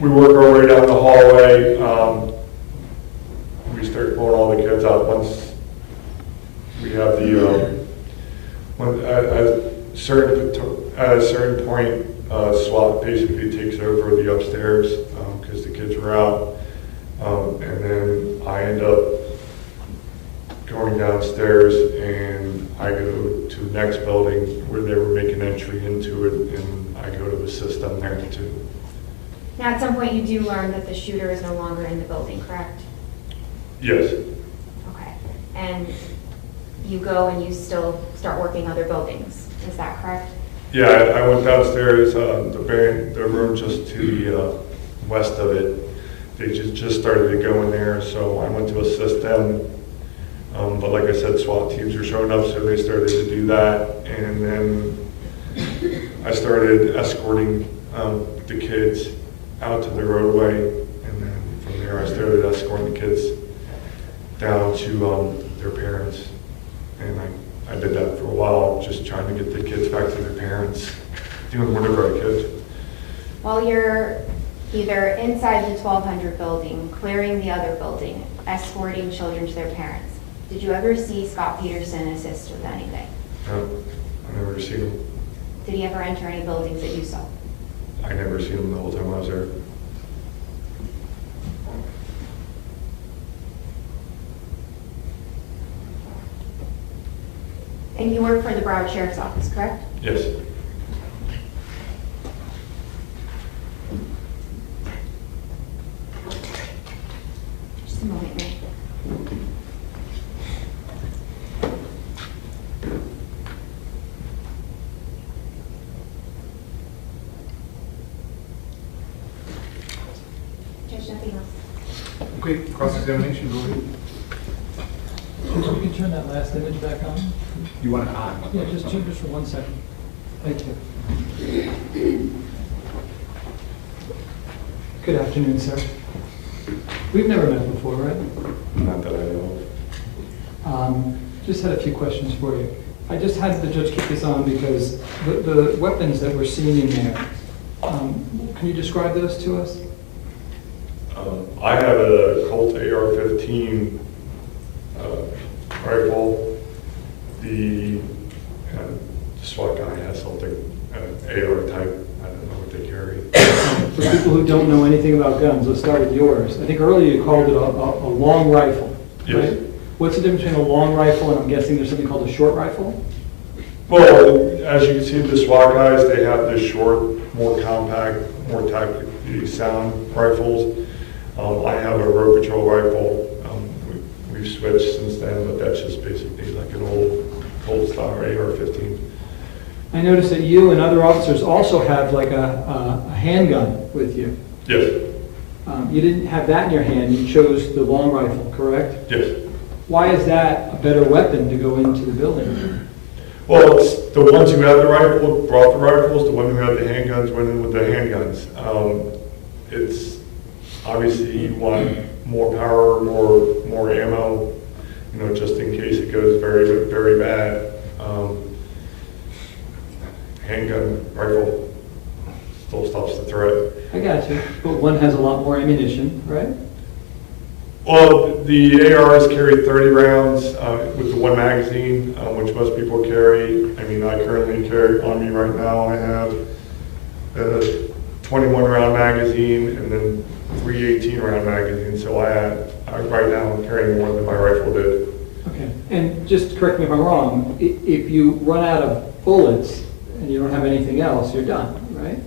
We work our way down the hallway. We start pulling all the kids out once we have at a certain point, SWAT basically takes over the upstairs because the kids were out. And then I end up going downstairs and I go to the next building where they were making entry into it, and I go to assist them there too. Now, at some point, you do learn that the shooter is no longer in the building, correct? Yes. Okay. And you go and you still start working other buildings. Is that correct? Yeah, I went downstairs, the room just to the west of it. They just started to go in there, so I went to assist them. But like I said, SWAT teams were showing up, so they started to do that. And then I started escorting the kids out to the roadway. And then from there, I started escorting the kids down to their parents. And I did that for a while, just trying to get the kids back to their parents, doing whatever I could. While you're either inside the 1200 building, clearing the other building, escorting children to their parents, did you ever see Scot Peterson assist with anything? No, I never seen him. Did he ever enter any buildings that you saw? I never seen him the whole time I was there. And you work for the Broward Sheriff's Office, correct? Yes. Just a moment, Ray. Judge, nothing else. Okay, cross-examination, go ahead. If you can turn that last image back on? You want it on? Yeah, just for 1 second. Thank you. Good afternoon, sir. We've never met before, right? Not that I know of. Just had a few questions for you. I just had the judge keep this on because the weapons that we're seeing in there, can you describe those to us? I have a Colt AR-15 rifle. The SWAT guy has something, AR type. I don't know what they carry. For people who don't know anything about guns, let's start with yours. I think earlier you called it a long rifle, right? Yes. What's the difference between a long rifle and I'm guessing there's something called a short rifle? Well, as you can see, the SWAT guys, they have the short, more compact, more tactically sound rifles. I have a road patrol rifle. We we've switched since then, but that's just basically like an old style AR-15. I noticed that you and other officers also have like a handgun with you. Yes. You didn't have that in your hand, you chose the long rifle, correct? Yes. Why is that a better weapon to go into the building? Well, it's the ones who had the rifle brought the rifles, the ones who had the handguns went in with the handguns. It's obviously you want more power, more ammo, just in case it goes very, very bad. Handgun, rifle still stops the threat. I got you, but one has a lot more ammunition, right? Well, the ARs carry 30 rounds with the one magazine, which most people carry. I mean, I currently carry on me right now, I have a 21 round magazine and then 3 18-round magazines. So right now I'm carrying more than my rifle did. Okay, and just correct me if I'm wrong, if you run out of bullets and you don't have anything else, you're done, right?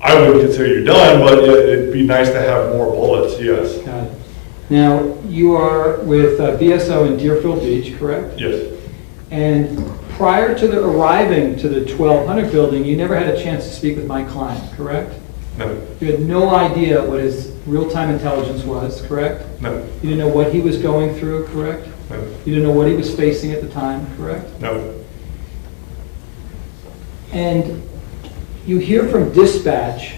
I wouldn't consider you done, but it'd be nice to have more bullets, yes. Got it. Now, you are with BSO in Deerfield Beach, correct? Yes. And prior to arriving to the 1200 building, you never had a chance to speak with my client, correct? No. You had no idea what his real-time intelligence was, correct? No. You didn't know what he was going through, correct? No. You didn't know what he was facing at the time, correct? No. And you hear from dispatch,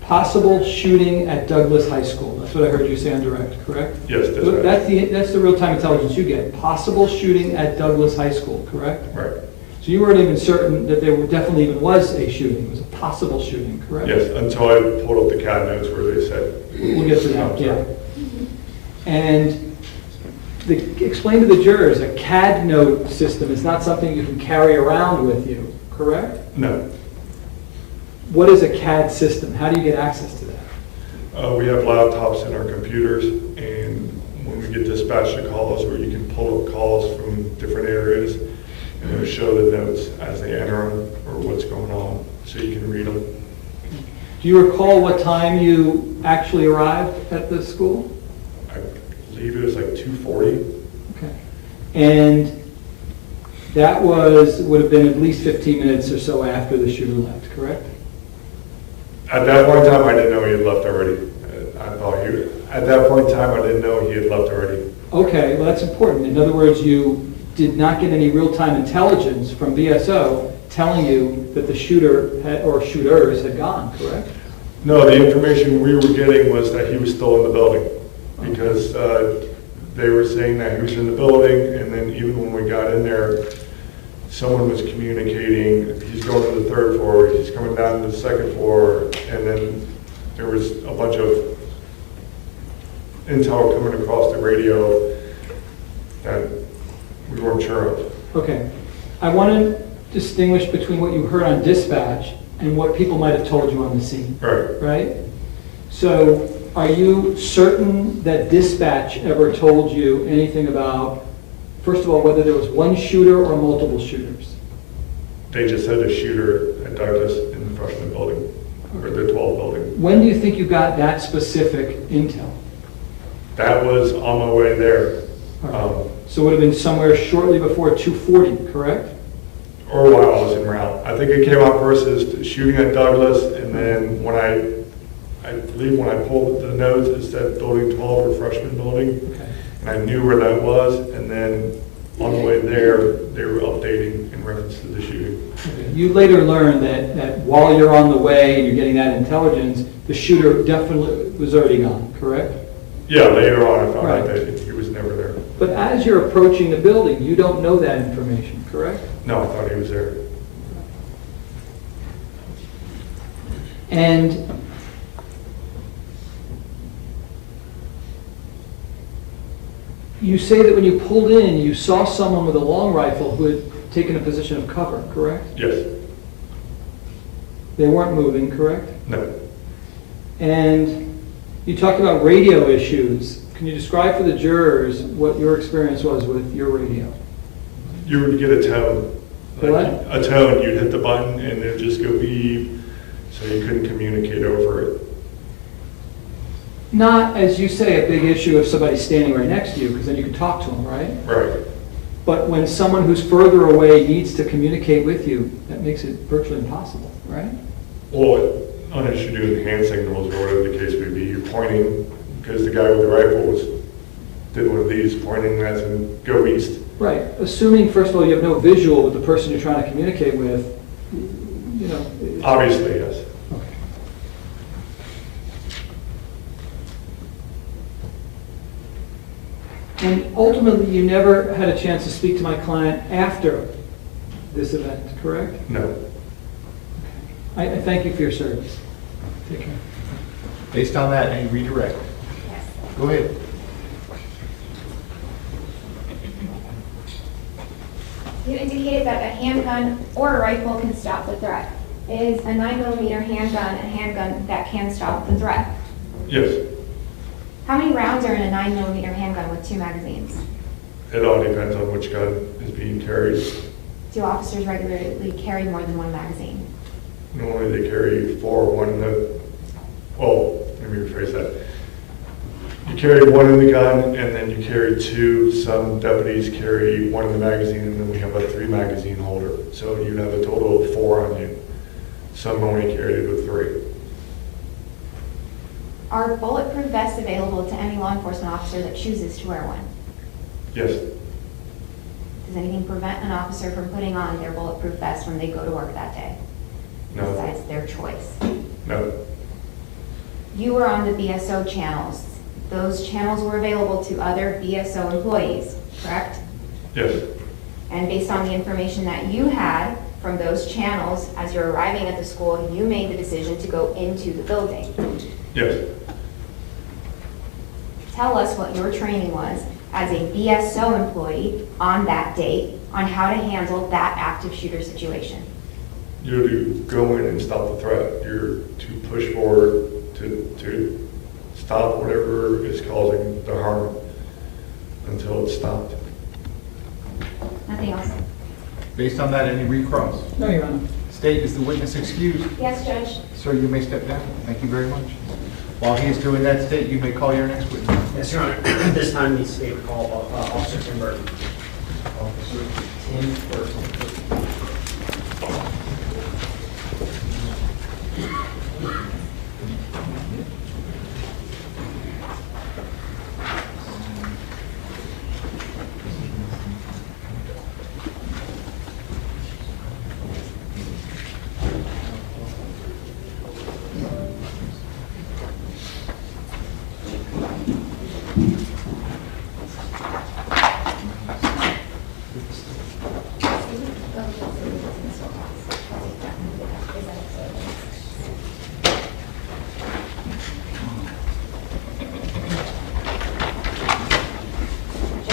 possible shooting at Douglas High School. That's what I heard you say on direct, correct? Yes, dispatch. That's the real-time intelligence you get. Possible shooting at Douglas High School, correct? Right. So you weren't even certain that there definitely even was a shooting. It was a possible shooting, correct? Yes, until I pulled up the CAD notes where they said. We'll get to that, yeah. And explain to the jurors, a CAD note system is not something you can carry around with you, correct? No. What is a CAD system? How do you get access to that? We have laptops in our computers, and when we get dispatched to calls, where you can pull up calls from different areas, and it'll show the notes as they enter them, or what's going on, so you can read them. Do you recall what time you actually arrived at the school? I believe it was like 2:40. Okay. And that would have been at least 15 minutes or so after the shooter left, correct? At that point in time, I didn't know he had left already. At that point in time, I didn't know he had left already. Okay, well that's important. In other words, you did not get any real-time intelligence from BSO telling you that the shooter or shooters had gone, correct? No, the information we were getting was that he was still in the building, because they were saying that he was in the building, and then even when we got in there, someone was communicating, he's going to the 3rd floor, he's coming down to the 2nd floor, and then there was a bunch of intel coming across the radio that we weren't sure of. Okay. I want to distinguish between what you heard on dispatch and what people might have told you on the scene. Right. Right? So are you certain that dispatch ever told you anything about, first of all, whether there was one shooter or multiple shooters? They just said a shooter at Douglas in the freshman building, or the 12 building. When do you think you got that specific intel? That was on my way there. So it would have been somewhere shortly before 2:40, correct? Or while I was en route. I think it came out first as shooting at Douglas, and then when I believe when I pulled the notes, it said building 12 or freshman building. Okay. And I knew where that was, and then on the way there, they were updating in reference to the shooting. Okay. You later learned that while you're on the way and you're getting that intelligence, the shooter definitely was already gone, correct? Yeah, later on I found out that he was never there. But as you're approaching the building, you don't know that information, correct? No, I thought he was there. And you say that when you pulled in, you saw someone with a long rifle who had taken a position of cover, correct? Yes. They weren't moving, correct? No. And you talked about radio issues. Can you describe for the jurors what your experience was with your radio? You would get a tone. What? A tone. You'd hit the button and it would just go beep, so you couldn't communicate over it. not, as you say, a big issue if somebody's standing right next to you, because then you can talk to them, right? Right. But when someone who's further away needs to communicate with you, that makes it virtually impossible, right? Well, unless you're doing hand signals or whatever the case may be, you're pointing, because the guy with the rifle did one of these, pointing as in go east. Right. Assuming, first of all, you have no visual with the person you're trying to communicate with, you know. Obviously, yes. Okay. And ultimately, you never had a chance to speak to my client after this event, correct? No. I thank you for your service. Take care. Based on that, any redirect? Yes. Go ahead. You indicated that a handgun or a rifle can stop the threat. Is a 9mm handgun a handgun that can stop the threat? Yes. How many rounds are in a 9mm handgun with 2 magazines? It all depends on which gun is being carried. Do officers regularly carry more than 1 magazine? Normally they carry 4, 1 in the, well, let me rephrase that. You carry 1 in the gun, and then you carry 2. Some deputies carry 1 in the magazine, and then we have a 3 magazine holder. So you have a total of 4 on you. Some only carry it with 3. Are bulletproof vests available to any law enforcement officer that chooses to wear one? Yes. Does anything prevent an officer from putting on their bulletproof vest when they go to work that day? No. Besides their choice. No. You were on the BSO channels. Those channels were available to other BSO employees, correct? Yes. And based on the information that you had from those channels, as you're arriving at the school, you made the decision to go into the building. Yes. Tell us what your training was as a BSO employee on that date on how to handle that active shooter situation. You're to go in and stop the threat. You're to push forward to stop whatever is causing the harm until it's stopped. Nothing else? Based on that, any recross? No, Your Honor. State, is the witness excused? Yes, Judge. Sir, you may step down. Thank you very much. While he is doing that, State, you may call your next witness. Yes, Your Honor. This time the state will call Officer Tim Burton. Officer Tim Burton.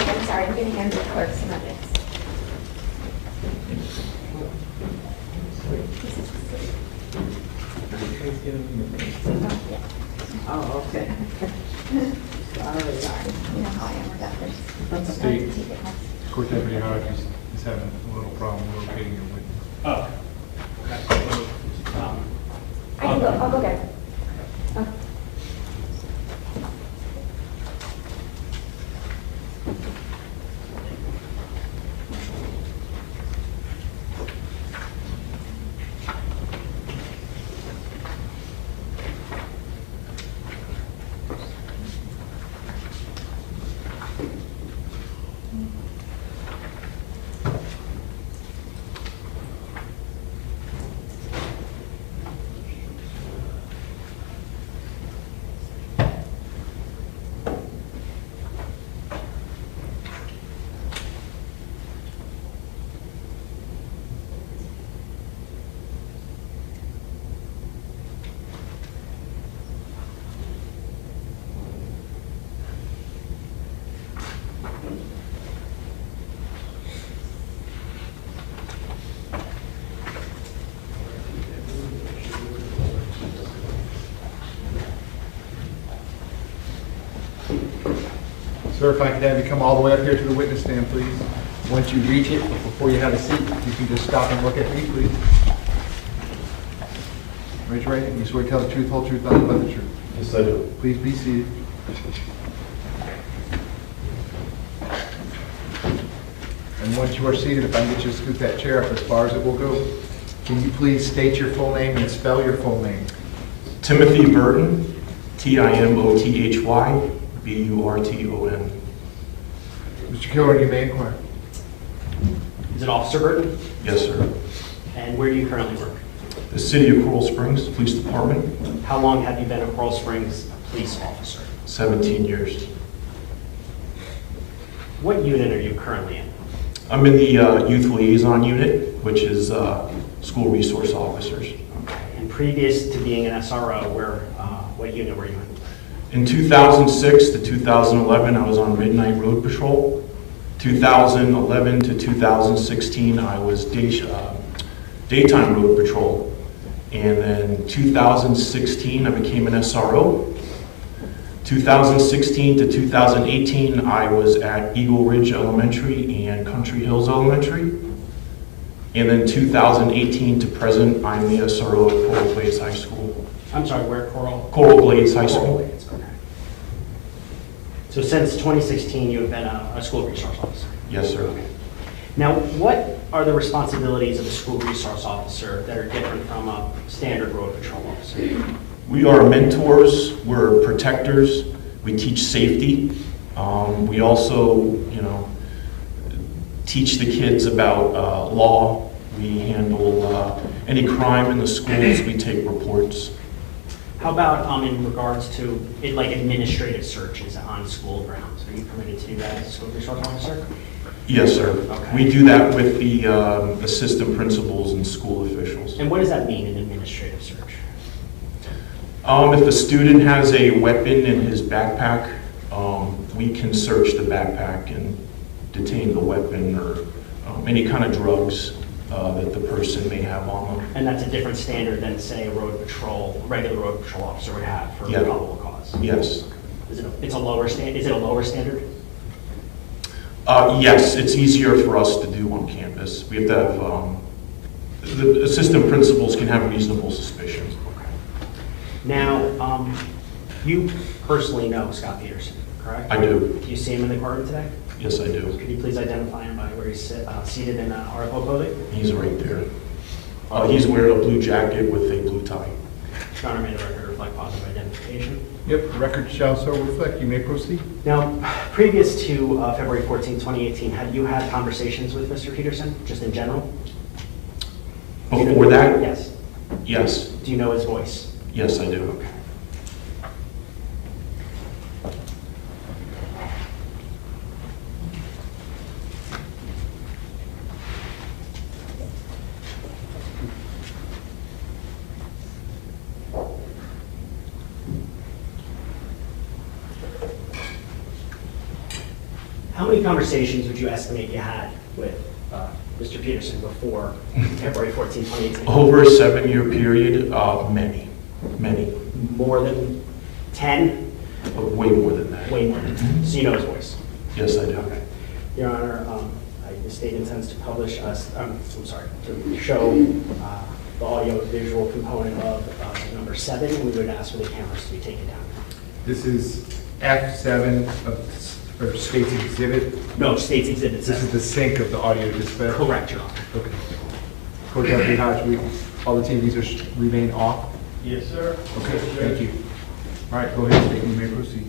I'm sorry, I'm going to hand the clerk some evidence. Oh, okay. Sorry. You know how I am with evidence. That's State. Court Deputy Hodges is having a little problem locating your witness. Oh. I'll go get it. Oh. Sir, if I could have you come all the way up here to the witness stand, please. Once you reach it, before you have a seat, you can just stop and look at me, please. Raise your right hand. You swear to tell the truth, whole truth, nothing but the truth. Yes, I do. Please be seated. And once you are seated, if I can get you to scoot that chair up as far as it will go, can you please state your full name and spell your full name? Timothy Burton, Timothy Burton. Mr. Kilroy, you may inquire. Is it Officer Burton? Yes, sir. And where do you currently work? The City of Coral Springs Police Department, How long have you been a Coral Springs police officer? 17 years. What unit are you currently in? I'm in the Youth Liaison Unit, which is school resource officers. And previous to being an SRO, what unit were you in? In 2006 to 2011, I was on Midnight Road Patrol. 2011 to 2016, I was daytime road patrol. And then 2016, I became an SRO. 2016 to 2018, I was at Eagle Ridge Elementary and Country Hills Elementary. And then 2018 to present, I'm the SRO at Coral Glades High School. I'm sorry, where Coral? Coral Glades High School. Coral Glades, okay. So since 2016, you have been a school resource officer? Yes, sir. Now, what are the responsibilities of a school resource officer that are different from a standard road patrol officer? We are mentors, we're protectors, we teach safety. We also, teach the kids about law. We handle any crime in the schools, we take reports. How about in regards to like administrative searches on school grounds? Are you permitted to do that as a school resource officer? Yes, sir. Okay. We do that with the assistant principals and school officials. And what does that mean, an administrative search? If a student has a weapon in his backpack, we can search the backpack and detain the weapon or any kind of drugs that the person may have on them. And that's a different standard than, say, a regular road patrol officer would have for Yeah. probable cause? Yes. Is it a lower standard? Yes, it's easier for us to do on campus. We have to have, the assistant principals can have reasonable suspicion. Now, you personally know Scot Peterson, correct? I do. Do you see him in the courtroom today? Yes, I do. Could you please identify him by where he's seated in article clothing? He's right there. He's wearing a blue jacket with a blue tie. Your Honor, may the record reflect positive identification. Yep, the record shall so reflect. You may proceed. Now, previous to February 14, 2018, had you had conversations with Mr. Peterson, just in general? Before that? Yes. Yes. Do you know his voice? Yes, I do. Okay. How many conversations would you estimate you had with Mr. Peterson before February 14, 2018? Over a 7-year period, many. More than 10? Way more than that. Way more than 10. So you know his voice? Yes, I do. Okay. Your Honor, the state intends to publish to show the audio-visual component of number 7. We would ask for the cameras to be taken down. This is F7 or State's Exhibit? No, State's Exhibit 7. This is the sync of the audio dispatch? Correct, Your Honor. Okay. Court Deputy Hodge, all the TVs remain off? Yes, sir. Okay, thank you. All right, go ahead, State, you may proceed.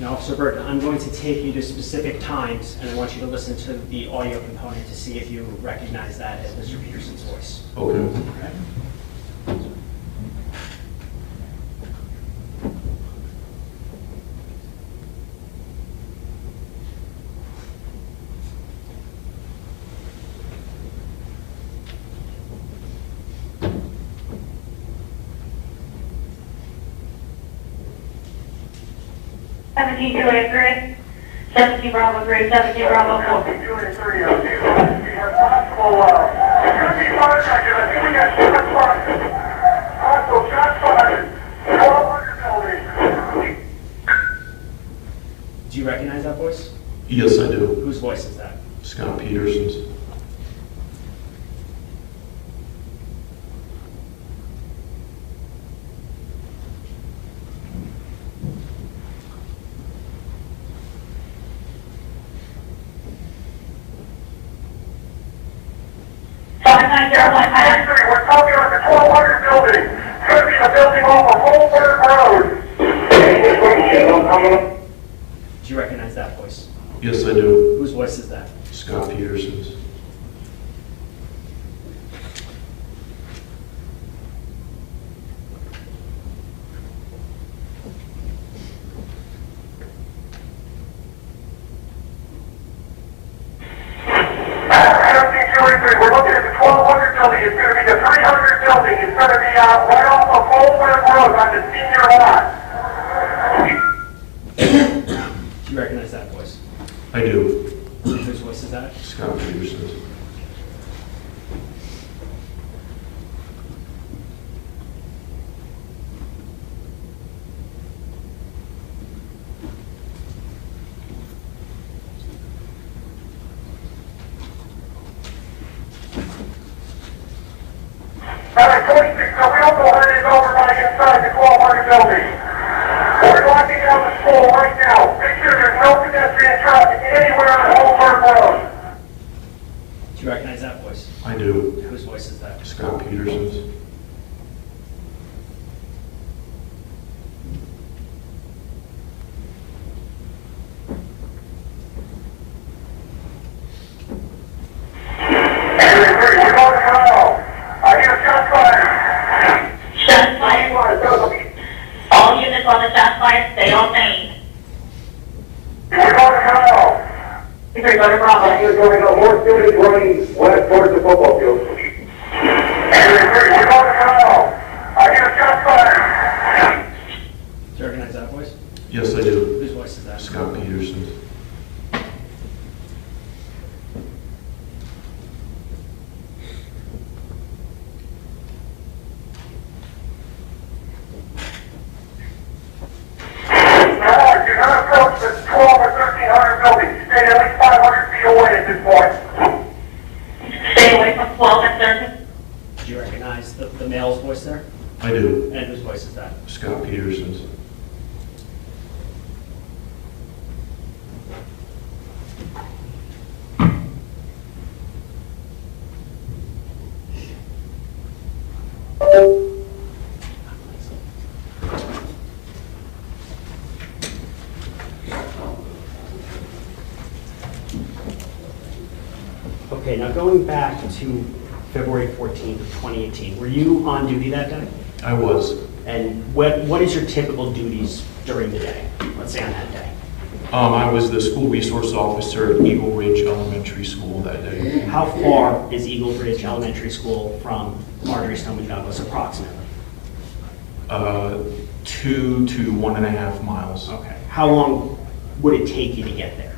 Now, Officer Burton, I'm going to take you to specific times, and I want you to listen to the audio component to see if you recognize that as Mr. Peterson's voice. Okay. Okay? 17 Juliet 3. 17 Bravo 3. 17 Bravo 4. Juliet 3. We have possible, security contractors. I think we got shots fired. Also, shots fired. 1200 buildings. Do you recognize that voice? Yes, I do. Whose voice is that? Scot Peterson's. We're talking about the 1200 building. It's going to be the building off of Holberg Road. Do you recognize that voice? Yes, I do. Whose voice is that? Scot Peterson's. We're looking at the 1200 building. It's going to be the 300 building. It's going to be right off of Holberg Road on the senior lot. Do you recognize that voice? I do. Whose voice is that? Scot Peterson's. All right, 26, so we don't know where it is over by inside the 1200 building. We're locking down the school right now. Make sure there's no pedestrian traffic anywhere on Holberg Road. Do you recognize that voice? I do. Whose voice is that? Scot Peterson's. We're going to Kyle. I hear shots fired. Shots fired. All units on the shots fired, stay on main. We're going to Kyle. We're going to Bravo. You're going to more students running west towards the football field. We're going to Kyle. I hear shots fired. Do you recognize that voice? Yes, I do. Whose voice is that? Scot Peterson's. No, do not approach the 12 or 1300 building. Stay at least 500 feet away at this point. Stay away from 12 and 13. Do you recognize the male's voice there? I do. And whose voice is that? Scot Peterson's. Okay, now going back to February 14th of 2018, were you on duty that day? I was. And what is your typical duties during the day, let's say on that day? I was the school resource officer at Eagle Ridge Elementary School that day. How far is Eagle Ridge Elementary School from Marjory, Stoneman, Douglas approximately? 2 to 1.5 miles. Okay. How long would it take you to get there?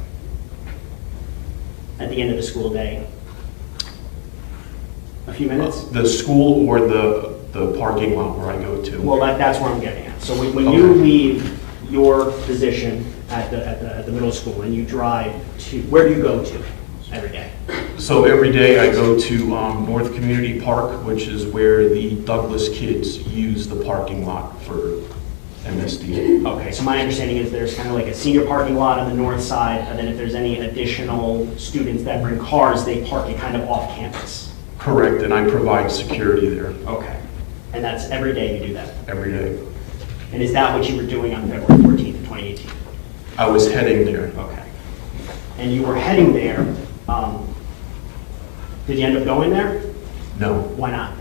At the end of the school day? A few minutes? The school or the parking lot where I go to? Well, that's where I'm getting at. So when you leave your position at the middle school and you drive to, where do you go to every day? So every day I go to North Community Park, which is where the Douglas kids use the parking lot for MSD. Okay, so my understanding is there's kind of like a senior parking lot on the north side, and then if there's any additional students that bring cars, they park it kind of off campus. Correct, and I provide security there. Okay. And that's every day you do that? Every day. And is that what you were doing on February 14th of 2018? I was heading there. Okay. And you were heading there, did you end up going there? No. Why not?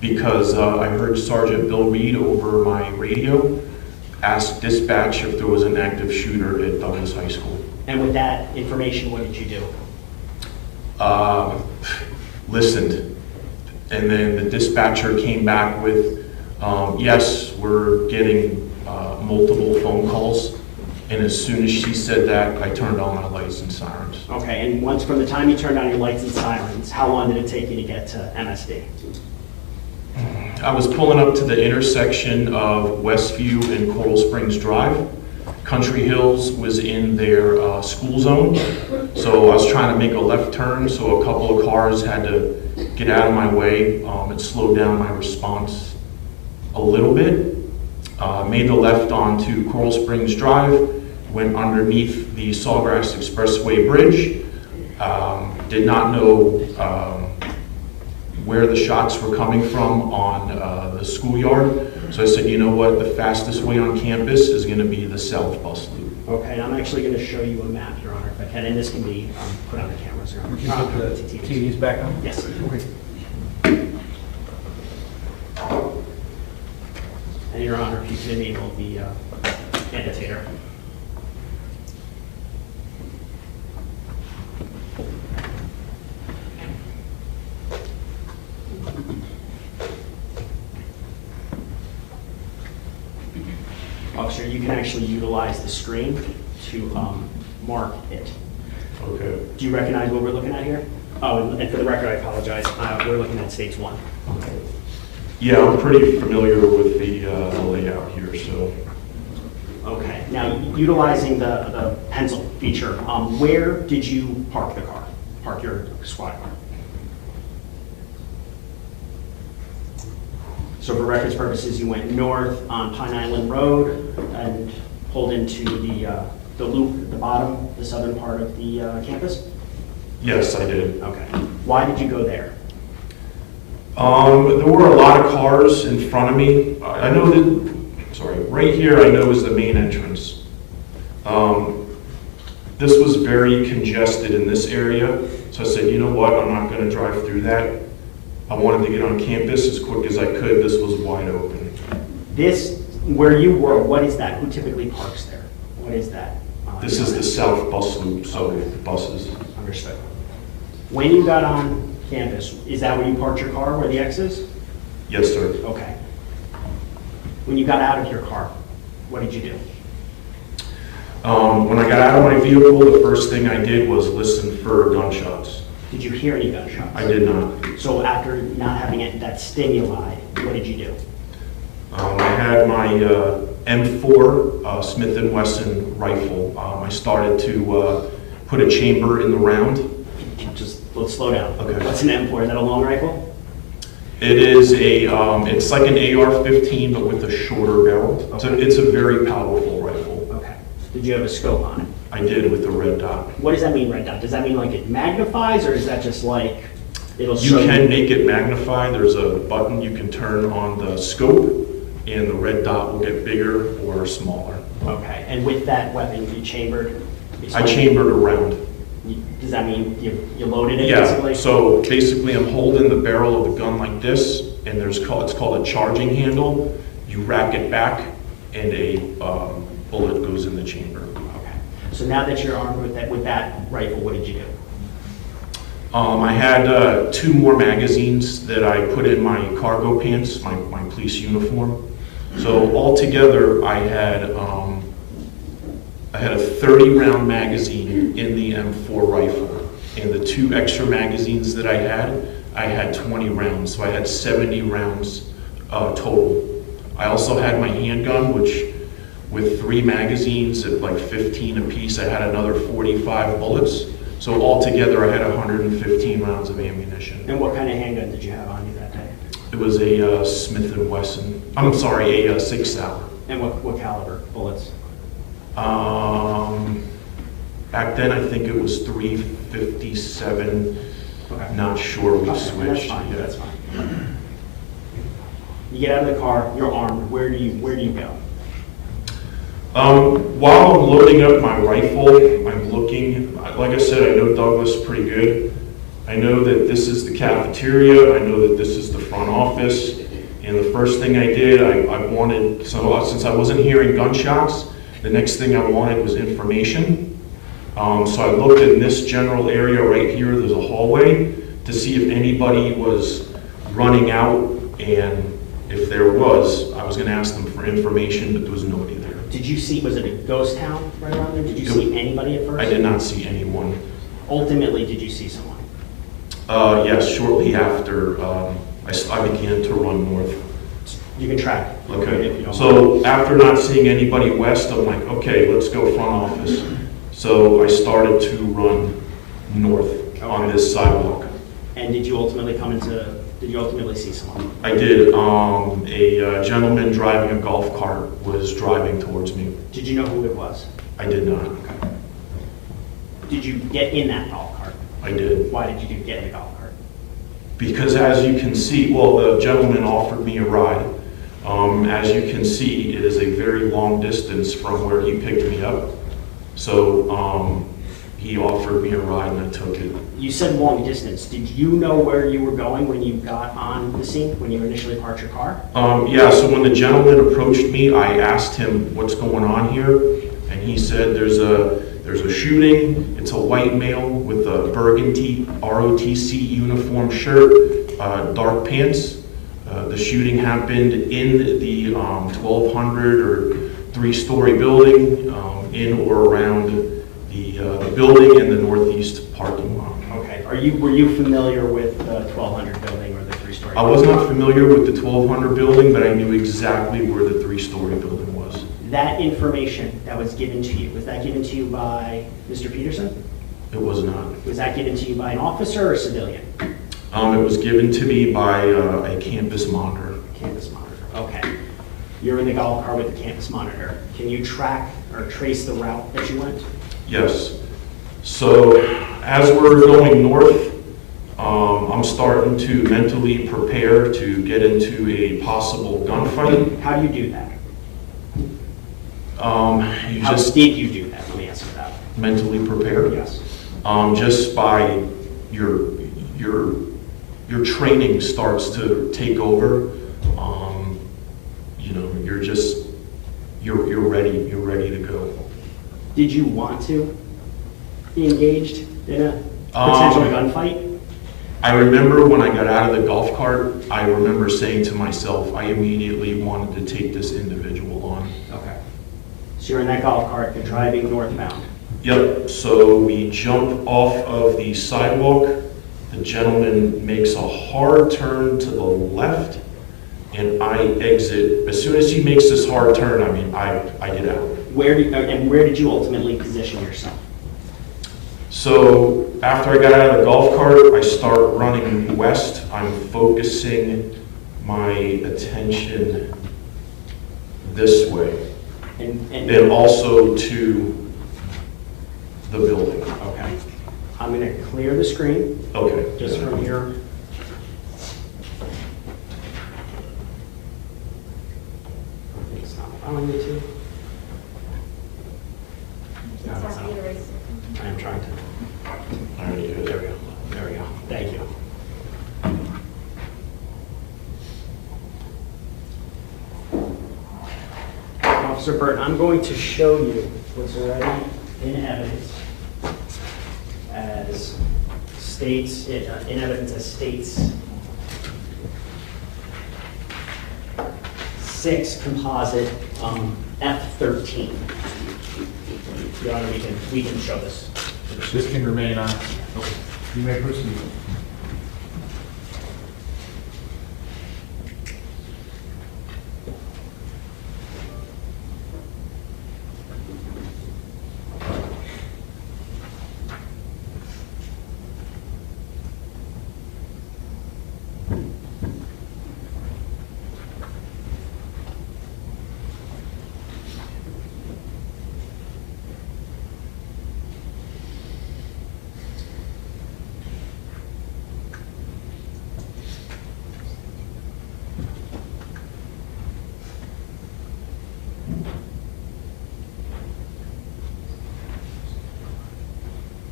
Because I heard Sergeant Bill Reed over my radio ask dispatch if there was an active shooter at Douglas High School. And with that information, what did you do? Listened. And then the dispatcher came back with, yes, we're getting multiple phone calls And as soon as she said that, I turned on my lights and sirens. Okay, and once from the time you turned on your lights and sirens, how long did it take you to get to MSD? I was pulling up to the intersection of Westview and Coral Springs Drive. Country Hills was in their school zone, so I was trying to make a left turn, so a couple of cars had to get out of my way. It slowed down my response a little bit. Made the left onto Coral Springs Drive, went underneath the Sawgrass Expressway Bridge. Did not know where the shots were coming from on the schoolyard. So I said, you know what, the fastest way on campus is going to be the south bus loop. Okay, and I'm actually going to show you a map, Your Honor, if I can, and this can be put on the cameras. Your Honor. We can put the TVs back on? Yes. Okay. And Your Honor, if you can enable the annotator. Officer, you can actually utilize the screen to mark it. Okay. Do you recognize what we're looking at here? Oh, and for the record, I apologize. We're looking at stage 1. Yeah, I'm pretty familiar with the layout here, so. Okay. Now, utilizing the pencil feature, where did you park the car? Park your squad car? So for records purposes, you went north on Pine Island Road and pulled into the loop at the bottom, the southern part of the campus? Yes, I did. Okay. Why did you go there? There were a lot of cars in front of me. I know that, sorry, right here I know is the main entrance. This was very congested in this area, so I said, you know what, I'm not going to drive through that. I wanted to get on campus as quick as I could. This was wide open. This, where you were, what is that? Who typically parks there? What is that? This is the south bus loop, so the buses. Understood. When you got on campus, is that where you parked your car, where the X is? Yes, sir. Okay. When you got out of your car, what did you do? When I got out of my vehicle, the first thing I did was listen for gunshots. Did you hear any gunshots? I did not. So after not having that stimuli, what did you do? I had my M4 Smith & Wesson rifle. I started to put a chamber in the round. Just let's slow down. Okay. What's an M4? Is that a long rifle? It is a, it's like an AR-15 but with a shorter barrel. Okay. It's a very powerful rifle. Okay. Did you have a scope on it? I did, with a red dot. What does that mean, red dot? Does that mean like it magnifies, or is that just like it'll You show can make it magnify. There's a button you can turn on the scope, and the red dot will get bigger or smaller. Okay. And with that weapon, you chambered? I chambered a round. Does that mean you loaded it, Yeah, basically? so basically I'm holding the barrel of the gun like this, and it's called a charging handle. You rack it back, and a bullet goes in the chamber. Okay. So now that you're armed with that rifle, what did you do? I had 2 more magazines that I put in my cargo pants, my police uniform. So altogether, I had a 30-round magazine in the M4 rifle, and the 2 extra magazines that I had 20 rounds, so I had 70 rounds total. I also had my handgun, which with 3 magazines at like 15 apiece, I had another 45 bullets. So altogether, I had 115 rounds of ammunition. And what kind of handgun did you have on you that day? It was a Smith & Wesson. I'm sorry, a 6 Sauer. And what caliber bullets? Back then, I think it was 357. Okay. Not sure. We Okay, switched. That's fine. Yeah. That's fine. You get out of the car. You're armed. Where do you go? While I'm loading up my rifle, I'm looking. Like I said, I know Douglas pretty good. I know that this is the cafeteria. I know that this is the front office. And the first thing I did, I wanted, so since I wasn't hearing gunshots, the next thing I wanted was information. So I looked in this general area right here, there's a hallway, to see if anybody was running out, and if there was, I was going to ask them for information, but there was nobody there. Did you see, was it a ghost town right around there? Did you see anybody at first? I did not see anyone. Ultimately, did you see someone? Yes, shortly after I began to run north. You can track. Okay, so after not seeing anybody west, I'm like, okay, let's go front office. So I started to run north on this sidewalk. And did you ultimately see someone? I did. A gentleman driving a golf cart was driving towards me. Did you know who it was? I did not. Did you get in that golf cart? I did. Why did you get in the golf cart? Because as you can see, well, the gentleman offered me a ride. As you can see, it is a very long distance from where he picked me up. So he offered me a ride and I took it. You said long distance. Did you know where you were going when you got on the scene, when you initially parked your car? Yeah, so when the gentleman approached me, I asked him what's going on here. And he said there's a shooting. It's a white male with a burgundy ROTC uniform shirt, dark pants. The shooting happened in the 1,200 or 3-story building, in or around the building in the northeast parking lot. Okay. Were you familiar with the 1,200 building or the 3-story? I was not familiar with the 1,200 building, but I knew exactly where the 3-story building was. That information that was given to you, was that given to you by Mr. Peterson? It was not. Was that given to you by an officer or a civilian? It was given to me by a campus monitor. Campus monitor, okay. You're in the golf cart with the campus monitor. Can you track or trace the route that you went? Yes. So as we're going north, I'm starting to mentally prepare to get into a possible gunfight. How do you do that? How did you do that? Let me answer that. Mentally prepare? Yes. Just by your training starts to take over. You know, you're ready to go. Did you want to be engaged in a potential gunfight? I remember when I got out of the golf cart, I remember saying to myself, I immediately wanted to take this individual on. Okay. So you're in that golf cart, you're driving northbound. Yep, so we jump off of the sidewalk. The gentleman makes a hard turn to the left, and I exit. As soon as he makes this hard turn, I get out. Where did you ultimately position yourself? So after I got out of the golf cart, I start running west. I'm focusing my attention this way, and also to the building. Okay. I'm going to clear the screen. Okay. Just from here. It's not allowing me to. No, it's not. I am trying to. All right, there we go. There we go. Thank you. Officer Burton, I'm going to show you what's already in evidence as states, in evidence as states 6 composite F13. Your Honor, we can show this. This can remain on. You may proceed.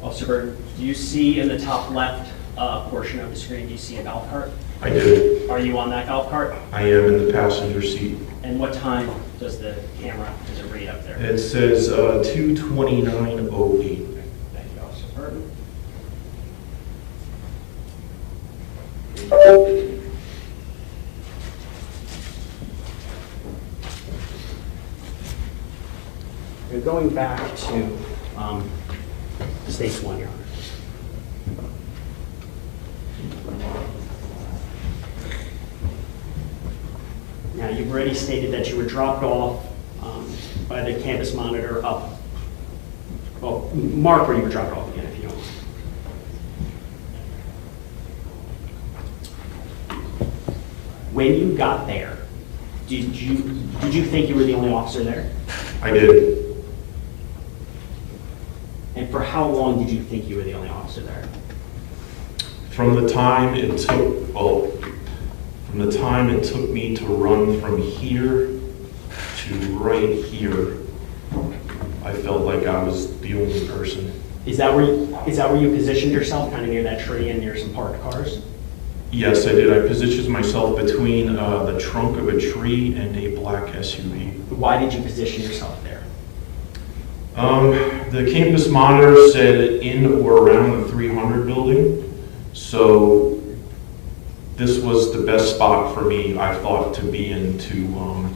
Officer Burton, do you see in the top left portion of the screen, do you see a golf cart? I do. Are you on that golf cart? I am in the passenger seat. And what time does the camera, does it read up there? It says 2:29:08. Thank you, Officer Burton. Now, going back to States 1, Your Honor. Now, you've already stated that you were dropped off by the campus monitor up. Well, mark where you were dropped off again, if you don't mind. When you got there, did you think you were the only officer there? I did. And for how long did you think you were the only officer there? From the time it took, well, from the time it took me to run from here to right here, I felt like I was the only person. Is that where you positioned yourself, kind of near that tree and near some parked cars? Yes, I did. I positioned myself between the trunk of a tree and a black SUV. Why did you position yourself there? The campus monitor said in or around the 300 building, so this was the best spot for me, I thought, to be in to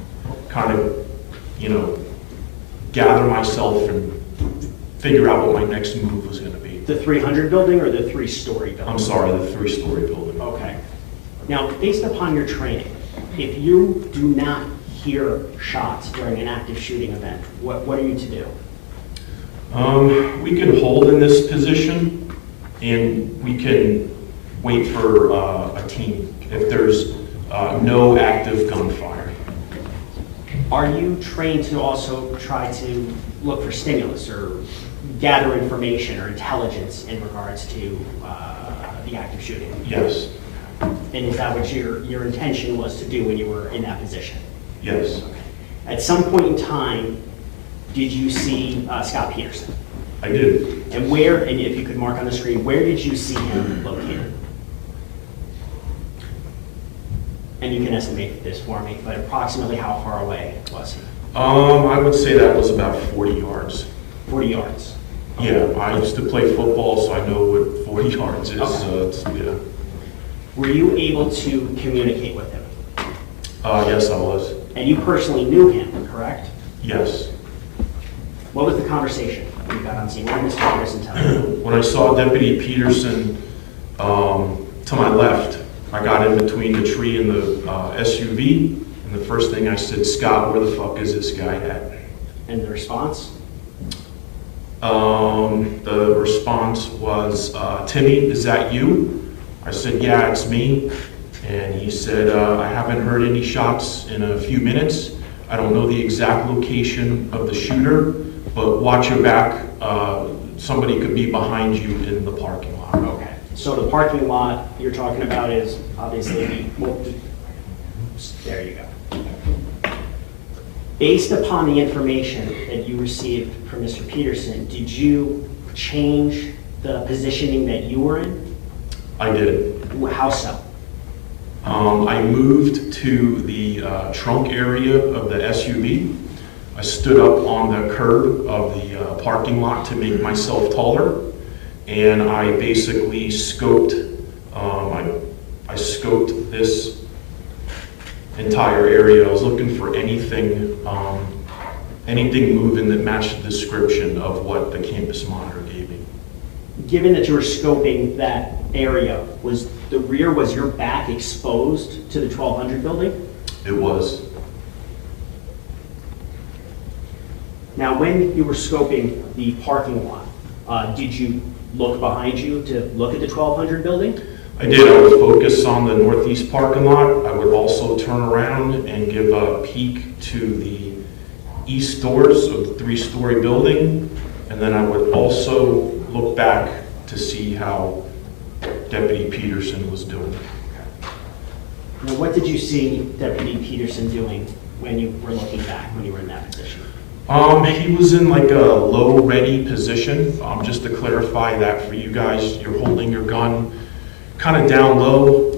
kind of, you know, gather myself and figure out what my next move was going to be. The 300 building or the 3-story building? I'm sorry, the 3-story building. Okay. Now, based upon your training, if you do not hear shots during an active shooting event, what are you to do? We can hold in this position and we can wait for a team if there's no active gunfire. Are you trained to also try to look for stimulus or gather information or intelligence in regards to the active shooting? Yes. And is that what your intention was to do when you were in that position? Yes. Okay. At some point in time, did you see Scot Peterson? I did. And where, and if you could mark on the screen, where did you see him located? And you can estimate this for me, but approximately how far away was he? I would say that was about 40 yards. 40 yards? Yeah, I used to play football, so I know what 40 yards is. Okay. Yeah. Were you able to communicate with him? Yes, I was. And you personally knew him, correct? Yes. What was the conversation when you got on scene? What did Mr. Peterson tell you? When I saw Deputy Peterson to my left, I got in between the tree and the SUV, and the first thing I said, "Scott, where the fuck is this guy at?" And the response? The response was, "Timmy, is that you?" I said, "Yeah, it's me." And he said, "I haven't heard any shots in a few minutes. I don't know the exact location of the shooter, but watch your back. Somebody could be behind you in the parking lot." Okay. So the parking lot you're talking about is obviously, well, there you go. Based upon the information that you received from Mr. Peterson, did you change the positioning that you were in? I did. How so? I moved to the trunk area of the SUV. I stood up on the curb of the parking lot to make myself taller, and I basically scoped. I scoped this entire area. I was looking for anything moving that matched the description of what the campus monitor gave me. Given that you were scoping that area, was your back exposed to the 1200 building? It was. Now, when you were scoping the parking lot, did you look behind you to look at the 1200 building? I did. I would focus on the northeast parking lot. I would also turn around and give a peek to the east doors of the 3-story building, and then I would also look back to see how Deputy Peterson was doing. Now, what did you see Deputy Peterson doing when you were looking back, when you were in that position? He was in like a low ready position. Just to clarify that for you guys, you're holding your gun kind of down low.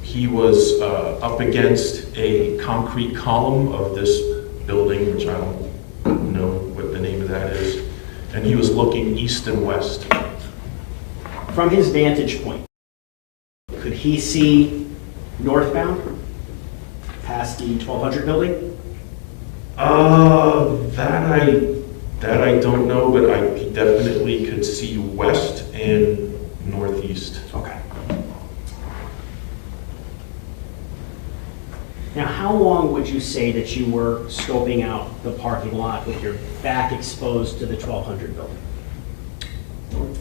He was up against a concrete column of this building, which I don't know what the name of that is, and he was looking east and west. From his vantage point, could he see northbound past the 1200 building? That I don't know, but I definitely could see west and northeast. Okay. Now, how long would you say that you were scoping out the parking lot with your back exposed to the 1200 building?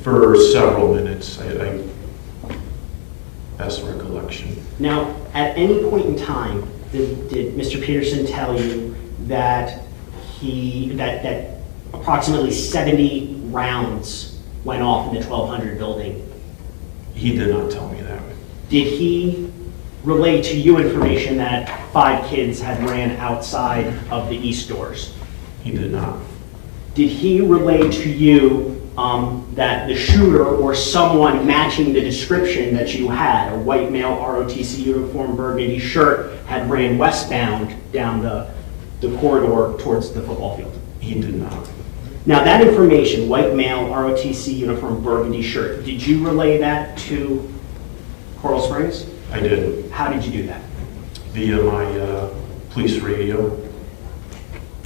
For several minutes, I best recollection. Now, at any point in time, did Mr. Peterson tell you that that approximately 70 rounds went off in the 1200 building? He did not tell me that. Did he relay to you information that 5 kids had ran outside of the east doors? He did not. Did he relay to you that the shooter or someone matching the description that you had, a white male ROTC uniform, burgundy shirt, had ran westbound down the corridor towards the football field? He did not. Now that information, white male ROTC uniform, burgundy shirt, did you relay that to Coral Springs? I did. How did you do that? Via my police radio.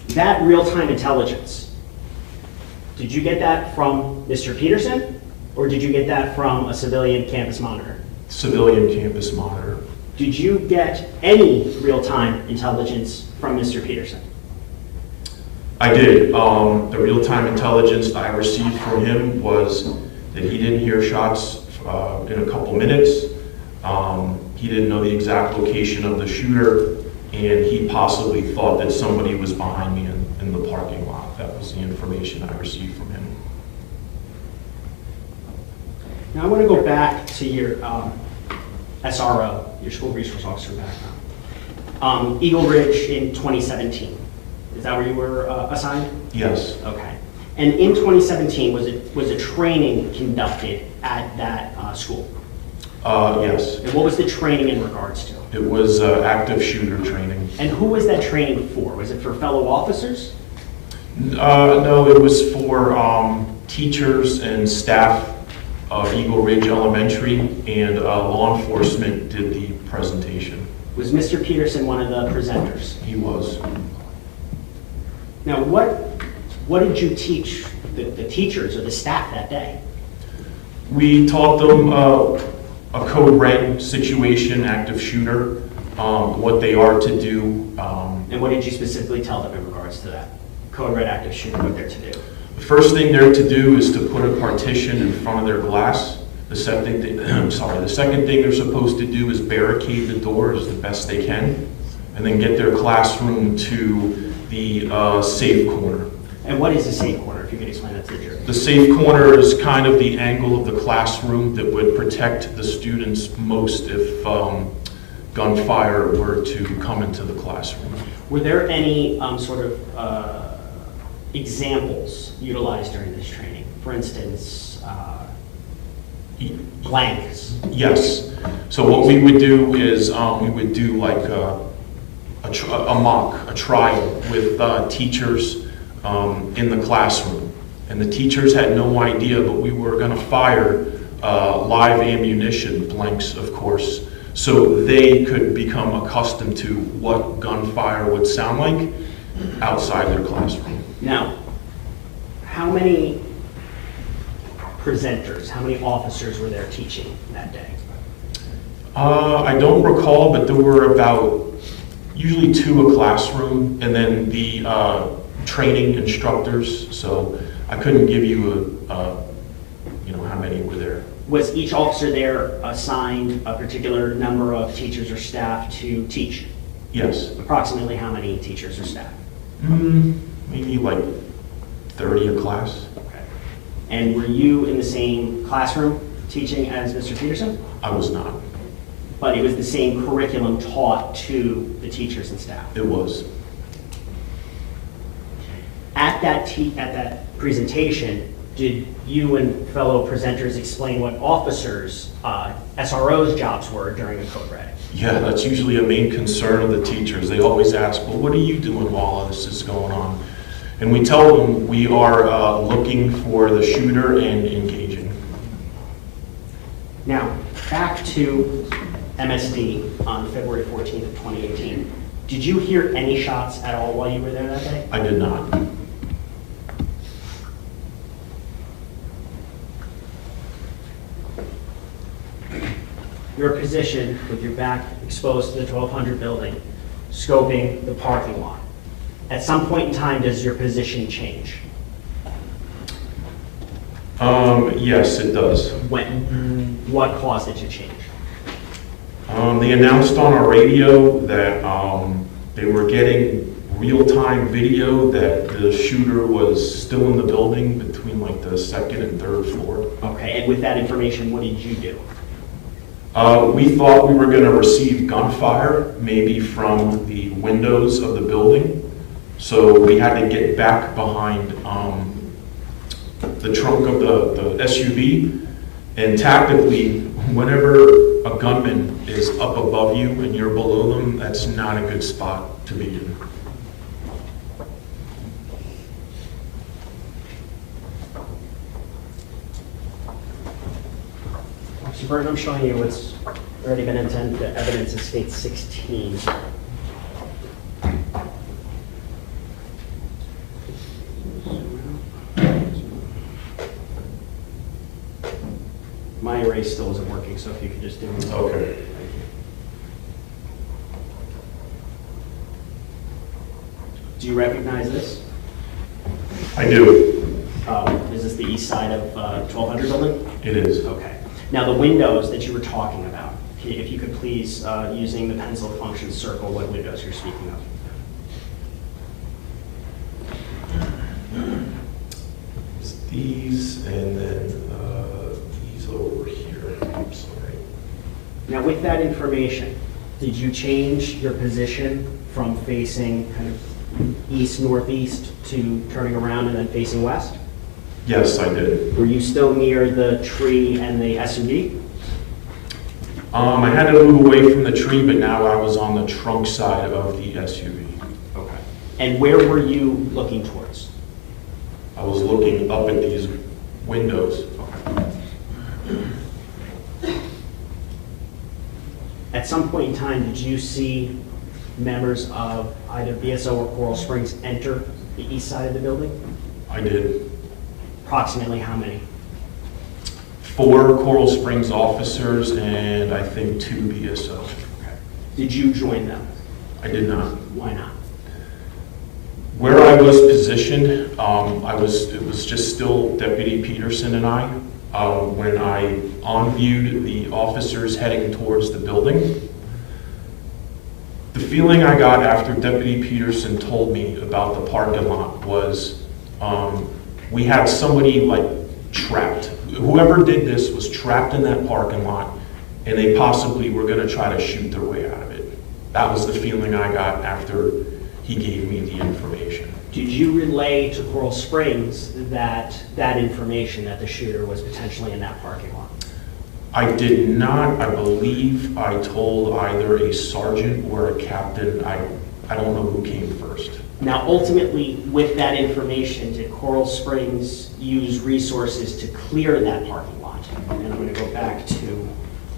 That real-time intelligence, did you get that from Mr. Peterson, or did you get that from a civilian campus monitor? Civilian campus monitor. Did you get any real-time intelligence from Mr. Peterson? I did. The real-time intelligence I received from him was that he didn't hear shots in a couple minutes. He didn't know the exact location of the shooter, and he possibly thought that somebody was behind me in the parking lot. That was the information I received from him. Now I want to go back to your SRO, your school resource officer background. Eagle Ridge in 2017. Is that where you were assigned? Yes. Okay. And in 2017, was a training conducted at that school? Yes. And what was the training in regards to? It was active shooter training. And who was that training for? Was it for fellow officers? No, it was for teachers and staff of Eagle Ridge Elementary, and law enforcement did the presentation. Was Mr. Peterson one of the presenters? He was. Now, what did you teach the teachers or the staff that day? We taught them a code red situation, active shooter, what they are to do. And what did you specifically tell them in regards to that? Code red active shooter, what they're to do? The first thing they're to do is to put a partition in front of their glass. The second thing they're supposed to do is barricade the doors the best they can, and then get their classroom to the safe corner. And what is a safe corner, if you could explain that to the jury? The safe corner is kind of the angle of the classroom that would protect the students most if gunfire were to come into the classroom. Were there any sort of examples utilized during this training? For instance, blanks? Yes. So what we would do is we would do like a mock, a trial with teachers in the classroom. And the teachers had no idea, but we were going to fire live ammunition, blanks, of course, so they could become accustomed to what gunfire would sound like outside their classroom. Now, how many presenters, how many officers were there teaching that day? I don't recall, but there were about usually 2 a classroom, and then the training instructors. So I couldn't give you how many were there. Was each officer there assigned a particular number of teachers or staff to teach? Yes. Approximately how many teachers or staff? Maybe like 30 a class. Okay. And were you in the same classroom teaching as Mr. Peterson? I was not. But it was the same curriculum taught to the teachers and staff? It was. At that presentation, did you and fellow presenters explain what officers, SRO's jobs were during a code red? Yeah, that's usually a main concern of the teachers. They always ask, well, what are you doing while all this is going on? And we tell them we are looking for the shooter and engaging. Now, back to MSD on February 14th of 2018. Did you hear any shots at all while you were there that day? I did not. Your position with your back exposed to the 1200 building, scoping the parking lot. At some point in time, does your position change? Yes, it does. When? What caused it to change? They announced on our radio that they were getting real-time video that the shooter was still in the building between like the second and third floor. Okay, and with that information, what did you do? We thought we were going to receive gunfire, maybe from the windows of the building. So we had to get back behind the trunk of the SUV. And tactically, whenever a gunman is up above you and you're below them, that's not a good spot to be in. Mr. Burton, I'm showing you what's already been intended to evidence in State 16. My erase still isn't working, so if you could just do it. Okay. Do you recognize this? I do. Is this the east side of 1200 building? It is. Okay. Now the windows that you were talking about, if you could please, using the pencil function, circle what windows you're speaking of. It's these and then these over here. I'm sorry. Now with that information, did you change your position from facing kind of east-northeast to turning around and then facing west? Yes, I did. Were you still near the tree and the SUV? I had to move away from the tree, but now I was on the trunk side of the SUV. Okay. And where were you looking towards? I was looking up at these windows. At some point in time, did you see members of either BSO or Coral Springs enter the east side of the building? I did. Approximately how many? 4 Coral Springs officers and I think 2 BSO. Did you join them? I did not. Why not? Where I was positioned, it was just still Deputy Peterson and I. When I on-viewed the officers heading towards the building, the feeling I got after Deputy Peterson told me about the parking lot was we had somebody like trapped. Whoever did this was trapped in that parking lot and they possibly were going to try to shoot their way out of it. That was the feeling I got after he gave me the information. Did you relay to Coral Springs that information that the shooter was potentially in that parking lot? I did not. I believe I told either a sergeant or a captain. I don't know who came first. Now, ultimately, with that information, did Coral Springs use resources to clear that parking lot? And I'm going to go back to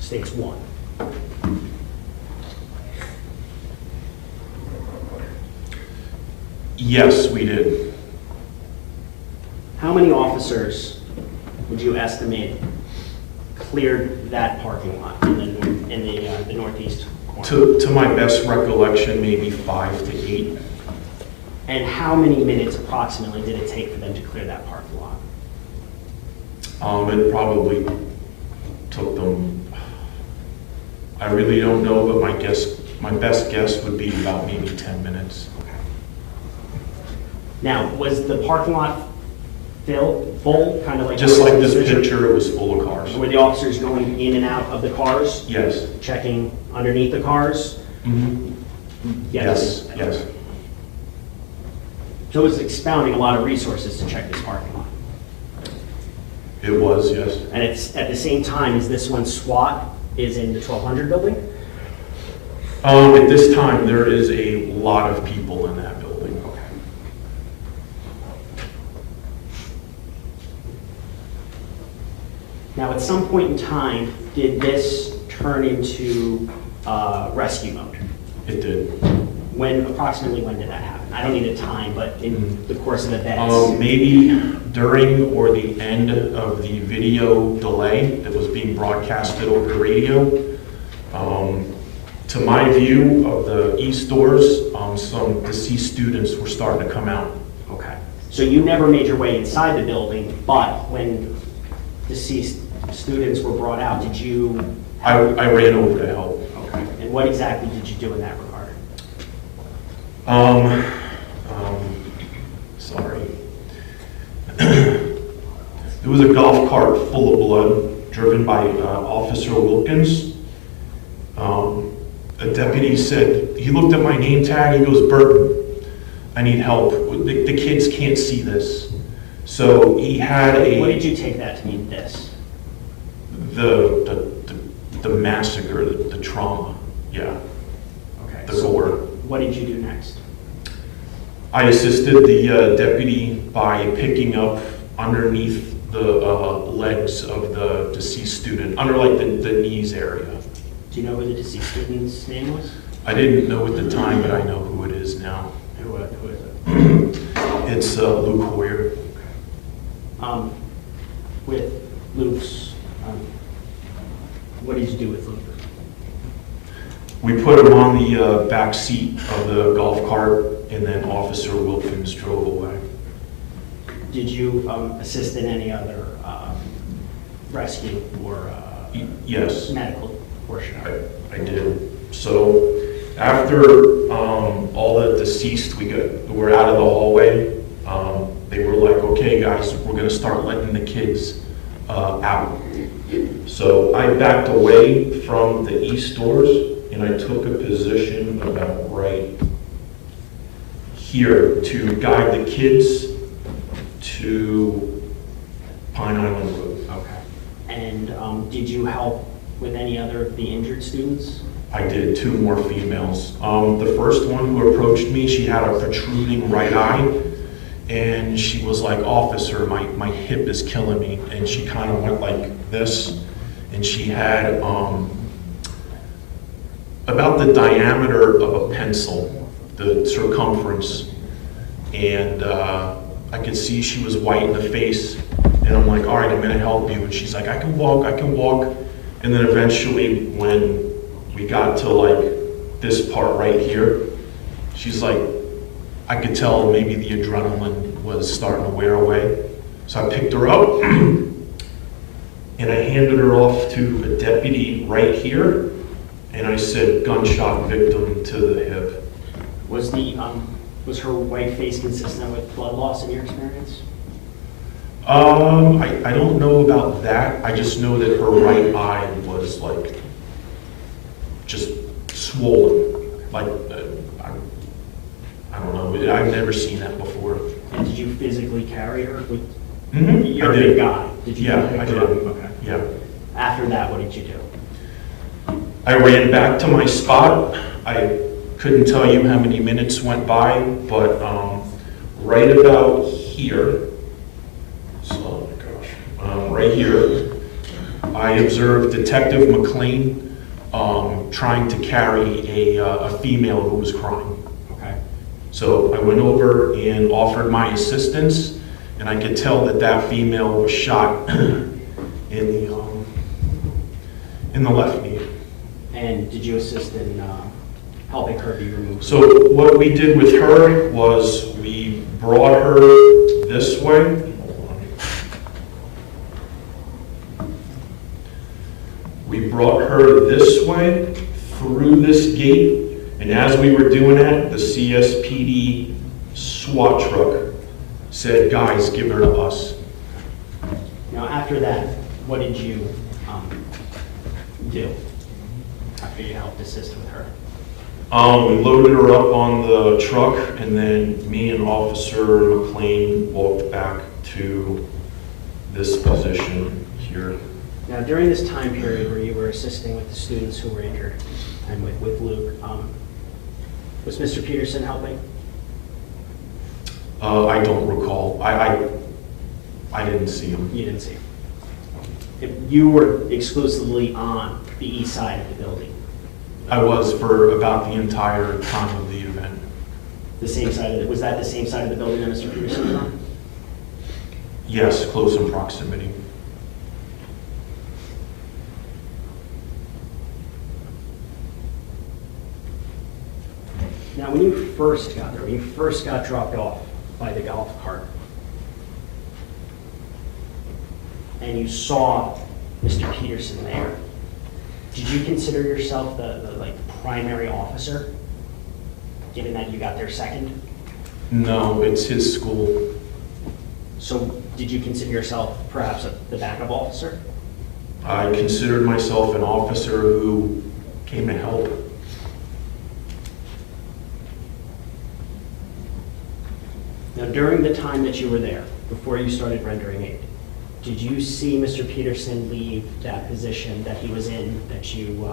States 1. Yes, we did. How many officers would you estimate cleared that parking lot in the northeast corner? To my best recollection, maybe 5 to 8. And how many minutes approximately did it take for them to clear that parking lot? It probably took them, I really don't know, but my best guess would be about maybe 10 minutes. Now, was the parking lot full, kind of like just like this picture, it was full of cars. Were the officers going in and out of the cars? Yes. Checking underneath the cars? Mm-hmm. Yes. Yes. So it was expounding a lot of resources to check this parking lot. It was, yes. And it's at the same time as this one SWAT is in the 1200 building? At this time, there is a lot of people in that building. Okay. Now, at some point in time, did this turn into rescue mode? It did. Approximately when did that happen? I don't need a time, but in the course of events. Maybe during or the end of the video delay that was being broadcasted over the radio. To my view of the east doors, some deceased students were starting to come out. Okay. So you never made your way inside the building, but when deceased students were brought out, did you? I ran over to help. Okay. And what exactly did you do in that regard? Sorry. There was a golf cart full of blood driven by Officer Wilkins. A deputy said, he looked at my name tag, he goes, "Burton, I need help. The kids can't see this." So he had a... What did you take that to mean, this? The massacre, the trauma, yeah. Okay. The gore. What did you do next? I assisted the deputy by picking up underneath the legs of the deceased student, under like the knees area. Do you know who the deceased student's name was? I didn't know at the time, but I know who it is now. Who is it? It's Luke Hoyer. With Luke's, what did you do with Luke? We put him on the back seat of the golf cart, and then Officer Wilkins drove away. Did you assist in any other rescue or yes, medical portion of it? I did. So after all the deceased were out of the hallway, they were like, "Okay, guys, we're going to start letting the kids out." So I backed away from the east doors, and I took a position about right here to guide the kids to Pine Island Road. Okay. And did you help with any other of the injured students? I did, 2 more females. The first one who approached me, she had a protruding right eye, and she was like, "Officer, my hip is killing me." And she kind of went like this, and she had about the diameter of a pencil, the circumference, and I could see she was white in the face, and I'm like, "All right, I'm gonna help you." And she's like, I can walk. And then eventually, when we got to like this part right here, she's like, I could tell maybe the adrenaline was starting to wear away. So I picked her up, and I handed her off to a deputy right here, and I said, "Gunshot victim to the hip." Was her white face consistent with blood loss in your experience? I don't know about that. I just know that her right eye was like just swollen. Like I don't know. I've never seen that before. And did you physically carry her? Mm-hmm. You're a big guy. Did you? Yeah, I did. Okay. Yeah. After that, what did you do? I ran back to my spot. I couldn't tell you how many minutes went by, but right about here, oh my gosh, right here, I observed Detective McLean trying to carry a female who was crying. Okay. So I went over and offered my assistance, and I could tell that female was shot in the left knee. And did you assist in helping her be removed? So what we did with her was we brought her this way. We brought her this way through this gate, and as we were doing that, the CSPD SWAT truck said, "Guys, give her to us." Now, after that, what did you do after you helped assist with her? We loaded her up on the truck, and then me and Officer McLean walked back to this position here. Now, during this time period where you were assisting with the students who were injured and with Luke, was Mr. Peterson helping? I don't recall. I didn't see him. You didn't see him. If you were exclusively on the east side of the building. I was for about the entire time of the event. The same side of it, was that the same side of the building that Mr. Peterson was on? Yes, close in proximity. Now, when you first got there, when you first got dropped off by the golf cart, and you saw Mr. Peterson there, did you consider yourself the like primary officer, given that you got there second? No, it's his school. So did you consider yourself perhaps the backup officer? I considered myself an officer who came to help. Now, during the time that you were there, before you started rendering aid, did you see Mr. Peterson leave that position that he was in that you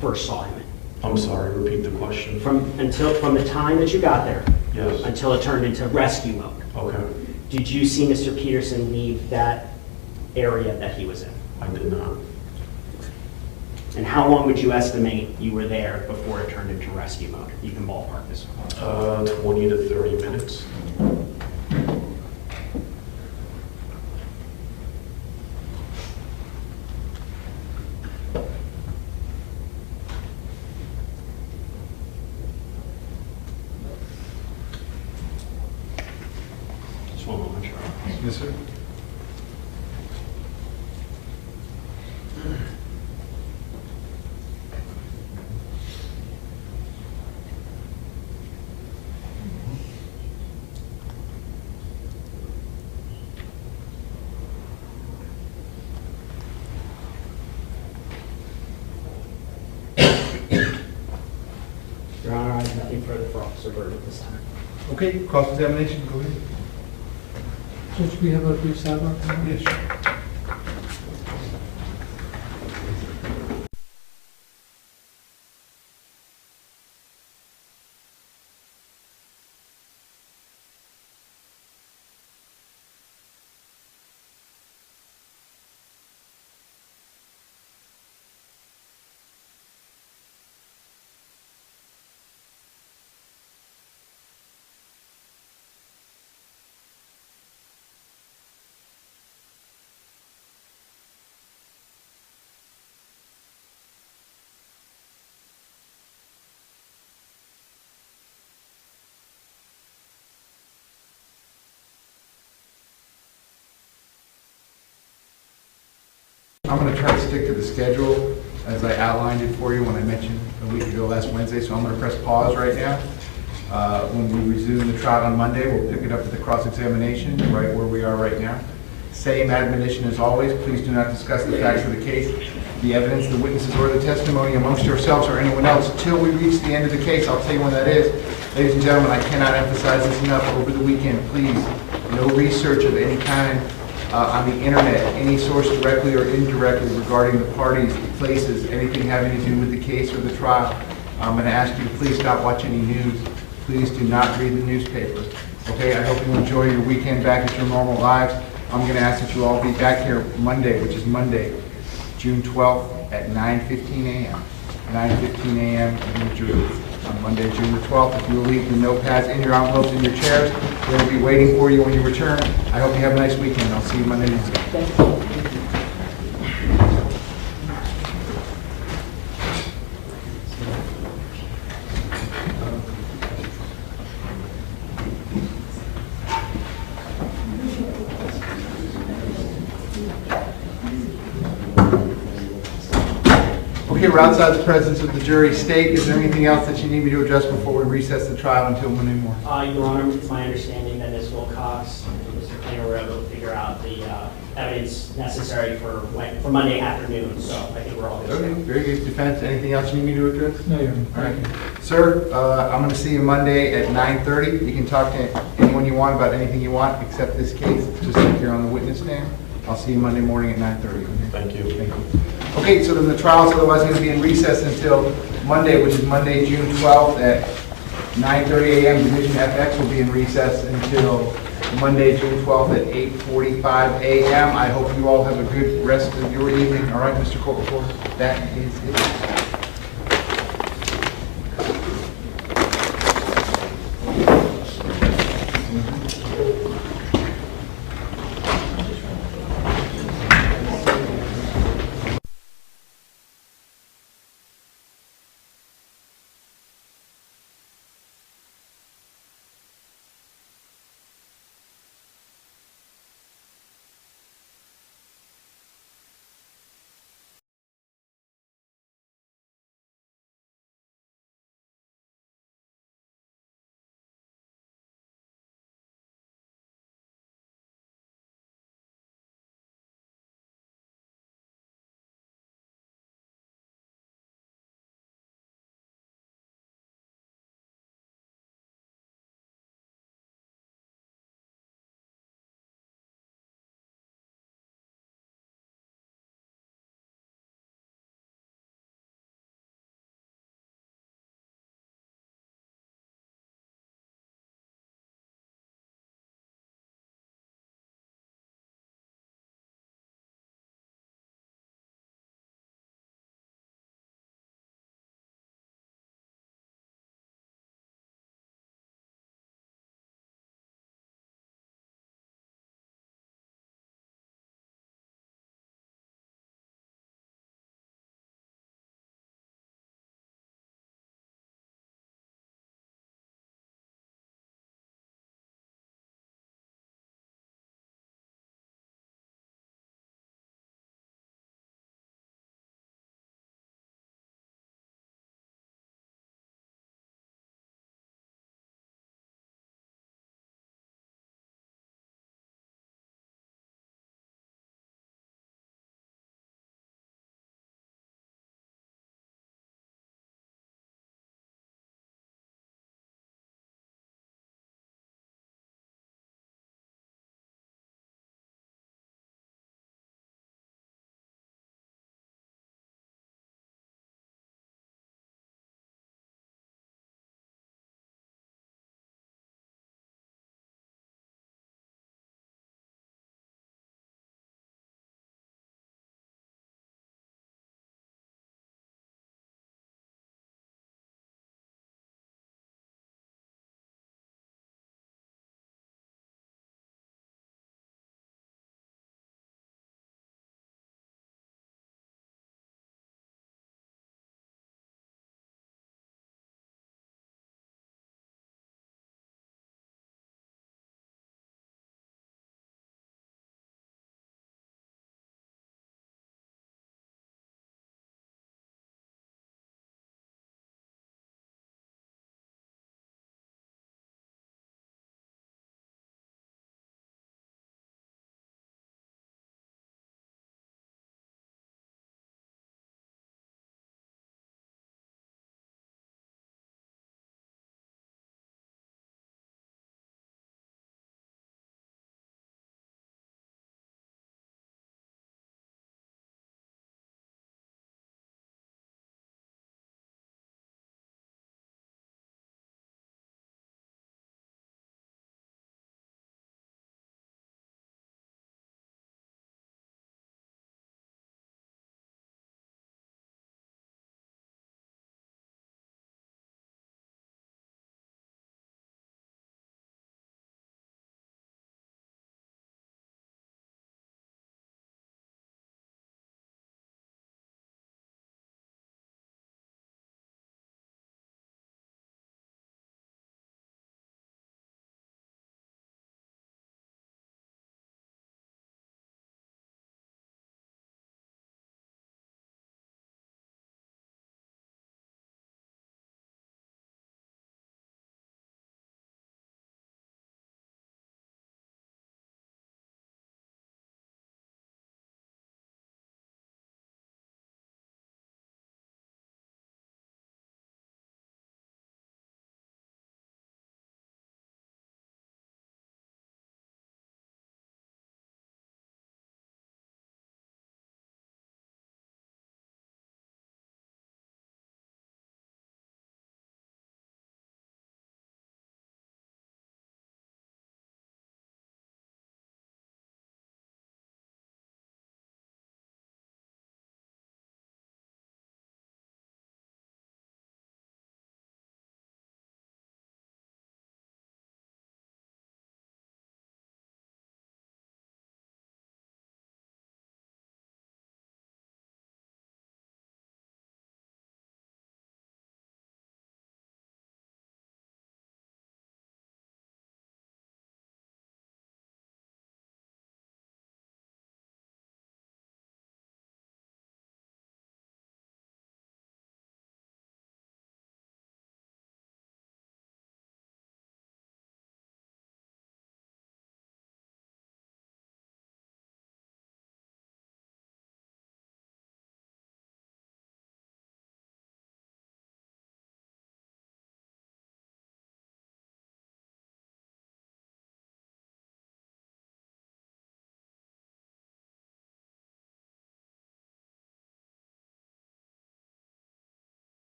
first saw him in? I'm sorry, repeat the question. From the time that you got there, Yes. until it turned into rescue mode. Okay, Did you see Mr. Peterson leave that area that he was in? I did not. And how long would you estimate you were there before it turned into rescue mode? You can ballpark this one. 20 to 30 minutes. Just one moment, Charles. Yes, sir. Your Honor, I have nothing further for Officer Bird at this time. Okay, cross-examination, go ahead. Judge, we have a brief sidebar? Yes, sure. I'm going to try to stick to the schedule as I outlined it for you when I mentioned a week ago last Wednesday, so I'm going to press pause right now. When we resume the trial on Monday, we'll pick it up at the cross-examination, right where we are right now. Same admonition as always, please do not discuss the facts of the case, the evidence, the witnesses, or the testimony amongst yourselves or anyone else till we reach the end of the case. I'll tell you when that is. Ladies and gentlemen, I cannot emphasize this enough. Over the weekend, please, no research of any kind on the internet, any source directly or indirectly regarding the parties, the places, anything having to do with the case or the trial. I'm going to ask you to please stop watching any news. Please do not read the newspaper. Okay, I hope you enjoy your weekend back at your normal lives. I'm going to ask that you all be back here Monday, which is Monday, June 12th at 9:15 a.m. 9:15 a.m. in New Jersey. On Monday, June the 12th. If you will leave the notepads in your envelopes in your chairs, they'll be waiting for you when you return. I hope you have a nice weekend. I'll see you Monday morning. Okay, we're outside the presence of the jury. State, is there anything else that you need me to address before we recess the trial until Monday morning? Your Honor, it's my understanding that Ms. Wilcox and Mr. Plainer were able to figure out the evidence necessary for Monday afternoon, so I think we're all good. Okay, very good. Defense, anything else you need me to address? No, Your Honor. All right. Sir, I'm going to see you Monday at 9:30. You can talk to anyone you want about anything you want except this case, just like you're on the witness stand. I'll see you Monday morning at 9:30. Thank you. Thank you. Okay, so then the trial's otherwise going to be in recess until Monday, which is Monday, June 12th at 9:30 a.m. Division FX will be in recess until Monday, June 12th at 8:45 a.m. I hope you all have a good rest of your evening. All right, Mr. Court Reporter, that is it.